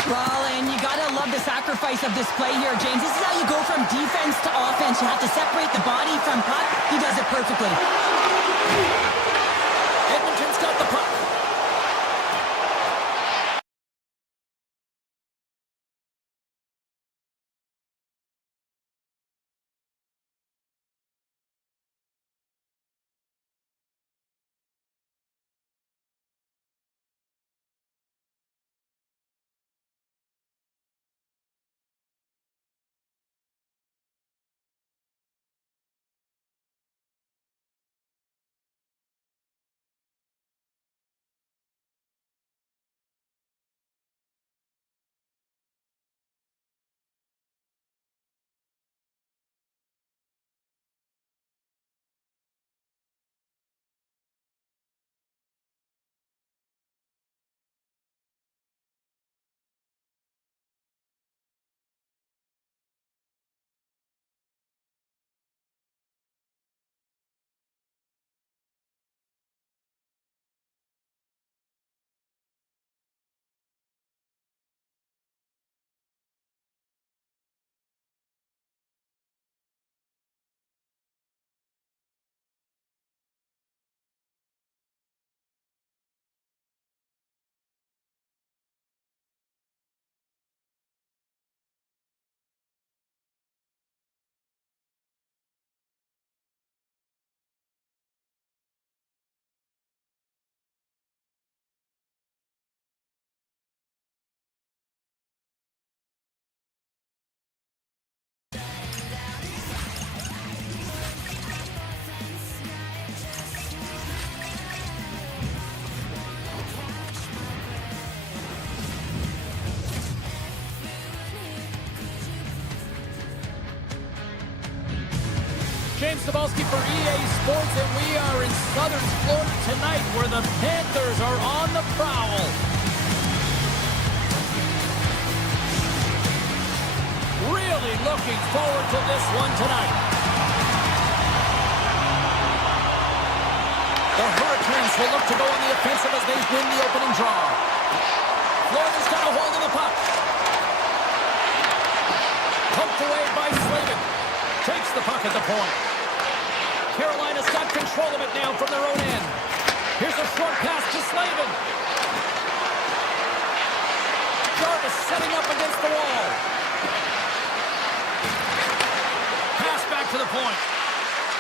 Well, and you gotta love the sacrifice of this play here, James. This is how you go from defense to offense. You have to separate the body from puck. He does it perfectly. Edmonton's got the puck. James Cebulski for EA Sports, and we are in Southern Florida tonight where the Panthers are on the prowl. Really looking forward to this one tonight. The Hurricanes will look to go on the offensive as they win the opening draw. Florida's got a hold of the puck. Poked away by Slavin. Takes the puck at the point. Carolina's got control of it now from their own end. Here's a short pass to Slavin. Jarvis setting up against the wall. Pass back to the point.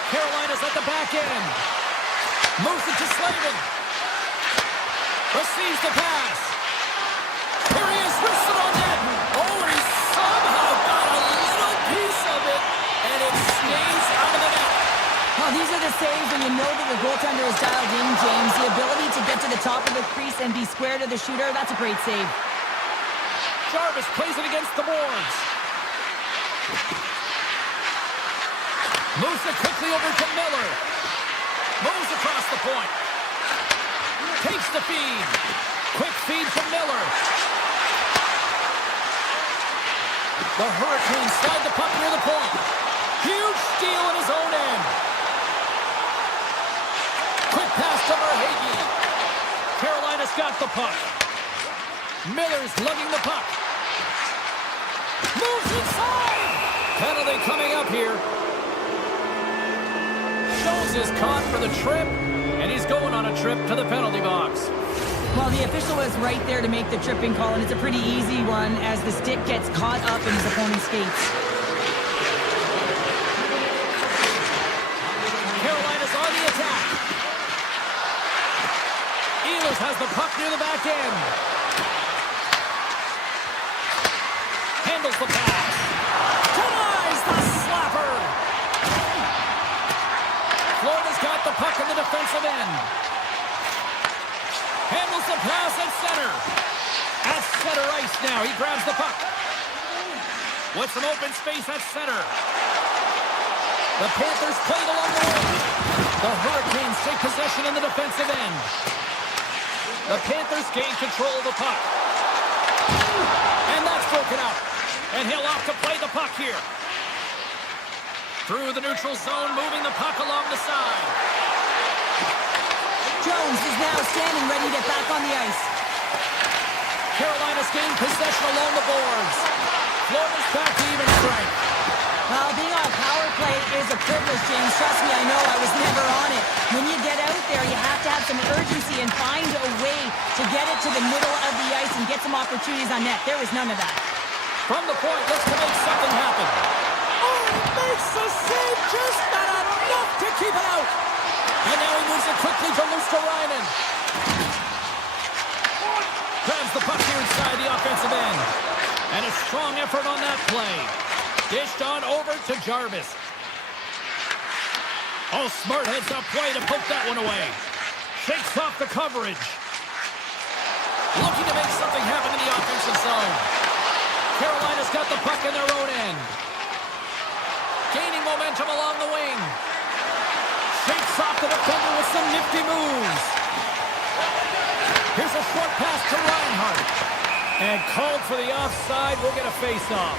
Carolina's at the back end. Moves it to Slavin. Receives the pass. Here he is, wristed on net. Oh, and he somehow got a little piece of it, and it stays out of the net. Well, these are the saves when you know that the goaltender is dialed in, James. The ability to get to the top of the crease and be square to the shooter, that's a great save. Jarvis plays it against the boards. Moves it quickly over to Miller. Moves across the point. Takes the feed. Quick feed to Miller. The Hurricanes slide the puck near the point. Huge steal in his own end. Quick pass to Verhaeghe. Carolina's got the puck. Miller's lugging the puck. Moves inside. Penalty coming up here. Jones is caught for the trip, and he's going on a trip to the penalty box. Well, the official was right there to make the tripping call, and it's a pretty easy one as the stick gets caught up in his opponent's skates. Carolina's on the attack. Ehlers has the puck near the back end. Handles the pass. Denies the slapper. Florida's got got the puck in the defensive end. Handles the pass at center. At center ice now. He grabs the puck. With some open space at center. The Panthers played along the wing. The Hurricanes take possession in the defensive end. The Panthers gain control of the puck. And that's broken up. And he'll opt to play the puck here. Through the neutral zone, moving the puck along the side. Jones is now standing ready to get back on the ice. Carolina's gained possession along the boards. Florida's back to even strength. Well, being on power play is a privilege, James. Trust me, I know. I was never on it. When you get out there, you have to have some urgency and find a way to get it to the middle of the ice and get some opportunities on net. There was none of that. From the point, looks to make something happen. Oh, he makes the save, just not enough to keep it out. And now he moves it quickly to Luosterainen. Grabs the puck here inside the offensive end. And a strong effort on that play. Dished on over to Jarvis. Oh, smart heads-up play to poke that one away. Shakes off the coverage. Looking to make something happen in the offensive zone. Carolina's got the puck in their own end. Gaining momentum along the wing. Shakes off the defender with some nifty moves. Here's a short pass to Reinhart. And called for the offside. We'll get a face-off.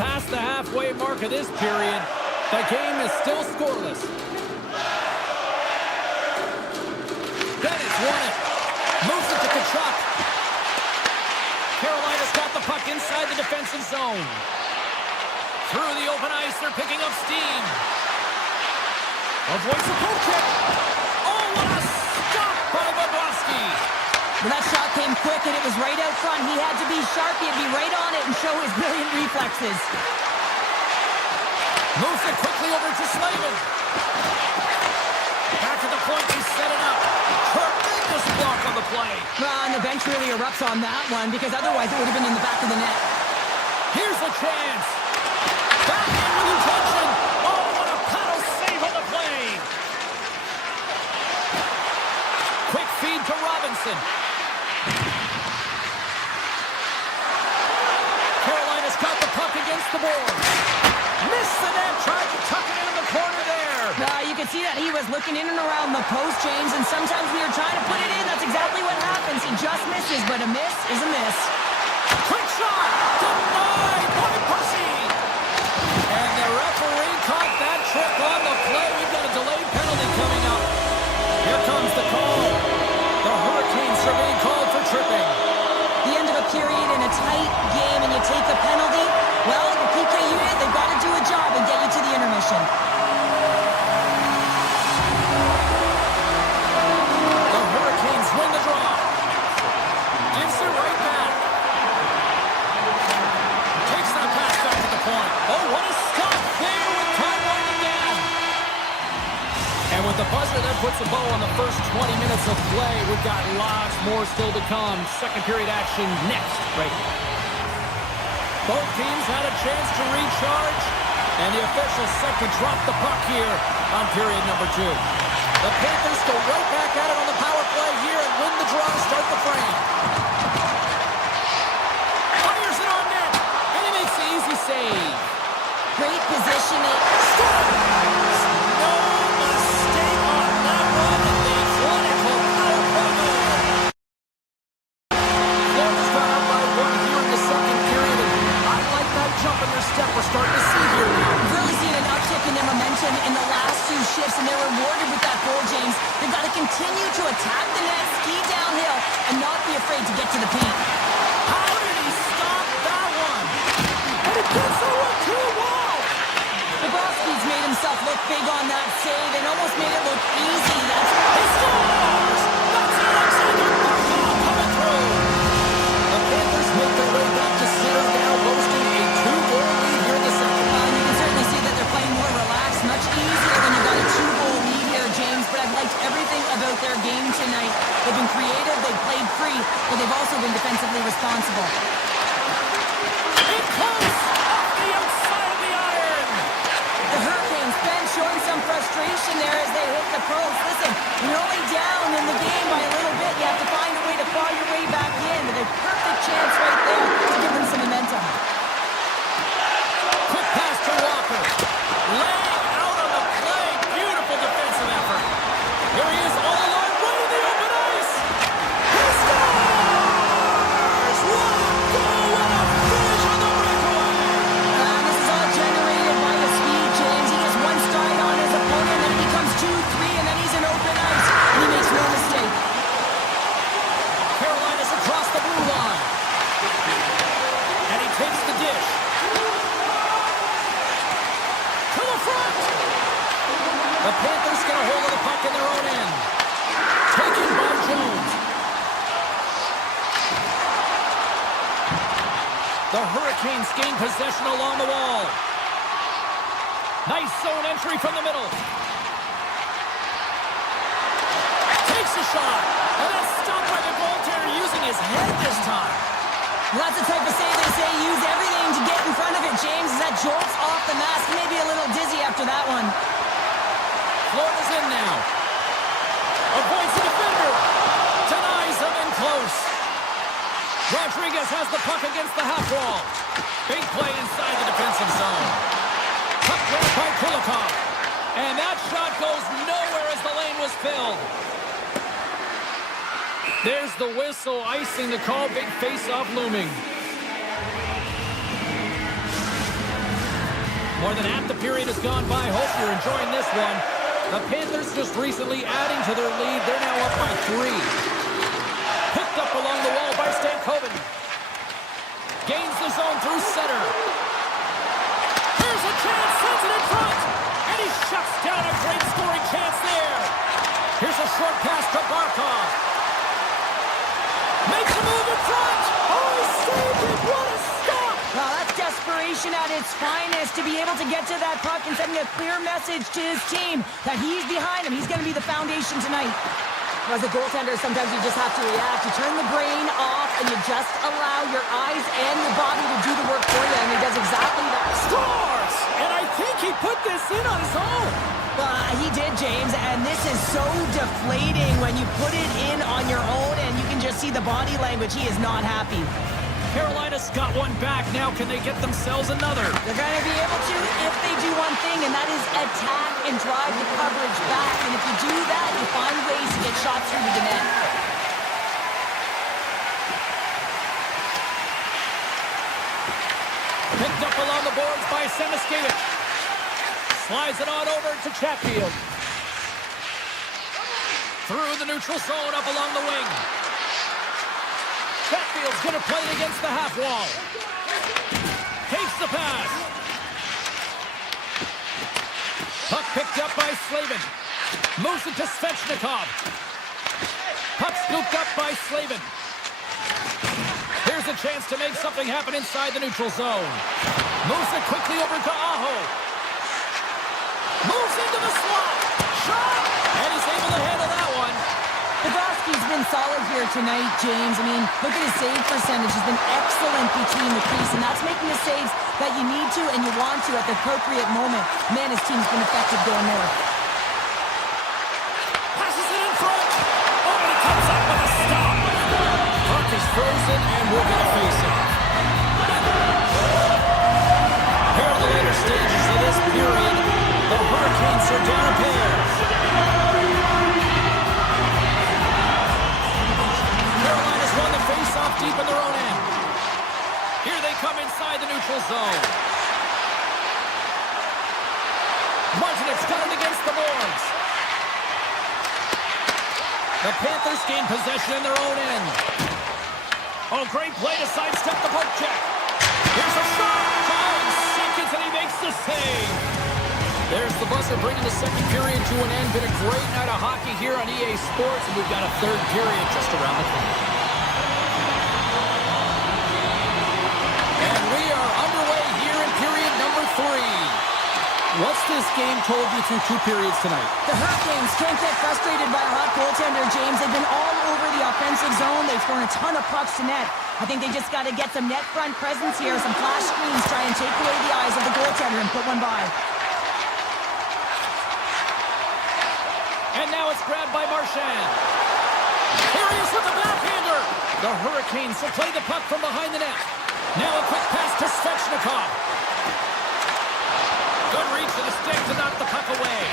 Past the halfway mark of this period, the game is still scoreless. Bennett's won it. Moves it to Kachuk. Carolina's got the puck inside the defensive zone. Through the open ice, they're picking up steam. Avoids the poke check. Oh, what a stop by Bobrovsky. Well, that shot came quick, and it was right out front. He had to be sharp. He had to be right on it and show his brilliant reflexes. Moves it quickly over to Slavin. Back at the point, he set it up. Tremendous block on the play. Well, and the bench really erupts on that one, because otherwise it would have been in the back of the net. Here's a chance. Back in with intention. Oh, what a paddle save on the play. Quick feed to Robinson. Carolina's got the puck against the boards. Missed the net, tried to tuck it in the corner there. You can see that he was looking in and around the post, James, and sometimes when you're trying to put it in, that's exactly what happens. He just misses, but a miss is a miss. Quick shot! Denied by Percy! And the referee caught that trick on the play. We've got a delayed penalty coming up. Here comes the call. The Hurricanes are being called for tripping. The end of a period in a tight game and you take a penalty, well, the PK unit, they've got to do a job and get you to the intermission. The Hurricanes win the draw. Gives it right back. Takes that pass back to the point. Oh, what a stop there with time winding down. And with the buzzer, that puts a bow on the first 20 minutes of play. We've got lots more still to come. Second period action next. Right. Both teams had a chance to recharge, and the officials set to drop the puck here on period number 2. The Panthers go right back at it on the power play here and win the draw to start the frame. Fires it on net, and he makes the easy save. Great positioning. No mistake on that one, and the clinical power play goal. Florida's gone up by 1 here in the second period, and I like that jump in their step we're starting to see here. We've really seen an uptick in their momentum in the last 2 shifts, and they're rewarded with that goal, James. They've got to continue to attack the net, ski downhill, and not be afraid to get to the paint. How did he stop that one? And it gets over to the wall. Bobrovsky's made himself look big on that save and almost made it look easy. He scores! That's Alexander Buffallo coming through. The Panthers make their way back to center now, boasting a 2-goal lead here in the second. You can certainly see that they're playing more relaxed, much easier when you've got a 2-goal lead here, James. But I've liked everything about their game tonight. They've been creative, they've played free, but they've also been defensively responsible. In close, off the outside of the iron. The Panthers get a hold of the puck in their own end. Taken by Jones. The Hurricanes gain possession along the wall. Nice zone entry from the middle. Takes a shot. And that's stopped by the goaltender using his head this time. Well, that's the type of save they say use everything to get in front of it, James. As that jolts off the mask, maybe a little dizzy after that one. Florida's in now. Avoids the defender. Denies him in close. Rodriguez has the puck against the half wall. Big play inside the defensive zone. Puck grabbed by Kodiak. And that shot goes nowhere as the lane was filled. There's the whistle, icing the call. Big face-off looming. More than half the period has gone by. Hope you're enjoying this one. The Panthers just recently adding to their lead. They're now up by 3. Picked up along the wall by Stankoven. Gains the zone through center. Here's a chance, sends it in front. And he shuts down a great scoring chance there. Here's a short pass to Barkov. Makes a move in front. Oh, he saved it. What a stop. Well, that's desperation at its finest to be able to get to that puck and sending a clear message to his team that he's behind him. He's going to be the foundation tonight. As a goaltender, sometimes you just have to react. You turn the brain off and you just allow your eyes and your body to do the work for you, and he does exactly that. Scores! And I think he put this in on his own. He did, James, and this is so deflating when you put it in on your own and you can just see the body language. He is not happy. Carolina's got one back. Now can they get themselves another? They're going to be able to if they do one thing, and that is attack and drive the coverage back. And if you do that, you find ways to get shots through to the net. Picked up along the boards by Semiskevich. Slides it on over to Chatfield. Through the neutral zone, up along the wing. Chatfield's going to play it against the half wall. Takes the pass. Puck picked up by Slavin. Moves it to Svechnikov. Puck scooped up by Slavin. Here's a chance to make something happen inside the neutral zone. Moves it quickly over to Aho. Moves into the slot. Shot! And he's able to handle that one. Bobrovsky's been solid here tonight, James. I mean, look at his save percentage. He's been excellent between the crease, and that's making the saves that you need to and you want to at the appropriate moment. Man, his team's been effective going north. Passes it in front. Oh, and he comes up with a stop. Puck is frozen, and we're going to face it. Here are the later stages of this period. The Hurricanes are down a pair. Carolina's won the face-off deep in their own end. Here they come inside the neutral zone. Martinet's got it against the boards. The Panthers gain possession in their own end. Oh, great play to sidestep the poke check. Here's a shot. Giants seconds, and he makes the save. There's the buzzer bringing the second period to an end. Been a great night of hockey here on EA Sports, and we've got a third period just around the corner. And we are underway here in period number 3. What's this game told you through 2 periods tonight? The Hurricanes can't get frustrated by a hot goaltender, James. They've been all over the offensive zone. They've thrown a ton of pucks to net. I think they just got to get some net front presence here, some flash screens, try and take away the eyes of the goaltender and put one by. And now it's grabbed by Marchand. Here he is with the backhander. The Hurricanes will play the puck from behind the net. Now a quick pass to Svechnikov. Good reach to the stick to knock the puck away.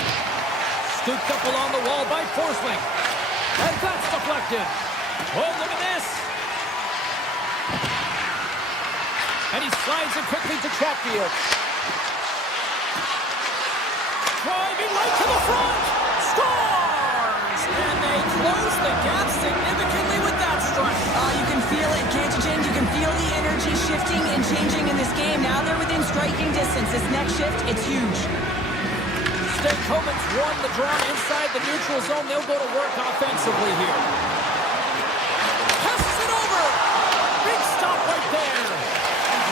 Scooped up along the wall by Forsling. And that's deflected. Oh, look at this. And he slides it quickly to Chatfield. Driving right to the front. Scores! And they close the gap significantly with that strike. You can feel it, can't you, James? You can feel the energy shifting and changing in this game. Now they're within striking distance. This next shift, it's huge. Kovens won the draw inside the neutral zone. They'll go to work offensively here. Passes it over. Big stop right there.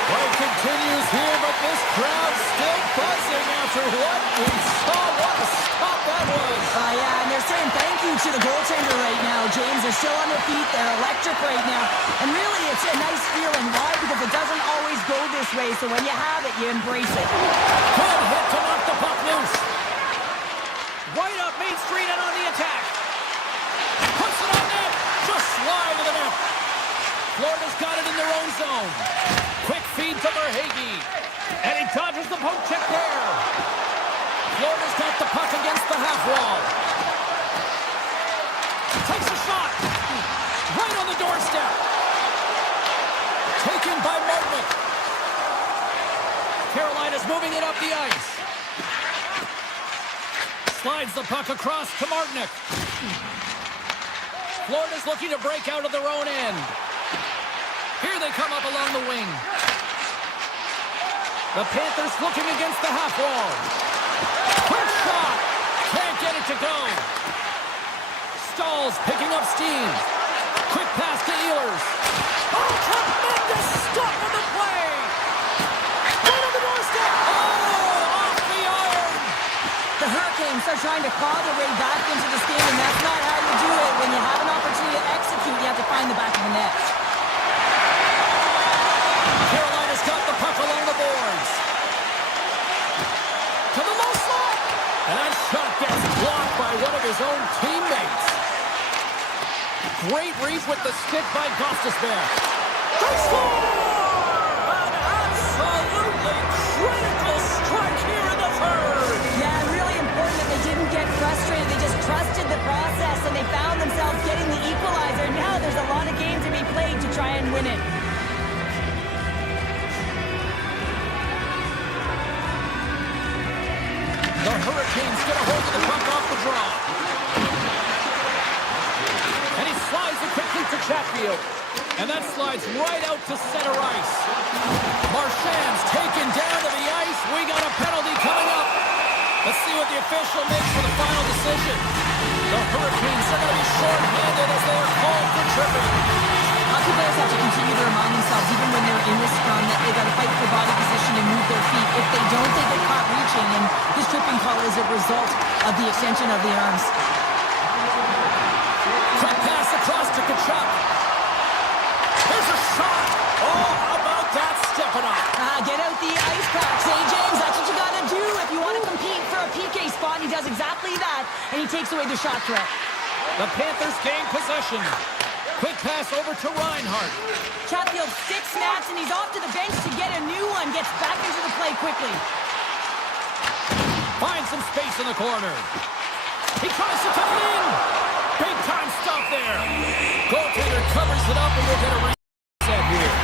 Play continues here, but this crowd still buzzing after what we saw. What a stop that was. Yeah, and they're saying thank you to the goaltender right now, James. They're still on their feet. They're electric right now. And really, it's a nice feeling. Why? Because it doesn't always go this way. So when you have it, you embrace it. Good hit to knock the puck loose. Right up Main Street and on the attack. Puts it on net. Just slide to the net. Florida's got it in their own zone. Quick feed to Verhaeghe. And he dodges the poke check there. Florida's got the puck against the half wall. Takes a shot. Right on the doorstep. Taken by Martinick. Carolina's moving it up the ice. Slides the puck across to Martinick. Florida's looking to break out of their own end. Here they come up along the wing. The Panthers looking against the half wall. Quick shot. Can't get it to go. Stalls picking up steam. Quick pass to Ehlers. Oh, tremendous stop on the play. Right on the doorstep. Oh, off the iron. The Hurricanes are trying to claw their way back into this game, and that's not how you do it. When you have an opportunity to execute, you have to find the back of the net. Carolina's got the puck along the boards. To the low slot. And that shot gets blocked by one of his own teammates. Great read with the stick by Gostisbehere. They score! An absolutely critical strike here in the third. Yeah, really important that they didn't get frustrated. They just trusted the process, and they found themselves getting the equalizer. Now there's a lot of game to be played to try and win it. The Hurricanes get a hold of the puck off the draw. And he slides it quickly to Chatfield. And that slides right out to center ice. Marchand's taken down to the ice. We got a penalty coming up. Let's see what the official makes for the final decision. The Hurricanes are going to be short-handed as they are called for tripping. Hockey players have to continue to remind themselves, even when they're in the scrum, that they got to fight for body position and move their feet. If they don't, they get caught reaching, and this tripping call is a result of the extension of the arms. Quick pass across to Kachuk. There's a shot. Oh, how about that stepping up? Get out the ice packs, hey James, that's what you got to do. If you want to compete for a PK spot, he does exactly that, and he takes away the shot threat. The Panthers gain possession. Quick pass over to Reinhart. Chatfield 6 snaps, and he's off to the bench to get a new one. Gets back into the play quickly. Finds some space in the corner. He tries to tuck it in. Big time stop there. Goaltender covers it up, and we'll get a reset here.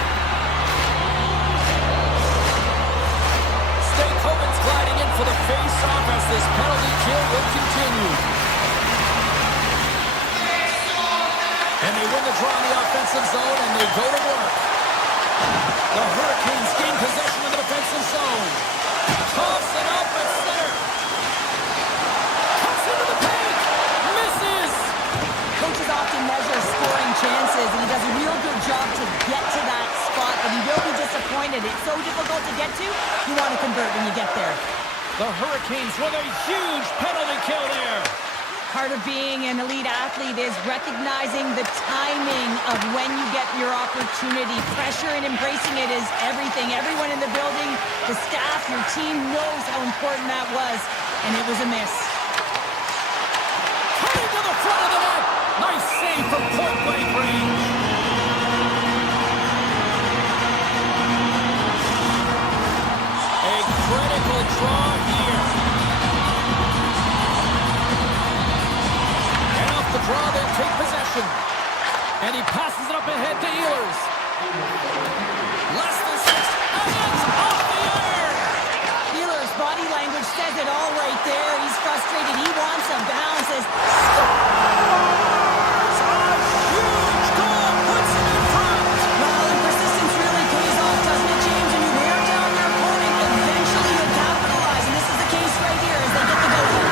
Kovens gliding in for the face-off as this penalty kill will continue. And they win the draw in the offensive zone, and they go to work. The Hurricanes gain possession of the defensive zone. Toss it up at center. Cuts into the paint. Misses. Coaches often measure scoring chances, and he does a real good job to get to that spot, but he will be disappointed. It's so difficult to get to. You want to convert when you get there. The Hurricanes with a huge penalty kill there. Part of being an elite athlete is recognizing the timing of when you get your opportunity. Pressure and embracing it is everything. Everyone in the building, the staff, your team knows how important that was, and it was a miss. Cutting to the front of the net. Nice save from point-blank range. A critical draw here. The draw, they take possession. And he passes it up ahead to Ehlers. Less than 6 seconds off the iron. Ehlers' body language says it all right there. He's frustrated. He wants a bounce. Scores! A huge goal puts him in front. Well, and persistence really pays off, doesn't it, James? When you wear down your opponent, eventually you'll capitalize. And this is the case right here as they get the go.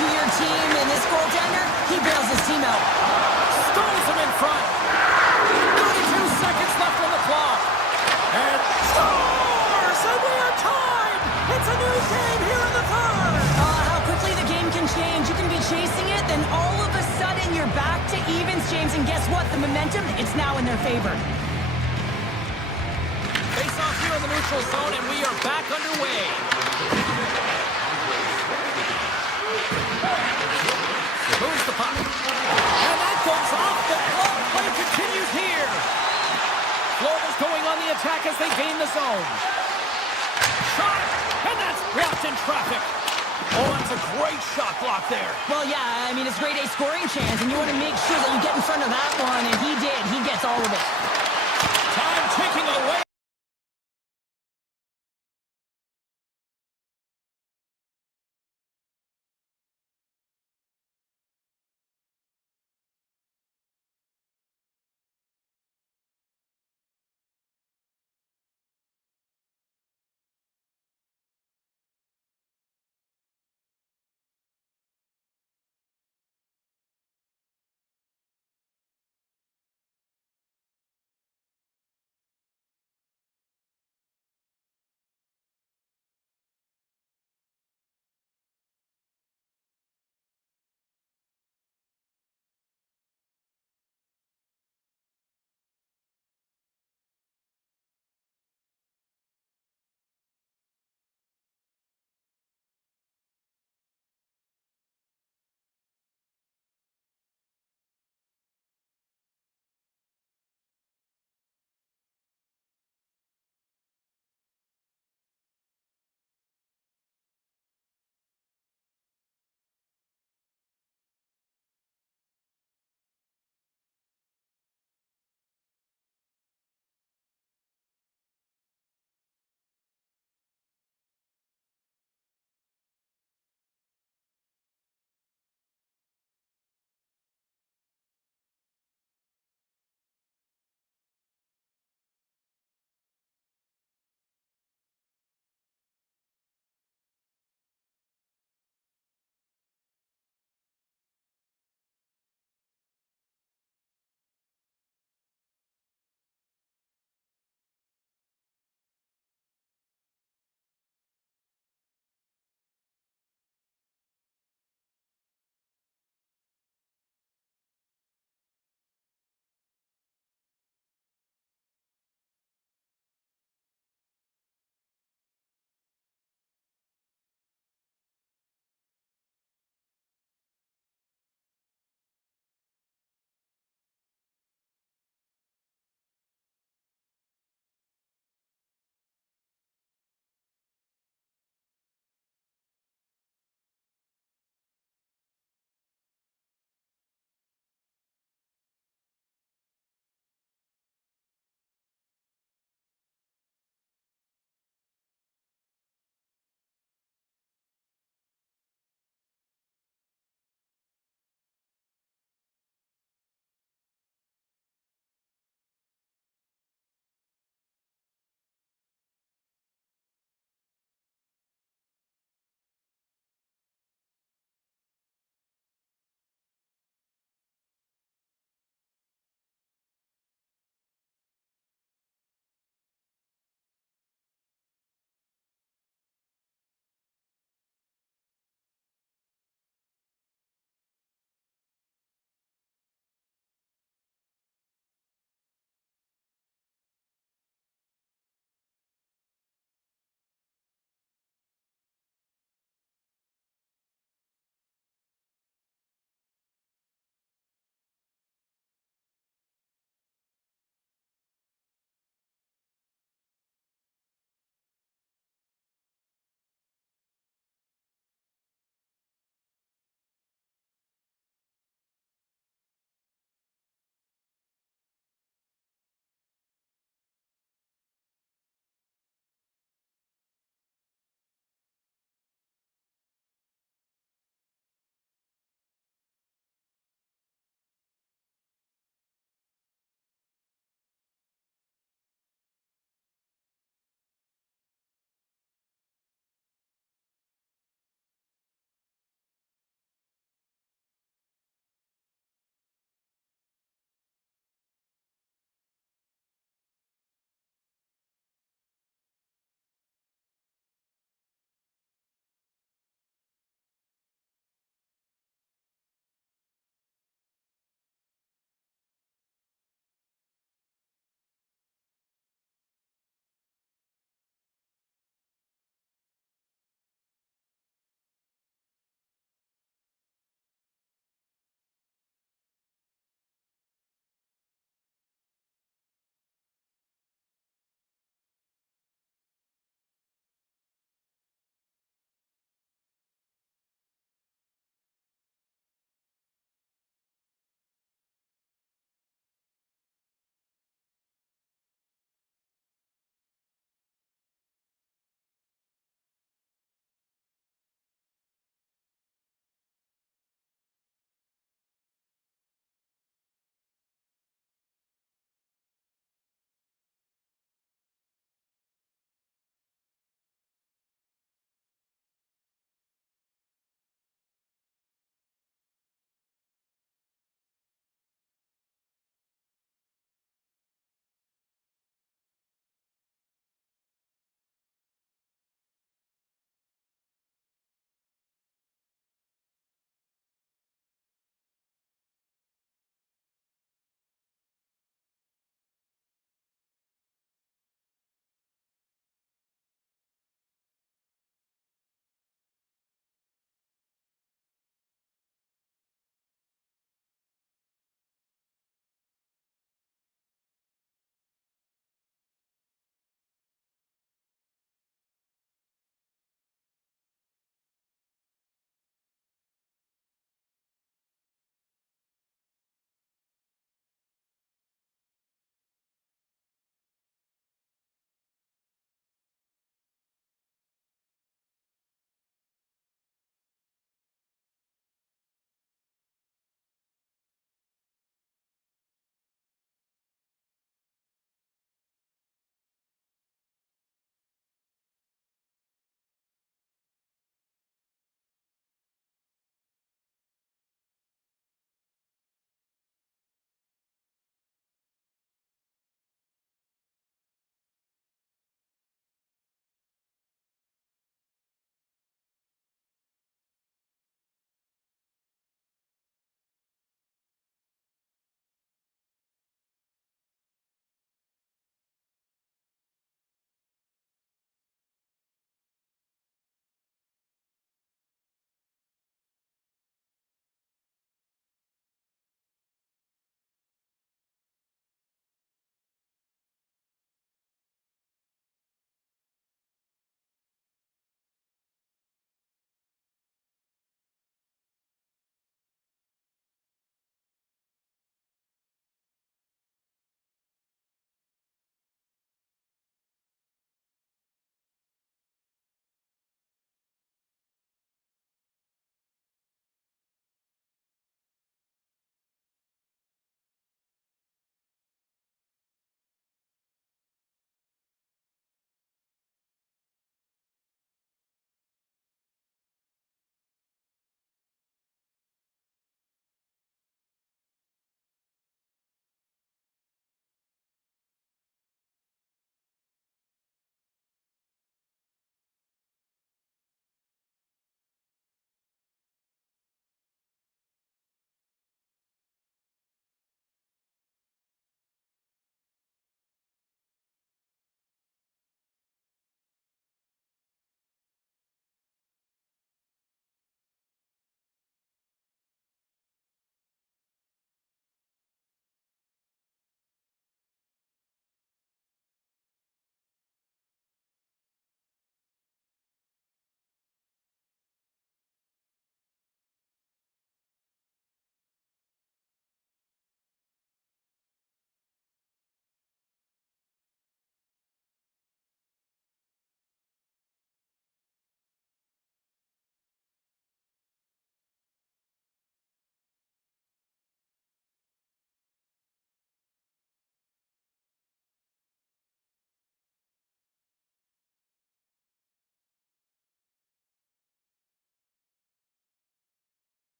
to your team, and this goaltender, he bails his team out. Stones him in front. 32 seconds left on the clock. And scores! And we are tied! It's a new game here in the third! How quickly the game can change. You can be chasing it, then all of a sudden you're back to evens, James, and guess what? The momentum, it's now in their favor. Face off here in the neutral zone, and we are back underway. Moves the puck. And that goes off the glove. Play continues here. Florida's going on the attack as they gain the zone. Shot, and that's blocked in traffic. Oh, that's a great shot block there. Well, yeah, I mean, it's grade A scoring chance, and you want to make sure that you get in front of that one, and he did. He gets all of it. Time ticking away.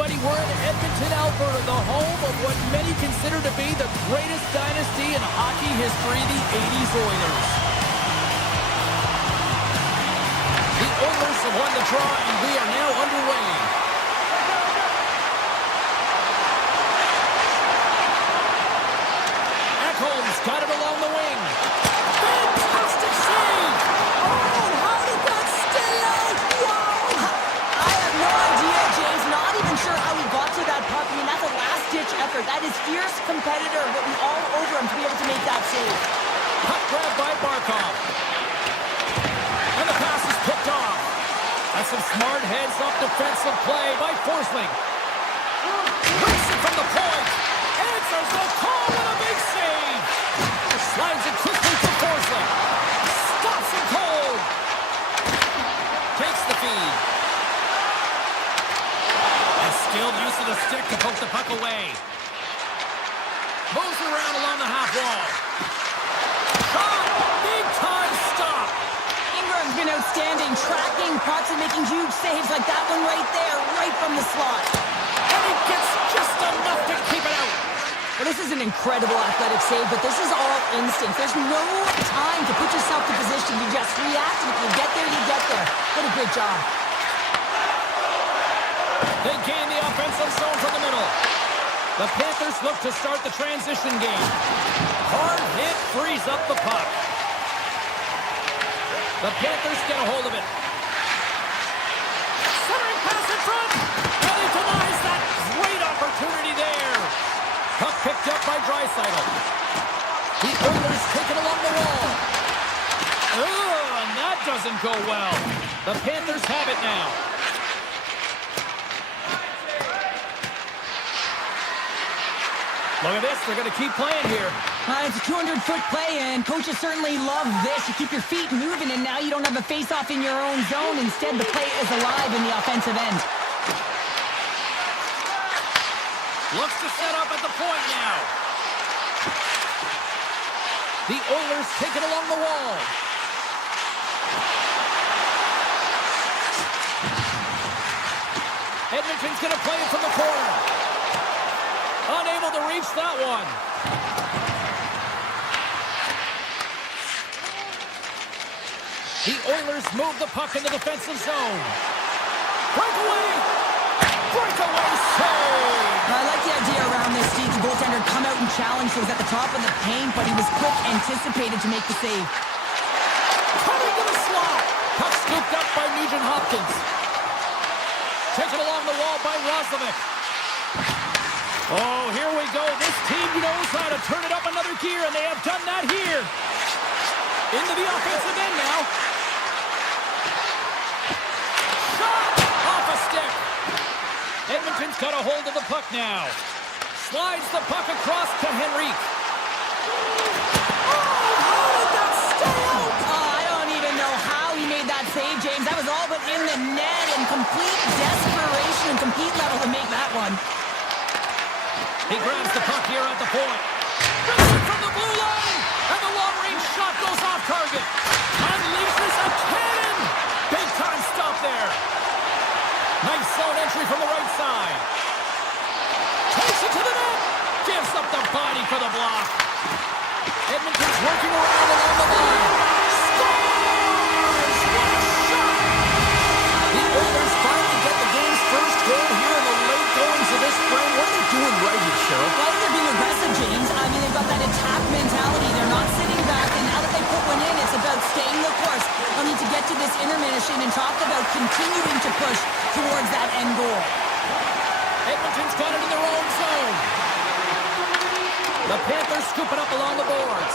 everybody. We're in Edmonton, Alberta, the home of what many consider to be the greatest dynasty in hockey history, the 80s Oilers. The Oilers have won the draw, and we are now underway. Ekholm's got it along the wing. Fantastic save! Oh, how did that stay out? Whoa! I have no idea, James. Not even sure how he got to that puck. I mean, that's a last-ditch effort. That is fierce competitor, but we all over him to be able to make that save. Puck grab by Barkov. And the pass is picked off. That's some smart heads-up defensive play by Forsling. Breaks it from the point. Answers the call with a big save. Slides it quickly to Forsling. Stops him cold. Takes the feed. And skilled use of the stick to poke the puck away. Moves around along the half wall. Shot! Big time stop! Ingram's been outstanding, tracking pucks and making huge saves like that one right there, right from the slot. And he gets just enough to keep it out. Well, this is an incredible athletic save, but this is all instinct. There's no time to put yourself in position. You just react, and if you get there, you get there. What a great job. They gain the offensive zone from the middle. The Panthers look to start the transition game. Hard hit frees up the puck. The Panthers get a hold of it. Centering pass in front. And he denies that great opportunity there. Puck picked up by Draisaitl. The Oilers take it along the wall. And that doesn't go well. The Panthers have it now. Look at this. They're going to keep playing here. It's a 200-foot play, and coaches certainly love this. You keep your feet moving, and now you don't have a face-off in your own zone. Instead, the play is alive in the offensive end. Looks to set up at the point now. The Oilers take it along the wall. Edmonton's going to play it from the corner. Unable to reach that one. The Oilers move the puck in the defensive zone. Breakaway! Breakaway save! I like the idea around this, Steve. The goaltender come out and challenge, so he was at the top of the paint, but he was quick, anticipated to make the save. Coming to the slot. Puck scooped up by Nugent Hopkins. Taken along the wall by Roslovic. Oh, here we go. This team knows how to turn it up another gear, and they have done that here. Into the offensive end now. Shot! Off a stick. Edmonton's got a hold of the puck now. Slides the puck across to Henrique. Oh, how did that stay out? Oh, I don't even know how he made that save, James. That was all but in the net, and complete desperation and complete level to make that one. He grabs the puck here at the point. Brings it from the blue line. And the long-range shot goes off target. Unleashes a cannon. Big-time stop there. Nice zone entry from the right side. Takes it to the net. Gives up the body for the block. Edmonton's working around along the line. Scores! What a shot! The Oilers finally get the game's first goal here in the late goings of this frame. What are they doing right here, Cheryl? Well, they're being aggressive, James. I mean, they've got that attack mentality. They're not sitting back, and now that they put one in, it's about staying the course. They'll need to get to this intermission and talk about continuing to push towards that end goal. Edmonton's got it in their own zone. The Panthers scoop it up along the boards.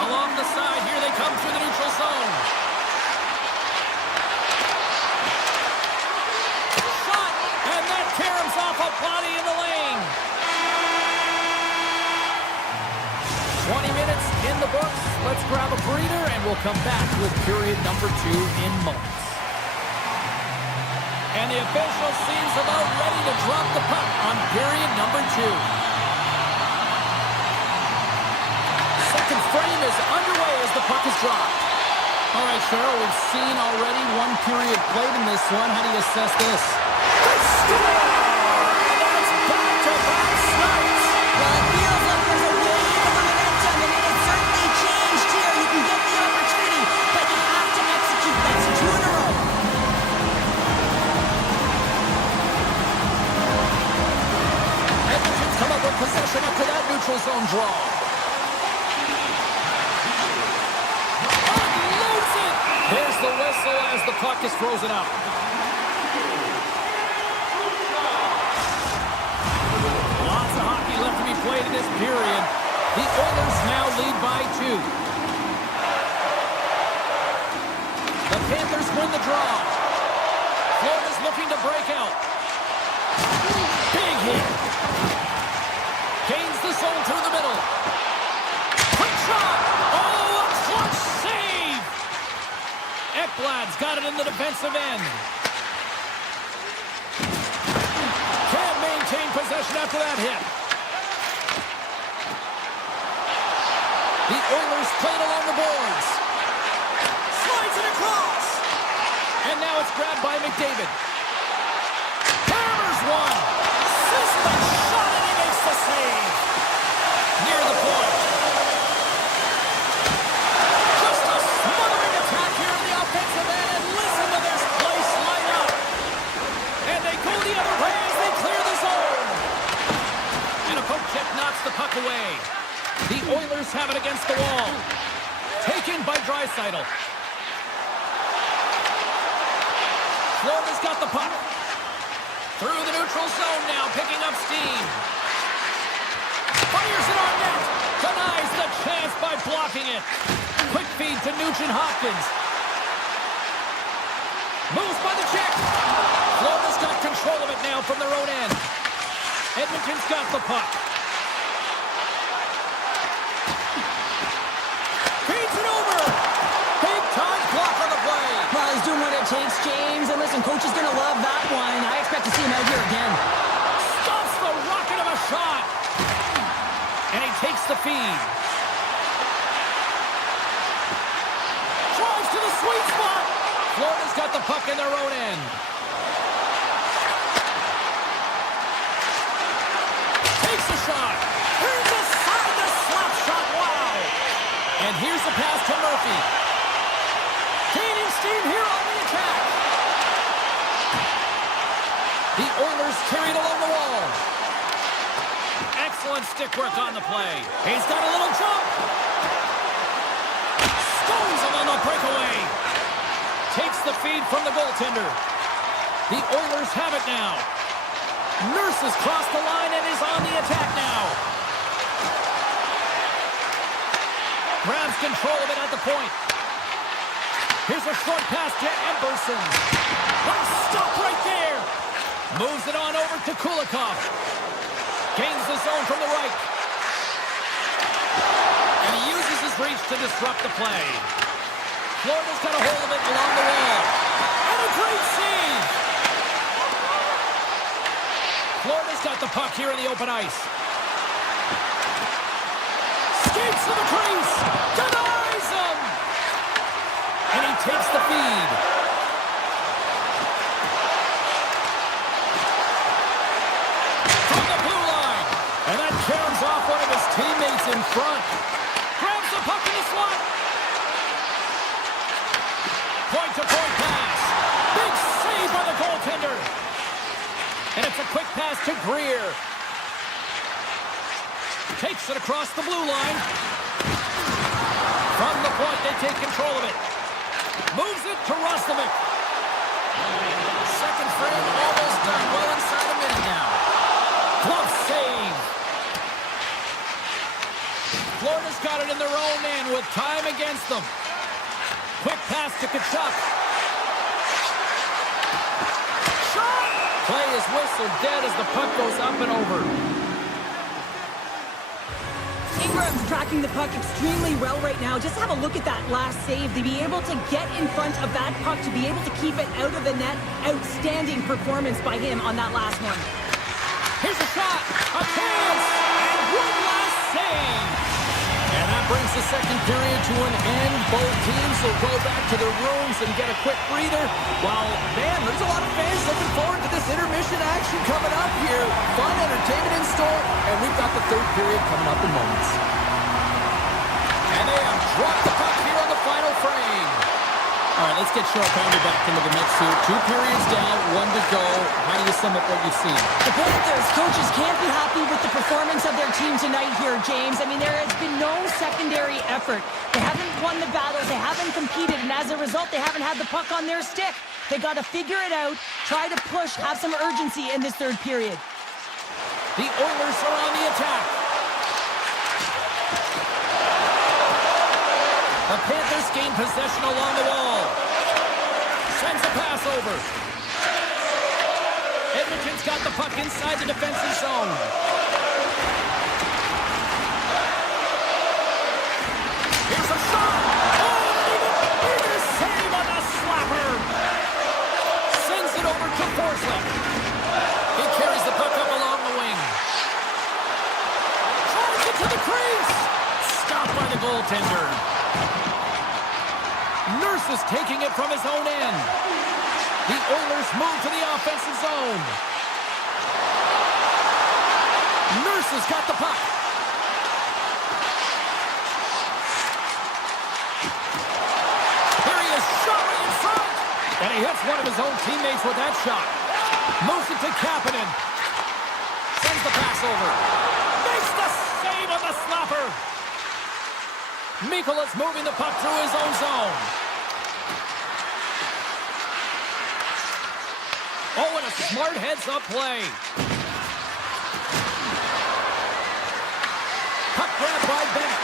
Along the side, here they come through the neutral zone. Shot! And that caroms off a body in the lane. 20 minutes in the books. Let's grab a breather, and we'll come back with period number 2 in moments. And the official seems about ready to drop the puck on period number 2. Second frame is underway as the puck is dropped. All right, Cheryl, we've seen already one period played in this one. How do you assess this? Score! And that's back-to-back snipes. Well, it feels like there's a wave of momentum, and it has certainly changed here. You can get the opportunity, but you have to execute. That's 2 in a row. Edmonton's come up with possession after that neutral zone draw. Unloads it! There's the whistle as the puck is frozen up. Lots of hockey left to be played in this period. The Oilers now lead by 2. The Panthers win the draw. Florida's looking to break out. Big hit. Gains the zone through the middle. Quick shot. Oh, a clutch save. Ekblad's got it in the defensive end. Can't maintain possession after that hit. The Oilers played along the boards. Slides it across. And now it's grabbed by McDavid. Hammers one. System shot and he makes the save. Near the point. Just a smothering attack here in the offensive end. And listen to this place light up. And they go the other way as they clear the zone. And a poke check knocks the puck away. The Oilers have it against the wall. Taken by Draisaitl. Florida's got the puck. Through the neutral zone now, picking up steam. Fires it on net. Denies the chance by blocking it. Quick feed to Nugent-Hopkins. Moves by the check. Florida's got control of it now from their own end. Edmonton's got the puck. Feeds it over. Big time block on the play. Well, he's doing what it takes, James. And listen, coach is going to love that one. I expect to see him out here again. Stops the rocket of a shot. And he takes the feed. Drives to the sweet spot. Florida's got the puck in their own end. Takes a shot. Here's a side to slap shot. Wow. And here's the pass to Murphy. Gaining steam here on the attack. The Oilers carried along the wall. Excellent stick work on the play. He's got a little jump. Stones him on the breakaway. Takes the feed from the goaltender. The Oilers have it now. Nurse has crossed the line and is on the attack now. Grabs control of it at the point. Here's a short pass to Emberson. Stop right there. Moves it on over to Kulikov. Gains the zone from the right. And he uses his reach to disrupt the play. Florida's got a hold of it along the wall. And a great save. Florida's got the puck here in the open ice. Skates to the crease. Denies him. And he takes the feed. From the blue line. And that caroms off one of his teammates in front. Grabs the puck in the slot. Point-to-point pass. Big save by the goaltender. And it's a quick pass to Greer. Takes it across the blue line. From the point, they take control of it. Moves it to Roslovic. Second frame almost done. Well inside a minute now. Glove save. Florida's got it in their own end with time against them. Quick pass to Tkachuk. Shot! Play is whistled dead as the puck goes up and over. Ingram's tracking the puck extremely well right now. Just have a look at that last save. To be able to get in front of that puck, to be able to keep it out of the net. Outstanding performance by him on that last one. Here's a shot, a chance, and one last save. And that brings the second period to an end. Both teams will go back to their rooms and get a quick breather. While, man, there's a lot of fans looking forward to this intermission action coming up here. Fun entertainment in store, and we've got the third period coming up in moments. And they have dropped the puck here on the final frame. All right, let's get Sharp Pounder back into the mix here. 2 periods down, 1 to go. How do you sum up what you've seen? The Panthers coaches can't be happy with the performance of their team tonight here, James. I mean, there has been no secondary effort. They haven't won the battles. They haven't competed. And as a result, they haven't had the puck on their stick. They got to figure it out, try to push, have some urgency in this third period. The Oilers are on the attack. The Panthers gain possession along the wall. Sends a pass over. Edmonton's got the puck inside the defensive zone. Here's a shot. Oh, even a save on the slapper. Sends it over to Forsling. He carries the puck up along the wing. Tries it to the crease. Stopped by the goaltender. Nurse is taking it from his own end. The Oilers move to the offensive zone. Nurse has got the puck. Here he is, shot right in front. And he hits one of his own teammates with that shot. Moves it to Kapanen. Sends the pass over. Makes the save on the slapper. Mikola's moving the puck through his own zone. Oh, and a smart heads-up play. Puck grab by Bennett.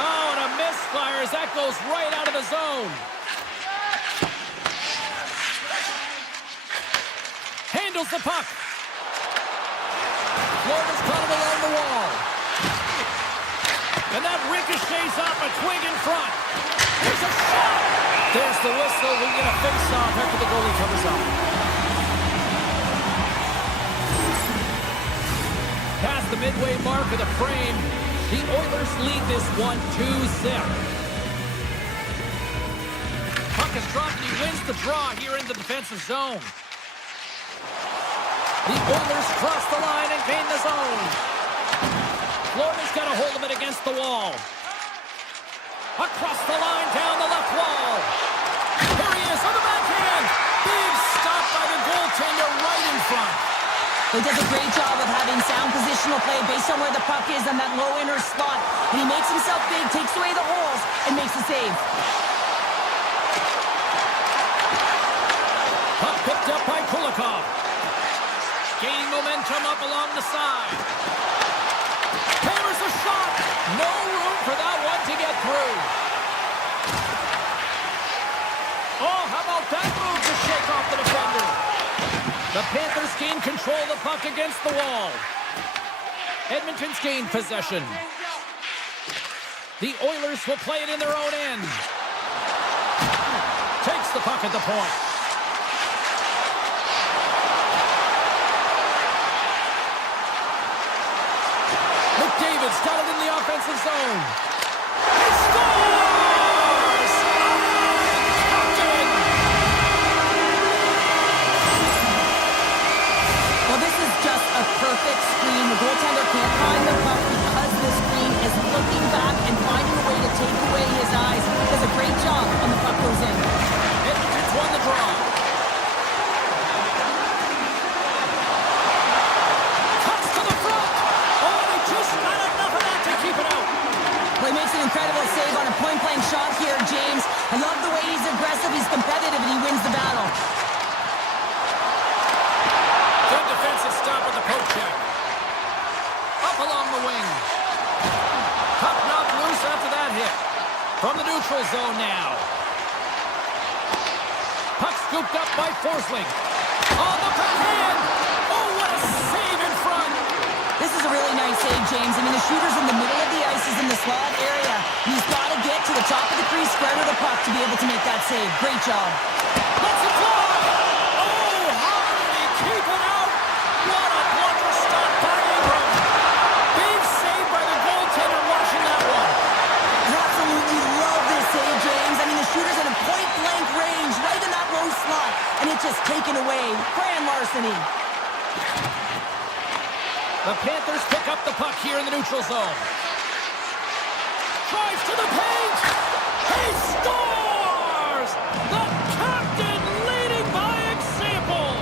Oh, and a misfire as that goes right out of the zone. Handles the puck. Florida's caught it along the wall. And that ricochets off a twig in front. There's a shot. There's the whistle. We get a face-off after the goalie covers up. Past the midway mark of the frame, the Oilers lead this one 2-0. Puck is dropped and he wins the draw here in the defensive zone. The Oilers cross the line and gain the zone. Florida's got a hold of it against the wall. Across the line, down the left wall. Here he is on the backhand. Big stop by the goaltender right in front. He does a great job of having sound positional play based on where the puck is on that low inner slot. And he makes himself big, takes away the holes, and makes the save. Puck picked up by Kulikov. Gaining momentum up along the side. Hammers a shot. No room for that one to get through. Oh, how about that move to shake off the defender? The Panthers gain control of the puck against the wall. Edmonton's gained possession. The Oilers will play it in their own end. Takes the puck at the point. McDavid's got it in the offensive zone. He scores! Captain! Well, this is just a perfect screen. The goaltender can't find the puck because the screen is looking back and finding a way to take away his eyes. Does a great job when the puck goes in. Edmonton's won the draw. Cuts to the front. Oh, they just not enough of that to keep it out. Well, he makes an incredible save on a point-blank shot here, James. I love the way he's aggressive, he's competitive, and he wins the battle. Good defensive stop with the poke check. Up along the wing. Puck knocked loose after that hit. From the neutral zone now. Puck scooped up by Forsling. On the backhand. Oh, what a save in front. This is a really nice save, James. I mean, the shooter's in the middle of the ice, is in the slot area. He's got to get to the top of the crease, square to the puck to be able to make that save. Great job. Let's it fly. Oh, how did he keep it out? What a blunder stop by Ingram. Big save by the goaltender watching that one. Yeah, The Panthers pick up the puck here in the neutral zone. Drives to the paint. He scores! The captain leading by example.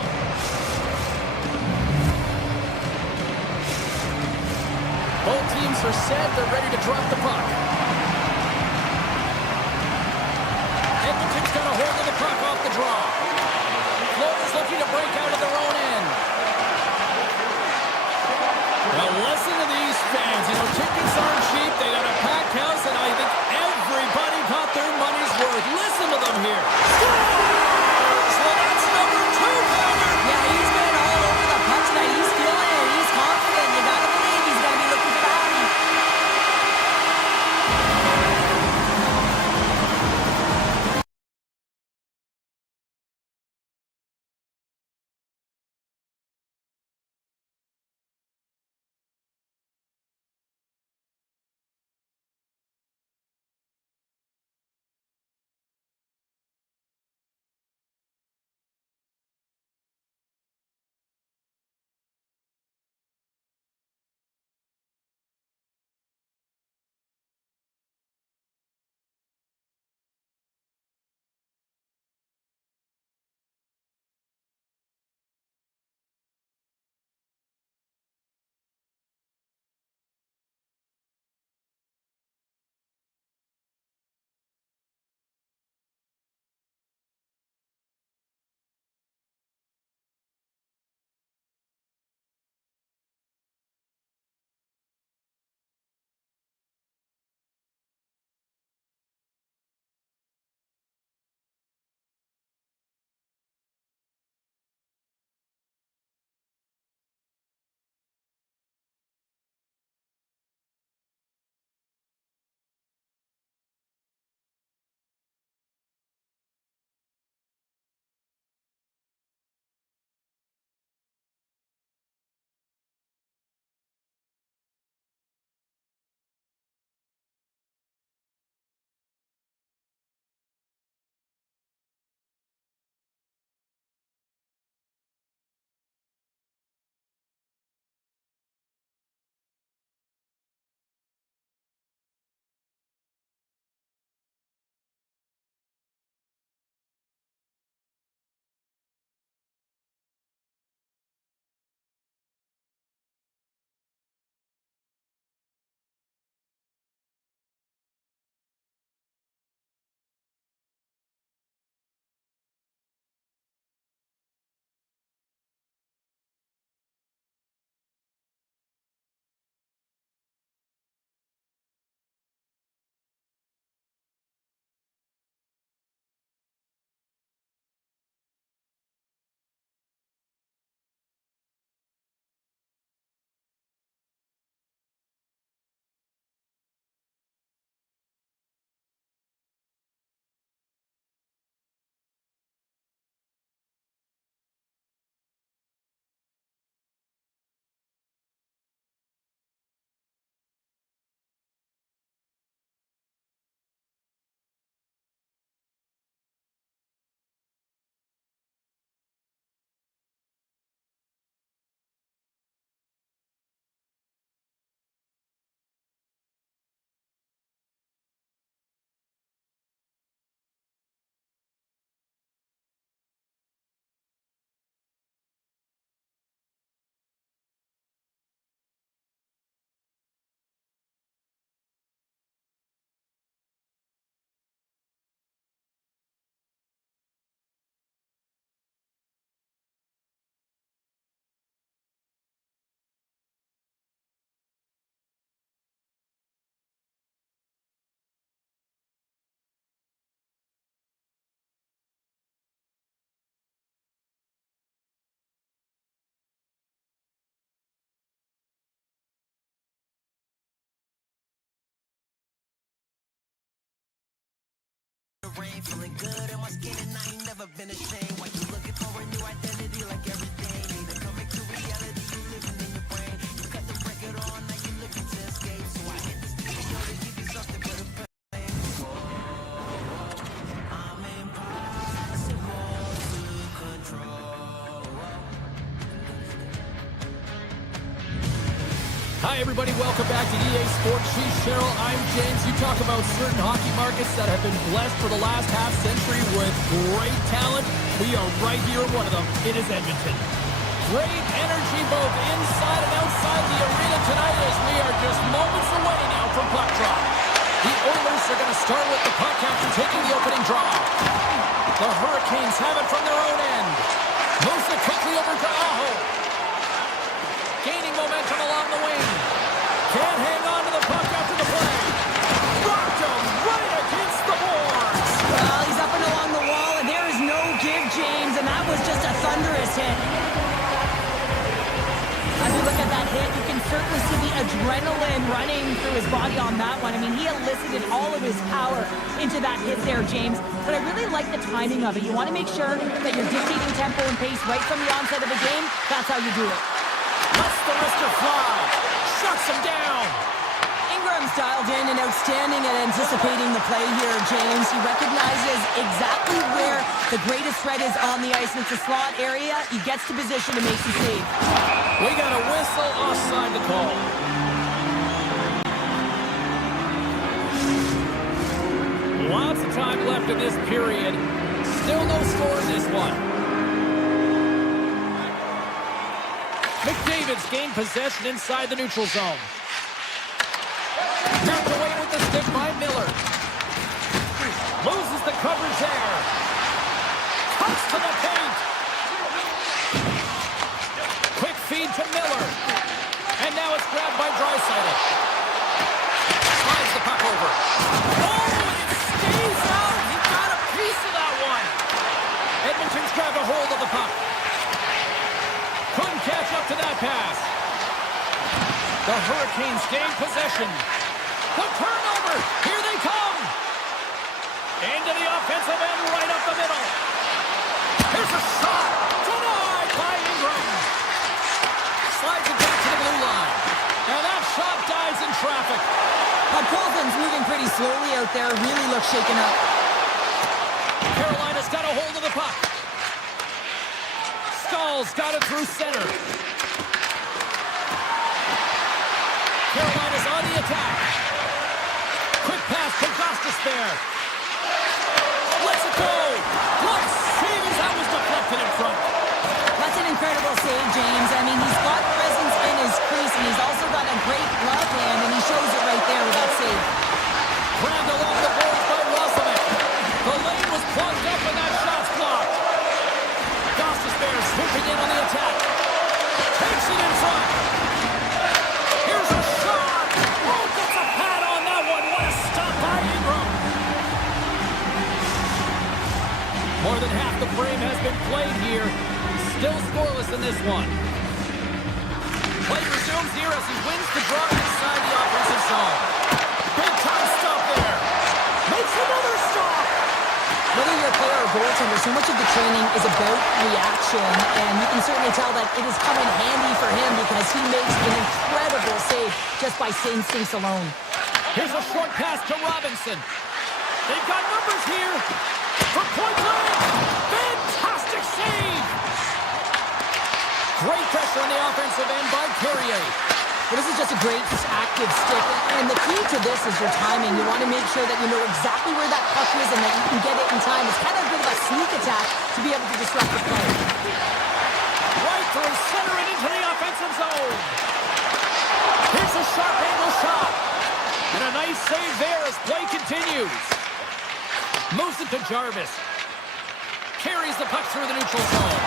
Both teams are set. They're ready to drop the puck. Edmonton's got a hold of the puck off the draw. Florida's looking to break out of their own end. Well, listen to these fans. You know, tickets aren't cheap. They got a packed house, and I think everybody got their money's worth. Listen to them here. Scores! Well, that's number 2, Powder. Yeah, he's been all over the puck tonight. He's feeling it. He's confident. You gotta believe he's gonna be looking for that. Rain, feeling good in my skin and I ain't never been ashamed. Why you looking for a new identity like everything? Need to come back to reality, you living in your brain. You got the record on, now you looking to escape. So I hit the studio to give you something for the pain. I'm impossible to control. Hi, everybody. Welcome back to EA Sports. She's Cheryl. I'm James. You talk about certain hockey markets that have been blessed for the last half century with great talent. We are right here in one of them. It is Edmonton. Great energy both inside and outside the arena tonight as we are just moments away now from puck drop. The Oilers are going to start with the puck after taking the opening draw. The Hurricanes have it from their own end. Moves it quickly over to Aho. Gaining momentum along the wing. Can't hang on to the puck after the play. Rocked him right against the boards. Well, he's up and along the wall, and there is no give, James, and that was just a thunderous hit. As you look at that hit, you can certainly see the adrenaline running through his body on that one. I mean, he elicited all of his power into that hit there, James. But I really like the timing of it. You want to make sure that you're dictating tempo and pace right from the onset of the game. That's how you do it. Lets the wrister fly. Shuts him down. Ingram's dialed in and outstanding at anticipating the play here, James. He recognizes exactly where the greatest threat is on the ice. It's a slot area. He gets to position and makes the save. We got a whistle offside to call. Lots of time left in this period. Still no score in this one. McDavid's gained possession inside the neutral zone. Knocked away with the stick by Miller. Loses the coverage there. Cuts to the paint. Quick feed to Miller. And now it's grabbed by Draisaitl. Slides the puck over. Oh, and it stays out. He got a piece of that one. Edmonton's grabbed a hold of the puck. Couldn't catch up to that pass. The Hurricanes gain possession. The turnover. Here they come. Into the offensive end, right up the middle. Here's a shot. Denied by Ingram. Slides it back to the blue line. Now that shot dies in traffic. Colton's moving pretty slowly out there. Really looks shaken up. Carolina's got a hold of the puck. Stahl's got it through center. Carolina's on the attack. Quick pass to Gostis there. Lets it go. What save as that was deflected in front. That's an incredible save, James. I mean, he's got presence in his crease, and he's also got a great glove hand, and he shows it right there with that save. Grabbed along the boards by Roslovic. The lane was plugged up and that shot's blocked. Gostis there swooping in on the attack. Takes it in front. Here's a shot. Oh, gets a pad on that one. What a stop by Ingram. More than half the frame has been played here. Still scoreless in this one. Play resumes here as he wins the draw inside the offensive zone. Big time stop there. Makes another stop. Whether you're a player or goaltender, so much of the training is about reaction, and you can certainly tell that it is coming handy for him because he makes an incredible save just by instincts alone. Here's a short pass to Robinson. They've got numbers here. For point blank. Fantastic save. Great pressure on the offensive end by Carrier. Well, this is just a great active stick, and the key to this is your timing. You want to make sure that you know exactly where that puck is and that you can get it in time. It's kind of a bit of a sneak attack to be able to disrupt the play. Right through center and into the offensive zone. Here's a sharp angle shot. And a nice save there as play continues. Moves it to Jarvis. Carries the puck through the neutral zone.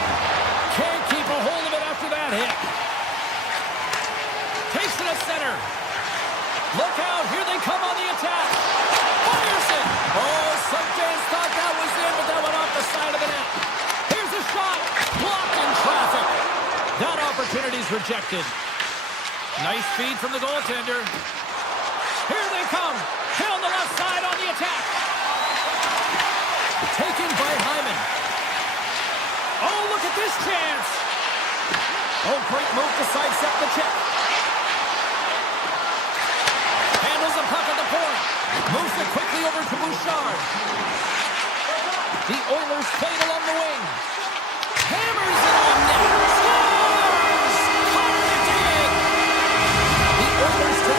Can't keep a hold of it after that hit. Takes it to center. Look out. Here they come on the attack. Fires it. Oh, some fans thought that was in, but that went off the side of the net. Here's a shot. Blocked in traffic. That opportunity's rejected. Nice feed from the goaltender. Here they come. Down the left side on the attack. Taken by Hyman. Oh, look at this chance. Oh, great move to sidestep the check. Handles the puck at the point. Moves it quickly over to Bouchard. The Oilers played along the wing. Hammers it on net. Scores! Connor McDavid! The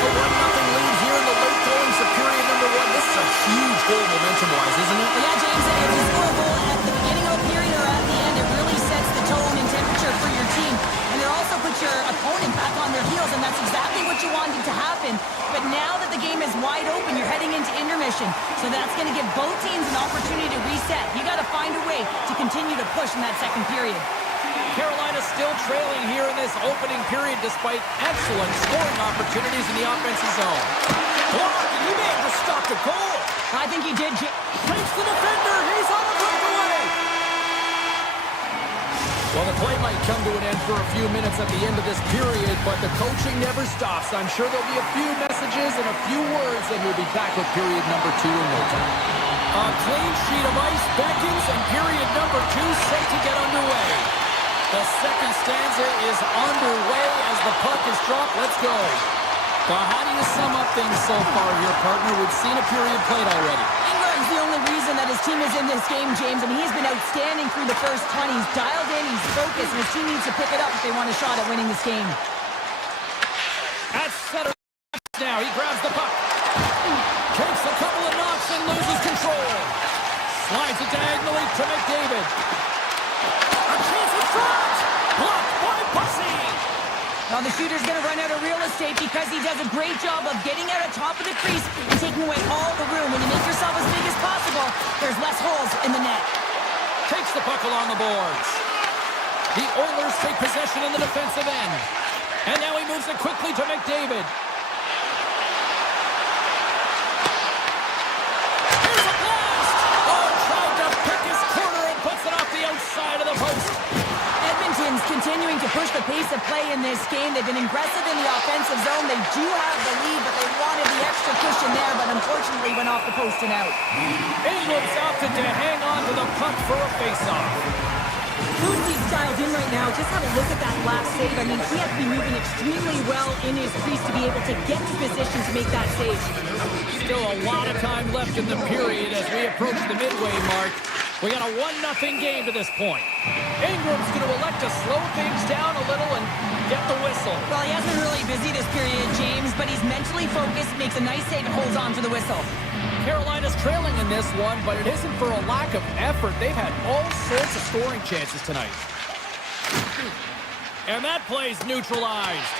A 1-0 lead here in the late goings of period number 1. This is a huge goal momentum-wise, isn't it? Well, yeah, James, if you score a goal at the beginning of a period or at the end, it really sets the tone and temperature for your team. And it also puts your opponent back on their heels, and that's exactly what you wanted to happen. But now that the game is wide open, you're heading into intermission. So that's going to give both teams an opportunity to reset. You got to find a way to continue to push in that second period. Carolina still trailing here in this opening period despite excellent scoring opportunities in the offensive zone. Block, and he may have just stopped a goal. I think he did. Takes the defender. He's on the breakaway. Well, the play might come to an end for a few minutes at the end of this period, but the coaching never stops. I'm sure there'll be a few messages and a few words, and we'll be back with period number 2 in no time. A clean sheet of ice beckons, and period number 2 set to get underway. The second stanza is underway as the puck is dropped. Let's go. Well, how do you sum up things so far here, partner? We've seen a period played already. Ingram's the only reason that his team is in this game, James, and he's been outstanding through the first 20. He's dialed in, he's focused, and his team needs to pick it up if they want a shot at winning this game. At center now, he grabs the puck. Takes a couple of knocks and loses control. Slides it diagonally to McDavid. A chance at front! Blocked by Bussy! Now the shooter's going to run out of real estate because he does a great job of getting out of top of the crease and taking away all the room. When you make yourself as big as possible, there's less holes in the net. Takes the puck along the boards. The Oilers take possession in the defensive end. And now he moves it quickly to McDavid. Here's a blast! Oh, tried to pick his corner and puts it off the outside of the post. Edmonton's continuing to push the pace of play in this game. They've been aggressive in the offensive zone. They do have the lead, but they wanted the extra cushion there, but unfortunately went off the post and out. Ingram's opted to hang on to the puck for a face-off. Lucy's dialed in right now. Just have a look at that last save. I mean, he has to be moving extremely well in his crease to be able to get to position to make that save. Still a lot of time left in the period as we approach the midway mark. We got a 1-0 game to this point. Ingram's going to elect to slow things down a little and get the whistle. Well, he hasn't been really busy this period, James, but he's mentally focused, makes a nice save, and holds on for the whistle. Carolina's trailing in this one, but it isn't for a lack of effort. They've had all sorts of scoring chances tonight. And that play's neutralized.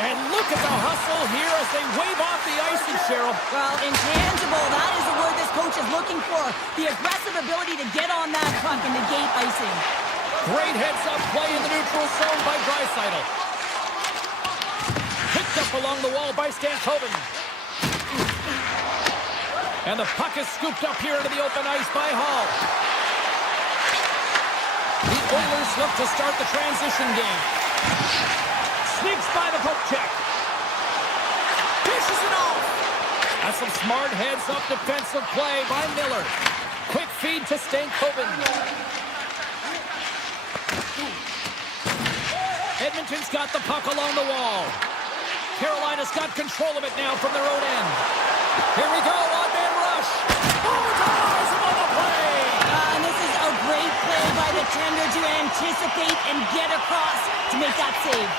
And look at the hustle here as they wave off the icing, Cheryl. Well, intangible, that is the word this coach is looking for. The aggressive ability to get on that puck and negate icing. Great heads-up play in the neutral zone by Draisaitl. Picked up along the wall by Stankoven. And the puck is scooped up here into the open ice by Hall. The Oilers look to start the transition game. Sneaks by the poke check. Dishes it off. That's some smart heads-up defensive play by Miller. Quick feed to Stankoven. Edmonton's got the puck along the wall. Carolina's got control of it now from their own end. Here we go, on-man rush. Oh, it's on the play. And this is a great play by the tender to anticipate and get across to make that save.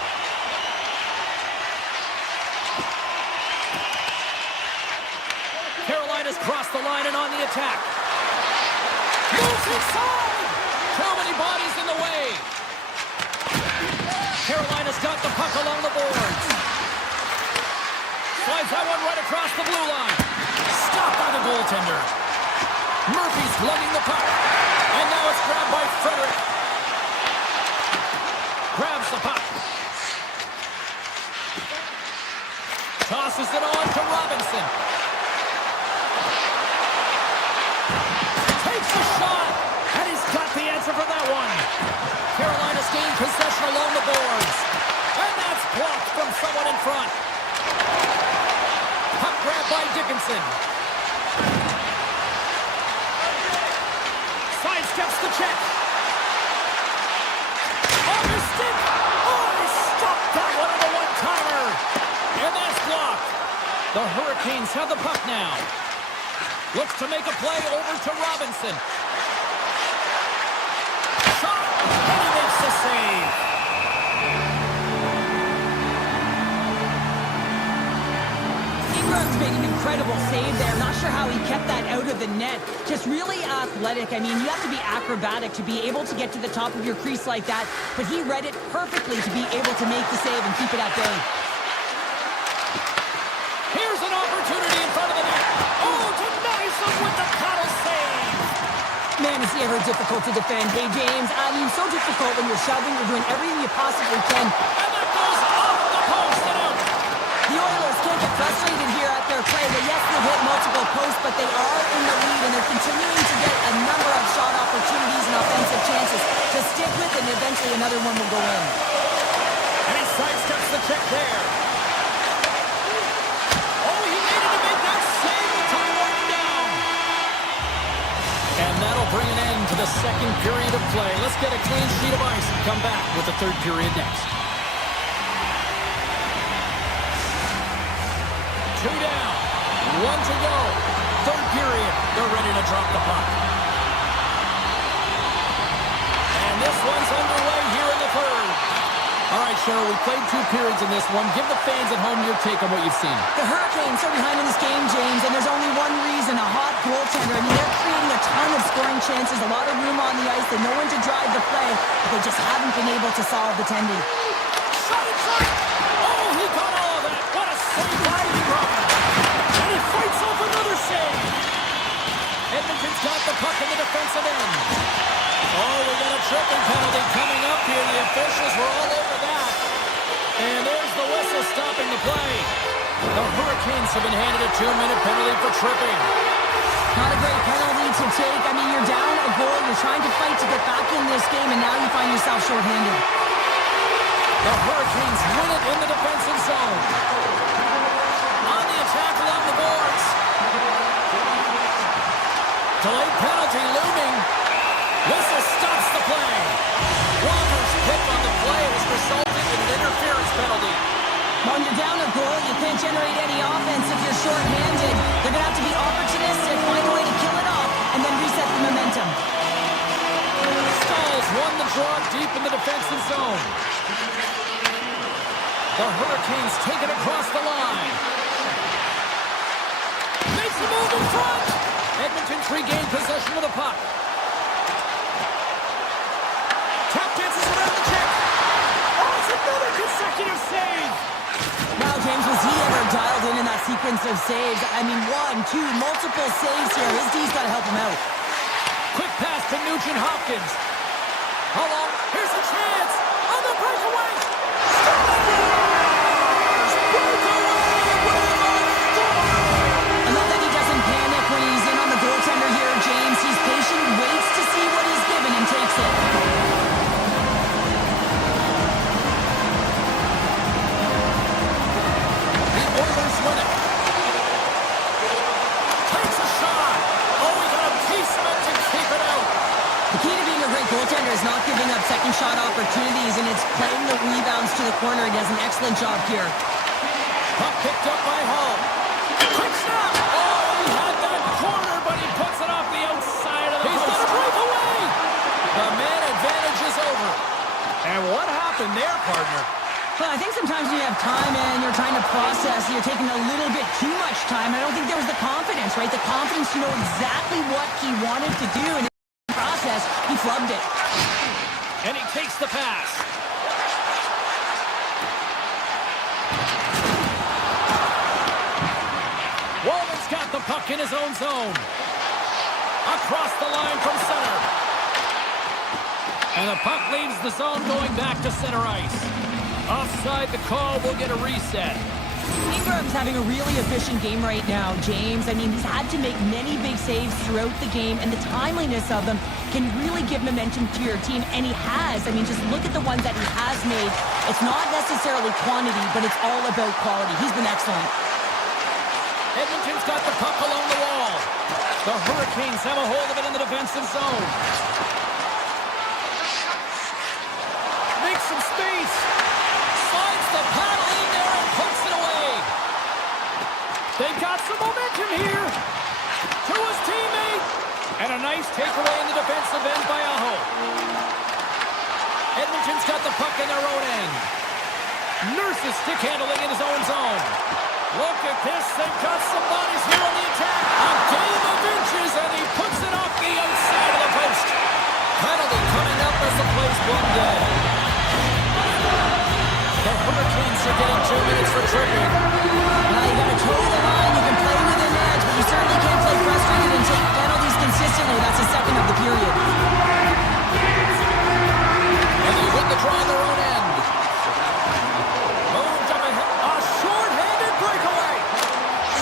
Carolina's crossed the line and on the attack. Moves inside. Too many bodies in the way. Carolina's got the puck along the boards. Slides that one right across the blue line. Stopped by the goaltender. Murphy's lugging the puck. And now it's grabbed by Frederick. Grabs the puck. Tosses it on to Robinson. Takes the shot. And he's got the answer for that one. Carolina's gained possession along the boards. And that's blocked from someone in front. Puck grab by Dickinson. Sidesteps the check. On the stick. Oh, he stopped that one on the one-timer. And that's blocked. The Hurricanes have the puck now. Looks to make a play over to Robinson. Shot. And he makes the save. incredible save there. Not sure how he kept that out of the net. Just really athletic. I mean, you have to be acrobatic to be able to get to the top of your crease like that, but he read it perfectly to be able to make the save and keep it at bay. Here's an opportunity in front of the net. Oh, denies him with the paddle save. Man, is he ever difficult to defend. Hey, James, I mean, so difficult when you're shoving, you're doing everything you possibly can. And that goes off the post and out. The Oilers can't get frustrated here at their play. But yes, they've hit multiple posts, but they are in the lead, and they're continuing to get a number of shot opportunities and offensive chances to stick with, and eventually another one will go in. And he sidesteps the check there. Oh, he needed to make that save to tie one down. And that'll bring an end to the second period of play. Let's get a clean sheet of ice and come back with the third period next. 2 down, 1 to go. Third period, they're ready to drop the puck. And this one's underway here in the third. All right, Cheryl, we played 2 periods in this one. Give the fans at home your take on what you've seen. The Hurricanes are behind in this game, James, and there's only one reason, a hot goaltender. I mean, they're creating a ton of scoring chances, a lot of room on the ice. They know when to drive the play, but they just haven't been able to solve the tendy. Shot it, shot it. Oh, he got all of that. What a save by Edmont. And he fights off another save. Edmonton's got the puck in the defensive end. Oh, we got a tripping penalty coming up here. The officials were all over that. And there's the whistle stopping the play. The Hurricanes have been handed a 2-minute penalty for tripping. Not a great penalty to take. I mean, you're down a goal. You're trying to fight to get back in this game, and now you find yourself shorthanded. The Hurricanes win it in the defensive zone. On the attack along the boards. Delayed penalty looming. Whistle stops the play. Walker's pick on the play has resulted in an interference penalty. When you're down a goal, you can't generate any offense if you're shorthanded. They're going to have to be opportunistic, find a way to kill it off, and then reset the momentum. Stalls won the draw deep in the defensive zone. The Hurricanes take it across the line. Makes a move in front. Edmonton's regained possession of the puck. Tap dances around the check. Oh, it's another consecutive save. Now, James, was he ever dialed in that sequence of saves? I mean, 1, 2, multiple saves here. His D's got to help him out. Quick pass to Nugent-Hopkins. How long? Here's a chance. On the breakaway. I love that he doesn't panic when he's in on the goaltender here, James. He's patient, waits to see what he's given, and takes it. The Oilers win it. Takes a shot. Oh, he got a piece of it to keep it out. The key to being a great goaltender is not giving up second shot opportunities, and it's playing the rebounds to the corner. He does an excellent job here. Puck picked up by Hall. Quick snap. Oh, he had that corner, but he puts it off the outside of the post. He's going to break away. The man advantage is over. And what happened there, partner? Well, I think sometimes when you have time and you're trying to process, you're taking a little bit too much time. I don't think there was the confidence, right? The confidence to know exactly what he wanted to do. And in the process, he flubbed it. And he takes the pass. Walden's got the puck in his own zone. Across the line from center. And the puck leaves the zone going back to center ice. Offside the call, will get a reset. Ingram's having a really efficient game right now, James. I mean, he's had to make many big saves throughout the game, and the timeliness of them can really give momentum to your team, and he has. I mean, just look at the ones that he has made. It's not necessarily quantity, but it's all about quality. He's been excellent. Edmonton's got the puck along the wall. The Hurricanes have a hold of it in the defensive zone. Makes some space. Slides the paddle in there and puts it away. They've got some momentum here. To his teammate. And a nice takeaway in the defensive end by Aho. Edmonton's got the puck in their own end. Nurses stick handling in his own zone. Look at this. They've got some bodies here on the attack. A game of inches, and he puts it off the outside of the post. Penalty coming up as the play's one day. The Hurricanes are getting 2 minutes for tripping. Now you got to toe the line. You can play with an edge, but you certainly can't play frustrated and take penalties consistently. That's the second of the period. And they win the draw on their own end. Moved up ahead. A short-handed breakaway.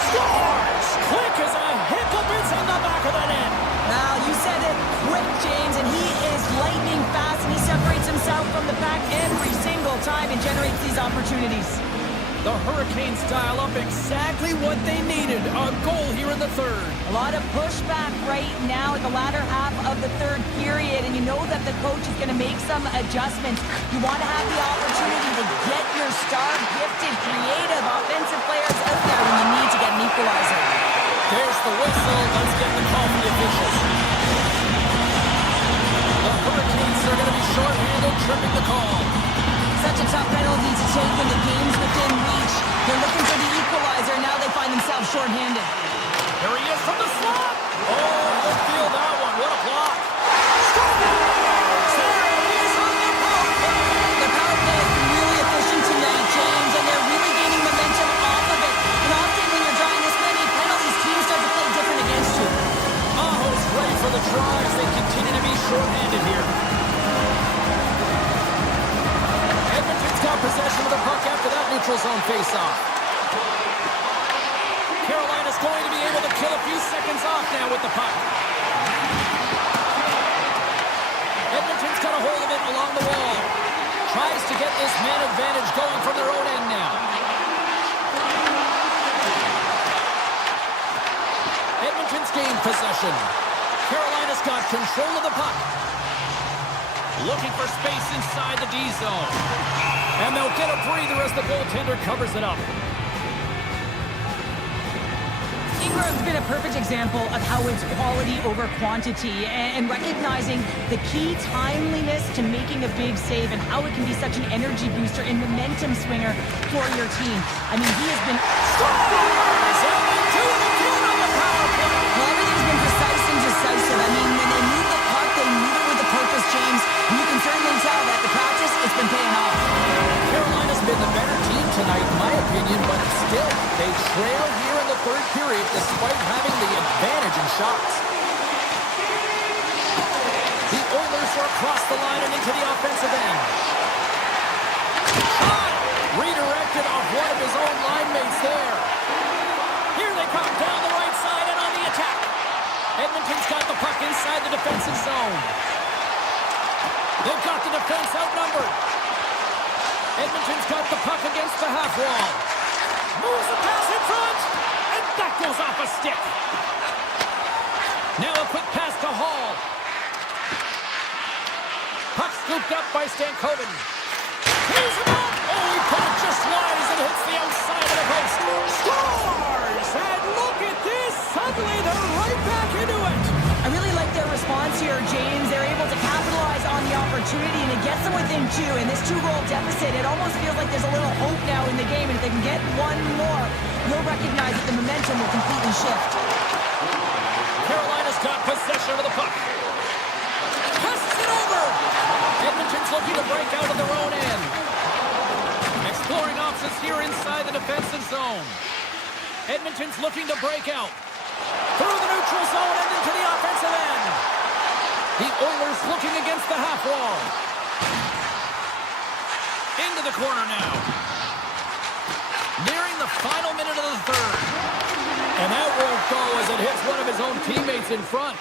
Scores! Quick as a hiccup. It's on the back of the net. Now, you said it quick, James, and he is lightning fast, and he separates himself from the pack every single time and generates these opportunities. The Hurricanes dial up exactly what they needed. A goal here in the third. A lot of pushback right now at the latter half of the third period, and you know that the coach is going to make some adjustments. You want to have the opportunity to get your star, gifted, creative, offensive players out there when you need to get an equalizer. There's the whistle. Let's get the call from the officials. The Hurricanes are going to be short-handed, tripping the call. Such a tough penalty to take when the game's within reach. They're looking for the equalizer, now they find themselves short-handed. Here he is from the slot. Oh, good field that one. What a block. Scores! There it is on the power play. The power play has been really efficient tonight, James, and they're really gaining momentum off of it. And often when you're drawing this many penalties, teams start to play different against you. Aho's ready for the try as they continue to be short-handed here. Edmonton's got possession of the puck after that neutral zone face-off. Carolina's going to be able to kill a few seconds off now with the puck. Edmonton's got a hold of it along the wall. Tries to get this man advantage going from their own end now. Edmonton's gained possession. Carolina's got control of the puck. Looking for space inside the D zone. And they'll get a breather as the goaltender covers it up. Ingram's been a perfect example of how it's quality over quantity and recognizing the key timeliness to making a big save and how it can be such an energy booster and momentum swinger for your team. I mean, he has been... Scores! And two again on the power play. Well, everything's been precise and decisive. I mean, when they move the puck, they move it with a purpose, James. And you can certainly tell that the practice, it's been paying off. Carolina's been the better team tonight, in my opinion, but still, they trail here in the third period despite having the advantage in shots. The Oilers are across the line and into the offensive end. Shot! Redirected off one of his own line mates there. Here they come down the right side and on the attack. Edmonton's got the puck inside the defensive zone. They've got the defense outnumbered. Edmonton's got the puck against the half wall. Moves the pass in front, and that goes off a stick. Now a quick pass to Hall. Puck scooped up by Stankoven. He's him up. Oh, he put it just wide as it hits the outside of the post. Scores! And look at this. Suddenly they're right back into it. I really like their response here, James. They're able to capitalize on the opportunity, and it gets them within two. In this two-goal deficit, it almost feels like there's a little hope now in the game, and if they can get one more, you'll recognize that the momentum will completely shift. Carolina's got possession of the puck. Passes it over. Edmonton's looking to break out of their own end. Exploring options here inside the defensive zone. Edmonton's looking to break out. Through the neutral zone and into the offensive end. The Oilers looking against the half wall. Into the corner now. Nearing the final minute of the third. And that won't go as it hits one of his own teammates in front.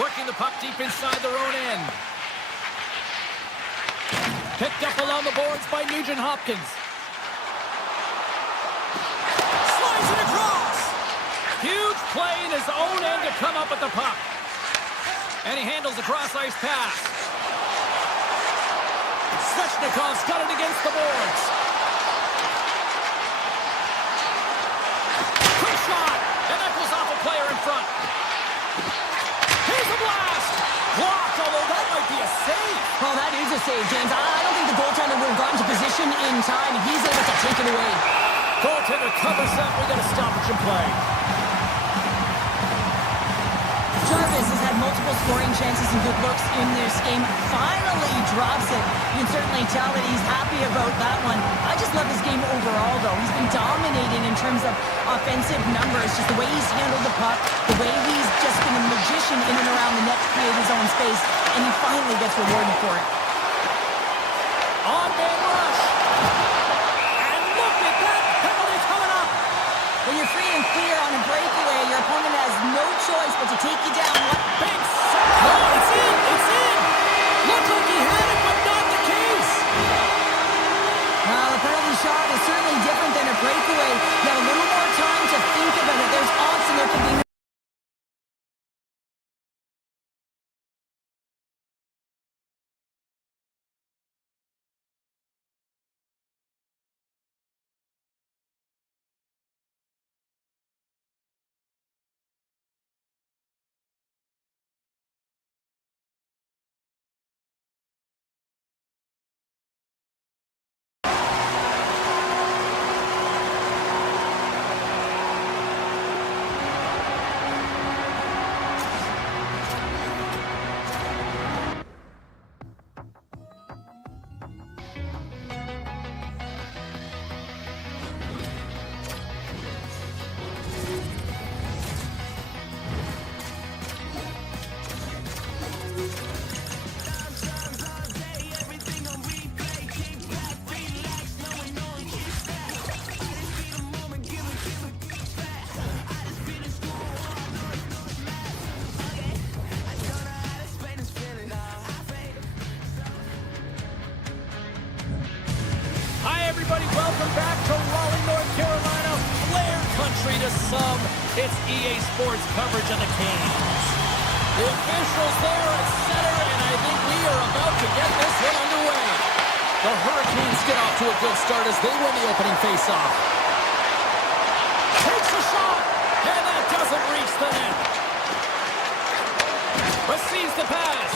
Working the puck deep inside their own end. Picked up along the boards by Nugent Hopkins. Slides it across. Huge play in his own end to come up with the puck. And he handles the cross-ice pass. Svechnikov's got it against the boards. Quick shot. And that goes off a player in front. Here's a blast. Blocked, although that might be a save. Well, that is a save, James. I don't think the goaltender would have gotten to position in time. He's able to take it away. Goaltender covers up. We got a stoppage in play. Jarvis has had multiple scoring chances and good looks in this game. Finally drops it. You can certainly tell that he's happy about that one. I just love his game overall, though. He's been dominating in terms of offensive numbers. Just the way he's handled the puck, the way he's just been a magician in and around the net to create his own space, and he finally gets rewarded for it. On-man rush. And look at that penalty coming up. When you're free and clear on a breakaway, your opponent has no choice but to take you down. Big save. Oh, it's in. It's in. Looked like he had it, but not the case. Now, the penalty shot is certainly different than a breakaway. You have a little more time to think about it. There's odds and there can be no... Everybody, welcome back to Raleigh, North Carolina. Flair country to some. It's EA Sports coverage of the Canes. The officials there at center, and I think we are about to get this one underway. The Hurricanes get off to a good start as they win the opening faceoff. Takes a shot, and that doesn't reach the net. Receives the pass.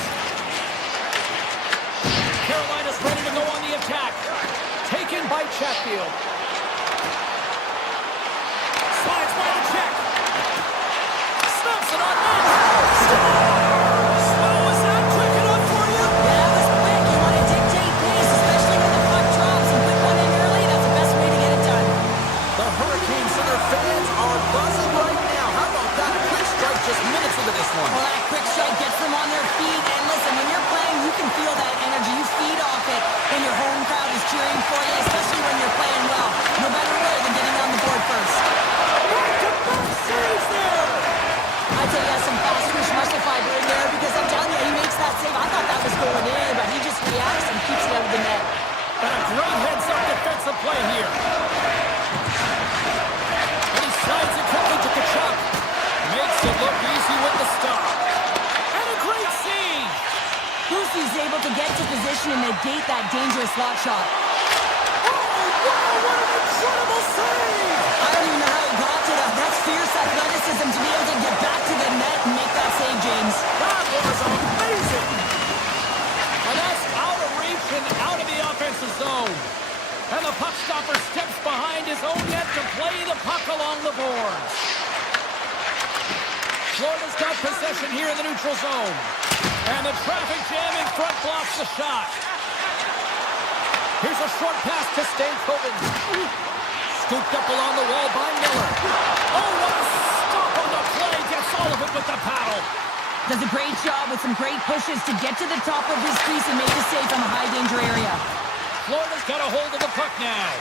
Carolina's ready to go on the attack. Taken by Chatfield. Slides by the check. Snaps it on net. Scores! Oh, was that quick enough for you? Yeah, that was quick. You want to dictate pace, especially when the puck drops. And quick one in early, that's the best way to get it done. The Hurricanes and their fans are buzzing right now. How about that quick strike just minutes into this one? Well, that quick strike gets them on their feet. And listen, when you're playing, you can feel that energy. You feed off it when your home crowd is cheering for you, especially when you're playing well. No better way than getting on the board first. Back-to-back saves there. I'd say he has some fast twitch muscle fiber in there because I'm telling you, he makes that save. I thought that was going in, but he just reacts and keeps it out of the net. And a great heads-up defensive play here. And he slides it quickly to Kodiak. Makes it look easy with the stop. And a great save. Lucy's able to get to position and negate that dangerous slot shot. Oh, wow, what an incredible save. I don't even know how he got to that. That's fierce athleticism to be able to get back to the net and make that save, James. That was amazing. And that's out of reach and out of the offensive zone. And the puck stopper steps behind his own net to play the puck along the boards. Florida's got possession here in the neutral zone. And the traffic jam in front blocks the shot. Here's a short pass to Stankoven. Scooped up along the wall by Miller. Oh, what a stop on the play. Gets all of it with the paddle. Does a great job with some great pushes to get to the top of his crease and make a save from a high danger area. Florida's got a hold of the puck now.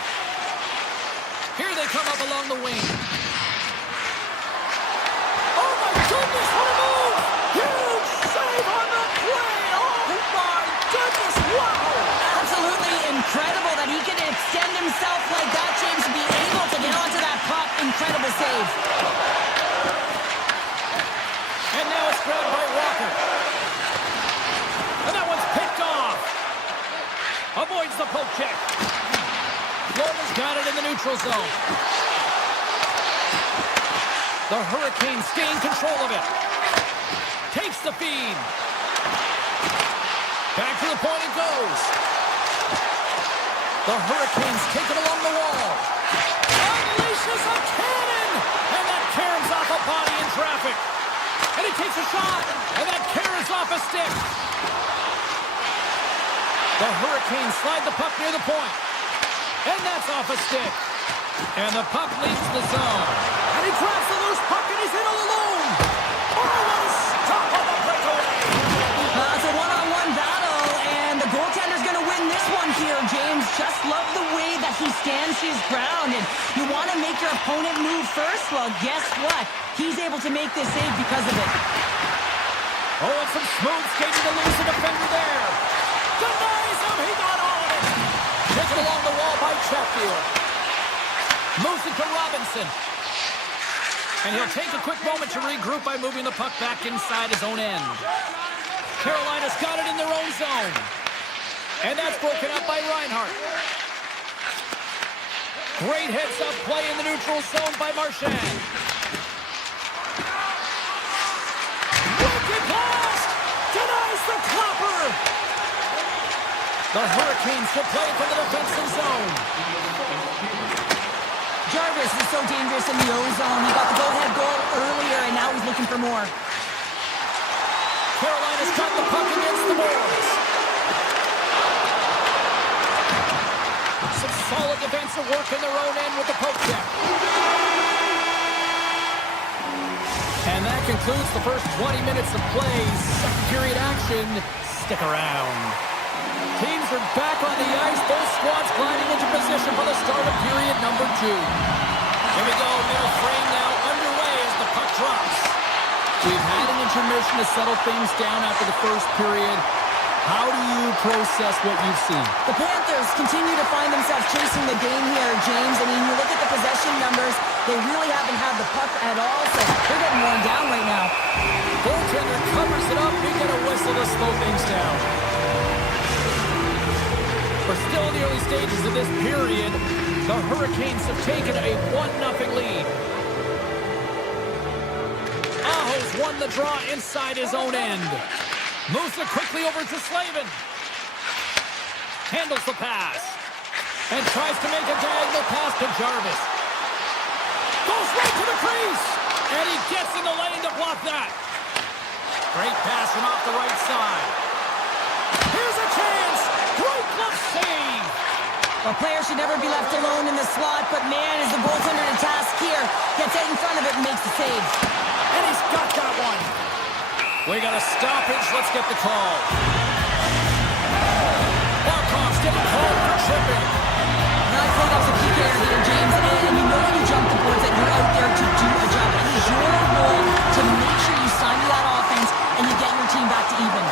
Here they come up along the wing. Oh, my goodness, what a move! Huge save on the play! Oh, my goodness, wow! Absolutely incredible that he can extend himself like that, James, to be able to get onto that puck. Incredible save. And now it's grabbed by Walker. And that one's picked off. Avoids the poke check. Florida's got it in the neutral zone. The Hurricanes gain control of it. Takes the feed. Back to the point it goes. The Hurricanes take it along the wall. unleashes a cannon! And that caroms off a body in traffic. And he takes a shot, and that caroms off a stick. The Hurricanes slide the puck near the point. And that's off a stick. And the puck leaves the zone. And he grabs the loose puck, and he's in all alone. Oh, what a stop on the breakaway! It's a one-on-one battle, and the goaltender's going to win this one here, James. Just love the way that he stands his ground. And you want to make your opponent move first? Well, guess what? He's able to make this save because of it. Oh, and some smooth skating to lose the defender there. Denies him. He got all of it. Taken along the wall by Chatfield. Moves it to Robinson. And he'll take a quick moment to regroup by moving the puck back inside his own end. Carolina's got it in their own zone. And that's broken up by Reinhart. Great heads-up play in the neutral zone by Marchand. Broken pass! Denies the clapper! The Hurricanes should play from the defensive zone. Jarvis is so dangerous in the O-zone. He got the go-ahead goal earlier, and now he's looking for more. Carolina's got the puck against the boards. Some solid defensive work in their own end with the poke check. And that concludes the first 20 minutes of play. Second period action. Stick around. Teams are back on the ice. Both squads gliding into position for the start of period number 2. Here we go. Middle frame now underway as the puck drops. We've had an intermission to settle things down after the first period. How do you process what you've seen? The Panthers continue to find themselves chasing the game here, James. I mean, you look at the possession numbers, they really haven't had the puck at all, so they're getting worn down right now. Goaltender covers it up. We get a whistle to slow things down. We're still in the early stages of this period. The Hurricanes have taken a 1-0 lead. Aho's won the draw inside his own end. Moves it quickly over to Slavin. Handles the pass. And tries to make a diagonal pass to Jarvis. Goes right to the crease. And he gets in the lane to block that. Great pass from off the right side. Here's a chance. Great glove save. A player should never be left alone in the slot, but man, is the goaltender to task here. Gets out in front of it and makes the save. And he's got that one. We got a stoppage. Let's get the call. Barkov's getting called for tripping. I think that's a key player here, James. And you know when you jump the boards that you're out there to do a job. It is your role to make sure you sign to that offense and you get your team back to even.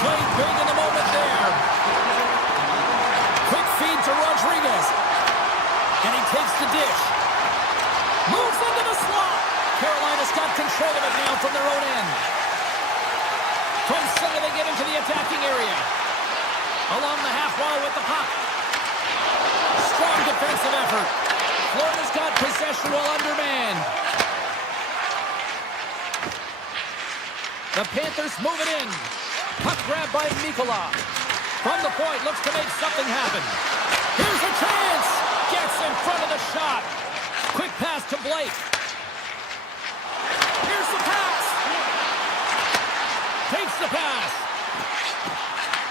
Played big in the moment there. Quick feed to Rodriguez. And he takes the dish. Moves into the slot. Carolina's got control of it now from their own end. From center, they get into the attacking area. Along the half wall with the puck. Strong defensive effort. Florida's got possession while undermanned. The Panthers move it in. Puck grab by Mikula. From the point, looks to make something happen. Here's a chance. Gets in front of the shot. Quick pass to Blake. Here's the pass. Takes the pass.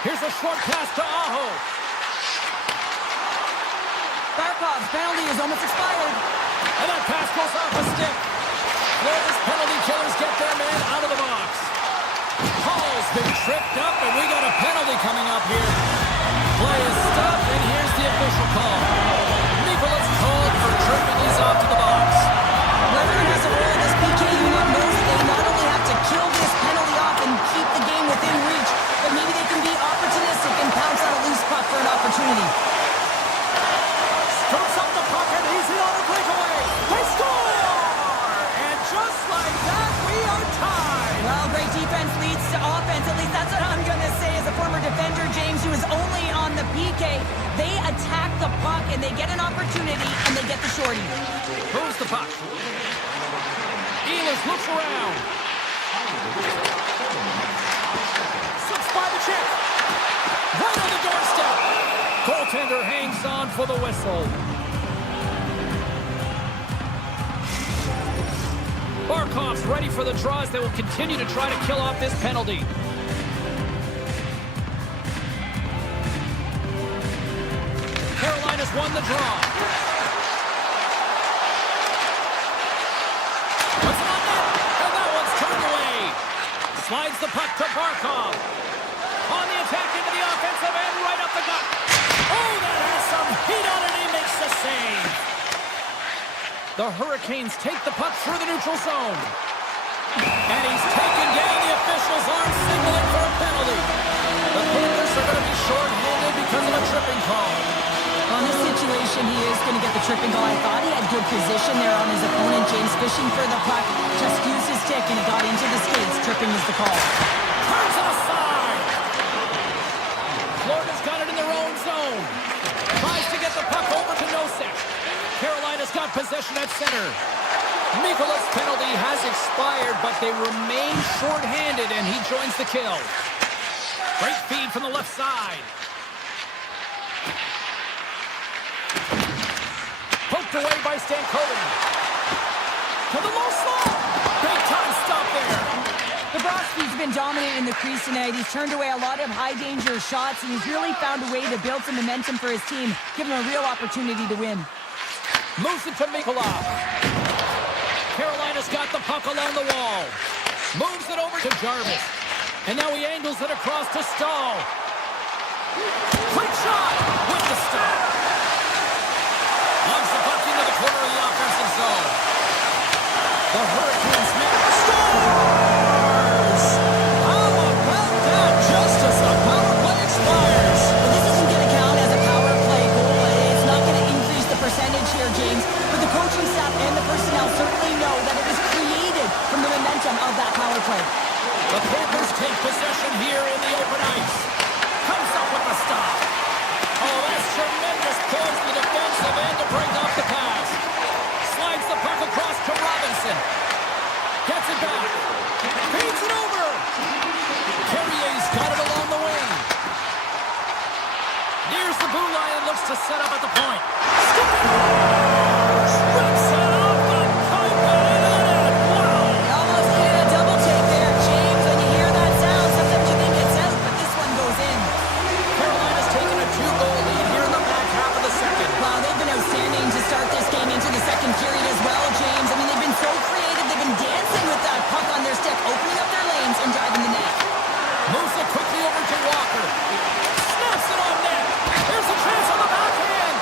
Here's a short pass to Aho. Barkov's penalty is almost expired. And that pass goes off a stick. Florida's penalty killers get their man out of the box. Hall's been tripped up, and we got a penalty coming up here. Play is stopped, and here's the official call. Mikula's called for tripping. He's off to the box. Whoever has a role in this PK unit knows that they not only have to kill this penalty off and keep the game within reach, but maybe they can be opportunistic and pounce on a loose puck for an opportunity. Scoops up the puck, and he's in on a breakaway. They score! And just like that, we are tied. Well, great defense leads to offense. At least that's what I'm going to say as a former defender, James, who is only on the PK. They attack the puck, and they get an opportunity, and they get the shorty. Moves the puck. Ehlers looks around. Slips by the check. Right on the doorstep. Goaltender hangs on for the whistle. Barkov's ready for the draws. They will continue to try to kill off this penalty. Carolina's won the draw. Puts it on net, and that one's turned away. Slides the puck to Barkov. On the attack into the offensive end, right up the gut. Oh, that has some heat on it. He makes the save. The Hurricanes take the puck through the neutral zone. And he's taken down. The officials are signaling for a penalty. The Panthers are going to be short-handed because of a tripping call. On this situation, he is going to get the tripping call. I thought he had good position there on his opponent. James fishing for the puck. Just used his stick and he got into the skates. Tripping is the call. Turns it aside. Florida's got it in their own zone. Tries to get the puck over to Nosek. Carolina's got possession at center. Mikola's penalty has expired, but they remain short-handed, and he joins the kill. Great feed from the left side. Poked away by Stankoven. To the low slot. Big time stop there. Bobrovsky's been dominant in the crease tonight. He's turned away a lot of high-danger shots, and he's really found a way to build some momentum for his team, giving him a real opportunity to win. Moves it to Mikola. Carolina's got the puck along the wall. Moves it over to Jarvis. And now he angles it across to Stahl. Quick shot with the stop. Loves the puck into the corner of the offensive zone. The Hurricanes make scores! How about that? Just as the power play expires. Well, this isn't going to count as a power play goal. It's not going to increase the percentage here, James. But the coaching staff and the personnel certainly know that it was created from the momentum of that power play. The Panthers take possession here in the open ice. Comes up with the stop. Oh, that's tremendous poise to the defensive end to break off the pass. Slides the puck across to Robinson. Gets it back. Feeds it over. Carrier's got it along the wing. Nears the blue line and looks to set up at the point. Scores! Rips it off the carpet. Wow! Almost needed a double take there, James. When you hear that sound, sometimes you think it's out, but this one goes in. Carolina's taken a 2-goal lead here in the back half of the second. Wow, they've been outstanding to start this game into the second period as well, James. I mean, they've been so creative. They've been dancing with that puck on their stick, opening up their lanes and driving the net. Moves it quickly over to Walker. Snaps it on net. There's a chance on the backhand.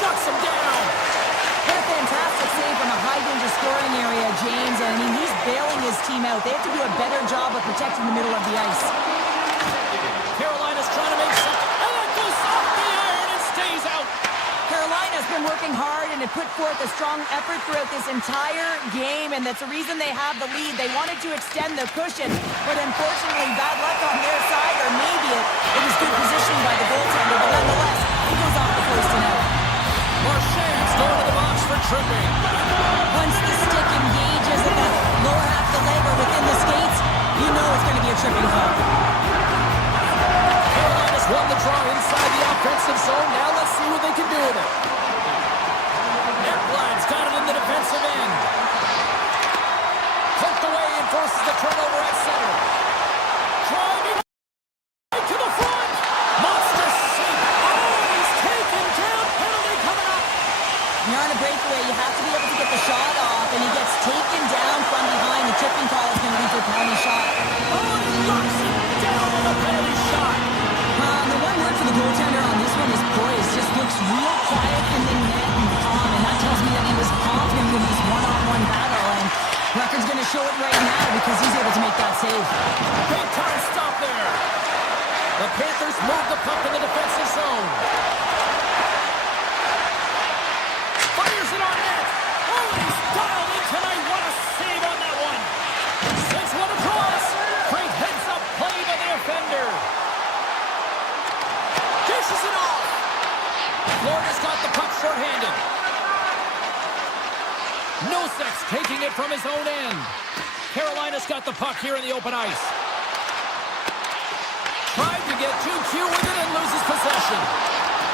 Shuts him down. What a fantastic save from a high-danger scoring area, James. I mean, he's bailing his team out. They have to do a better job of protecting the middle of the ice. Carolina's trying to make something. And it goes off the iron and stays out. Carolina's been working hard and have put forth a strong effort throughout this entire game, and that's the reason they have the lead. They wanted to extend the cushion, but unfortunately, bad luck on their side, or maybe it was good positioning by the goaltender, but nonetheless, it goes off the post and out. Marchand's going to the box for tripping. Once the stick engages at the lower half of the leg or within the skates, you know it's going to be a tripping call. Carolina's won the draw inside the offensive zone. Now let's see what they can do with it. Edmont's got it in the defensive end. Poked away and forces the turnover at center. Driving right to the front. Monster save. Oh, he's taken down. Penalty coming up. When you're on a breakaway, you have to be able to get the shot off, and he gets taken down from behind. The tripping call is going to lead to a penalty shot. Oh, and he knocks him down with a penalty shot. The one word for the goaltender on this one is poise. Just looks real quiet in the net and calm, and that tells me that he was confident in his one-on-one battle, and record's going to show it right now because he's able to make that save. Big time stop there. The Panthers move the puck in the defensive zone. Fires it on net. Oh, he's dialed in tonight. What a save on that one. Sends one across. Great heads-up play by the defender. Dishes it off. Florida's got the puck shorthanded. Nosek's taking it from his own end. Carolina's got the puck here in the open ice. Tried to get too cute with it and loses possession.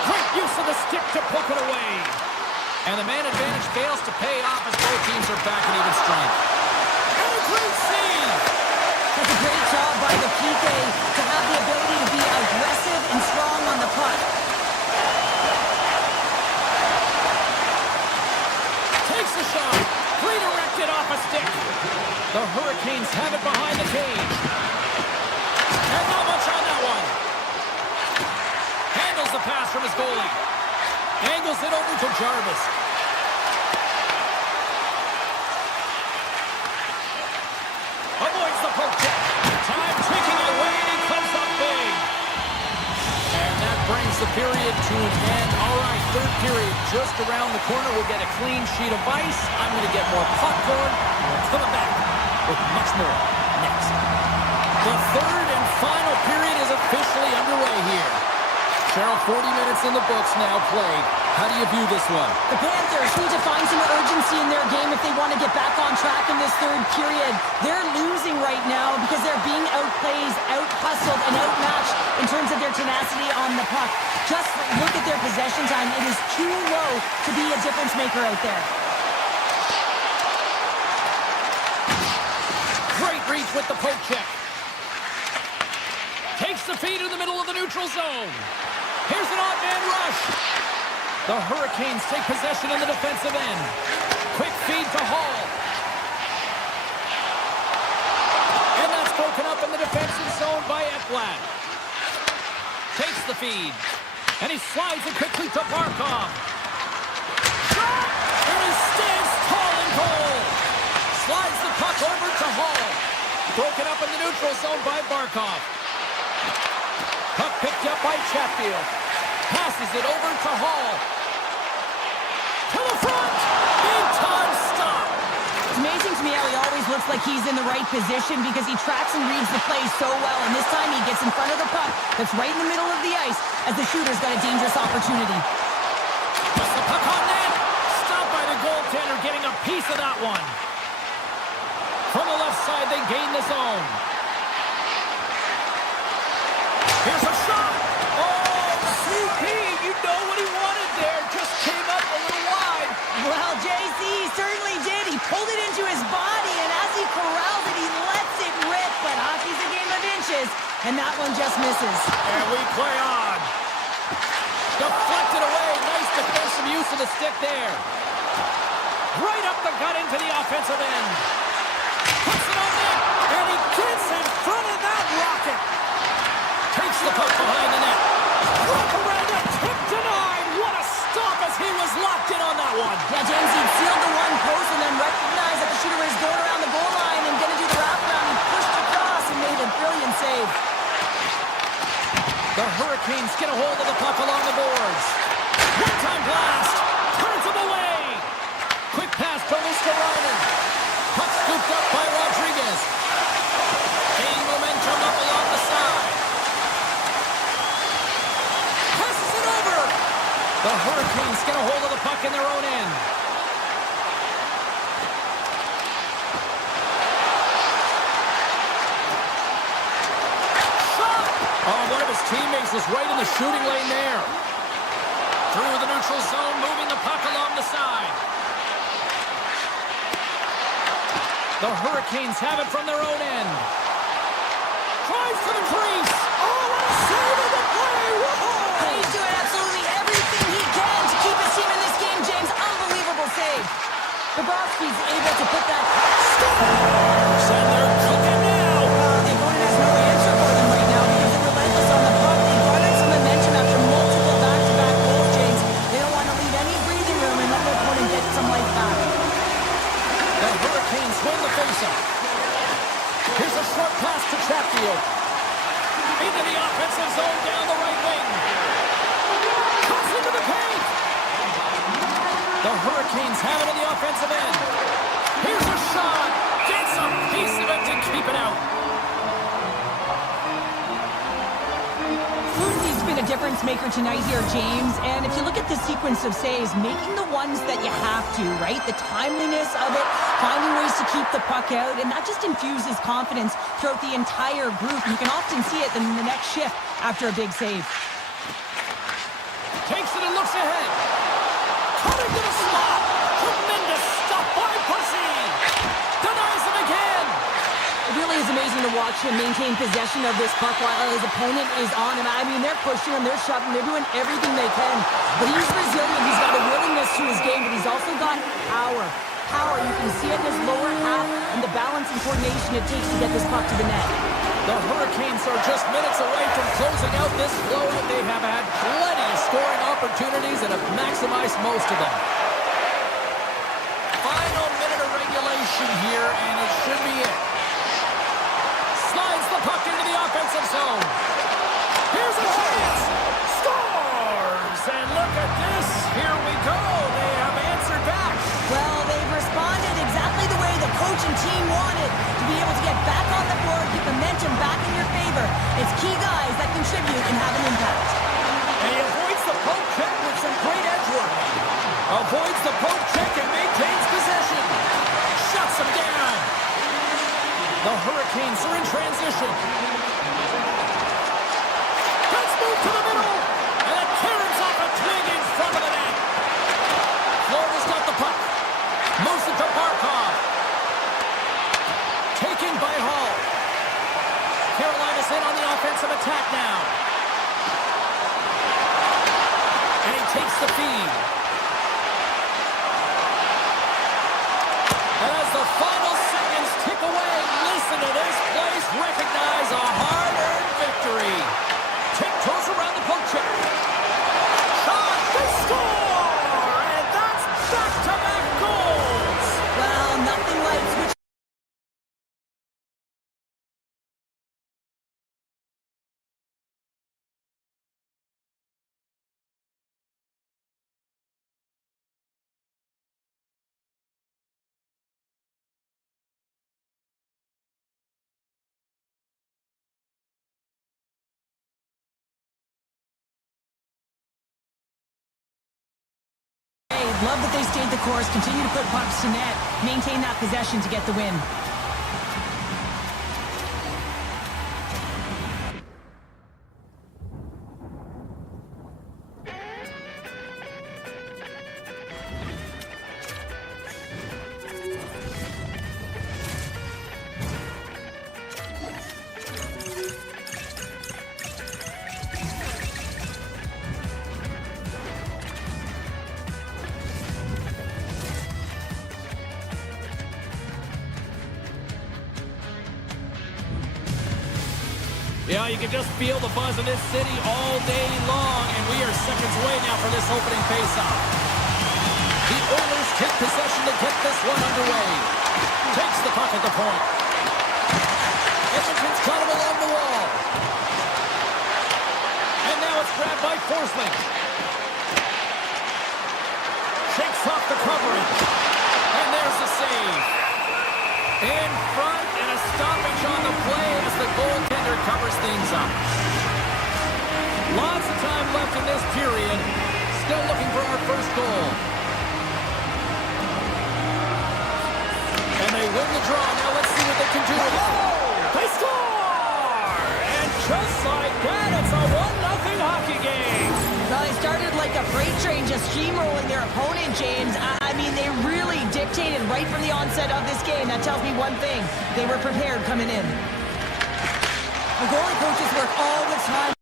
Great use of the stick to poke it away. And the man advantage fails to pay off as both teams are back at even strength. The Hurricanes have it behind the cage. And not much on that one. Handles the pass from his goalie. Angles it over to Jarvis. Avoids the poke check. Time ticking away, and he comes up big. And that brings the period to an end. All right, third period just around the corner. We'll get a clean sheet of ice. I'm going to get more popcorn. And we're coming back with much more next. The third and final period is officially underway here. Cheryl, 40 minutes in the books now played. How do you view this one? The Panthers need to find some urgency in their game if they want to get back on track in this third period. They're losing right now because they're being outplayed, out-hustled, and outmatched in terms of their tenacity on the puck. Just look at their possession time. It is too low to be a difference maker out there. Great reach with the poke check. Takes the feed in the middle of the neutral zone. Here's an odd man rush. The Hurricanes take possession in the defensive end. Quick feed to Hall. And that's broken up in the defensive zone by Edmont. Takes the feed. And he slides it quickly to Barkov. Shot! And he stands tall and cold. Slides the puck over to Hall. Broken up in the neutral zone by Barkov. Puck picked up by Chatfield. Passes it over to Hall. To the front. Big time stop. It's amazing to me how he always looks like he's in the right position because he tracks and reads the play so well. And this time he gets in front of the puck that's right in the middle of the ice as the shooter's got a dangerous opportunity. Puts the puck on net. Stopped by the goaltender, getting a piece of that one. From the left side, they gain the zone. Here's a shot. Oh, CP, you know what he wanted there. Just came up a little wide. Well, JC certainly did. He pulled it into his body, and as he corrals it, he lets it rip. But hockey's a game of inches, and that one just misses. And we play on. Deflected away. Nice defensive use of the stick there. Right up the gut into the offensive end. Puts it on net, and he gets in front of that rocket. Takes the puck behind the net. Wrap around it, tip denied. What a stop as he was locked in on that one. Yeah, James, he sealed the one post and then recognized that the shooter was going around the goal line and going to do the wraparound. He pushed across and made a brilliant save. The Hurricanes get a hold of the puck along the boards. One-time blast. Turns him away. Quick pass to Luskarainen. Puck scooped up by Rodriguez. Gaining momentum up along the side. Passes it over. The Hurricanes get a hold of the puck in their own end. Shot! Oh, one of his teammates was right in the shooting lane there. Through the neutral zone, moving the puck along the side. The Hurricanes have it from their own end. Drives to the crease. Oh, what a save of the play! Whoa! He's doing absolutely everything he can to keep his team in this game, James. Unbelievable save. Bobrovsky's able to put that... Scores! And they're cooking now. The opponent has no answer for them right now because they're relentless on the puck. They brought in some momentum after multiple back-to-back goals, James. They don't want to leave any breathing room and let their opponent get some life back. The Hurricanes win the faceoff. Here's a short pass to Chatfield. Into the offensive zone down the right wing. Cuts into the paint. The Hurricanes have it in the offensive end. Here's a shot. Gets a piece of it to keep it out. He's been a difference maker tonight here, James. And if you look at the sequence of saves, making the ones that you have to, right? The timeliness of it, finding ways to keep the puck out, and that just infuses confidence throughout the entire group. You can often see it in the next shift after a big save. Takes it and looks ahead. Cutting to the slot. Tremendous stop by Pussy. Denies him again. It really is amazing to watch him maintain possession of this puck while his opponent is on him. I mean, they're pushing him, they're shoving, they're doing everything they can. But he's resilient. He's got a willingness to his game, but he's also got power. power. You can see it in his lower half and the balance and coordination it takes to get this puck to the net. The Hurricanes are just minutes away from closing out this flow, and they have had plenty of scoring opportunities and have maximized most of them. Final minute of regulation here, and it should be it. Slides the puck into the offensive zone. Here's a chance. Scores! And look at this. Here we go. They have answered back. Well, they've responded exactly the way the coach and team wanted, to be able to get back on the board, get momentum back in your favor. It's key guys that contribute and have an impact. And he avoids the poke check with some great edge work. Avoids the poke check and maintains possession. Shuts him down. The Hurricanes are in transition. Let's move to the middle. And it carries off a twig in front of the net. Florida's got the puck. Moves it to Barkov. Taken by Hall. Carolina's in on the offensive attack now. And he takes the feed. And as the final seconds tick away, listen to this place recognize a hard-earned victory. Tiptoes around the poke check. Shot, they score! And that's back-to-back goals! Well, nothing like switch. Love that they stayed the course, continue to put pucks to net, maintain that possession to get the win. Yeah, you can just feel the buzz in this city all day long, and we are seconds away now for this opening faceoff. The Oilers take possession to get this one underway. Takes the puck at the point. Edmonton's got him along the wall. And now it's grabbed by Forsling. Shakes off the coverage. And there's the save. In front, and a stoppage on the play as the goaltender covers things up. Lots of time left in this period. Still looking for our first goal. And they win the draw. Now let's see what they can do with it. They score! And just like that, it's a 1-0 hockey game. Well, they started like a freight train, just steamrolling their opponent, James. I mean, they really dictated right from the onset of this game. That tells me one thing. They were prepared coming in. The goalie coaches work all the time.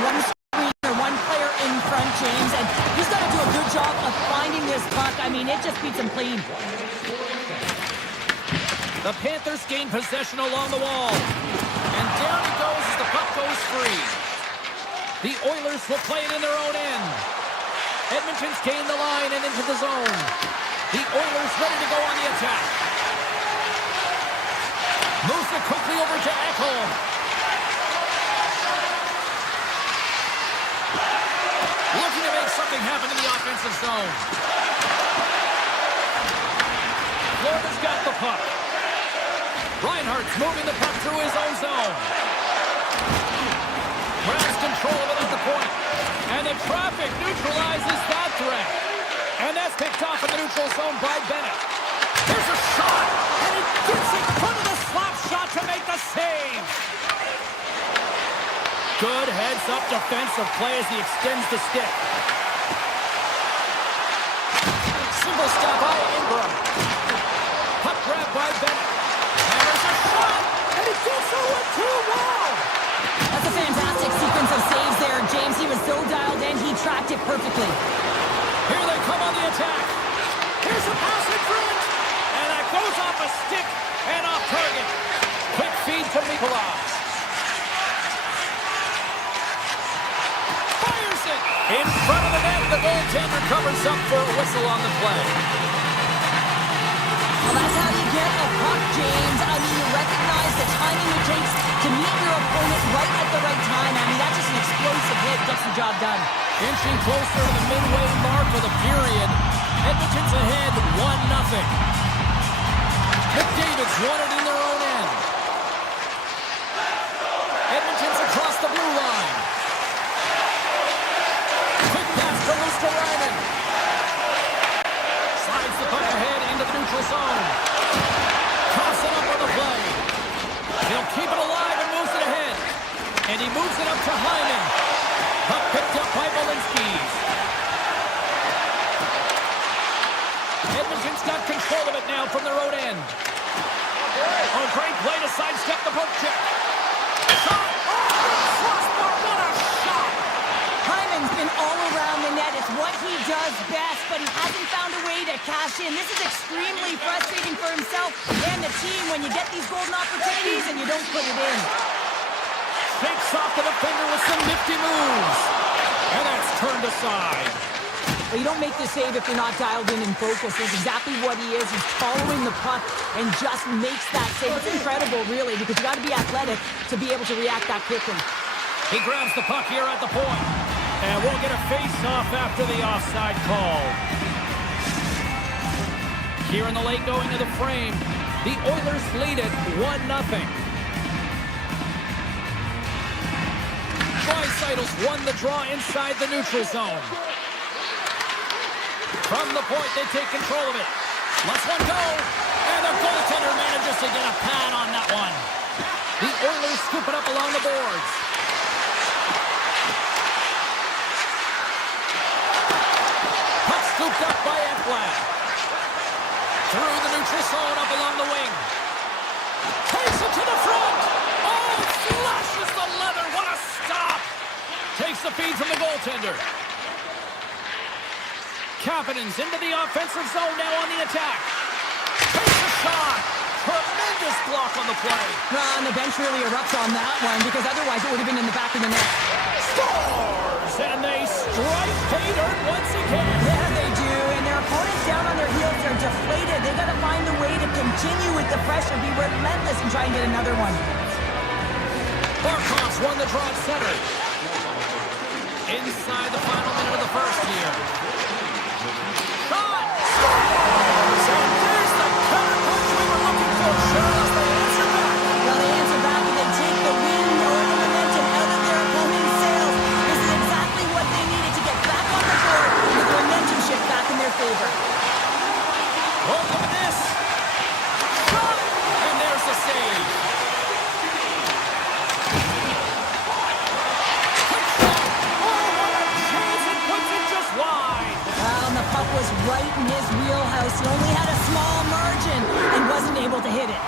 One screen or one player in front, James, and he's got to do a good job of finding this puck. I mean, it just beats him clean. The Panthers gain possession along the wall. And down he goes as the puck goes free. The Oilers will play it in their own end. Edmonton's gained the line and into the zone. The Oilers ready to go on the attack. Moves it quickly over to Ekholm. Looking to make something happen in the offensive zone. Florida's got the puck. Reinhardt's moving the puck through his own zone. Grabs control of it at the point. And the traffic neutralizes that threat. And that's picked off in the neutral zone by Bennett. There's a shot. And he gets in front of the slap shot to make the save. Good heads-up defensive play as he extends the stick. Single stop by Ingram. Puck grab by Bennett. And there's a shot. And he gets over too well. That's a fantastic sequence of saves there, James. He was so dialed in, he tracked it perfectly. Here they come on the attack. Here's a pass in front. Goes off a stick and off target. Quick feed to Nikolai. Fires it in front of the net. The goaltender covers up for a whistle on the play. Well, that's how you get a puck, James. I mean, you recognize the timing it takes to meet your opponent right at the right time. I mean, that's just an explosive hit. Gets the job done. Inching closer to the midway mark of the period. Edmonton's ahead 1-0. McDavid's won it in their own end. Edmonton's across the blue line. Quick pass to Luster-Ryman. Slides the puck ahead into the neutral zone. Coughs it up on the play. He'll keep it alive and moves it ahead. And he moves it up to Hyman. Puck picked up by Walensky. Edmonton's got control of it now from their own end. Oh, great play to sidestep the poke check. Shot! Oh, crossbar, what a shot! Hyman's been all around the net. It's what he does best, but he hasn't found a way to cash in. This is extremely frustrating for himself and the team when you get these golden opportunities and you don't put it in. Shakes off the defender with some nifty moves. And that's turned aside. Well, you don't make the save if you're not dialed in and focused. That's exactly what he is. He's following the puck and just makes that save. It's incredible, really, because you got to be athletic to be able to react that quickly. He grabs the puck here at the point. And we'll get a face-off after the offside call. Here in the late going to the frame, the Oilers lead it 1-0. Draisaitl's won the draw inside the neutral zone. From the point, they take control of it. Lets one go. And the goaltender manages to get a pad on that one. The Oilers scoop it up along the boards. Puck scooped up by Edmont. Through the neutral zone, up along the wing. Takes it to the front. Oh, flashes the leather. What a stop. Takes the feed from the goaltender. Kapanen's into the offensive zone now on the attack. Takes a shot. Tremendous block on the play. And the bench really erupts on that one because otherwise it would have been in the back of the net. Scores! And they strike pay dirt once again. Yeah, they do. And their opponents down on their heels. They're deflated. They got to find a way to continue with the pressure, be relentless, and try and get another one. Barkov's won the draw at center. Inside the final minute of the first here. Shot! Scores! And there's the counterpunch we were looking for. Charles, they answer back. Well, they answer back and they take the wind or the momentum out of their opponent's sails. This is exactly what they needed to get back on the board with the momentum shift back in their favor. Oh, look at this. Shot! And there's the save. Quick shot! Oh, what a chance! It puts it just wide. Well, and the puck was right in his wheelhouse. He only had a small margin and wasn't able to hit it.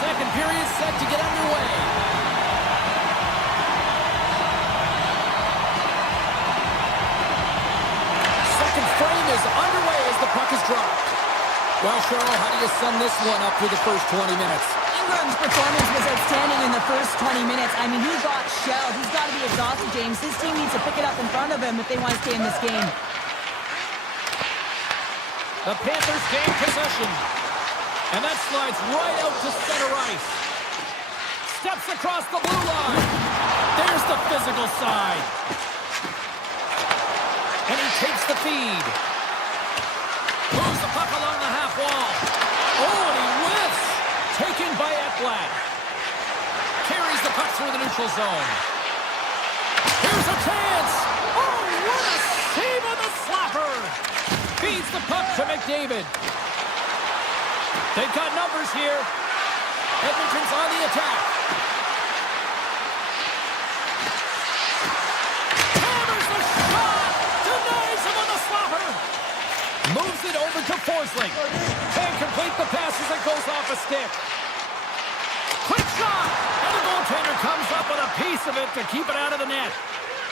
Second period set to get underway. Second frame is underway as the puck is dropped. Well, Cheryl, how do you sum this one up through the first 20 minutes? Ingram's performance was outstanding in the first 20 minutes. I mean, he got shelled. He's got to be exhausted, James. His team needs to pick it up in front of him if they want to stay in this game. The Panthers gain possession. And that slides right out to center ice. Steps across the blue line. There's the physical side. And he takes the feed. Moves the puck along the half wall. Oh, and he whiffs. Taken by Edmont. Carries the puck through the neutral zone. Here's a chance. Oh, what a save on the slapper. Feeds the puck to McDavid. They've got numbers here. Edmonton's on the attack. Hammers the shot. Denies him on the slapper. Moves it over to Forsling. Can't complete the pass as it goes off a stick. Quick shot. And the goaltender comes up with a piece of it to keep it out of the net.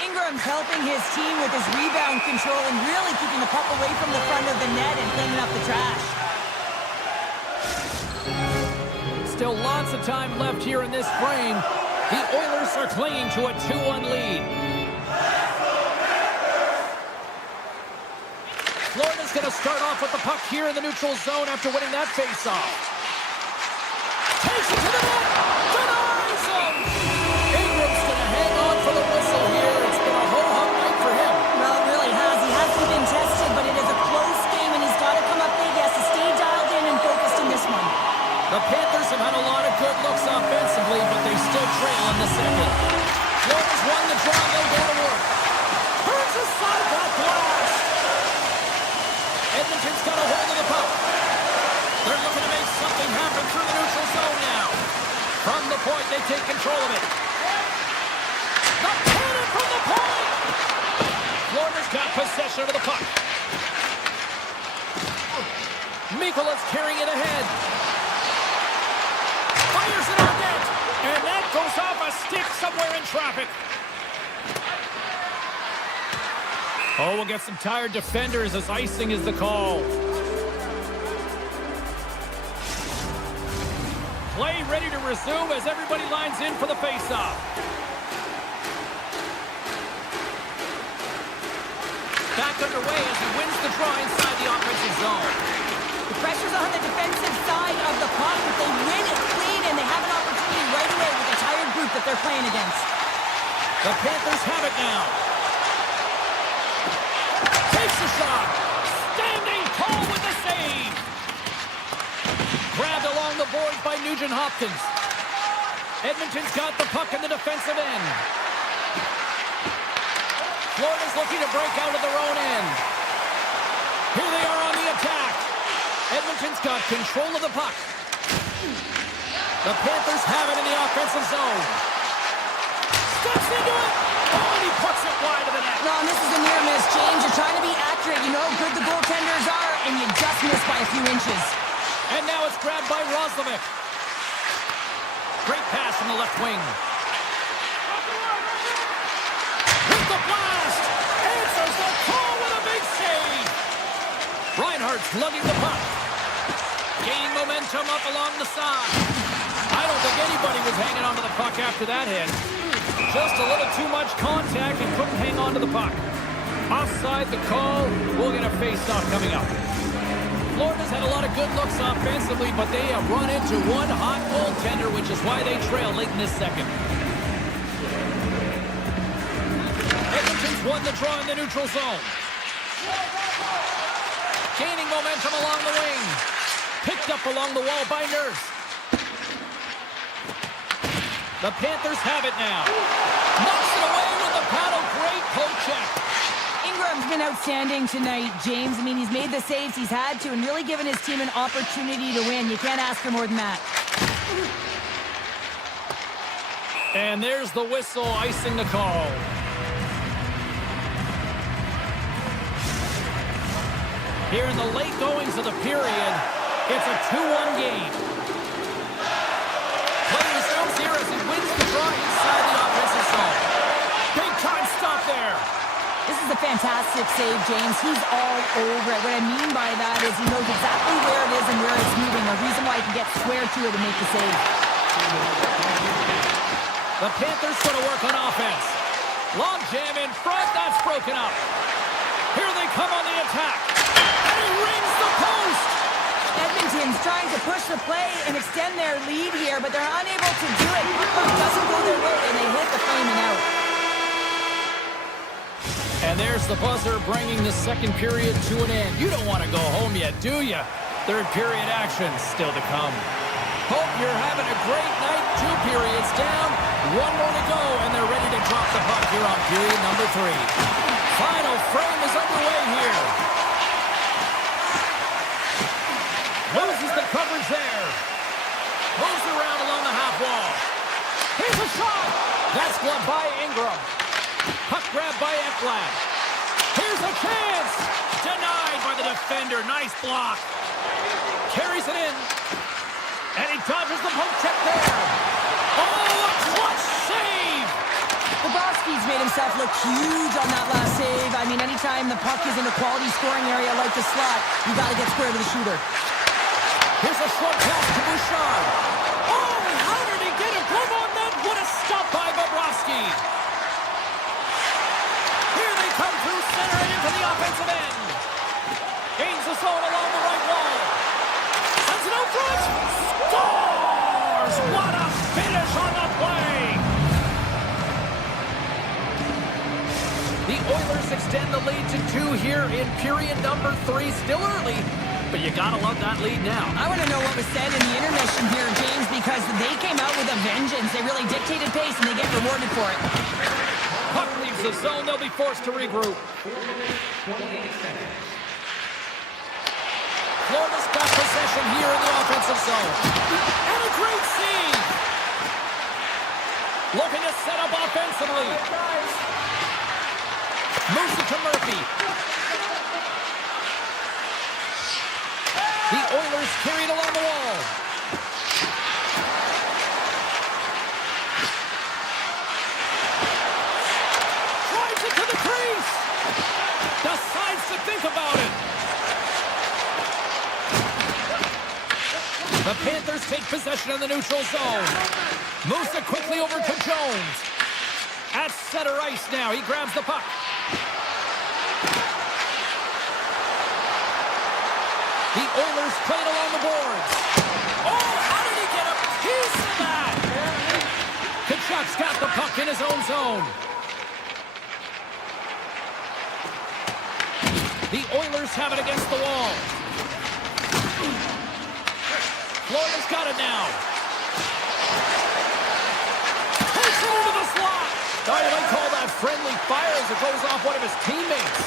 Ingram's helping his team with his rebound control and really keeping the puck away from the front of the net and cleaning up the trash. Still lots of time left here in this frame. The Oilers are clinging to a 2-1 lead. Florida's going to start off with the puck here in the neutral zone after winning that faceoff. Takes it to the net. Denies him. Ingram's going to hang on for the whistle here. It's been a ho-hum night for him. Well, it really has. He hasn't been tested, but it is a close game, and he's got to come up big. He has to stay dialed in and focused in this one. The Panthers have had a lot of good looks offensively, but they still trail in the second. Florida's won the draw. They'll go to work. Burns aside that blast. Edmonton's got a hold of the puck. They're looking to make something happen through the neutral zone now. From the point, they take control of it. The cannon from the point! Florida's got possession of the puck. Mikola's carrying it ahead. Fires it on net. And that goes off a stick somewhere in traffic. Oh, we'll get some tired defenders as icing is the call. Play ready to resume as everybody lines in for the faceoff. Back underway as he wins the draw inside the offensive zone. The pressure's on the defensive side of the puck. If they win it clean and they have an opportunity right away with the tired group that they're playing against. The Panthers have it now. Takes the shot. Standing tall with the save. Grabbed along the boards by Nugent-Hopkins. Edmonton's got the puck in the defensive end. Florida's looking to break out of their own end. Here they are on the attack. Edmonton's got control of the puck. The Panthers have it in the offensive zone. Steps into it. Oh, and he puts it wide of the net. No, and this is a near miss, James. You're trying to be accurate. You know how good the goaltenders are, and you just miss by a few inches. And now it's grabbed by Roslovic. Great pass from the left wing. With the blast. Answers the call with a big save. Reinhardt's lugging the puck. Gaining momentum up along the side. I don't think anybody was hanging onto the puck after that hit. Just a little too much contact and couldn't hang on to the puck. Offside the call. We'll get a face-off coming up. Florida's had a lot of good looks offensively, but they have run into one hot goaltender, which is why they trail late in this second. Edmonton's won the draw in the neutral zone. Gaining momentum along the wing. Picked up along the wall by Nurse. The Panthers have it now. Knocks it away with the paddle. Great poke check. Ingram's been outstanding tonight, James. I mean, he's made the saves he's had to and really given his team an opportunity to win. You can't ask for more than that. And there's the whistle, icing the call. Here in the late goings of the period, it's a 2-1 game. Play resumes here as he wins the draw inside the offensive zone. Big time stop there. This is a fantastic save, James. He's all over it. What I mean by that is he knows exactly where it is and where it's moving. A reason why he can get square to it and make the save. The Panthers going to work on offense. Long jam in front. That's broken up. Here they come on the attack. And he rings the post. Edmonton's trying to push the play and extend their lead here, but they're unable to do it. It doesn't go their way, and they hit the flaming out. And there's the buzzer bringing the second period to an end. You don't want to go home yet, do you? Third period action still to come. Hope you're having a great night. 2 periods down, 1 more to go, and they're ready to drop the puck here on period number 3. Final frame is underway here. Loses the coverage there. Moves around along the half wall. Here's a shot. That's gloved by Ingram. Puck grab by Ekblad. Here's a chance. Denied by the defender. Nice block. Carries it in. And he dodges the poke check there. Oh, a clutch save. Bobrovsky's made him himself look huge on that last save. I mean, anytime the puck is in a quality scoring area like the slot, you got to get square to the shooter. Here's a short pass to Bouchard. Oh, how did he get a glove on that? What a stop by Bobrovsky. Here they come through center and into the offensive end. Gains the zone along the right wall. Sends it out front. Scores! What a finish on the play. The Oilers extend the lead to 2 here in period number 3. Still early, but you gotta love that lead now. I want to know what was said in the intermission here, James, because they came out with a vengeance. They really dictated pace, and they get rewarded for it. Puck leaves the zone. They'll be forced to regroup. Florida's got possession here in the offensive zone. And a great save. Looking to set up offensively. Moves it to Murphy. The Oilers carried along the wall. Drives it to the crease. Decides to think about it. The Panthers take possession of the neutral zone. Moves it quickly over to Jones. At center ice now. He grabs the puck. The Oilers play it along the boards. Oh, how did he get a piece of that? Kachuk's got the puck in his own zone. The Oilers have it against the wall. Florida's got it now. Takes it into the slot. Oh, you might call that friendly fire as it goes off one of his teammates.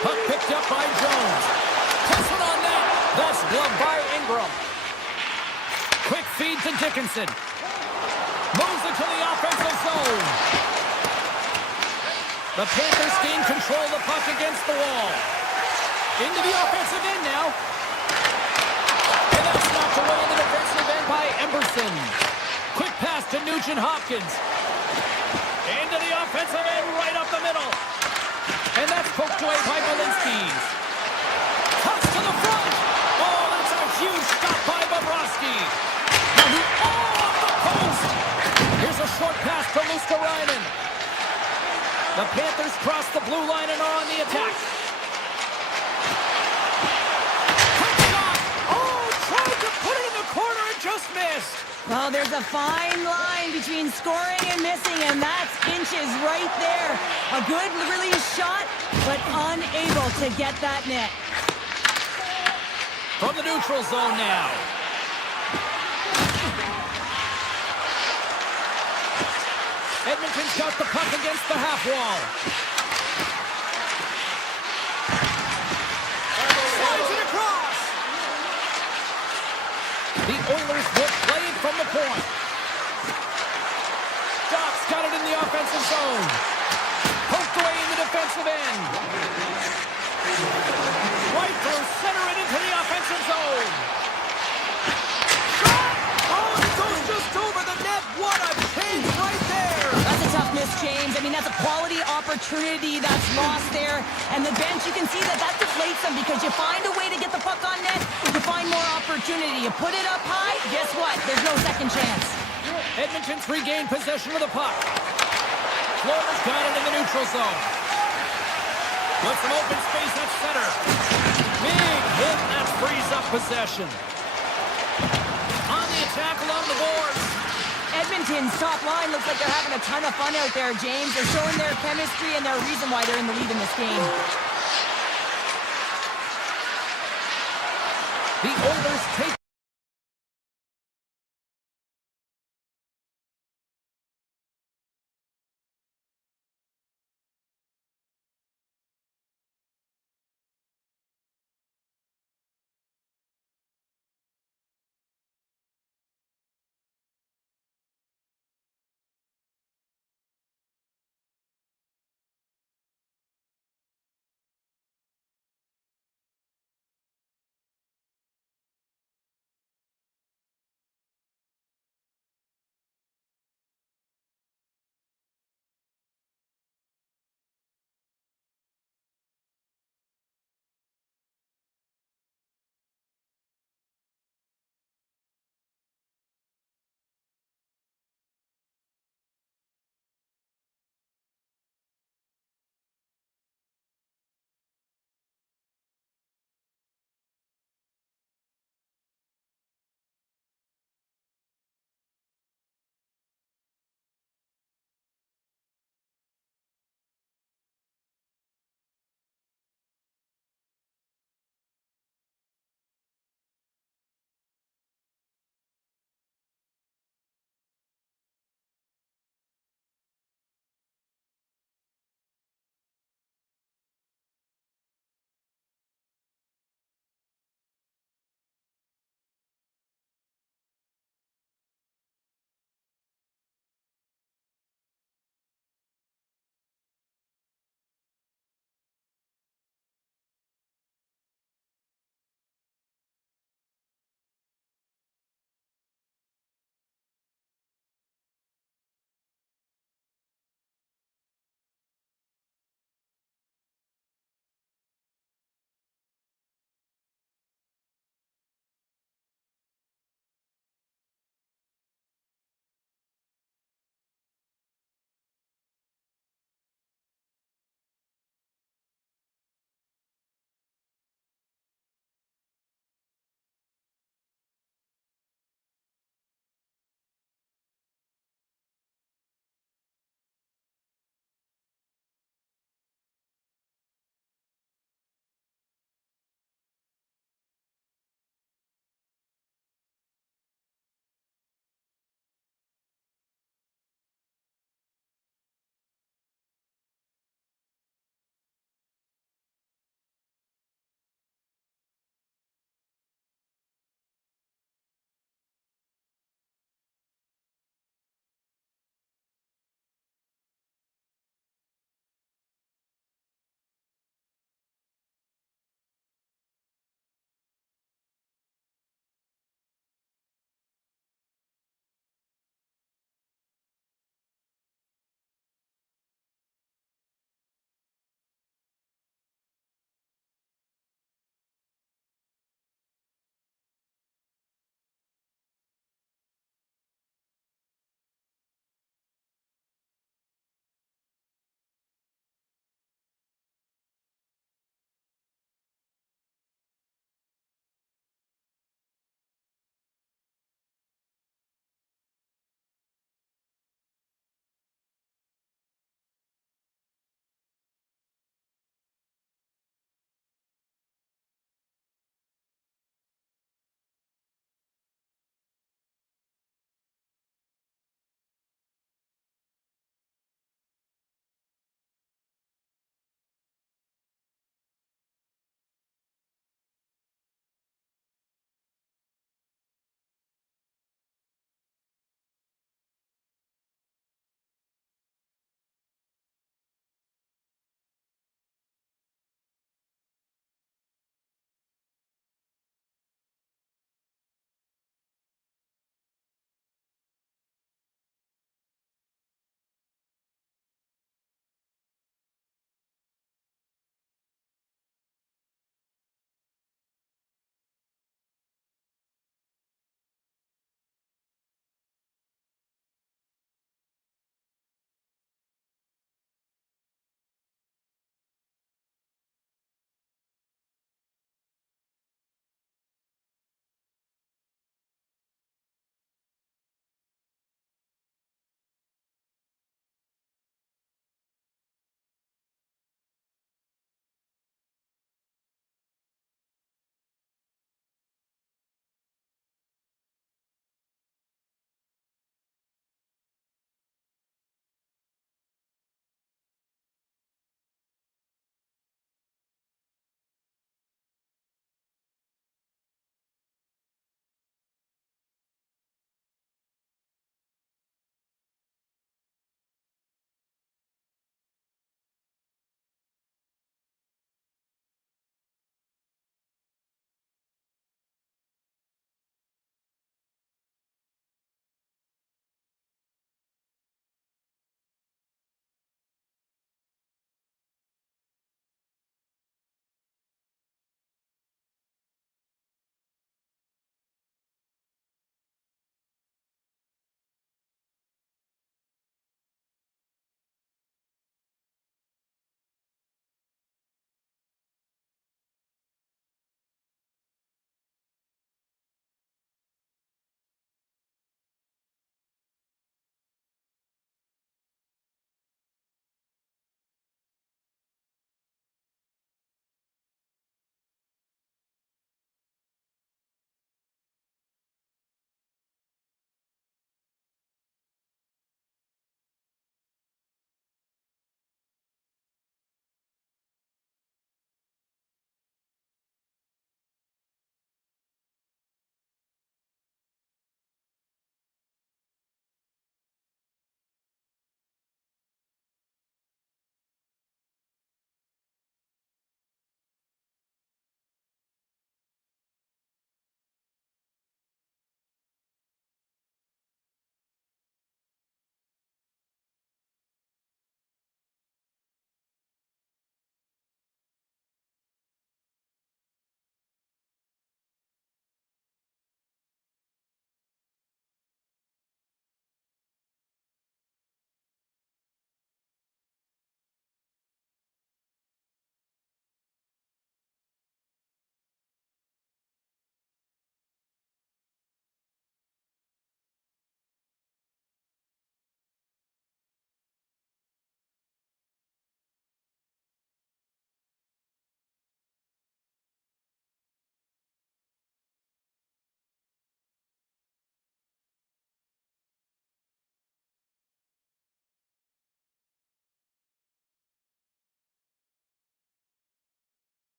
Puck picked up by Jones. Puts it on net. That's gloved by Ingram. Quick feed to Dickinson. Moves it to the offensive zone. The Panthers gain control of the puck against the wall. Into the offensive end now. And that's knocked away in the defensive end by Emberson. Quick pass to Nugent Hopkins. Into the offensive end right up the middle. And that's poked away by Malinsky. Cuts to the front. Oh, that's a huge stop by Bobrovsky. Off the post. Here's a short pass to Luskarainen. The Panthers cross the blue line and are on the attack. Quick shot. Oh, tried to put it in the corner and just missed. Well, there's a fine line between scoring and missing, and that's inches right there. A good release shot, but unable to get that net. From the neutral zone now. Edmonton's got the puck against the half wall. Slides it across. The Oilers will play it from the point. Doc's got it in the offensive zone. Poked away in the defensive end. Right through center and into the offensive zone. Shot! Oh, it goes just over the net. What a change right there. That's a tough miss, James. I mean, that's a quality opportunity that's lost there. And the bench, you can see that deflates them because you find a way to get the puck on net, you find more opportunity. You put it up high, guess what? There's no second chance. Edmonton's regained possession of the puck. Florida's got it in the neutral zone. With some open space at center. Big hit, that frees up possession. On the attack along the boards. Edmonton's top line looks like they're having a ton of fun out there, James. They're showing their chemistry and their reason why they're in the lead in this game. The Oilers take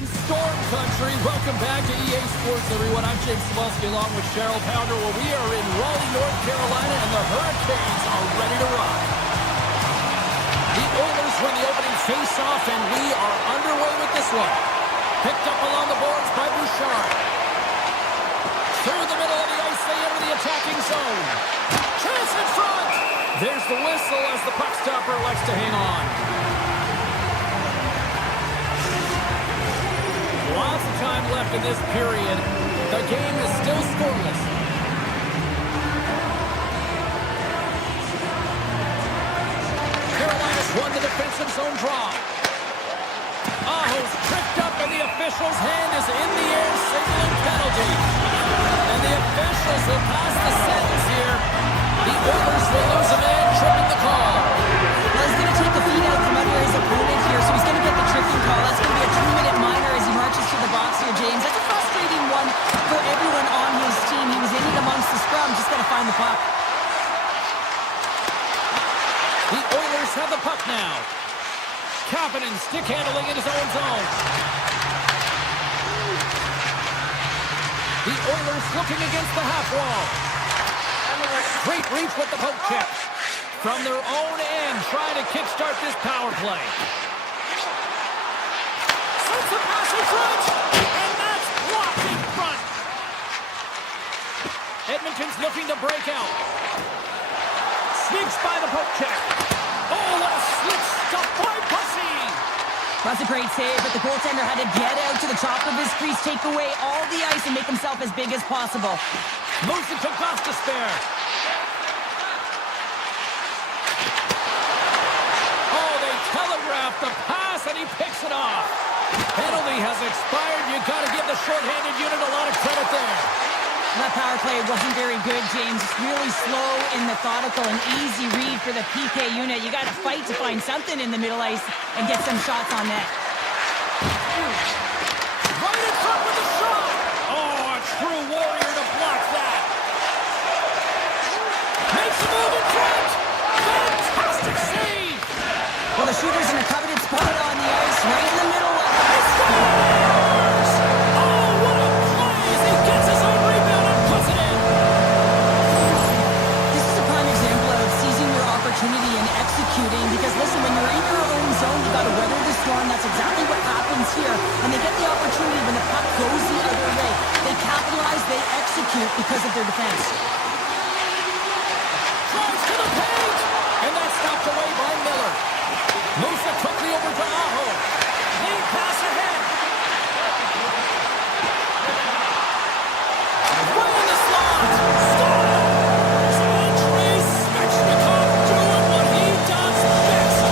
in Storm Country. Welcome back to EA Sports, everyone. I'm James Cebulski along with Cheryl Pounder. Well, we are in Raleigh, North Carolina, and the Hurricanes are ready to rock. The Oilers win the opening face-off, and we are underway with this one. Picked up along the boards by Bouchard. Through the middle of the ice, they enter the attacking zone. Chance in front! There's the whistle as the puck stopper elects to hang on. Lots of time left in this period. The game is still scoreless. Carolina's won the defensive zone draw. Aho's tripped up, and the official's hand is in the air, signaling penalty. And the officials will pass the sentence here. The Oilers will lose a man, tripping the call. Well, he's going to take the feet out from under his opponent here, so he's going to get the tripping call. That's going to be a 2-minute minor as he marches to the box here, James. That's a frustrating one for everyone on his team. He was in it amongst the scrum, just got to find the puck. The Oilers have the puck now. Kapanen stick handling in his own zone. The Oilers looking against the half wall. Great reach with the poke check. From their own end, trying to kickstart this power play. Sends a pass in front, and that's blocked in front. Edmonton's looking to break out. Sneaks by the poke check. Oh, what a slick stop by Bussy! That's a great save, but the goaltender had to get out to the top of his crease, take away all the ice, and make himself as big as possible. Moves it to Gostisbehere. Oh, they telegraphed the pass, and he picks it off. Penalty has expired. You got to give the shorthanded unit a lot of credit there. That power play wasn't very good, James. Really slow and methodical, an easy read for the PK unit. You got to fight to find something in the middle ice and get some shots on net. Right in front with the shot. Oh, a true warrior to block that. Makes a move in front. Fantastic save. Well, the shooter's in a coveted spot on the ice, right in the middle. He scores! Oh, what a play as he gets his own rebound and puts it in. This is a prime example of seizing your opportunity and executing, because listen, when you're in your own zone, you got to weather the storm. That's exactly what happens here. And they get the opportunity when the puck goes the other way. They capitalize, they execute because of their defense. Drives to the paint, and that's stopped away by Miller. Moves it quickly over to Aho. Lead pass ahead. Right in the slot. Scores! Andrei Svechnikov doing what he does best.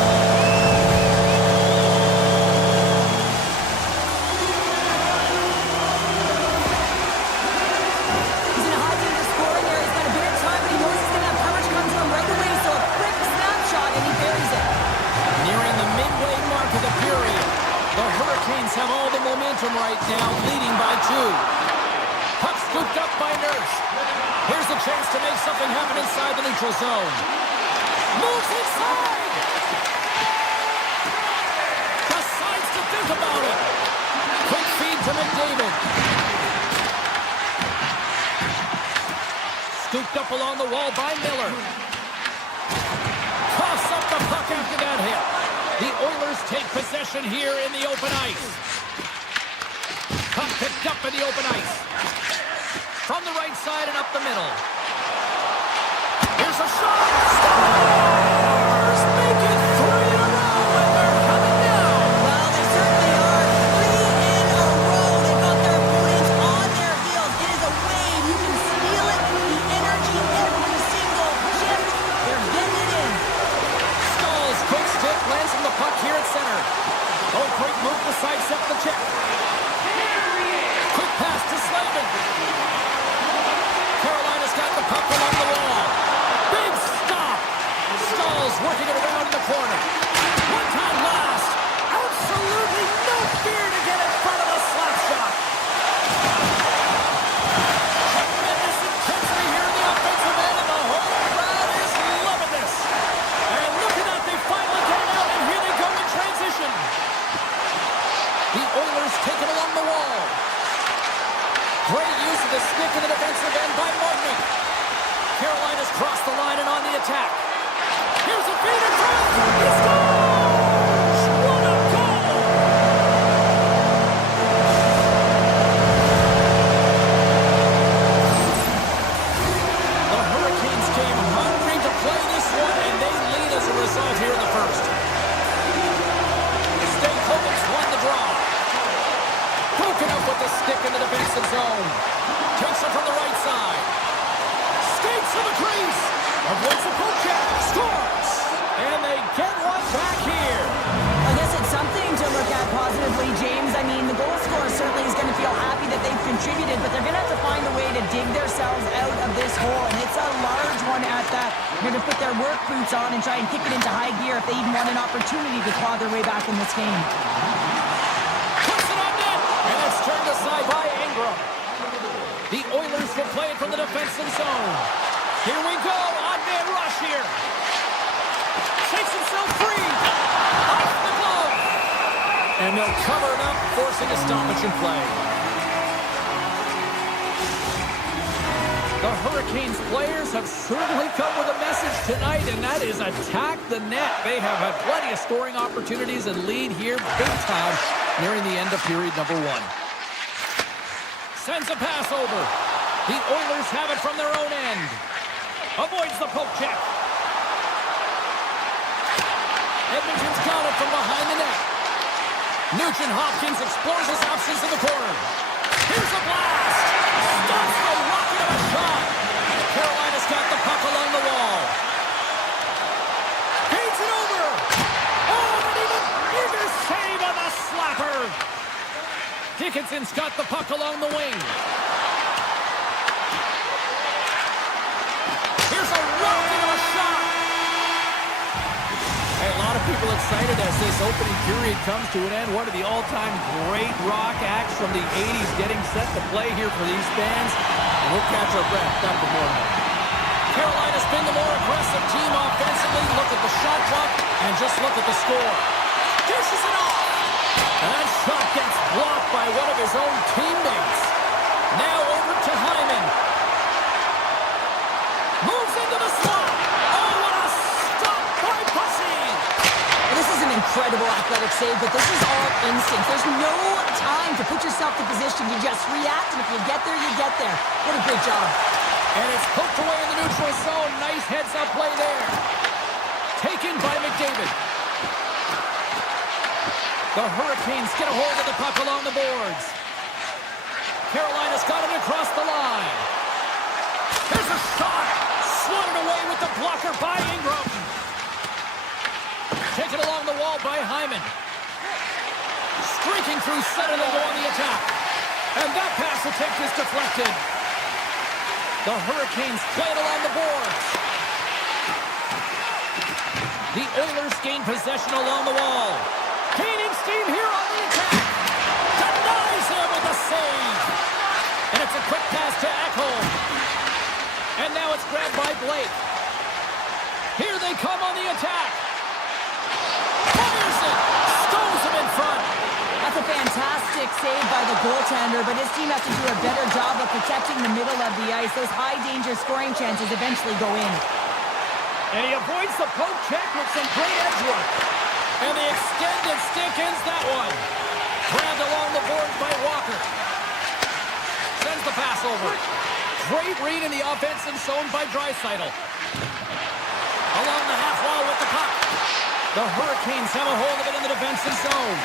He's in a high danger scoring area. He's got a bit of time, but he knows he's going to have coverage come to him right away, so a quick snapshot, and he buries it. Nearing the midway mark of the period, the Hurricanes have all the momentum right now, leading by 2. Puck scooped up by Nurse. Here's a chance to make something happen inside the neutral zone. Moves inside! Decides to think about it. Quick feed to McDavid. Scooped up along the wall by Miller. Coughs up the puck after that hit. The Oilers take possession here in the open ice. Puck picked up in the open ice. From the right side and up the middle. Here's a shot. Stars! Make it 3 in a row, and they're coming down. Well, they certainly are. 3 in a row. They've got their opponents on their heels. It is a wave. You can feel it. The energy every single shift. They're getting it in. Stall's quick stick lands from the puck here at center. Oh, great move to sidestep the check. Quick pass to Slavin. Carolina's got the puck along the wall. Big stop. defensive end by Modnick. Carolina's crossed the line and on the attack. Here's a feed in front. He scores! What a goal! The Hurricanes came hungry to play this one, and they lead as a result here in the first. Stankovic's won the draw. Broken up with the stick in the defensive zone. Takes it from the right side. Skates to the crease. Avoids the poke check. Scores! And they get one back here. I guess it's something to look at positively, James. I mean, the goal scorer certainly is going to feel happy that they've contributed, but they're going to have to find a way to dig themselves out of this hole, and it's a large one at that. They're going to put their work boots on and try and kick it into high gear if they even want an opportunity to claw their way back in this game. Puts it on net, and it's turned aside by Ingram. The Oilers will play it from the defensive zone. Here we go, odd-man rush here. Shakes himself free. Off the glove. And they'll cover it up, forcing a stoppage in play. The Hurricanes players have certainly come with a message tonight, and that is attack the net. They have had plenty of scoring opportunities and lead here big time nearing the end of period number one. Sends a pass over. The Oilers have it from their own end. Avoids the poke check. Edmonton's got it from behind the net. Nugent-Hopkins explores his options in the corner. Here's a blast. Stops the rocket of a shot. Carolina's got the puck along the wall. Feeds it over. Oh, and even bigger save on the slapper. Dickinson's got the puck along the wing. Here's a rocket of a shot. Hey, a lot of people excited as this opening period comes to an end. One of the all-time great rock acts from the 80s getting set to play here for these fans. And we'll catch our breath down the morning. Carolina's been the more aggressive team offensively. Look at the shot clock and just look at the score. Dishes it off. And that shot gets blocked by one of his own teammates. Now over to Hyman. Moves into the slot. Oh, what a stop by Bussy. This is an incredible athletic save, but this is all instinct. There's no time to put yourself in position. You just react, and if you get there, you get there. What a great job. And it's poked away in the neutral zone. Nice heads-up play there. Taken by McDavid. The Hurricanes get a hold of the puck along the boards. Carolina's got it across the line. There's a shot. Swatted away with the blocker by Ingram. Taken along the wall by Hyman. Streaking through center to go on the attack. And that pass attempt is deflected. The Hurricanes play it along the boards. The Oilers gain possession along the wall. Gaining steam here on the attack. Denies him with a save. And it's a quick pass to Ekholm. And now it's grabbed by Blake. Here they come on the attack. Fires it. Stows him in front. That's a fantastic save by the goaltender, but his team has to do a better job of protecting the middle of the ice. Those high-danger scoring chances eventually go in. And he avoids the poke check with some great edge work. And the extended stick ends that one. Grabbed along the boards by Walker. Sends the pass over. Great read in the offensive zone by Draisaitl. Along the half wall with the puck. The Hurricanes have a hold of it in the defensive zone.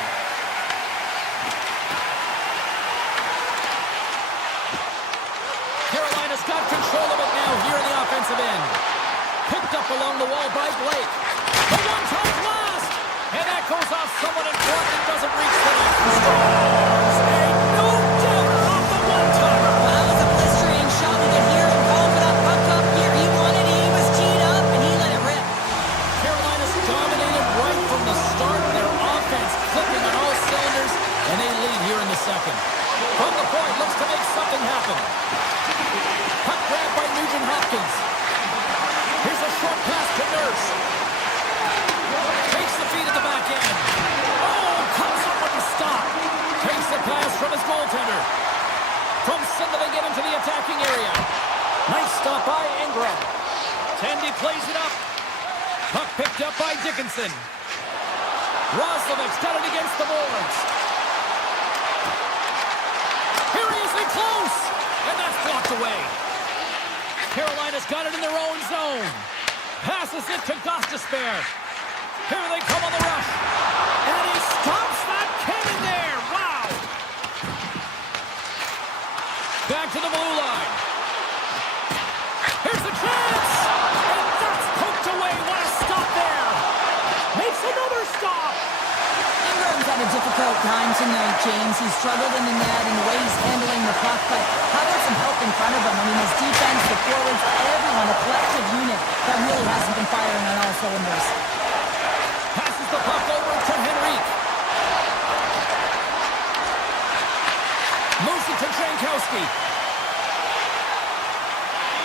Carolina's got control of it now here in the offensive end. Picked up along the wall by Blake. The one-time blast! And that goes off someone in front and doesn't reach the net. Scores! A no-doubter off the one-timer. Well, that was a blistering shot. We could hear him calling for that puck up here. He wanted it. He was teed up, and he let it rip. Carolina's dominated right from the start. Their offense clicking on all cylinders, and they lead here in the second. From the point, looks to make something happen. Puck grabbed by Nugent-Hopkins. Here's a short pass to Nurse. Takes the feed at the back end. Oh, comes up with the stop. Takes the pass from his goal get into the attacking area. Nice stop by Ingram. Tendy plays it up. Puck picked up by Dickinson. Roslovic's got it against the boards. Here he is in close. And that's blocked away. Carolina's got it in their own zone. Passes it to Gostisbehere. Here they come on the rush. And he stops that cannon there. Wow. Back to the blue line. Here's the chance. And that's poked away. What a stop there. Makes another stop. Ingram's had a difficult time tonight, James. He's struggled in the net and the way he's handling the puck, but how about some help in front of him? I mean, his defense, the forwards, everyone, a collective unit that really hasn't been firing on all cylinders. Passes the puck over to Henrique. Moves it to Jankowski.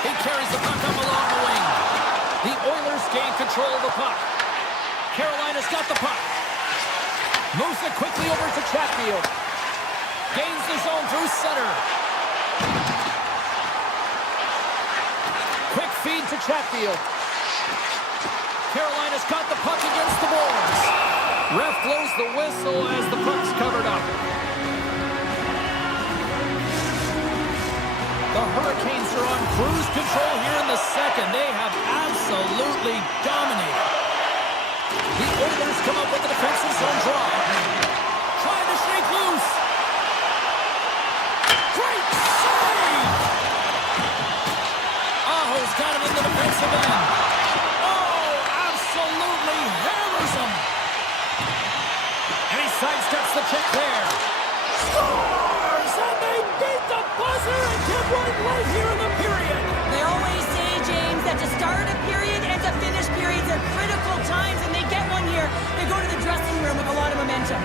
He carries the puck up along the wing. The Oilers gain control of the puck. Carolina's got the puck. Moves it quickly over to Chatfield. Gains the zone through center. Quick feed to Chatfield. Carolina's got the puck against the boards. Ref blows the whistle as the puck's covered up. The Hurricanes are on cruise control here in the second. They have absolutely dominated. The Oilers come up with the defensive zone draw. Trying to shake loose. Great save! Aho's got him in the defensive end. Oh, absolutely hammers him. And he sidesteps the check there. Scores! And they beat the buzzer and get one right here in the period. They always say, James, that to start a period and to finish periods are critical times, and they get one here. They go to the dressing room with a lot of momentum.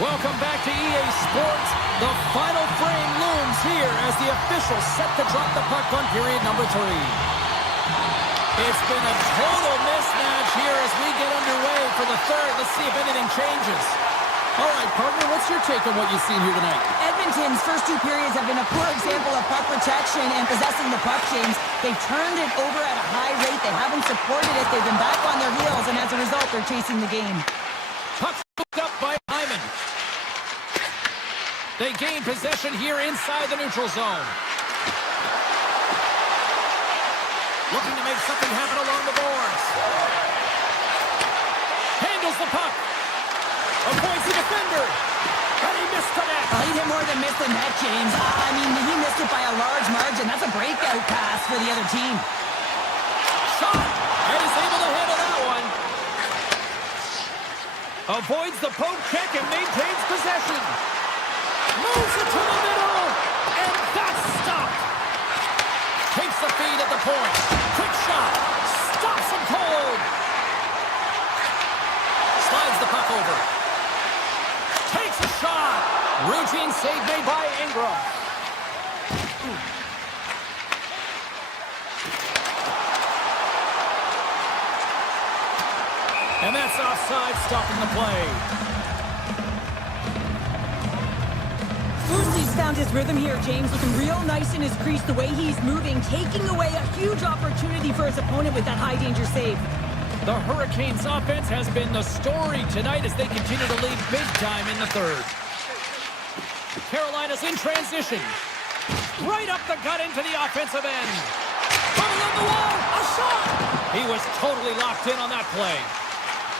Welcome back to EA Sports. The final frame looms here as the officials set to drop the puck on period number 3. It's been a total mismatch here as we get underway for the third. Let's see if anything changes. All right, partner, what's your take on what you've seen here tonight? Edmonton's first 2 periods have been a poor example of puck protection and possessing the puck, James. They've turned it over at a high rate. They haven't supported it. They've been back on their heels, and as a result, they're chasing the game. Puck's moved up by Hyman. They gain possession here inside the neutral zone. Looking to make something happen along the boards. Handles the puck. Avoids the defender. And he missed the net. He did more than miss the net, James. I mean, he missed it by a large margin. That's a breakout pass for the other team. Shot. And he's able to handle that one. Avoids the poke check and maintains possession. Moves it to the middle. And that's stopped. Takes the feed at the point. Quick shot. Stops him cold. Slides the puck over. Takes a shot. Routine save made by Ingram. And that's offside, stopping the play. Lucy's found his rhythm here, James, looking real nice in his crease, the way he's moving, taking away a huge opportunity for his opponent with that high-danger save. The Hurricanes' offense has been the story tonight as they continue to lead big time in the third. Carolina's in transition. Right up the gut into the offensive end. Coming on the wall, a shot! He was totally locked in on that play.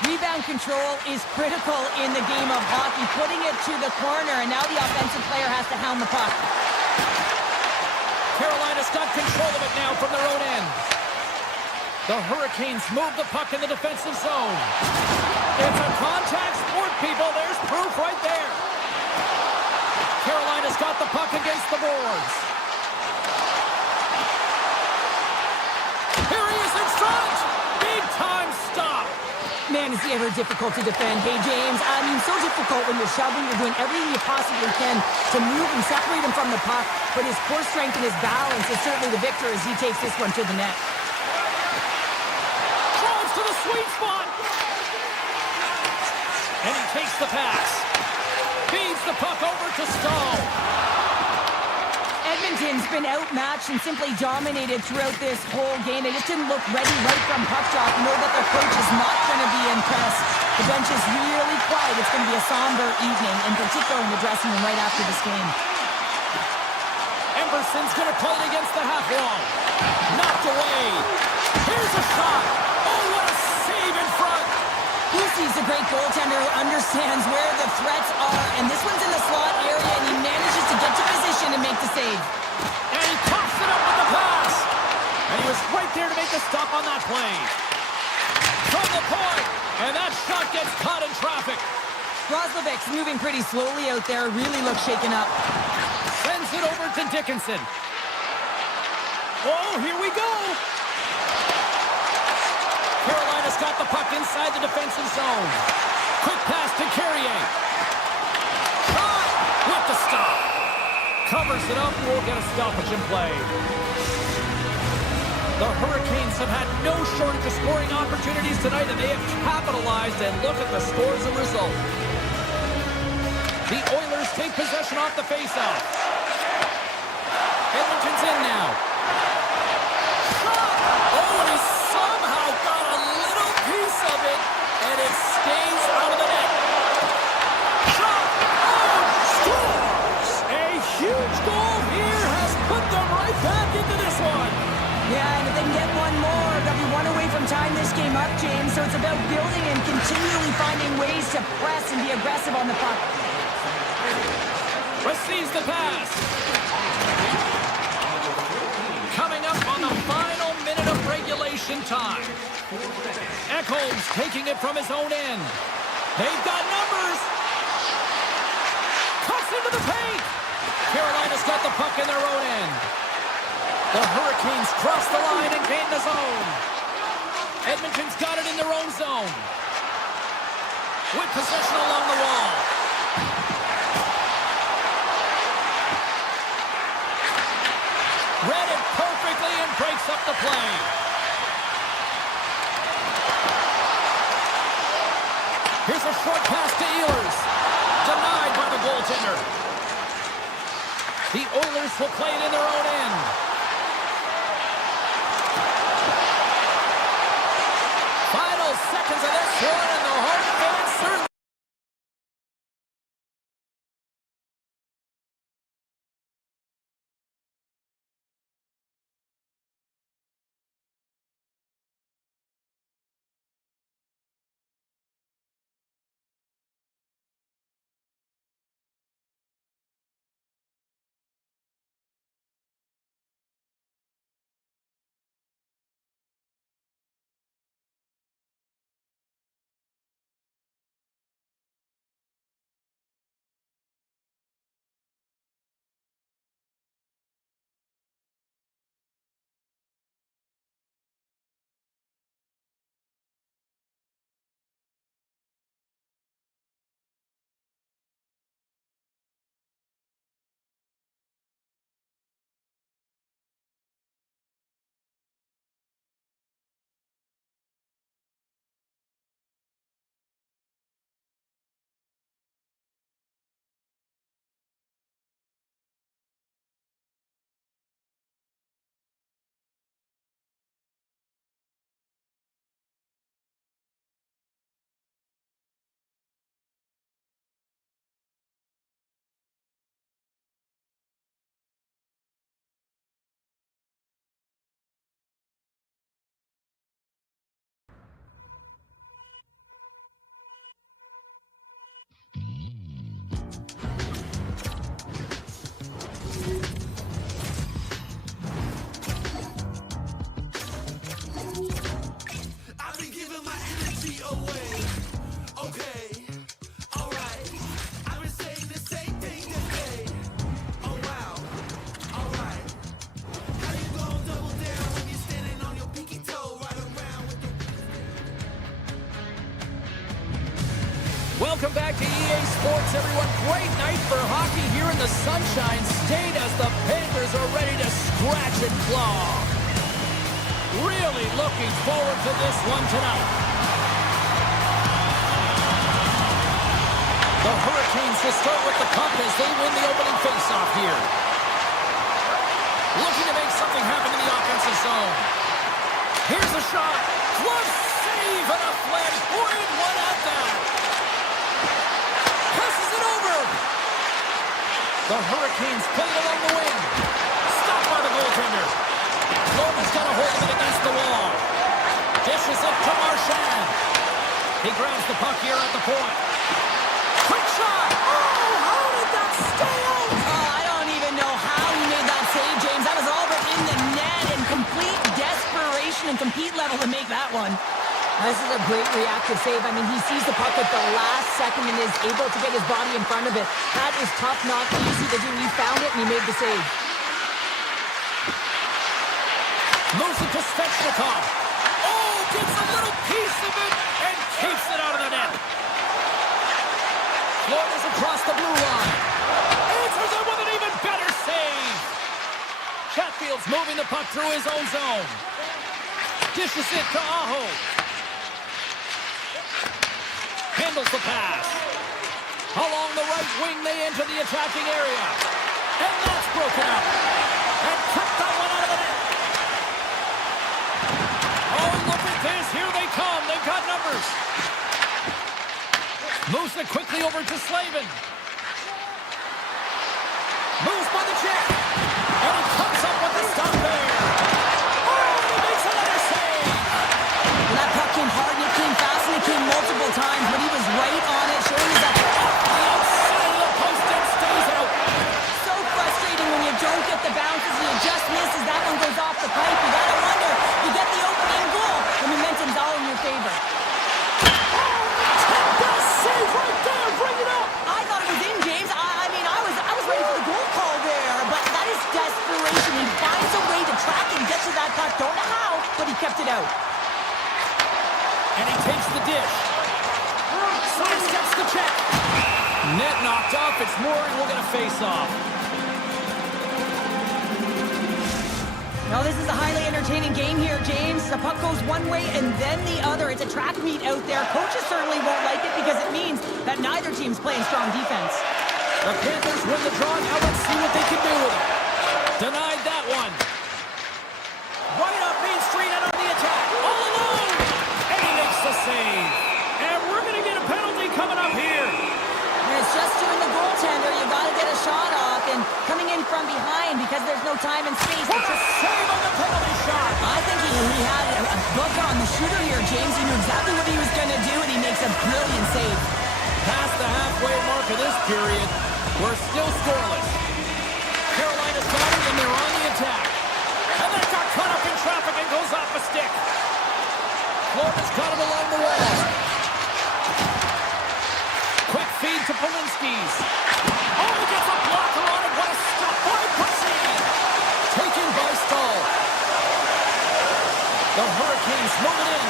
Rebound control is critical in the game of hockey, putting it to the corner, and now the offensive player has to hound the puck. Carolina's got control of it now from their own end. The Hurricanes move the puck in the defensive zone. It's a contact sport, people. There's proof right there. Carolina's got the puck against the boards. Here he is in front. Big time stop. Man, is he ever difficult to defend. Hey, James, I mean, so difficult when you're shoving, you're doing everything you possibly can to move and separate him from the puck, but his core strength and his balance is certainly the victor as he takes this one to the net. sweet spot. And he takes the pass. Feeds the puck over to Stahl. Edmonton's been outmatched and simply dominated throughout this whole game. They just didn't look ready right from puck drop. You know that their coach is not going to be impressed. The bench is really quiet. It's going to be a somber evening, in particular in the dressing room right after this game. Emberson's going to play it against the half wall. Knocked away. Here's a shot. Oh, what a save in front. Busey's a great goaltender who understands where the threats are, and this one's in the slot area, and he manages to get to position and make the save. And he coughs it up with the pass. And he was right there to make the stop on that play. From the point, and that shot gets caught in traffic. Roslovic's moving pretty slowly out there, really looks shaken up. Sends it over to Dickinson. Oh, here we go. Carolina's got the puck inside the defensive zone. Quick pass to Carrier. Shot with the stop. Covers it up. We'll get a stoppage in play. The Hurricanes have had no shortage of scoring opportunities tonight, and they have capitalized, and look at the score as a result. The Oilers take possession off the faceoff. Edmonton's in now. Shot! Oh, and he somehow got a little piece of it, and it stays out of the net. Shot! Oh, scores! A huge goal here has put them right back into this one. Yeah, and if they can get one more, they'll be one away from tying this game up, James. So it's about building and continually finding ways to press and be aggressive on the puck. Receives the pass. Coming up on the final minute of regulation time. Ekholm's taking it from his own end. They've got numbers. Cuts into the paint. Carolina's got the puck in their own end. The Hurricanes cross the line and gain the zone. Edmonton's got it in their own zone. With possession along the wall. Read it perfectly and breaks up the play. Here's a short pass to Ehlers. Denied by the goaltender. The Oilers will play it in their own end. Final seconds of this one, and the home fans certainly. Welcome back to EA Sports, everyone. Great night for hockey here in the Sunshine State as the Panthers are ready to scratch and claw. Really looking forward to this one tonight. The Hurricanes will start with the puck as they win the opening faceoff here. Looking to make something happen in the offensive zone. Here's a shot. Glove save and a flag. Boy, what at that. Passes it over. The Hurricanes play it along the wing. Stopped by the goaltender. Logan's got a hold of it against the wall. Dishes it to Marchand. He grabs the puck here at the point. Quick shot. Oh, how did that stay out? Oh, I don't even know how he made that save, James. That was all but in the net and complete desperation and compete level to make that one. This is a great reactive save. I mean, he sees the puck at the last second and is able to get his body in front of it. That is tough, not easy to do. He found it and he made the save. Moves it to Svechnikov. Oh, gets a little piece of it and keeps it out of the net. Florida's across the blue line. Answers it with an even better save. Chatfield's moving the puck through his own zone. Dishes it to Aho. Handles the pass. Along the right wing, they enter the attacking area. And that's broken up. And kept that one out of the net. Oh, look at this. Here they come. They've got numbers. Moves it quickly over to Slavin. Moves by the check. And he comes up with the stop there. Oh, he makes another save. Well, that puck came hard and it came fast and it came multiple times, but he was right on it, showing us that The outside of the post and stays out. so frustrating when you don't get the bounces and you just miss as that one goes off the pipe. You gotta wonder, you get the opening goal, the momentum's all in your favor. Best save right there. Bring it up. I thought it was in, James. I mean, I was ready for the goal call there, but that is desperation. He finds a way to track and get to that puck. Don't know how, but he kept it out. And he takes the dish. Sidesteps the check. Net knocked off. It's Mooring. We'll get a face-off. Now, this is a highly entertaining game here, James. The puck goes one way and then the other. It's a track meet out there. Coaches certainly won't like it because it means that neither team's playing strong defense. The Panthers win the draw. Now let's see what they can do with it. Denied that one. Right up Main Street and on the attack. All alone. And he makes the save. And we're going to get a penalty coming up here. And it's just doing the goaltender. You got to get a shot off and coming in from behind because there's no time and space. What a save on the penalty shot. I think he had a book on the shooter here, James. He knew exactly what he was going to do, and he makes a brilliant save. Past the halfway mark of this period, we're still scoreless. Carolina's got it, and they're on the attack. And that got caught up in traffic and goes off a stick. Florida's got it along the wall. Quick feed to Polinski's. Oh, he gets a blocker on it. What a stop by Bussy. Taken by Stahl. The Hurricanes move it in.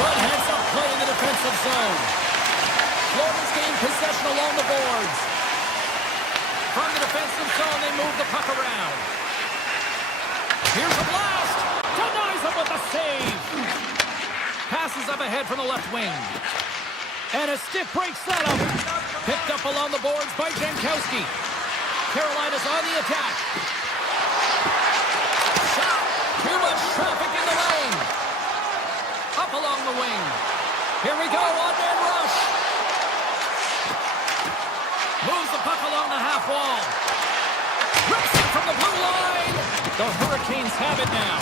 Good heads-up play in the defensive zone. Florida's gained possession along the boards. From the defensive zone, they move the puck around. Here's a blast. Denies him with a save. Passes up ahead from the left wing. And a stick breaks that up. Picked up along the boards by Jankowski. Carolina's on the attack. Shot. Too much traffic in the lane. Up along the wing. Here we go, one-man rush. Moves the puck along the half wall. Rips it from the blue line. The Hurricanes have it now.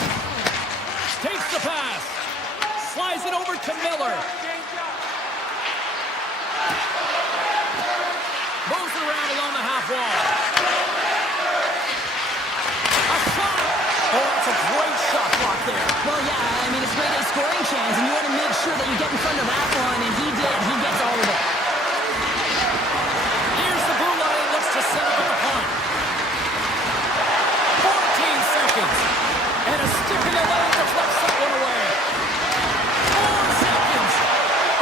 Takes the pass. Slides it over to Miller. Moves it around along the half wall. A shot. Oh, that's a great shot block there. Well, yeah, I mean, it's great a scoring chance, and you want to make sure that you get in front of that one, and he did. He gets all of it. Here's the blue line. Looks to set up at the point. 14 seconds. And a stick in the lane deflects that one away. 4 seconds.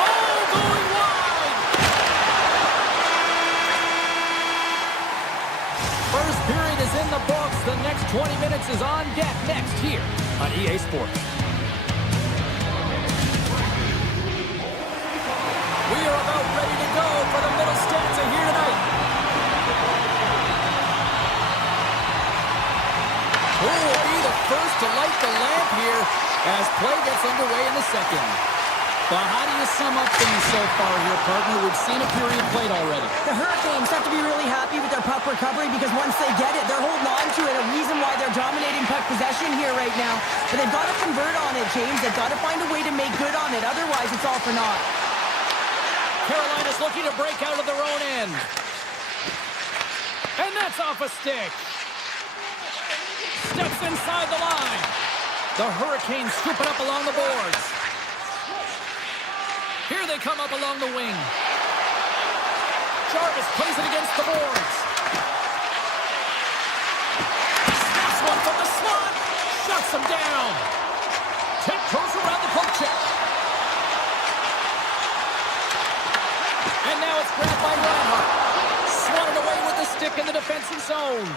Oh, going wide. First period is in the books. The next 20 minutes is on deck next here on EA Sports. We are about ready to go. first to light the lamp here as play gets underway in the second. But how do you sum up things so far here, partner? We've seen a period played already. The Hurricanes have to be really happy with their puck recovery because once they get it, they're holding on to it. A reason why they're dominating puck possession here right now. But they've got to convert on it, James. They've got to find a way to make good on it. Otherwise, it's all for naught. Carolina's looking to break out of their own end. And that's off a stick. Steps inside the line. The Hurricanes scoop it up along the boards. Here they come up along the wing. Jarvis plays it against the boards. Snaps one from the slot. Shuts him down. Tiptoes around the poke check. And now it's grabbed by Reinhart. Swatted away with the stick in the defensive zone.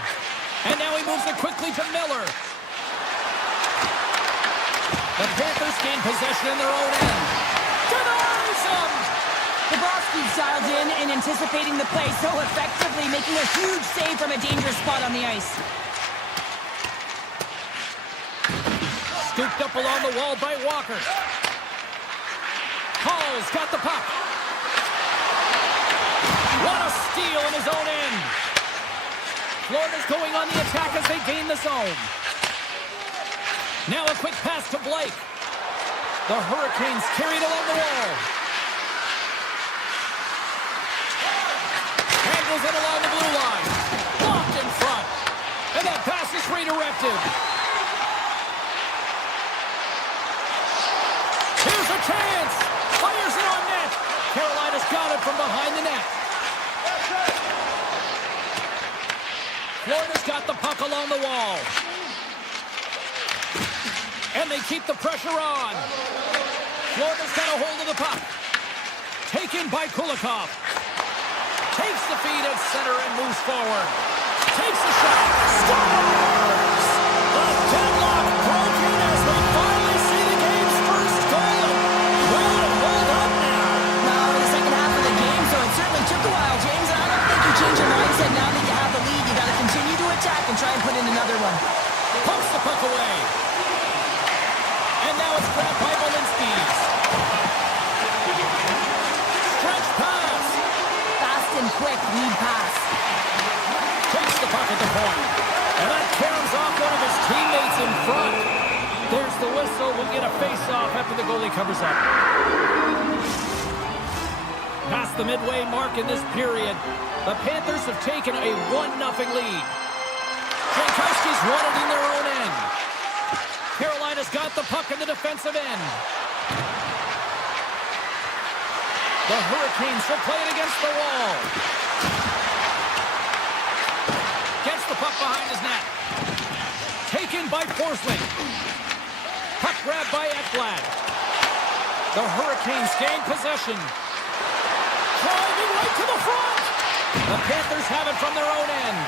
And now he moves it quickly to Miller. The Panthers gain possession in their own end. Denies him! Bobrovsky's dialed in and anticipating the play so effectively, making a huge save from a dangerous spot on the ice. Scooped up along the wall by Walker. Hall's got the puck. What a steal in his own end. Florida's going on the attack as they gain the zone. Now a quick pass to Blake. The Hurricanes carried along the wall. Handles it along the blue line. Blocked in front. And that pass is redirected. Here's a chance. Fires it on net. Carolina's got it from behind the net. Florida's got the puck along the wall. And they keep the pressure on. Florida's got a hold of the puck. Taken by Kulikov. Takes the feed at center and moves forward. Takes a shot. Scores! The deadlock broken as we finally see the game's first goal. Well, hold up now. Now in the second half of the game, so it certainly took a while, James. And I don't think you change your mindset now that you have the lead. You got to continue to attack and try and put in another one. Pumps the puck away. And now it's grabbed by Walensky. Stretch pass. Fast and quick lead pass. Takes the puck at the point. And that caroms off one of his teammates in front. There's the whistle. We'll get a face-off after the goalie covers up. Past the midway mark in this period, the Panthers have taken a 1-0 lead. Jankowski's won it in their own end. Carolina's got the puck in the defensive end. The Hurricanes will play it against the wall. Gets the puck behind his net. Taken by Forsling. Puck grabbed by Ekblad. The Hurricanes gain possession. Driving right to the front. The Panthers have it from their own end.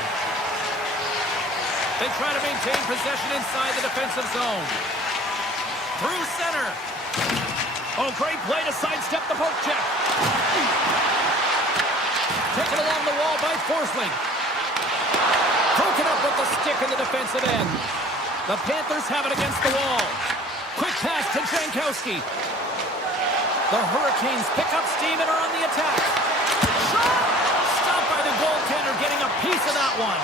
They try to maintain possession inside the defensive zone. Through center. Oh, great play to sidestep the poke check. Taken along the wall by Forsling. Broken up with the stick in the defensive end. The Panthers have it against the wall. Quick pass to Jankowski. The Hurricanes pick up steam and are on the attack. Shot! Stopped by the goaltender, getting a piece of that one.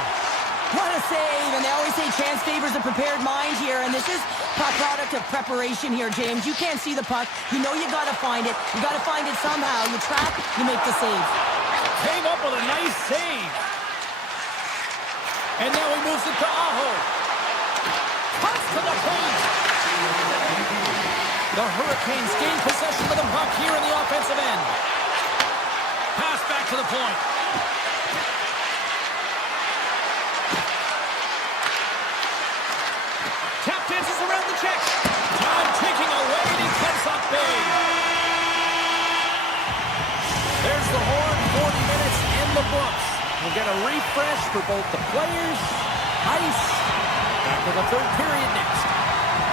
What a save, and they always say chance favors a prepared mind here, and this is a product of preparation here, James. You can't see the puck. You know you got to find it. You got to find it somehow. You trap, you make the save. Came up with a nice save. And now he moves it to Aho. Cuts to the paint. The Hurricanes gain possession of the puck here in the offensive end. Pass back to the point. Tap dances around the check. Time ticking away, and he comes up big. There's the horn. 40 minutes in the books. We'll get a refresh for both the players, ice, after the third period next.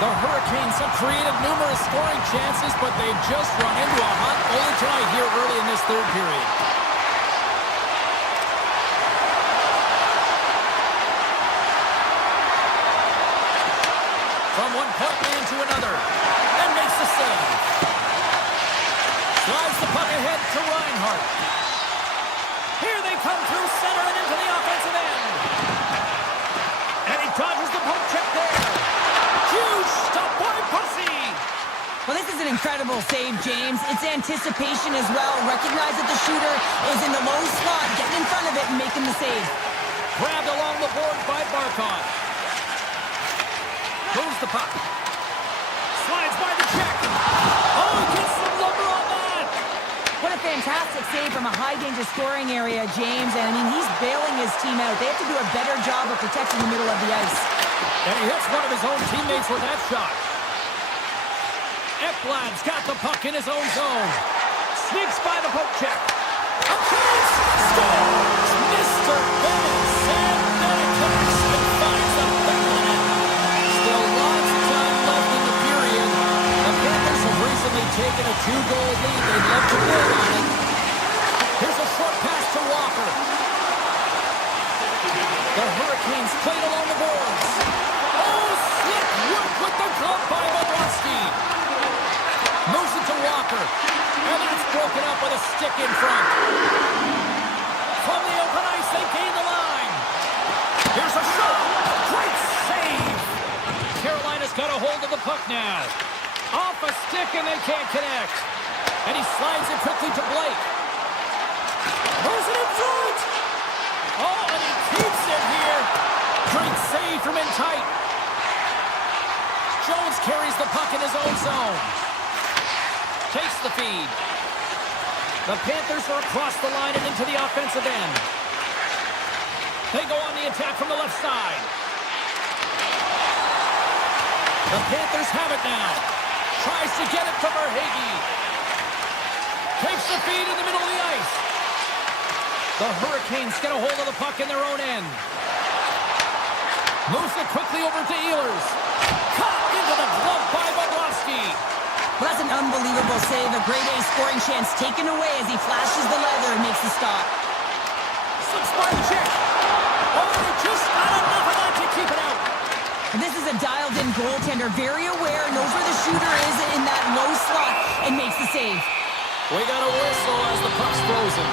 The Hurricanes have created numerous scoring chances, but they've just run into a hot goalie tonight here early in this third period. From one point man to another. And makes the save. Slides the puck ahead to Reinhart. Here they come through center and into the offensive end. And he dodges the poke check there. Huge stop by Bussy. Well, this is an incredible save, James. It's anticipation as well. Recognize that the shooter is in the low slot, getting in front of it and making the save. Grabbed along the boards by Barkov. Moves the puck. Slides by the check. Oh, gets some lumber on that. What a fantastic save from a high-danger scoring area, James. And, I mean, he's bailing his team out. They have to do a better job of protecting the middle of the ice. And he hits one of his own teammates with that shot. Ekblad's got the puck in his own zone. Sneaks by the poke check. A chance! Scores! Mr. Bennett. Sam Bennett connects and finds the back of the net. Still lots of time left in the period. The Panthers have recently taken a 2-goal lead. They'd love to build on it. Here's a short pass to Walker. The Hurricanes played along the boards. Oh, slick work with the glove by Bobrovsky. Moves it to Walker. And that's broken up with a stick in front. From the open ice, they gain the line. Here's a shot. Great save. Carolina's got a hold of the puck now. Off a stick and they can't connect. And he slides it quickly to Blake. Throws it in front. Oh, and he keeps it here. Great save from in tight. Jones carries the puck in his own zone. Takes the feed. The Panthers are across the line and into the offensive end. They go on the attack from the left side. The Panthers have it now. Tries to get it to Verhaeghe. Takes the feed in the middle of the ice. The Hurricanes get a hold of the puck in their own end. Moves it quickly over to Ehlers. Caught into the glove by Bobrovsky. Well, that's an unbelievable save. A grade A scoring chance taken away as he flashes the leather and makes the stop. Slips by the check. Oh, just not enough of that to keep it out. And this is a dialed-in goaltender, very aware, knows where the shooter is in that low slot, and makes the save. We got a whistle as the puck's frozen.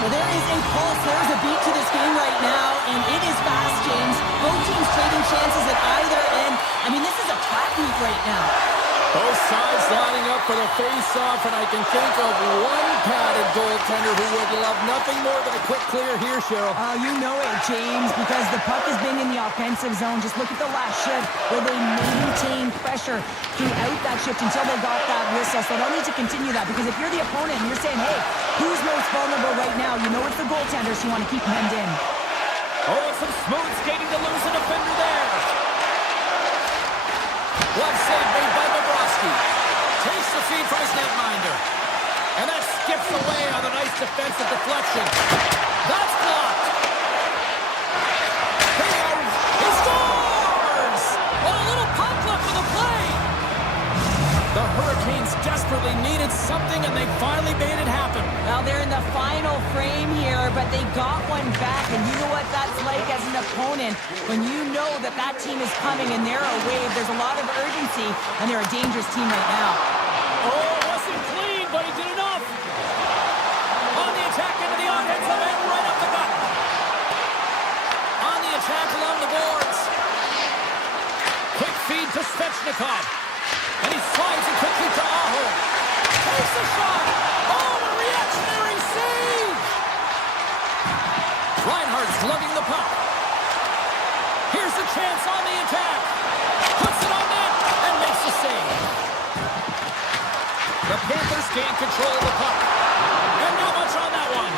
Well, there is a pulse. There's a beat to this game right now, and it is fast, James. Both teams trading chances at either end. I mean, this is a track meet right now. Both sides lining up for the face-off, and I can think of one padded goaltender who would love nothing more than a quick clear here, Cheryl. Oh, you know it, James, because the puck has been in the offensive zone. Just look at the last shift where they maintained pressure throughout that shift until they got that whistle. So they'll need to continue that, because if you're the opponent and you're saying, hey, who's most vulnerable right now? You know it's the goaltender, so you want to keep him hemmed in. Oh, some smooth skating to lose a defender there. Glove save made by Bobrovsky. Takes the feed from his netminder. And that skips away on a nice defensive deflection. That's blocked. He scores! Oh, a little pop left for the play. The Hurricanes desperately needed something, and they finally made it happen. Well, they're in the final frame here, but they got one back, and you know what that's like as an opponent. When you know that that team is coming and they're a wave, there's a lot of urgency, and they're a dangerous team right now. Oh, it wasn't clean, but he did enough. On the attack into the offensive end, right up the gut. On the attack along the boards. Quick feed to Svechnikov. And he slides it quickly to Aho. Takes a shot. Oh, a reactionary save. Reinhart's lugging the puck. Here's a chance on the attack. Puts it on net and makes the save. The Panthers gain control of the puck. And not much on that one.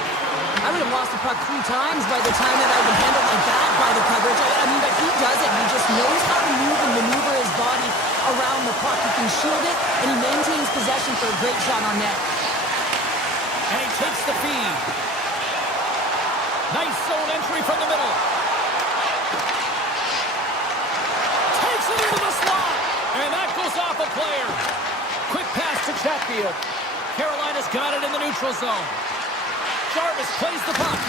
I would have lost the puck 3 times by the time that I would handle it back by the coverage. I mean, but he does it. He just knows how to move and maneuver his body around the puck. He can shield it, and he maintains possession for a great shot on net. And he takes the feed. Nice zone entry from the middle. Takes it into the slot. And that goes off a player. Quick pass to Chatfield. Carolina's got it in the neutral zone. Jarvis plays the puck.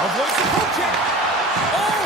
Avoids the poke check. Oh,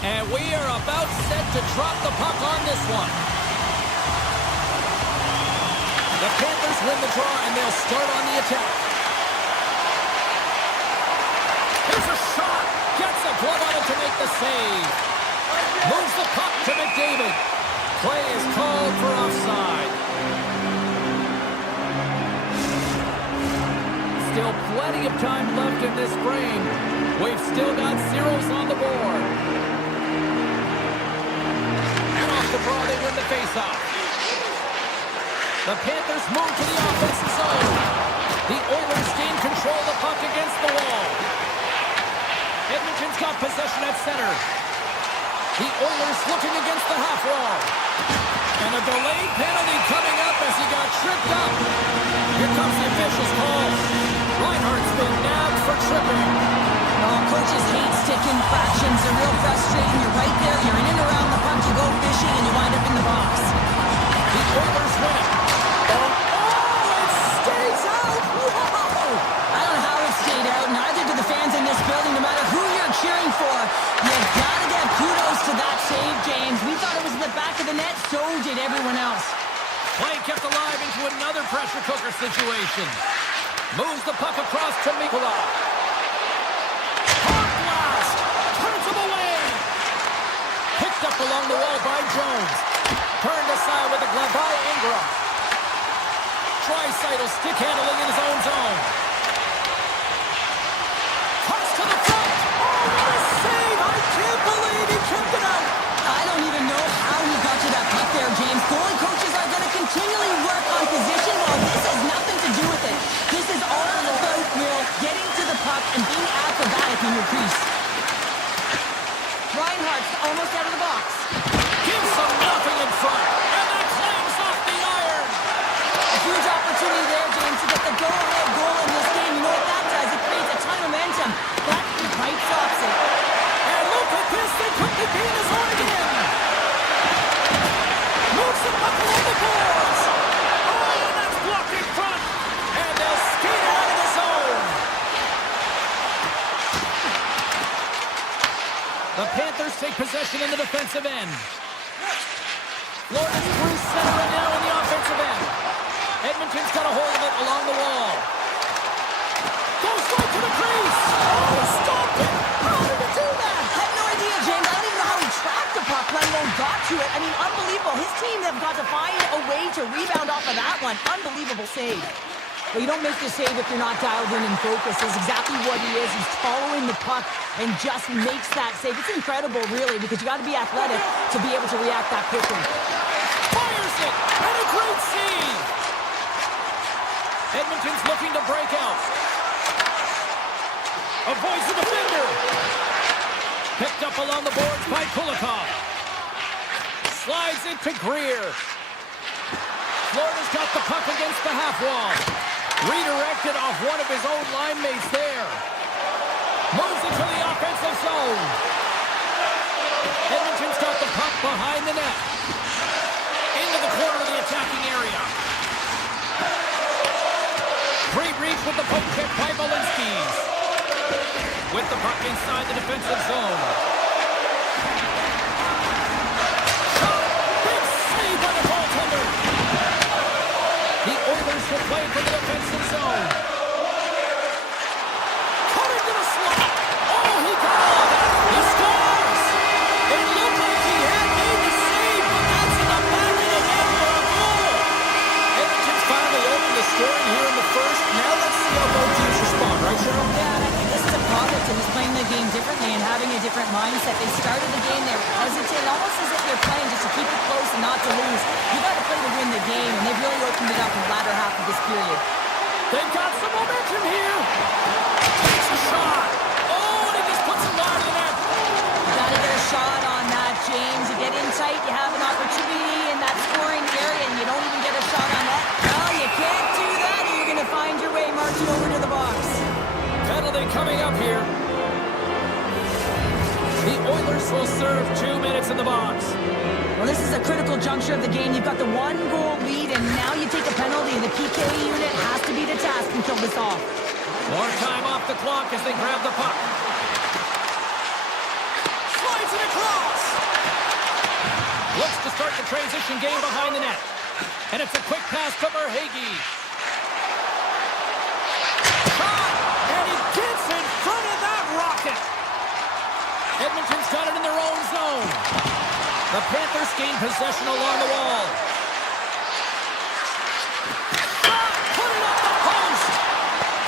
And we are about set to drop the puck on this one. The Panthers win the draw, and they'll start on the attack. Here's a shot. Gets a glove on it to make the save. Moves the puck to McDavid. Play is called for offside. Still plenty of time left in this frame. We've still got zeros on the board. And off the draw, they win the faceoff. The Panthers move to the offensive zone. The Oilers gain control of the puck against the wall. Edmonton's got possession at center. The Oilers looking against the half wall. And a delayed penalty coming up as he got tripped up. Here comes the official's call. Reinhardt's been nabbed for tripping. Oh, coaches hate stick infractions. They're real frustrating. You're right there. You're in and around the puck. You go fishing and you wind up in the box. The Oilers win it. Oh, it stays out. Whoa! I don't know how it stayed out. Neither do the fans in this building, no matter who you're cheering for. You've got to give kudos to that save, James. We thought it was in the back of the net. So did everyone else. Play kept alive into another pressure cooker situation. Moves the puck across to Mikula. Hard blast. Turns him away. Picked up along the wall by Jones. Turned aside with a glove by Ingram. Draisaitl stick handling in his own zone. Toss to the front. Oh, what a save. I can't believe he tripped it out. I don't even know how he got to that puck there, James. Goalie coaches are going to continually work on position. Well, this has nothing to do with it. This is all about Will getting to the puck and being acrobatic in your crease. Reinhardt's almost out of the box. Gives them nothing in front. And that clangs off the iron. A huge opportunity there, James, to get the go-ahead goal in this game. You know what that does? It creates a ton of momentum. That right stops it. And look at this. They quickly gain his own again. Moves the puck along the boards. Oh, and that's blocked in front. And they'll skate it out of the zone. The Panthers take possession in the defensive end. Florida's through center and now in the offensive end. Edmonton's got a hold of it along the wall. Goes right to the crease. Oh, stopped it. How did he do that? I have no idea, James. I don't even know how he tracked the puck, let alone got to it. I mean, unbelievable. His team have got to find a way to rebound off of that one. Unbelievable save. But you don't make the save if you're not dialed in and focused. That's exactly what he is. He's following the puck and just makes that save. It's incredible, really, because you got to be athletic to be able to react that quickly. Fires it. And a great save. Edmonton's looking to break out. Avoids the defender. Picked up along the boards by Kulikov. Slides it to Greer. Florida's got the puck against the half wall. Redirected off one of his own line mates there. Moves it to the offensive zone. Edmonton's got the puck behind the net. Into the corner of the attacking area. Great reach with the poke check by Walensky's. With the puck inside the defensive zone. Shot! Big save by the goaltender. The Oilers will play for the defensive zone. Cut into the slot. Oh, he got all of that. He scores! It looked like he had made the save, but that's in the back of the net for a goal. Edmonton's finally opened the scoring here in the first. Now let's see how both teams respond, right, Cheryl? Yeah, and I think this is a product of just playing the game differently and having a different mindset. They started the game, they were hesitant, almost as if they're playing just to keep it close and not to lose. You got to play to win the game, and they've really opened it up in the latter half of this period. They've got some momentum here. Takes a shot. Oh, and he just puts it wide of the net. You got to get a shot on that, James. You get in tight, you have an opportunity in that scoring area, and you don't even get a shot on that. No, you can't do that, or you're going to find your way marching over to the box. Penalty coming up here. The Oilers will serve 2 minutes in the box. Well, this is a critical juncture of the game. You've got the 1-goal lead, and now you take a penalty. The PK unit has to be the task and kill this off. More time off the clock as they grab the puck. Slides it across. Looks to start the transition game behind the net. And it's a quick pass to Verhaeghe. Shot! And he gets in front of that rocket. Edmonton's got it in their own zone. The Panthers gain possession along the wall. Shot! Put it up the post!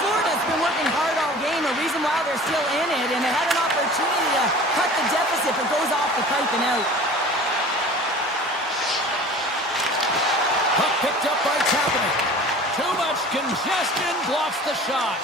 Florida's been working hard all game, a reason why they're still in it, and they had an opportunity to cut the deficit, but goes off the pipe and out. Puck picked up by Kapanen. Too much congestion, blocks the shot.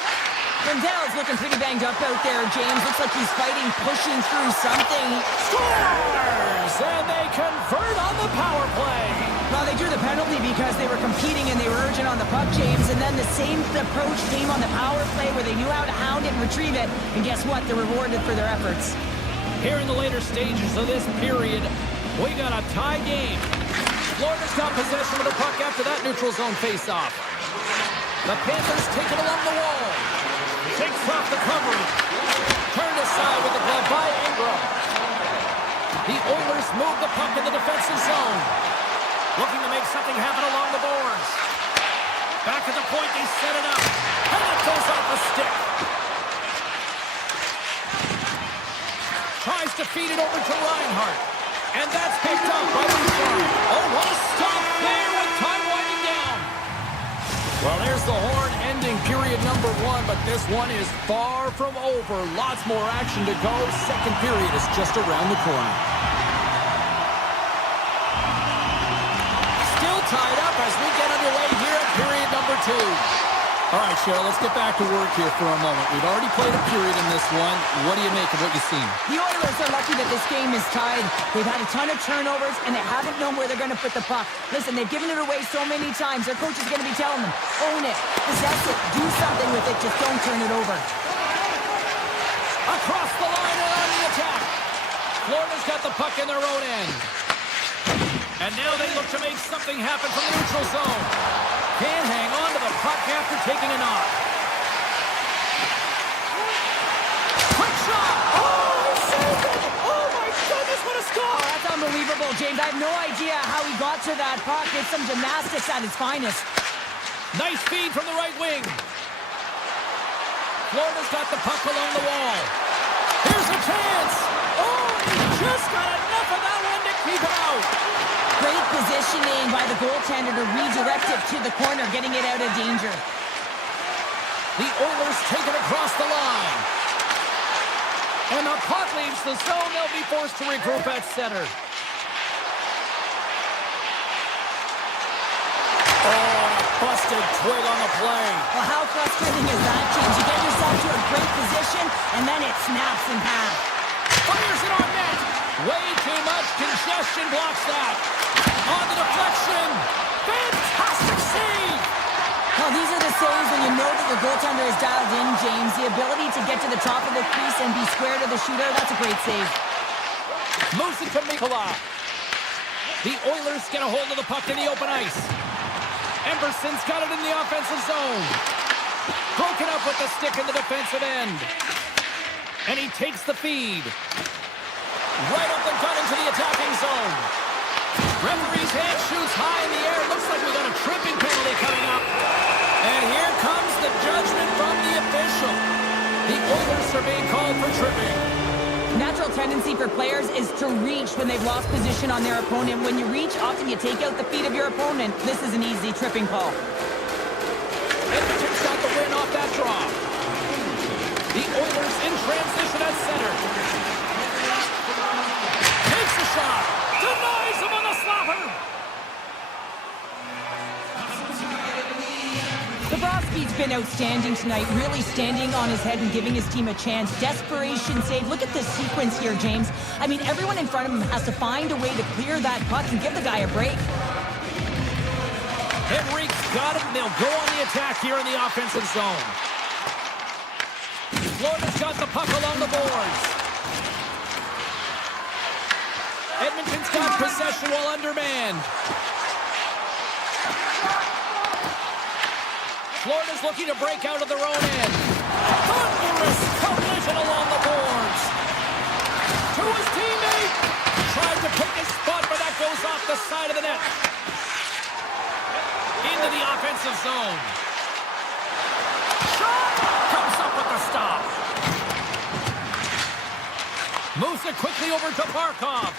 Lindell's looking pretty banged up out there, James. Looks like he's fighting, pushing through something. Scores! And they convert on the power play. Well, they drew the penalty because they were competing and they were urgent on the puck, James. And then the same approach came on the power play where they knew how to hound it and retrieve it. And guess what? They're rewarded for their efforts. Here in the later stages of this period, we got a tie game. Florida's got possession of the puck after that neutral zone faceoff. The Panthers take it along the wall. Takes off the coverage. Turned aside with the glove by Ingram. The Oilers move the puck in the defensive zone. Looking to make something happen along the boards. Back at the point, they set it up. And it goes off the stick. Tries to feed it over to Reinhart. And that's picked up by Buffallo. Oh, what a stop there with time winding down. Well, there's the horn ending period number 1, but this one is far from over. Lots more action to go. Second period is just around the corner. Still tied up as we get underway here at period number 2. All right, Cheryl, let's get back to work here for a moment. We've already played a period in this one. What do you make of what you've seen? The Oilers are lucky that this game is tied. They've had a ton of turnovers, and they haven't known where they're going to put the puck. Listen, they've given it away so many times. Their coach is going to be telling them, own it, possess it, do something with it, just don't turn it over. Across the line and on the attack. Florida's got the puck in their own end. And now they look to make something happen from the neutral zone. Can't hang on to the puck after taking a knock. Quick shot! Oh, he saved it! Oh, my goodness, what a score! Oh, that's unbelievable, James. I have no idea how he got to that puck. It's some gymnastics at its finest. Nice feed from the right wing. Florida's got the puck along the wall. Here's a chance! Oh, he just got enough of that one to keep it out. Great positioning by the goaltender to redirect it to the corner, getting it out of danger. The Oilers take it across the line. And the puck leaves the zone. They'll be forced to regroup at center. Oh, a busted twig on the play. Well, how frustrating is that, James? You get yourself to a great position, and then it snaps in half. Fires it on net. Way too much congestion blocks that. On the deflection. Fantastic save. Well, these are the saves when you know that your goaltender is dialed in, James. The ability to get to the top of the crease and be square to the shooter, that's a great save. Moves it to Mikkola. The Oilers get a hold of the puck in the open ice. Emberson's got it in the offensive zone. Broken up with the stick in the defensive end. And he takes the feed. Right up the gut into the attacking zone. Referee's hand shoots high in the air. Looks like we got a tripping penalty coming up. And here comes the judgment from the official. The Oilers are being called for tripping. Natural tendency for players is to reach when they've lost position on their opponent. When you reach, often you take out the feet of your opponent. This is an easy tripping call. Edmonton's got the win off that draw. The Oilers in transition at center. Takes a shot. Denies him on the slapper. Bobrovsky's been outstanding tonight, really standing on his head and giving his team a chance. Desperation save. Look at this sequence here, James. I mean, everyone in front of him has to find a way to clear that puck and give the guy a break. Henrique's got him. They'll go on the attack here in the offensive zone. Florida's got the puck along the boards. Edmonton's got possession while undermanned. Florida's looking to break out of their own end. Thunderous collision along the boards. To his teammate. offensive zone. Shot! Comes up with the stop. Moves it quickly over to Barkov.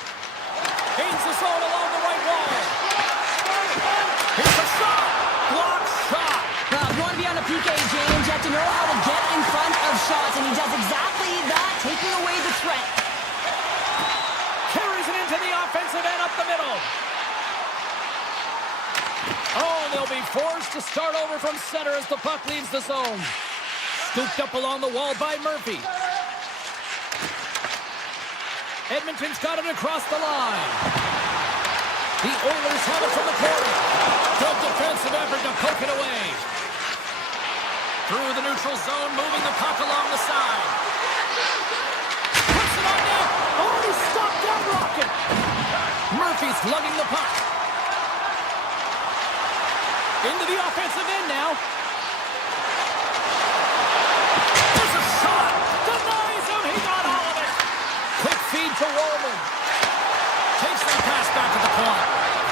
Gains the zone along the right wall. Here's a shot! Block shot! Well, if you want to be on a PK, James, you have to know how to get in front of shots, and he does exactly that, taking away the threat. Carries it into the offensive end up the middle. Oh, and they'll be forced to start over from center as the puck leaves the zone. Scooped up along the wall by Murphy. Edmonton's got it across the line. The Oilers have it from the corner. Good defensive effort to poke it away. Through the neutral zone, moving the puck along the side. Puts it on net. Oh, he stopped that rocket. Murphy's lugging the puck. Into the offensive end now. There's a shot. Denies him. He got all of it. Quick feed to Roman. Takes that pass back to the point.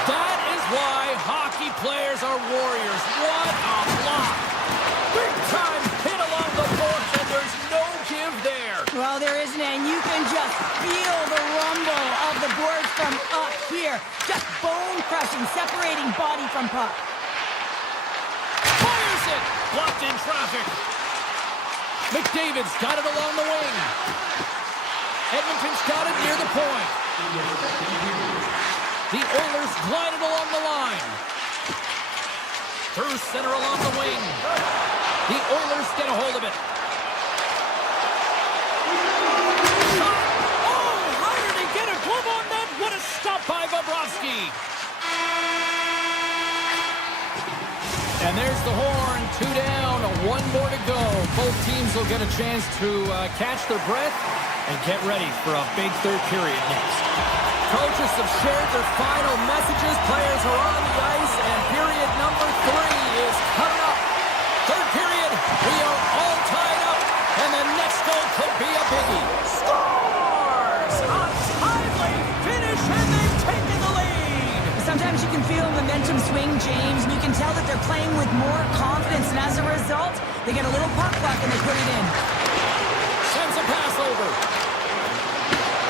That is why hockey players are warriors. What a block. Big time hit along the boards, and there's no give there. Well, there isn't, and you can just feel the rumble of the boards from up here. Just bone-crushing, separating body from puck. Fires it. Blocked in traffic. McDavid's got it along the wing. Edmonton's got it near the point. The Oilers glide it along the line. Through center along the wing. The Oilers get a hold of it. Shot! Oh, how did he get a glove on that? What a stop by Bobrovsky. And there's the horn. 2 down, 1 more to go. Both teams will get a chance to catch their breath and get ready for a big third period next. Coaches have shared their final messages. Players are on the ice, and period number 3 is coming up. Third period, we are all tied up, and the next goal could be a biggie. Scores! A timely finish, and they've taken the lead. Sometimes you can feel momentum swing, James, and you can tell that they're playing with more confidence, and as a result, they get a little puck luck and they put it in. Sends a pass over.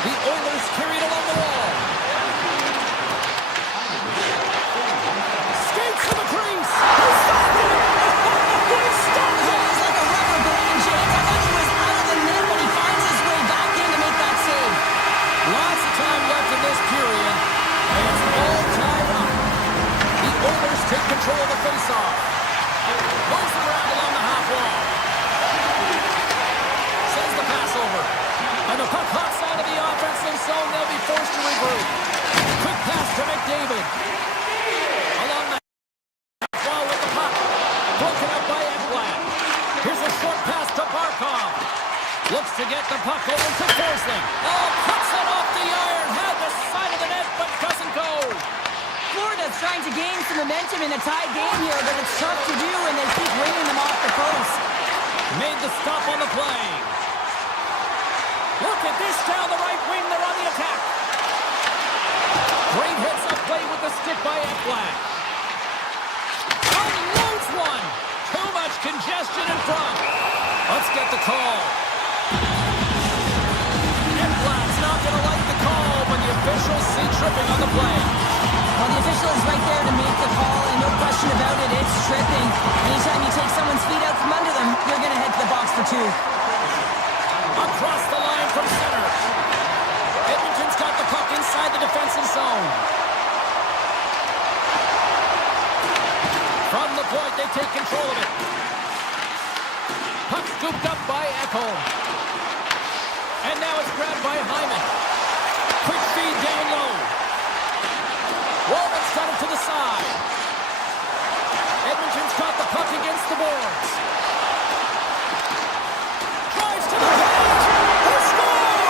The Oilers carry it along the wall. Skates to the crease. He stopped it. He stopped it. He's like a rubber band, James. I thought he was out of the net, but he finds his way back in to make that save. Lots of time left in this period, and it's all tied up. The Oilers take control of the faceoff. Moves it around along the half wall. Sends the pass over. And the puck hops out of the offensive zone. They'll be forced to regroup. Quick pass to McDavid. Along the wall with the puck. Broken up by Edmont. Here's a short pass to Barkov. Looks to get the puck over to Forsling. Oh, puts it off the iron. Had the side of the net, but doesn't go. Florida's trying to gain some momentum in a tied game here, but it's tough to do, and they keep ringing them off the post. Made the stop on the play. Look at this down the right wing. They're on the attack. Great heads-up play with the stick by Edmont. Unloads one. Too much congestion in front. Let's get the call. Edmont's not going to like the call when the officials see tripping on the play. Well, the official is right there to make the call, and no question about it, it's tripping. Anytime you take someone's feet out from under them, you're going to head to the box for 2. Across the line from center. Edmonton's got the puck inside the defensive zone. From the point, they take control of it. Puck scooped up by Ekholm. And now it's grabbed by Hyman. Quick feed down low. Walman's got it to the side. Edmonton's got the puck against the boards. Drives to the cage. He scores!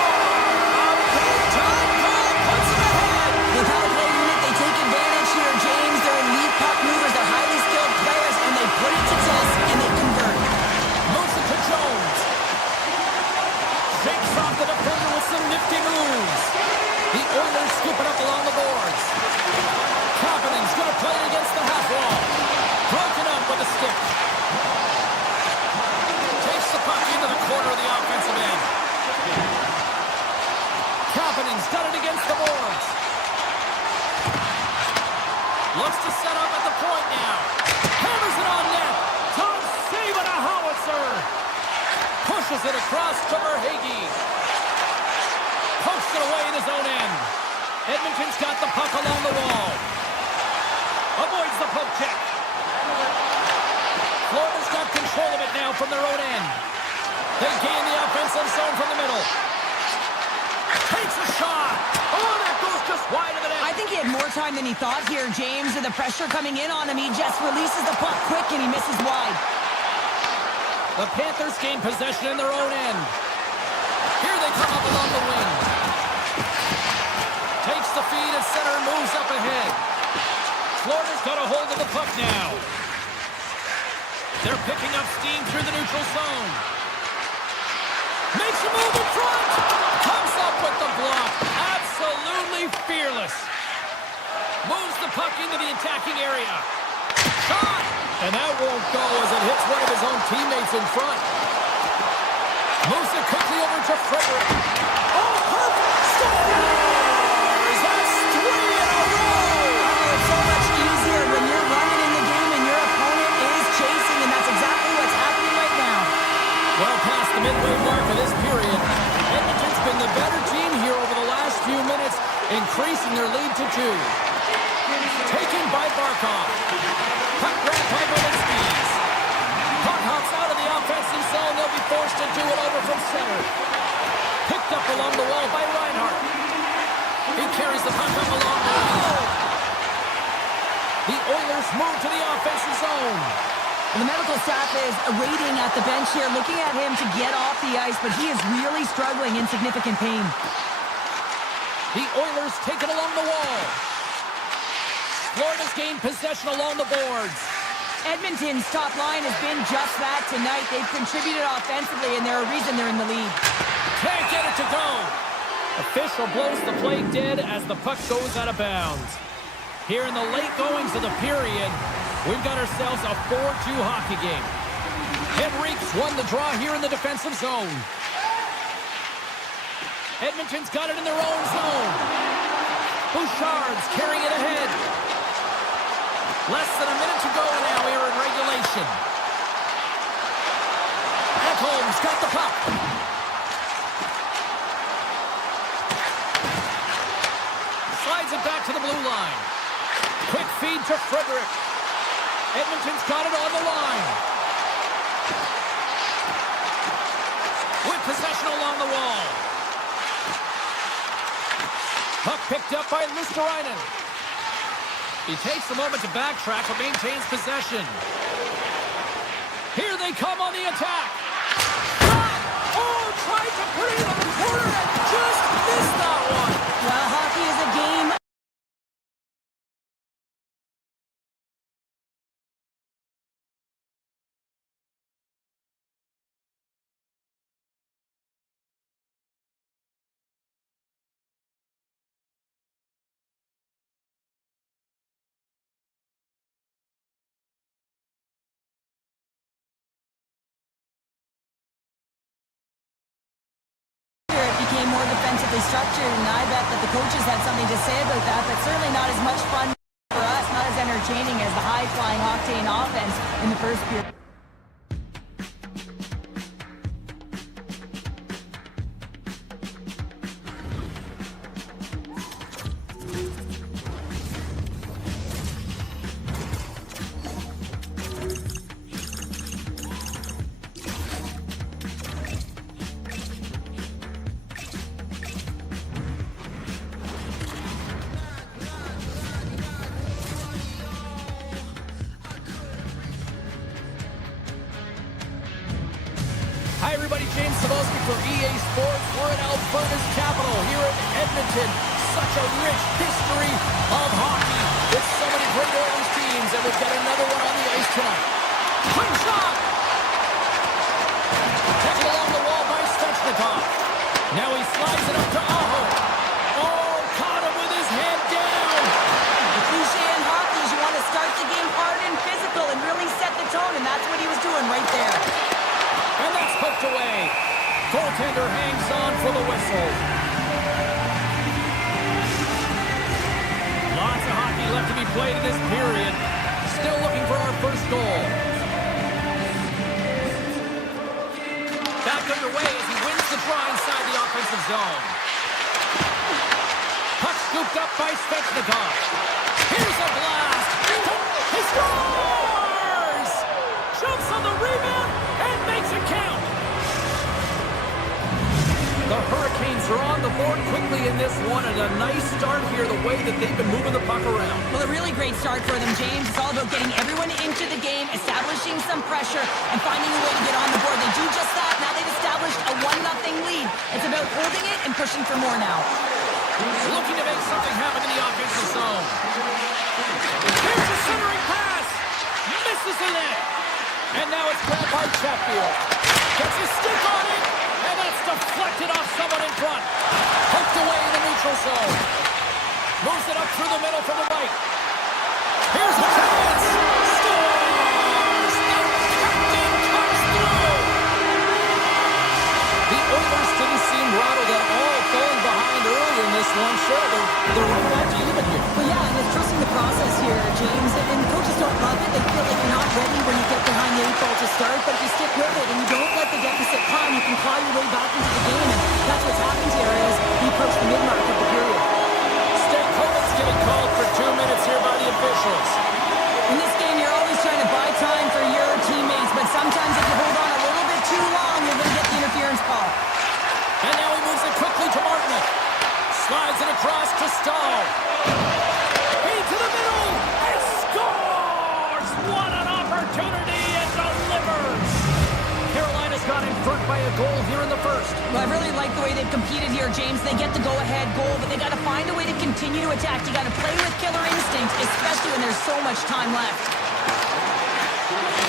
A big-time goal puts it ahead. The power play unit, they take advantage here, James. They're elite puck movers. They're highly skilled players, and they put it to test, and they convert. Moves it to Jones. Shakes off the defender with some nifty moves. The Oilers scoop it up along the boards. Kapanen's going to play it against the half wall. Broken up, but Pushes it across to Verhaeghe. Pokes it away in his own end. Edmonton's got the puck along the wall. Avoids the poke check. Florida's got control of it now from their own end. They gain the offensive zone from the middle. Takes a shot. Oh, that goes just wide of the net. I think he had more time than he thought here, James. With the pressure coming in on him, he just releases the puck quick and he misses wide. The Panthers gain possession in their own end. Here they come up along the wing. Takes the feed at center and moves up ahead. Florida's got a hold of the puck now. They're picking up steam through the neutral zone. Makes a move in front. Comes up with the block. Absolutely fearless. Moves the puck into the attacking area. Shot! And that won't go as it hits one of his own teammates in front. Moves it quickly over to Frederick. Oh, perfect! Scores! That's 3 in a row! Oh, it's so much easier when you're running in the game and your opponent is chasing, and that's exactly what's happening right now. Well past the midway mark of this period, Edmonton's been the better team here over the last few minutes, increasing their lead to 2. Taken by Barkov. Puck grabbed by Bolinskis. Puck hops out of the offensive zone. They'll be forced to do it over from center. Picked up along the wall by Reinhart. He carries the puck up along the wall. The Oilers move to the offensive zone. And the medical staff is waiting at the bench here, looking at him to get off the ice, but he is really struggling in significant pain. The Oilers take it along the wall. Florida's gained possession along the boards. Edmonton's top line has been just that tonight. They've contributed offensively, and they're a reason they're in the lead. Can't get it to go. Official blows the play dead as the puck goes out of bounds. Here in the late goings of the period, we've got ourselves a 4-2 hockey game. Henrique's won the draw here in the defensive zone. Edmonton's got it in their own zone. Bouchard's carrying it ahead. Less than a minute to go now here in regulation. Ekholm's got the puck. Slides it back to the blue line. Quick feed to Frederick. Edmonton's got it on the line. With possession along the wall. Puck picked up by Lusterainen. He takes a moment to backtrack but maintains possession. Here they come on the attack. Oh, tried to put it in the corner and just missed that one. Well, hockey is a game. Became more defensively structured, and I bet that the coaches had something to say about that, but certainly not as much fun for us, not as entertaining as the high-flying octane offense in the first period. Hi, everybody. James Cebulski for EA Sports. We're in Alberta's capital here in Edmonton. Such a rich history of hockey with so many great Oilers teams, and we've got another one on the ice tonight. Quick shot! Taken along the wall by Svechnikov. Now he slides it up to Aho. Oh, caught him with his head down. The cliche in hockey is you want to start the game hard and physical and really set the tone, and that's what he was doing right there. And that's poked away. Goaltender hangs on for the whistle. Lots of hockey left to be played in this period. Still looking for our first goal. Back to underway as he wins the draw inside the offensive zone. Puck scooped up by Svechnikov. Here's a blast. He scores! Jumps on the rebound and makes it count. The Hurricanes are on the board quickly in this one, and a nice start here the way that they've been moving the puck around. Well, a really great start for them, James. It's all about getting everyone into the game, establishing some pressure, and finding a way to get on the board. They do just that. Now they've established a 1-0 lead. It's about holding it and pushing for more now. Looking to make something happen in the offensive zone. Here's a centering pass. Misses the net. And now it's grabbed by Chatfield. Gets his stick on it. And that's deflected off someone in front. Poked away in the neutral zone. Moves it up through the middle from the right. Here's a chance. Scores! The captain comes through. The Oilers didn't seem rattled at all, falling behind early in this one. Sure, they're right back to even here. Well, yeah, and it's trusting the process here, James. And coaches don't love it. They feel like you're not ready when you get behind the 8 ball to start. But if you stick with it and you don't let the deficit come, you can claw your way back into the game. And that's what's happened here as we approach the mid-mark of the period. Stakeholders getting called for 2 minutes here by the officials. In this game, you're always trying to buy time for your teammates. But sometimes if you hold on a little bit too long, you're going to get the interference call. And now he moves it quickly to Martin. Slides it across to Stahl. Feed to the middle and scores! What an opportunity and delivers! Carolina's got in front by a goal here in the first. Well, I really like the way they've competed here, James. They get the go-ahead goal, but they got to find a way to continue to attack. You got to play with killer instinct, especially when there's so much time left.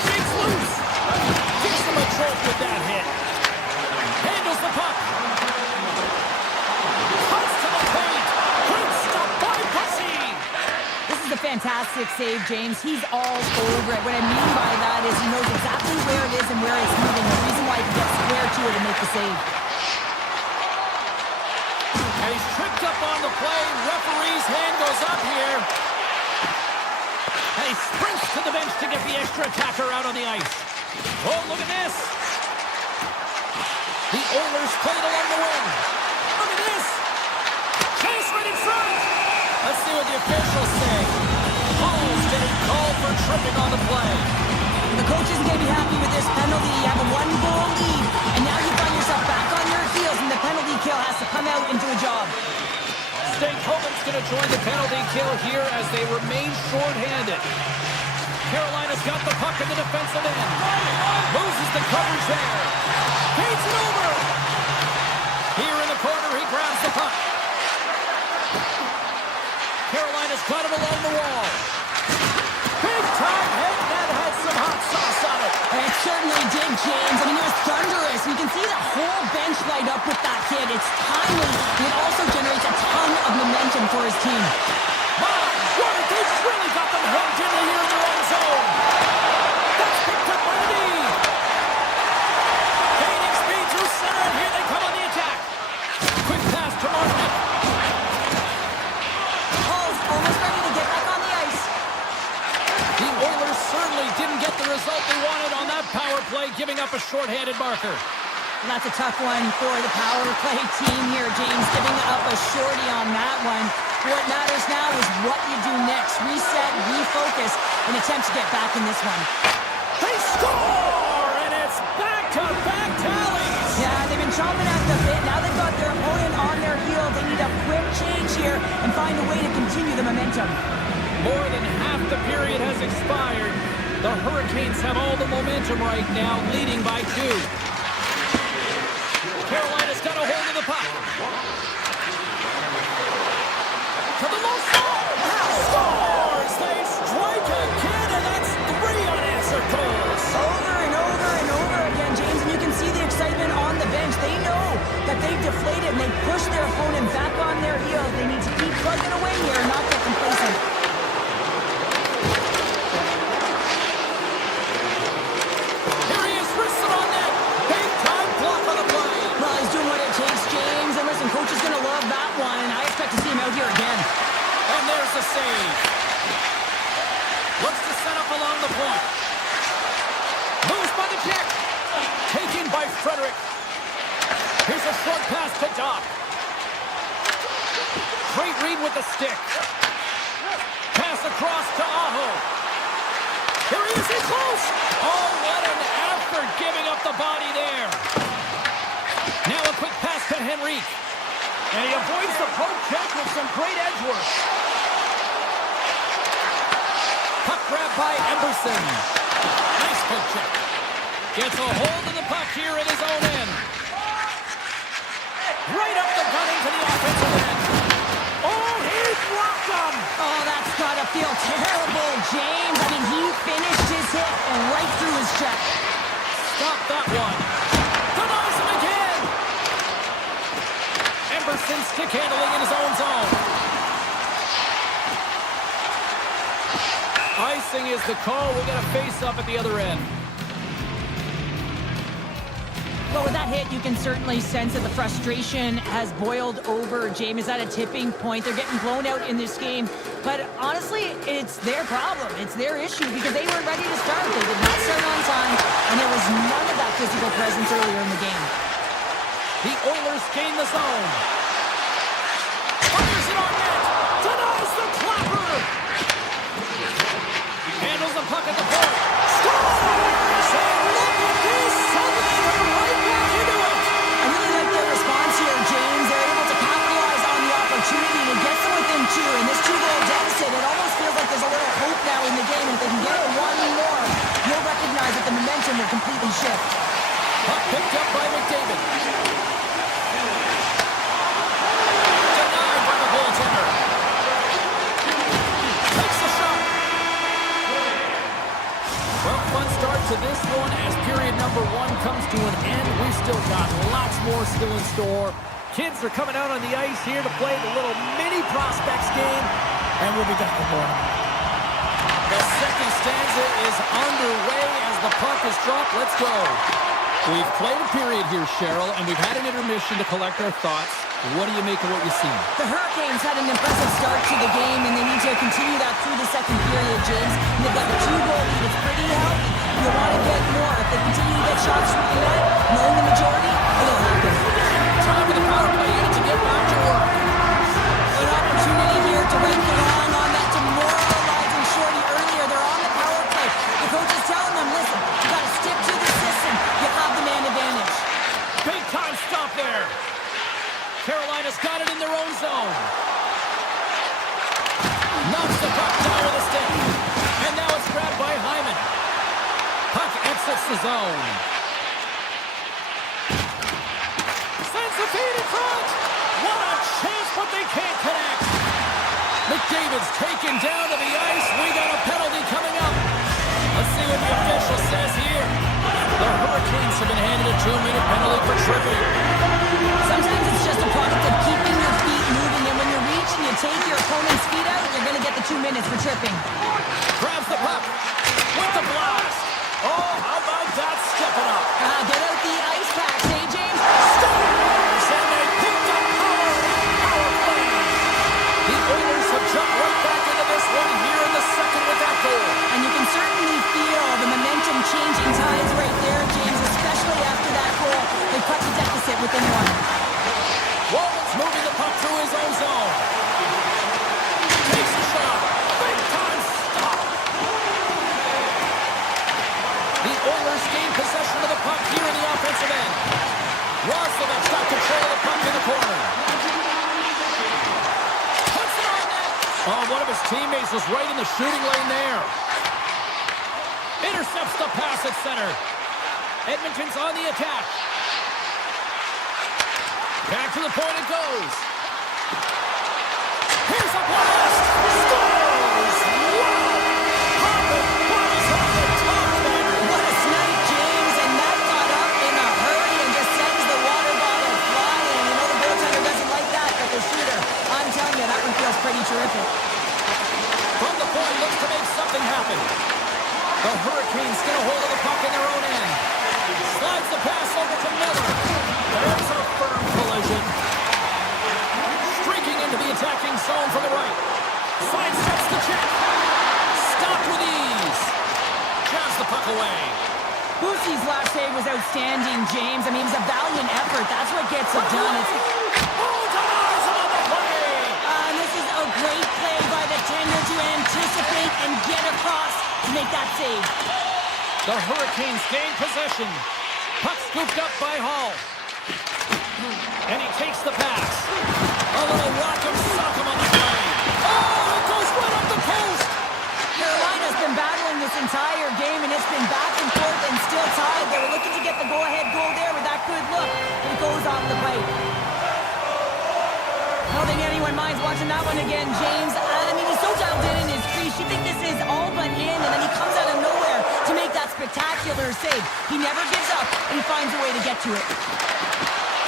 Shakes loose. Gives him a jolt with that hit. Handles the puck. Cuts to the paint. Great stop by Bussy. This is a fantastic save, James. He's all over it. What I mean by that is he knows exactly where it is and where it's moving. The reason why he can get square to it and make the save. And he's tripped up on the play. Referee's hand goes up here. And he sprints to the bench to get the extra attacker out on the ice. Oh, look at this. The Oilers played along the wing. Look at this. Chase right in front. Let's see what the officials say. Hall's getting called for tripping on the play. The coach isn't going to be happy with this penalty. You have a 1-goal lead, and now you find yourself back on your heels, and the penalty kill has to come out and do a job. Stankoven's going to join the penalty kill here as they remain short-handed. Carolina's got the puck in the defensive end. Loses the coverage there. Feeds it over. Here in the corner, he grabs the puck. Carolina's got him along the wall. Big time hit that had some hot sauce on it. It certainly did, James. I mean, it was thunderous. You can see the whole bench light up with that hit. It's timely. It also generates a ton of momentum for his team. My word, they've really got them hemmed in here in their own zone. That's picked up by the D. Gaining speed through center, and here they come on the attack. Quick pass to Martin. Almost ready to get back on the ice. The Oilers certainly didn't get the result they wanted on that power play, giving up a shorthanded marker. And that's a tough one for the power play team here, James, giving up a shorty on that one. What matters now is what you do next. Reset, refocus, and attempt to get back in this one. They score, and it's back-to-back tallies. Yeah, they've been chomping at the bit. Now they've got their opponent on their heels. They need a quick change here and find a way to continue the momentum. More than half the period has expired. The Hurricanes have all the momentum right now, leading by 2. Carolina's got a hold of the puck. To the low side. Scores! They strike again, and that's 3 unanswered goals. Over and over and over again, James, and you can see the excitement on the bench. They know that they've deflated, and they push their opponent back on their heels. They need to keep plugging away here and not get complacent. Here he is, wristed on net. Big time block on the play. Well, he's doing what it takes, James. And listen, coach is going to love that one, and I expect to see him out here again. And there's the save. Looks to set up along the point. Moves by the check. Taken by Frederick. a short pass to Doc. Great read with the stick. Pass across to Aho. Here he is, in close. Oh, what an effort giving up the body there. Now a quick pass to Henrique. And he avoids the poke check with some great edge work. Puck grab by Emberson. Nice poke check. Gets a hold of the puck here at his own end. Right up the gunning to the offensive end. Oh, he blocked him. Oh, that's got to feel terrible, James. I mean, he finished his hit right through his check. Stop that one. Denies him again. Emberson stick handling in his own zone. Icing is the call. We got a face-up at the other end. Well, with that hit, you can certainly sense that the frustration has boiled over. James is at a tipping point. They're getting blown out in this game. But honestly, it's their problem. It's their issue because they weren't ready to start. They did not start on time, and there was none of that physical presence earlier in the game. The Oilers gain the zone. Fires it on net. Denies the clapper. Handles the puck at the point. Scores! And look at this. Suddenly they're right back into it. I really like their response here, James. They're able to capitalize on the opportunity to get them within two. In this two-goal deficit, it almost feels like there's a little hope now in the game. And if they can get one more, you'll recognize that the momentum will completely shift. Puck picked up by McDavid. Denied by the goaltender. Takes the shot. Well, fun start to this one as period number one comes to an end. We've still got lots more still in store. Kids are coming out on the ice here to play the little mini prospects game, and we'll be back with more. The second stanza is underway as the puck is dropped. Let's go. We've played a period here, Cheryl, and we've had an intermission to collect our thoughts. What do you make of what you've seen? The Hurricanes had an impressive start to the game, and they need to continue that through the second period, James. And they've got a two-goal lead. It's pretty healthy. You want to get more. If they continue to get shots from the net, knowing the majority, it'll happen. Time for the power play unit to get back to work. An opportunity here to right the wrong on that demoralizing shorty earlier. They're on the power play. The coach is telling them, listen, you got to stick to the system. You have the man advantage. Big time stop there. Carolina's got it in their own zone. Knocks the puck down with a stick. And now it's grabbed by Hyman. Puck exits the zone. Sends the feed in front. What a chance, but they can't connect. McDavid's taken down to the ice. We got a penalty coming up. Let's see what the official says here. The Hurricanes have been handed a 2-minute penalty for tripping. Sometimes it's just a product of keeping your feet moving, and when you reach and you take your opponent's feet out, you're going to get the 2 minutes for tripping. Grabs the puck with the blast. Oh, how about that stepping up? Get out the ice packs, eh, James? Scores, and they picked up power play. The Oilers have jumped right back into this one here in the second with that goal. And you can certainly feel the momentum changing tides right there, James, especially after that goal. They cut the deficit within one. Walton's moving the puck through his own zone. Takes the shot. Big time stop. The Oilers gain possession of the puck here in the offensive end. Roslovic's got control of the puck in the corner. Puts it on net. Oh, one of his teammates was right in the shooting lane there. Intercepts the pass at center. Edmonton's on the attack. Back to the point it goes. Here's a blast. Scores! Wow! Hoppin' bodies on the top corner. What a snipe, James, and that got up in a hurry and just sends the water bottle flying. You know the goaltender doesn't like that, but the shooter, I'm telling you, that one feels pretty terrific. From the point, looks to make something happen. The Hurricanes get a hold of the puck in their own end. Slides the pass over to Miller. There's a firm collision. Streaking into the attacking zone from the right. Sidesteps the check. Stopped with ease. Jabs the puck away. Boosie's last save was outstanding, James. I mean, it was a valiant effort. That's what gets it done. And this is a great play by the tender to anticipate and get across to make that save. The Hurricanes gain possession. Puck scooped up by Hall. And he takes the pass. A little rock'em sock'em on the play. Oh, it goes right up the post. Carolina's been battling this entire game, and it's been back and forth and still tied. They were looking to get the go-ahead goal there with that good look, but it goes off the plate. I don't think anyone minds watching that one again, James. I mean, he's so dialed in his crease. You think this is all but in, and then he comes out of nowhere to make that spectacular save. He never gives up, and he finds a way to get to it.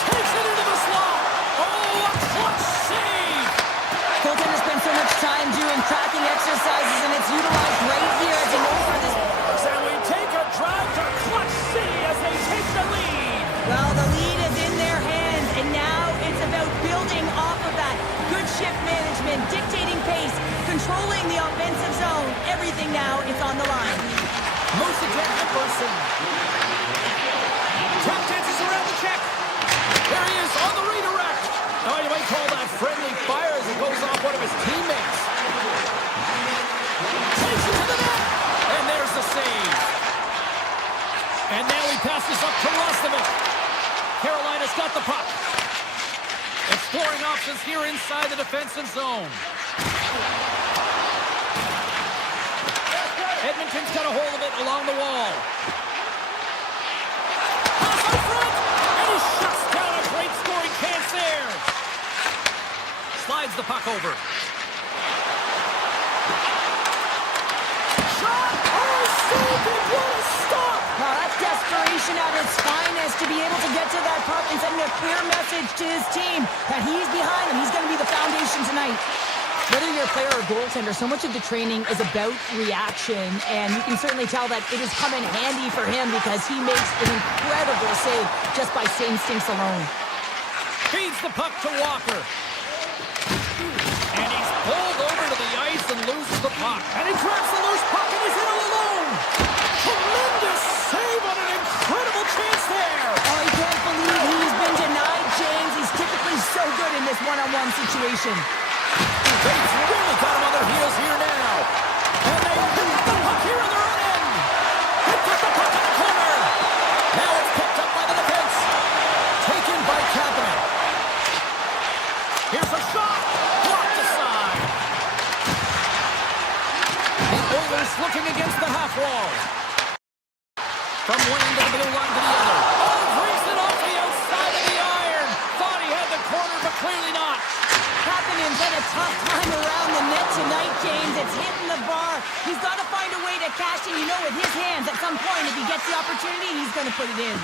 Takes it into the slot. Oh, a clutch save. Goaltender spends so much time doing tracking exercises, and it's utilized right here as he knows where this... And we take a drive to Clutch City as they take the lead. Well, the lead is in their hands, and now it's about building off of that. Good shift management, dictating pace, controlling the offensive zone. Everything now is on the line. Moves it to Edmont. Tap dances around the check. There he is on the redirect. Now you might call that friendly fire as it goes off one of his teammates. Takes it to the net. And there's the save. And now he passes up to Rostovic. Carolina's got the puck. Exploring options here inside the defensive zone. Edmonton's got a hold of it along the wall. Pass up front, and he shuts down a great scoring chance there. Slides the puck over. Shot! Oh, saved it! What a stop! Now that's desperation at its finest to be able to get to that puck and sending a clear message to his team that he's behind him. He's going to be the foundation tonight. Whether you're a player or goaltender, so much of the training is about reaction, and you can certainly tell that it has come in handy for him because he makes an incredible save just by instincts alone. Feeds the puck to Walker. And he's pulled over to the ice and loses the puck. And he grabs the loose puck and he's in all alone. Tremendous save on an incredible chance there. Oh, I can't believe he's been denied, James. He's typically so good in this one-on-one situation. They've really got him on their heels here now. And they pick the puck here in their own end. They put the puck in the corner. Now it's picked up by the defense. Taken by Kapanen. Here's a shot. Blocked aside. The Oilers looking against the half wall. From one end of the blue line to the other. Oh, brings it off the outside of the iron. Thought he had the corner, but clearly not. Kapanen's had a tough time around the net tonight, James. It's hitting the bar. He's got to find a way to cash in. You know, with his hands, at some point, if he gets the opportunity, he's going to put it in.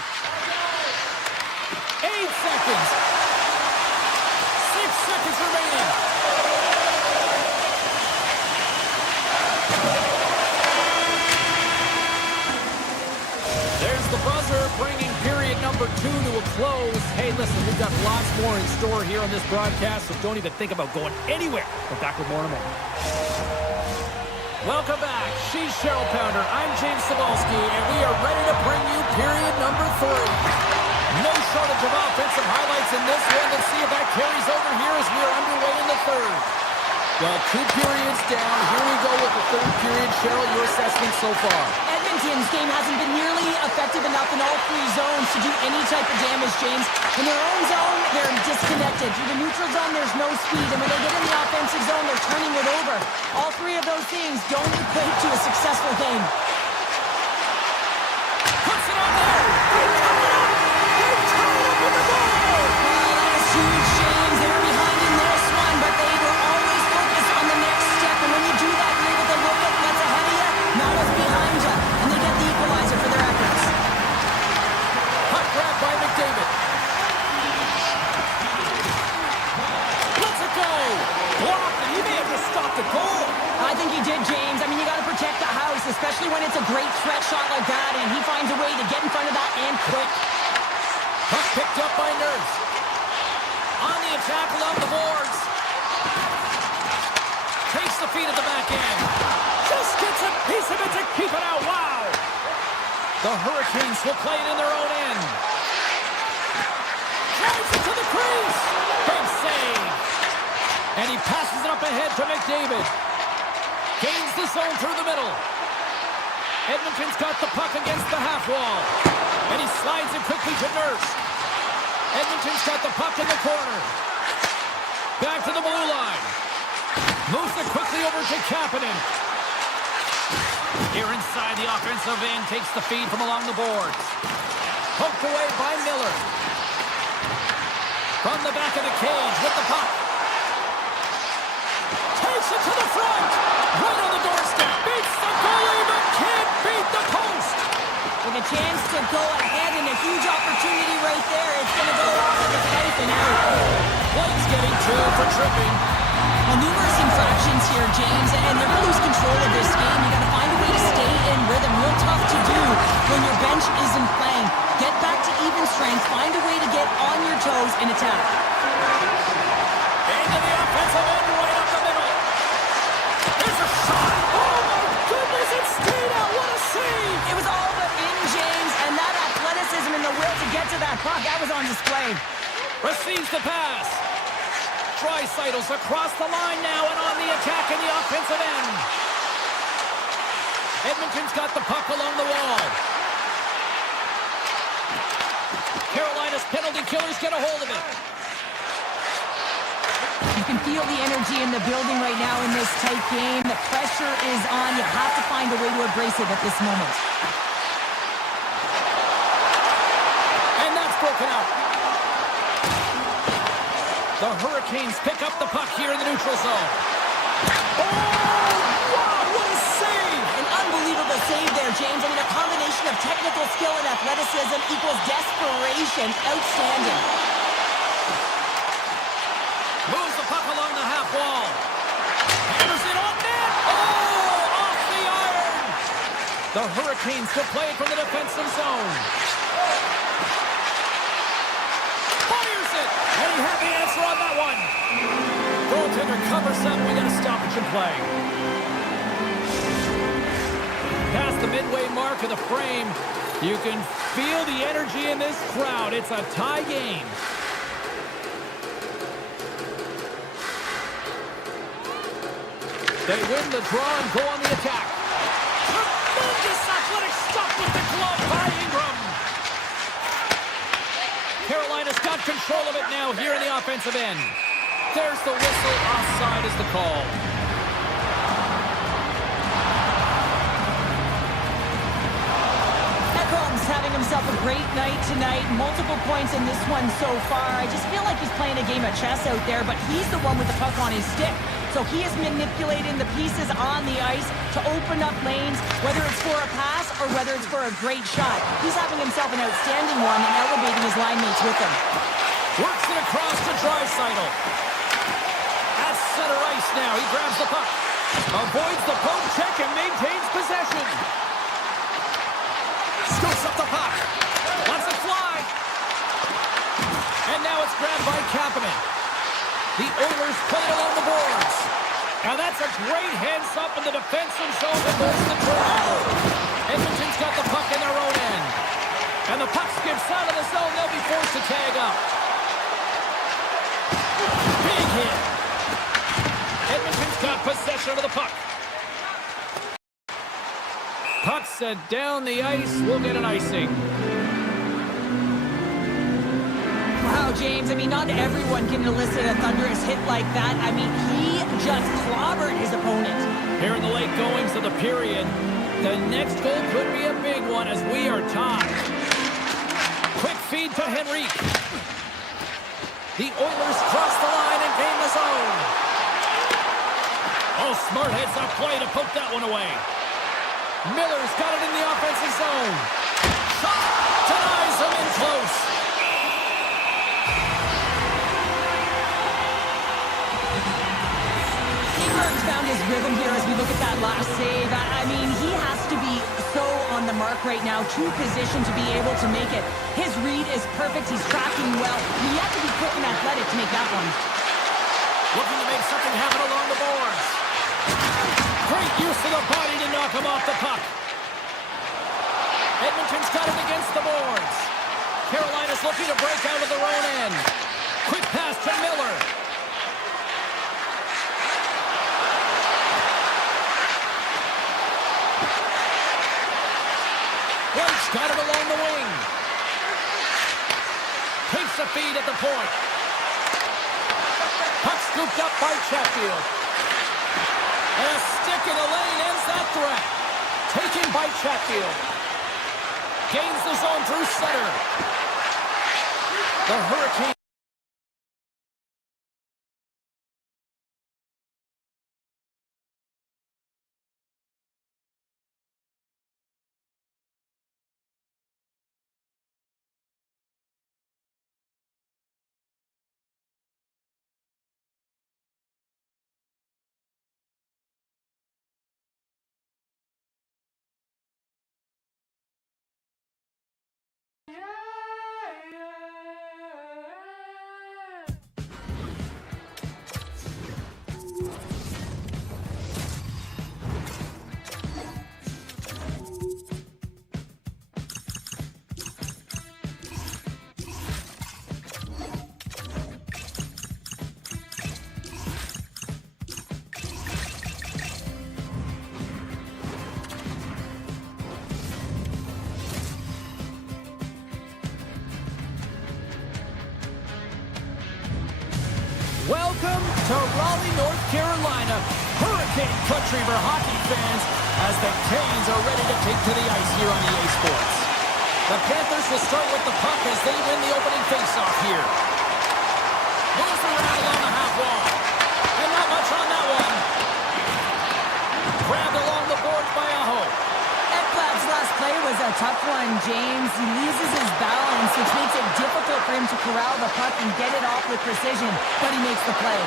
8 seconds. 6 seconds remaining. There's the buzzer, bringing period number 2 to a close. Hey, listen, we've got lots more in store here on this broadcast, so don't even think about going anywhere. We're back with more in a moment. Welcome back. She's Cheryl Pounder. I'm James Cebulski, and we are ready to bring you period number 3. No shortage of offensive highlights in this one. Let's see if that carries over here as we are underway in the third. Well, 2 periods down. Here we go with the third period. Cheryl, your assessment so far? Edmonton's game hasn't been nearly effective enough in all 3 zones to do any type of damage, James. In their own zone, they're disconnected. Through the neutral zone, there's no speed. And when they get in the offensive zone, they're turning it over. All 3 of those things don't equate to a successful game. Puts it on there. They tie it up. They tie it up with the goal. That's huge, James. They were behind in this one, but they were always focused on the next step. And when you do that, you're able to look at what's ahead of you, not what's behind you. And they get the equalizer for their efforts. Puck grab by McDavid. Let's it go. Blocked, and he may have just stopped the goal. I think he did, James. I mean, you got to protect the house, especially when it's a great threat shot like that, and he finds a way to get in front of that and quick. Puck picked up by Nurse. On the attack along the boards. Takes the feed at the back end. Just gets a piece of it to keep it out. Wow. The Hurricanes will play it in their own end. Drives it to the crease. Big save. And he passes it up ahead to McDavid. Gains the zone through the middle. Edmonton's got the puck against the half wall. And he slides it quickly to Nurse. Edmonton's got the puck in the corner. Back to the blue line. Moves it quickly over to Kapanen. Here inside the offensive end, takes the feed from along the boards. Poked away by Miller. From the back of the cage with the puck. Takes it to the front. Right on the doorstep. Beats the goalie, but can't beat the post. With a chance to go ahead and a huge opportunity right there. It's going to go off of the pipe and out. Blake's getting two for tripping. Well, numerous infractions here, James, and they're going to lose control of this game. You got to find a way to stay in rhythm. Real tough to do when your bench isn't playing. Get back to even strength. Find a way to get on your toes and attack. Into the offensive end, right up the middle. There's a shot. Oh, my goodness, it stayed out. What a save. It was all but in, James, and that athleticism and the will to get to that puck, that was on display. Receives the pass. Dreisaitl's across the line now and on the attack in the offensive end. Edmonton's got the puck along the wall. Carolina's penalty killers get a hold of it. You can feel the energy in the building right now in this tight game. The pressure is on. You have to find a way to embrace it at this moment. And that's broken up. The Hurricanes pick up the puck here in the neutral zone. Oh, wow, what a save! An unbelievable save there, James. I mean, a combination of technical skill and athleticism equals desperation. Outstanding. Moves the puck along the half wall. Hammers it on net. Oh, off the iron. The Hurricanes will play it from the defensive zone. Fires it. And he had the answer on that one. Goaltender covers up. We got a stoppage in play. Past the midway mark of the frame, you can feel the energy in this crowd. It's a tie game. They win the draw and go on the attack. Tremendous athletic stop with the glove by Ingram. Carolina's got control of it now here in the offensive end. There's the whistle. Offside is the call. Ekholm's having himself a great night tonight. Multiple points in this one so far. I just feel like he's playing a game of chess out there, but he's the one with the puck on his stick. So he is manipulating the pieces on the ice to open up lanes, whether it's for a pass or whether it's for a great shot. He's having himself an outstanding one and elevating his line mates with him. Works it across to Draisaitl. At center ice now. He grabs the puck. Avoids the poke check and maintains possession. Scoops up the puck. Lets it fly. And now it's grabbed by Kapanen. The Oilers play it along the boards. Now that's a great hands up in the defensive zone that goes the draw. Edmonton's got the puck in their own end. And the puck skips out of the zone. They'll be forced to tag up. Big hit. Edmonton's got possession of the puck. Puck sent down the ice. We'll get an icing. Wow, James, I mean, not everyone can elicit a thunderous hit like that. I mean, he just clobbered his opponent. Here in the late goings of the period, the next goal could be a big one as we are tied. Quick feed to Henrique. The Oilers cross the line and gain the zone. Oh, smart heads-up play to poke that one away. Miller's got it in the offensive zone. Shot denies him in close. Ingram's found his rhythm here as we look at that last save. I mean, he has to be so on the mark right now, to position to be able to make it. His read is perfect. He's tracking well. He has to be quick and athletic to make that one. Looking to make something happen along the boards. Great use of the body to knock him off the puck. Edmonton's got it against the boards. Carolina's looking to break out of their own end. Quick pass to Miller. White's got it along the wing. Takes the feed at the point. Puck scooped up by Chatfield. And a stick in the lane ends that threat. Taken by Chatfield. Gains the zone through center. The Hurricanes. Welcome to Raleigh, North Carolina, Hurricane Country for hockey fans, as the Canes are ready to take to the ice here on EA Sports. The Panthers will start with the puck as they win the opening faceoff here. Moves around along the half wall. And not much on that one. Grabbed along the boards by Aho. Ekblad's last play was a tough one, James. He loses his balance, which makes it difficult for him to corral the puck and get it off with precision, but he makes the play.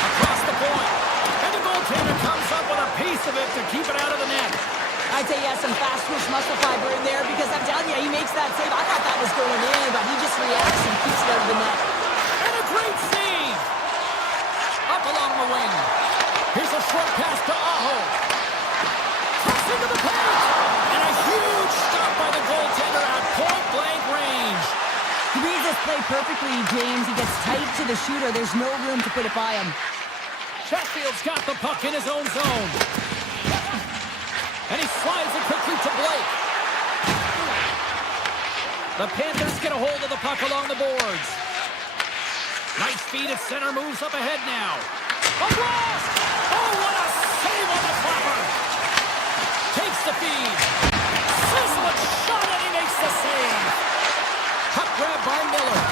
Across the point. And the goaltender comes up with a piece of it to keep it out of the net. I'd say he has some fast twitch muscle fiber in there because I'm telling you, he makes that save. I thought that was going in, but he just reacts and keeps it out of the net. And a great save. Up along the wing. Here's a short pass to Aho. Toss into the paint. And a huge stop by the goaltender at point-blank range. He reads this play perfectly, James. He gets tight to the shooter. There's no room to put it by him. Chatfield's got the puck in his own zone. And he slides it quickly to Blake. The Panthers get a hold of the puck along the boards. Nice feed at center, moves up ahead now. A blast! Oh, what a save on the flapper! Takes the feed. Sizzling shot, and he makes the save. Puck grabbed by Miller.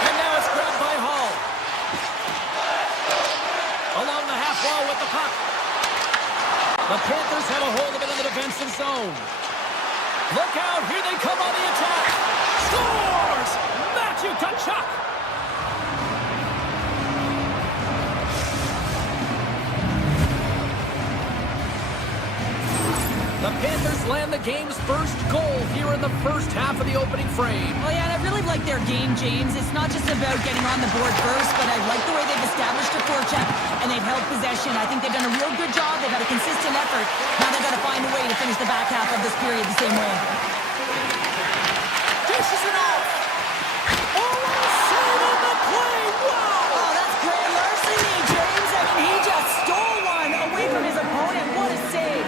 And now it's grabbed by Hall. Along the half wall with the puck. The Panthers have a hold of it in the defensive zone. Look out, here they come on the attack. Scores! Matthew Tkachuk! The Panthers land the game's first goal here in the first half of the opening frame. Oh, yeah, and I really like their game, James. It's not just about getting on the board first, but I like the way they've established a forecheck and they've held possession. I think they've done a real good job. They've had a consistent effort. Now they've got to find a way to finish the back half of this period the same way. Dishes it off. Oh, what a save on the play. Wow! Oh, that's great larceny, James. I mean, he just stole one away from his opponent. What a save.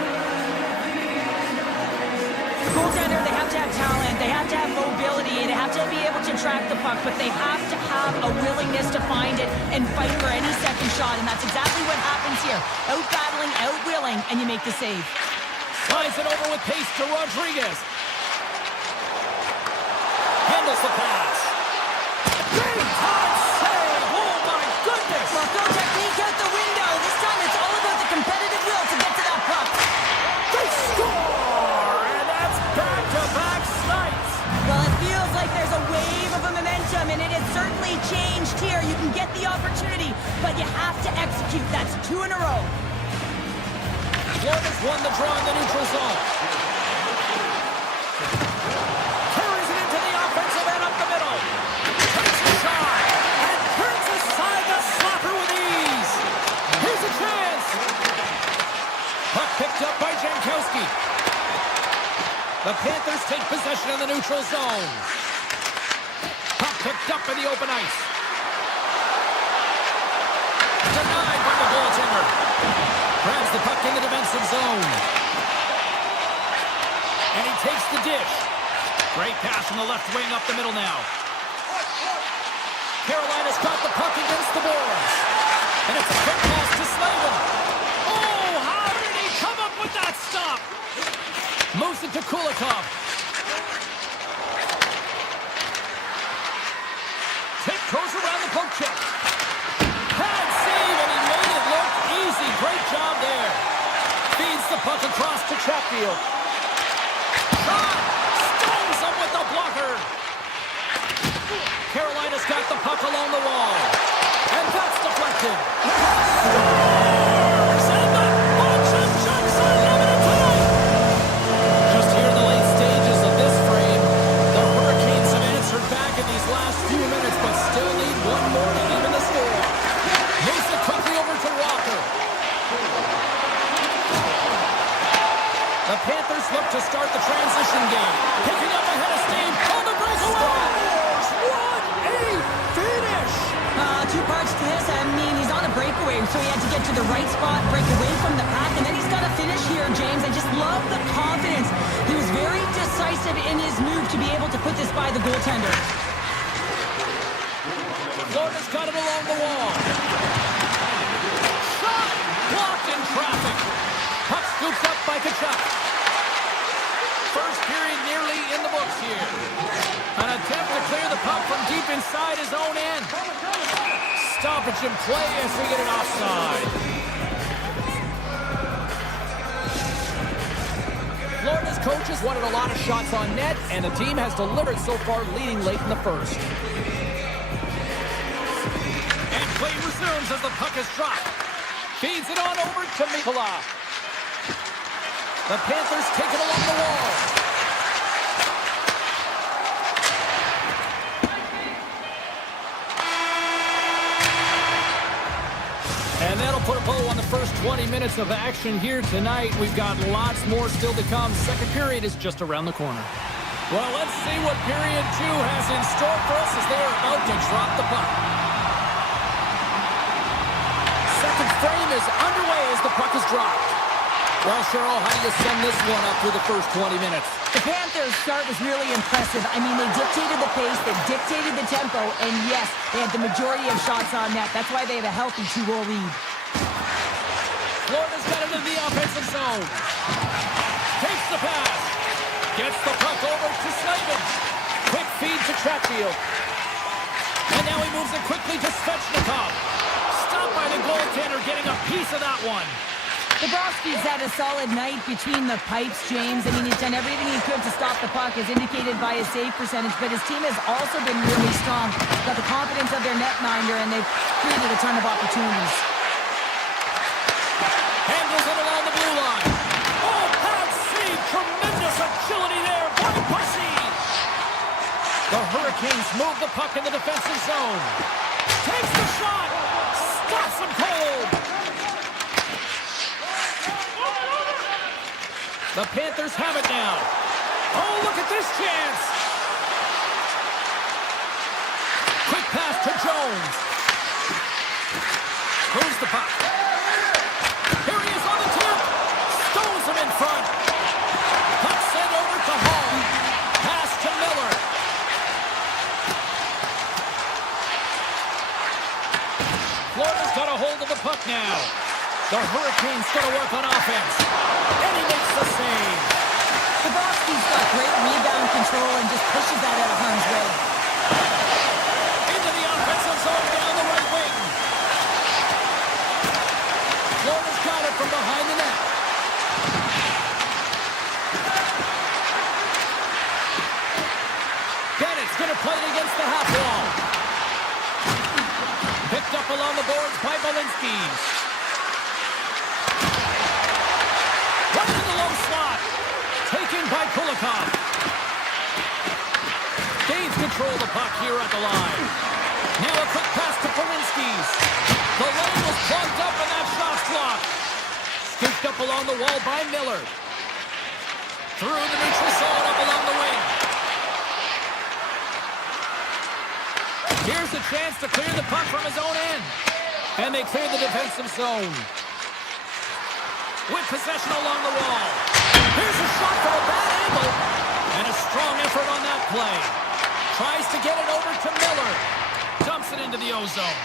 Goaltender, they have to have talent, they have to have mobility, they have to be able to track the puck, but they have to have a willingness to find it and fight for any second shot, and that's exactly what happens here. Out-battling, out-willing, and you make the save. Slides it over with pace to Rodriguez. Handles the pass. Big time save! Oh my goodness! Well, throw technique out the window. This time it's all about the competitive will to get to that puck. They score! And that's back-to-back snites! Well, it feels like there's a wave of momentum, and it has certainly changed here. You can get the opportunity, but you have to execute. That's 2 in a row. Florida's won the draw in the neutral zone. Carries it into the offensive end up the middle. Takes a shot and turns aside the slapper with ease. Here's a chance. Puck picked up by Jankowski. The Panthers take possession in the neutral zone. Puck picked up in the open ice. Denied by the goaltender. Grabs the puck in the defensive zone. And he takes the dish. Great pass from the left wing up the middle now. Carolina's got the puck against the boards. And it's a quick pass to Slavin. Oh, how did he come up with that stop? Moves it to Kulikov. Tip goes around the poke check. Pad save, and he made it look easy. Great job there. Feeds the puck across to Chatfield. Shot! Stones him with the blocker. Carolina's got the puck along the wall. And that's deflected. Scores! And the bunch of Chucks are limited tonight. Just here in the late stages of this frame, the Hurricanes have answered back in these last few minutes, but still need one more to even the score. Moves it quickly over to Walker. The Panthers look to start the transition game. Picking up ahead of steam. On the breakaway. What a finish! Two parts to this. I mean, he's on a breakaway, so he had to get to the right spot, break away from the pack, and then he's got to finish here, James. I just love the confidence. He was very decisive in his move to be able to put this by the goaltender. Florida's got it along the wall. Shot! Blocked in traffic. Puck scooped up by Kachuk. First period nearly in the books here. An attempt to clear the puck from deep inside his own end. Stoppage in play as we get an offside. Florida's coaches wanted a lot of shots on net, and the team has delivered so far, leading late in the first. And play resumes as the puck is dropped. Feeds it on over to Mikula. The Panthers take it along the wall. And that'll put a bow on the first 20 minutes of action here tonight. We've got lots more still to come. Second period is just around the corner. Well, let's see what period 2 has in store for us as they are about to drop the puck. Second frame is underway as the puck is dropped. Well, Cheryl, how do you sum this one up through the first 20 minutes? The Panthers' start was really impressive. I mean, they dictated the pace, they dictated the tempo, and yes, they had the majority of shots on net. That's why they have a healthy 2-goal lead. Florida's got into the offensive zone. Takes the pass. Gets the puck over to Slavin. Quick feed to Chatfield. And now he moves it quickly to Svechnikov. Stopped by the goaltender, getting a piece of that one. Bobrovsky's had a solid night between the pipes, James. I mean, he's done everything he could to stop the puck, as indicated by his save percentage, but his team has also been really strong. Got the confidence of their netminder, and they've created a ton of opportunities. Handles it along the blue line. Oh, pad save! Tremendous agility there by Bussy! The Hurricanes move the puck in the defensive zone. Takes the shot! Stops him cold! The Panthers have it now. Oh, look at this chance. Quick pass to Jones. Moves the puck. Here he is on the tip. Stones him in front. Puck sent over to Hall. Pass to Miller. Florida's got a hold of the puck now. The Hurricanes going to work on offense. And he makes the save. Bobrovsky's got great rebound control and just pushes that out of harm's way. Into the offensive zone down the right wing. Florida's got it from behind the net. Bennett's going to play it against the half wall. Picked up along the boards by Belinsky. Right in the low slot. Taken by Kulikov. Gains control of the puck here at the line. Now a quick pass to Belinsky's. The lane was plugged up and that shot's blocked. Scooped up along the wall by Miller. Through the neutral zone up along the wing. Here's a chance to clear the puck from his own end. And they clear the defensive zone. With possession along the wall. Here's a shot from a bad angle. And a strong effort on that play. Tries to get it over to Miller. Dumps it into the O-zone.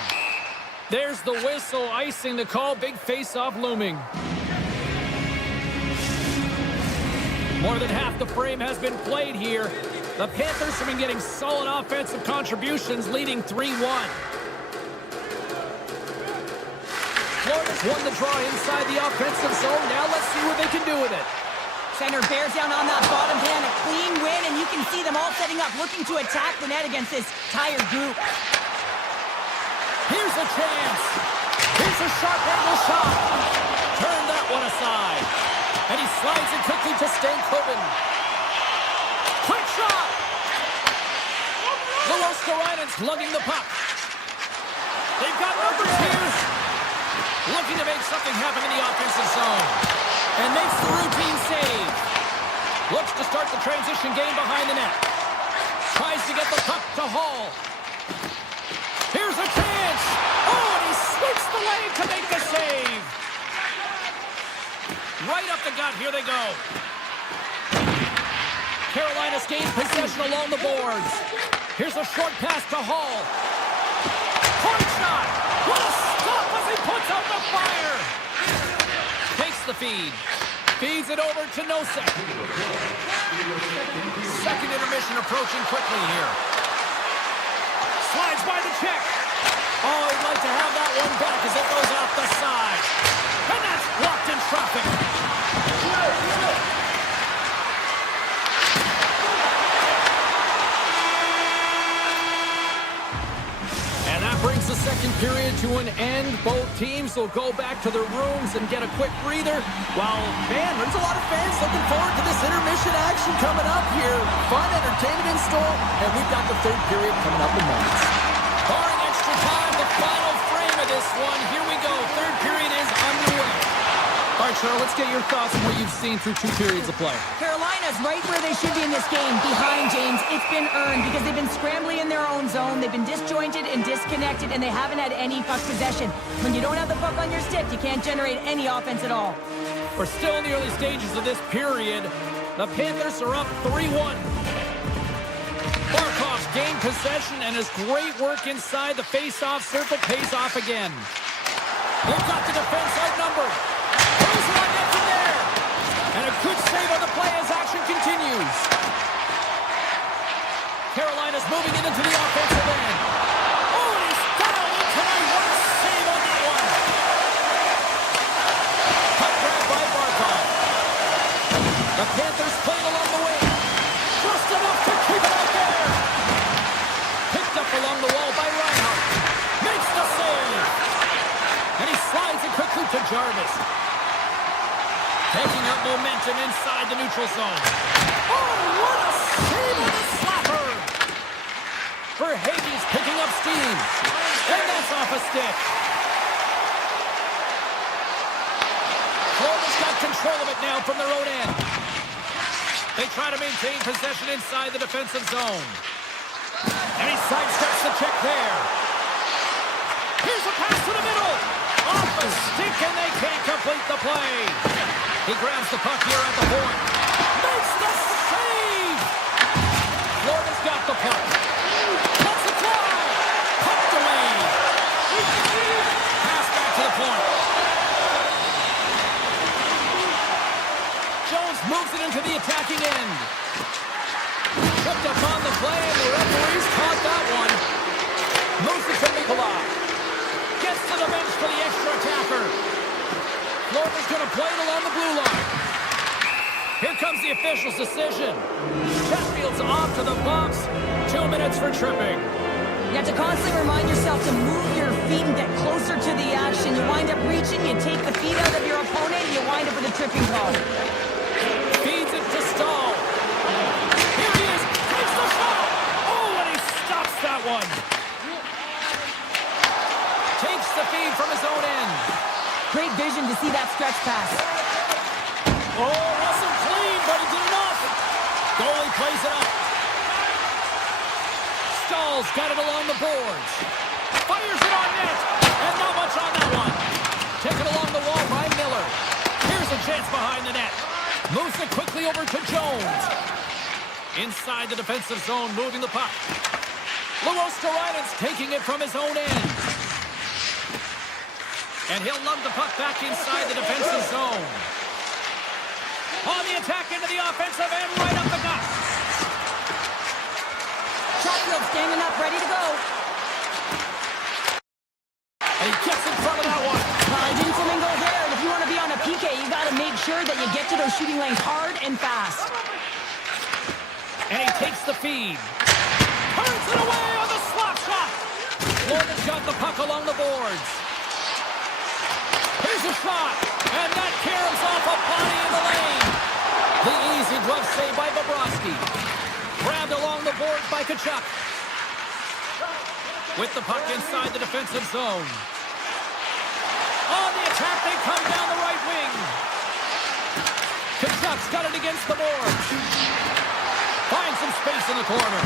There's the whistle, icing the call. Big face-off looming. More than half the frame has been played here. The Panthers have been getting solid offensive contributions, leading 3-1. Florida's won the draw inside the offensive zone. Now let's see what they can do with it. Center bears down on that bottom hand. A clean win, and you can see them all setting up, looking to attack the net against this tired group. Here's a chance. Here's a sharp angle shot. Turn that one aside. And he slides it quickly to Stankoven. Quick shot. Luostarinen lugging the puck. They've got numbers here. Looking to make something happen in the offensive zone. And makes the routine save. Looks to start the transition game behind the net. Tries to get the puck to Hall. Here's a chance. Oh, and he sweeps the leg to make the save. Right up the gut. Here they go. Carolina's gained possession along the boards. Here's a short pass to Hall. Point shot. What a stop as he puts out the fire. Takes the feed. Feeds it over to Nosek. Second intermission approaching quickly here. Slides by the check. Oh, he'd like to have that one back as it goes off the side. And that's blocked in traffic. And that brings the second period to an end. Both teams will go back to their rooms and get a quick breather. While, man, there's a lot of fans looking forward to this intermission action coming up here. Fun entertainment in store, and we've got the third period coming up in moments. Barring extra time, the final frame of this one. Here we go. Third period is underway. All right, Cheryl, let's get your thoughts on what you've seen through 2 periods of play. Carolina's right where they should be in this game, behind James. It's been earned because they've been scrambling in their own zone. They've been disjointed and disconnected, and they haven't had any puck possession. When you don't have the puck on your stick, you can't generate any offense at all. We're still in the early stages of this period. The Panthers are up 3-1. Barkov's gained possession, and his great work inside the face-off circle pays off again. They've got the defense outnumbered. Throws it on net from there. And a good save on the play as action continues. Carolina's moving it into the offensive end. Oh, and he's fouled in tonight. What a save on that one. Puck grab by Barkov. The Panthers playing along the wing. Just enough to keep it out there. Picked up along the wall by Reinhart. Makes the save. And he slides it quickly to Jarvis. Taking up momentum inside the neutral zone. Oh, what a save on the slapper! Verhaeghe's picking up steam. And that's off a stick. Florida's got control of it now from their own end. They try to maintain possession inside the defensive zone. And he sidesteps the check there. Here's a pass to the middle. Off a stick, and they can't complete the play. He grabs the puck here at the point. Makes the save! Florida's got the puck. Let's it fly! Pucked away. Pass back to the point. Jones moves it into the attacking end. Tripped up on the play, and the referees caught that one. Moves it to Nikolai. Gets to the bench for the extra attacker. Florida's going to play it along the blue line. Here comes the official's decision. Chatfield's off to the box. 2 minutes for tripping. You have to constantly remind yourself to move your feet and get closer to the action. You wind up reaching, you take the feet out of your opponent, you wind up with a tripping call. Feeds it to Stahl. Here he is. Takes the shot. Oh, and he stops that one. Takes the feed from his own end. Great vision to see that stretch pass. Oh, Russell clean, but he did not plays it up. Stahl's got it along the boards. Fires it on net. And not much on that one. Taken along the wall by Miller. Here's a chance behind the net. Moves it quickly over to Jones. Inside the defensive zone, moving the puck. Luostarinen taking it from his own end. And he'll lug the puck back inside the defensive zone. On the attack into the offensive end, right up the gut. Chatfield standing up, ready to go. And he gets in front of that one. Didn't Flamingo there, and if you want to be on a PK, you got to make sure that you get to those shooting lanes hard and fast. And he takes the feed. Turns it away on the slap shot. Florida's got the puck along the boards. Here's a shot. And that caroms off a body in the lane. The easy glove save by Bobrovsky. Grabbed along the boards by Kachuk. With the puck inside the defensive zone. On the attack, they come down the right wing. Kachuk's got it against the boards. Finds some space in the corner.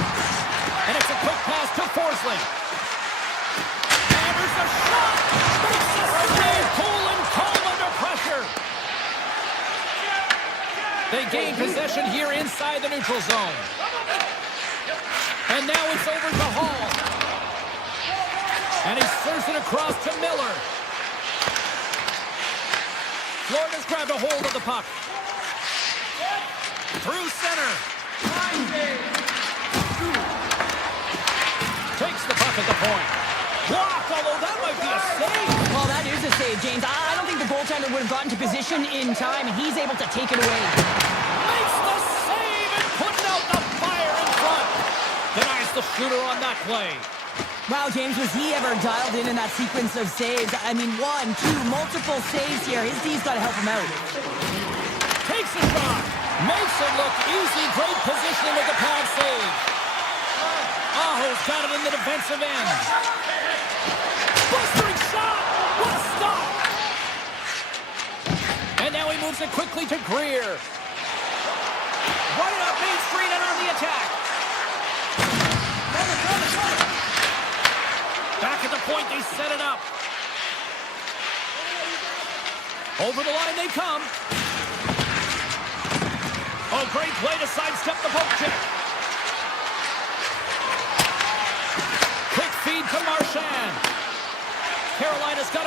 And it's a quick pass to Forsling. And there's a shot. Makes the save. Cool and calm under pressure. They gain possession here inside the neutral zone. And now it's over to Hall. And he serves it across to Miller. Florida's grabbed a hold of the puck. Through center. Takes the puck at the point. Blocked, although that might be a save. Well, that is a save, James. I don't think the goaltender would have gotten to position in time, and he's able to take it away. Makes the save and putting out the fire in front. Denies the shooter on that play. Wow, James, was he ever dialed in that sequence of saves? I mean, 1, 2, multiple saves here. His D's got to help him out. Takes a shot. Makes it look easy. Great positioning with the pad save. Aho's got it in the defensive end. Blistering shot. What a stop. And now he moves it quickly to Greer. Right up Main Street and on the attack. Back at the point, they set it up. Over the line they come. Oh, great play to sidestep the poke check. Quick feed to Marchand. Carolina's got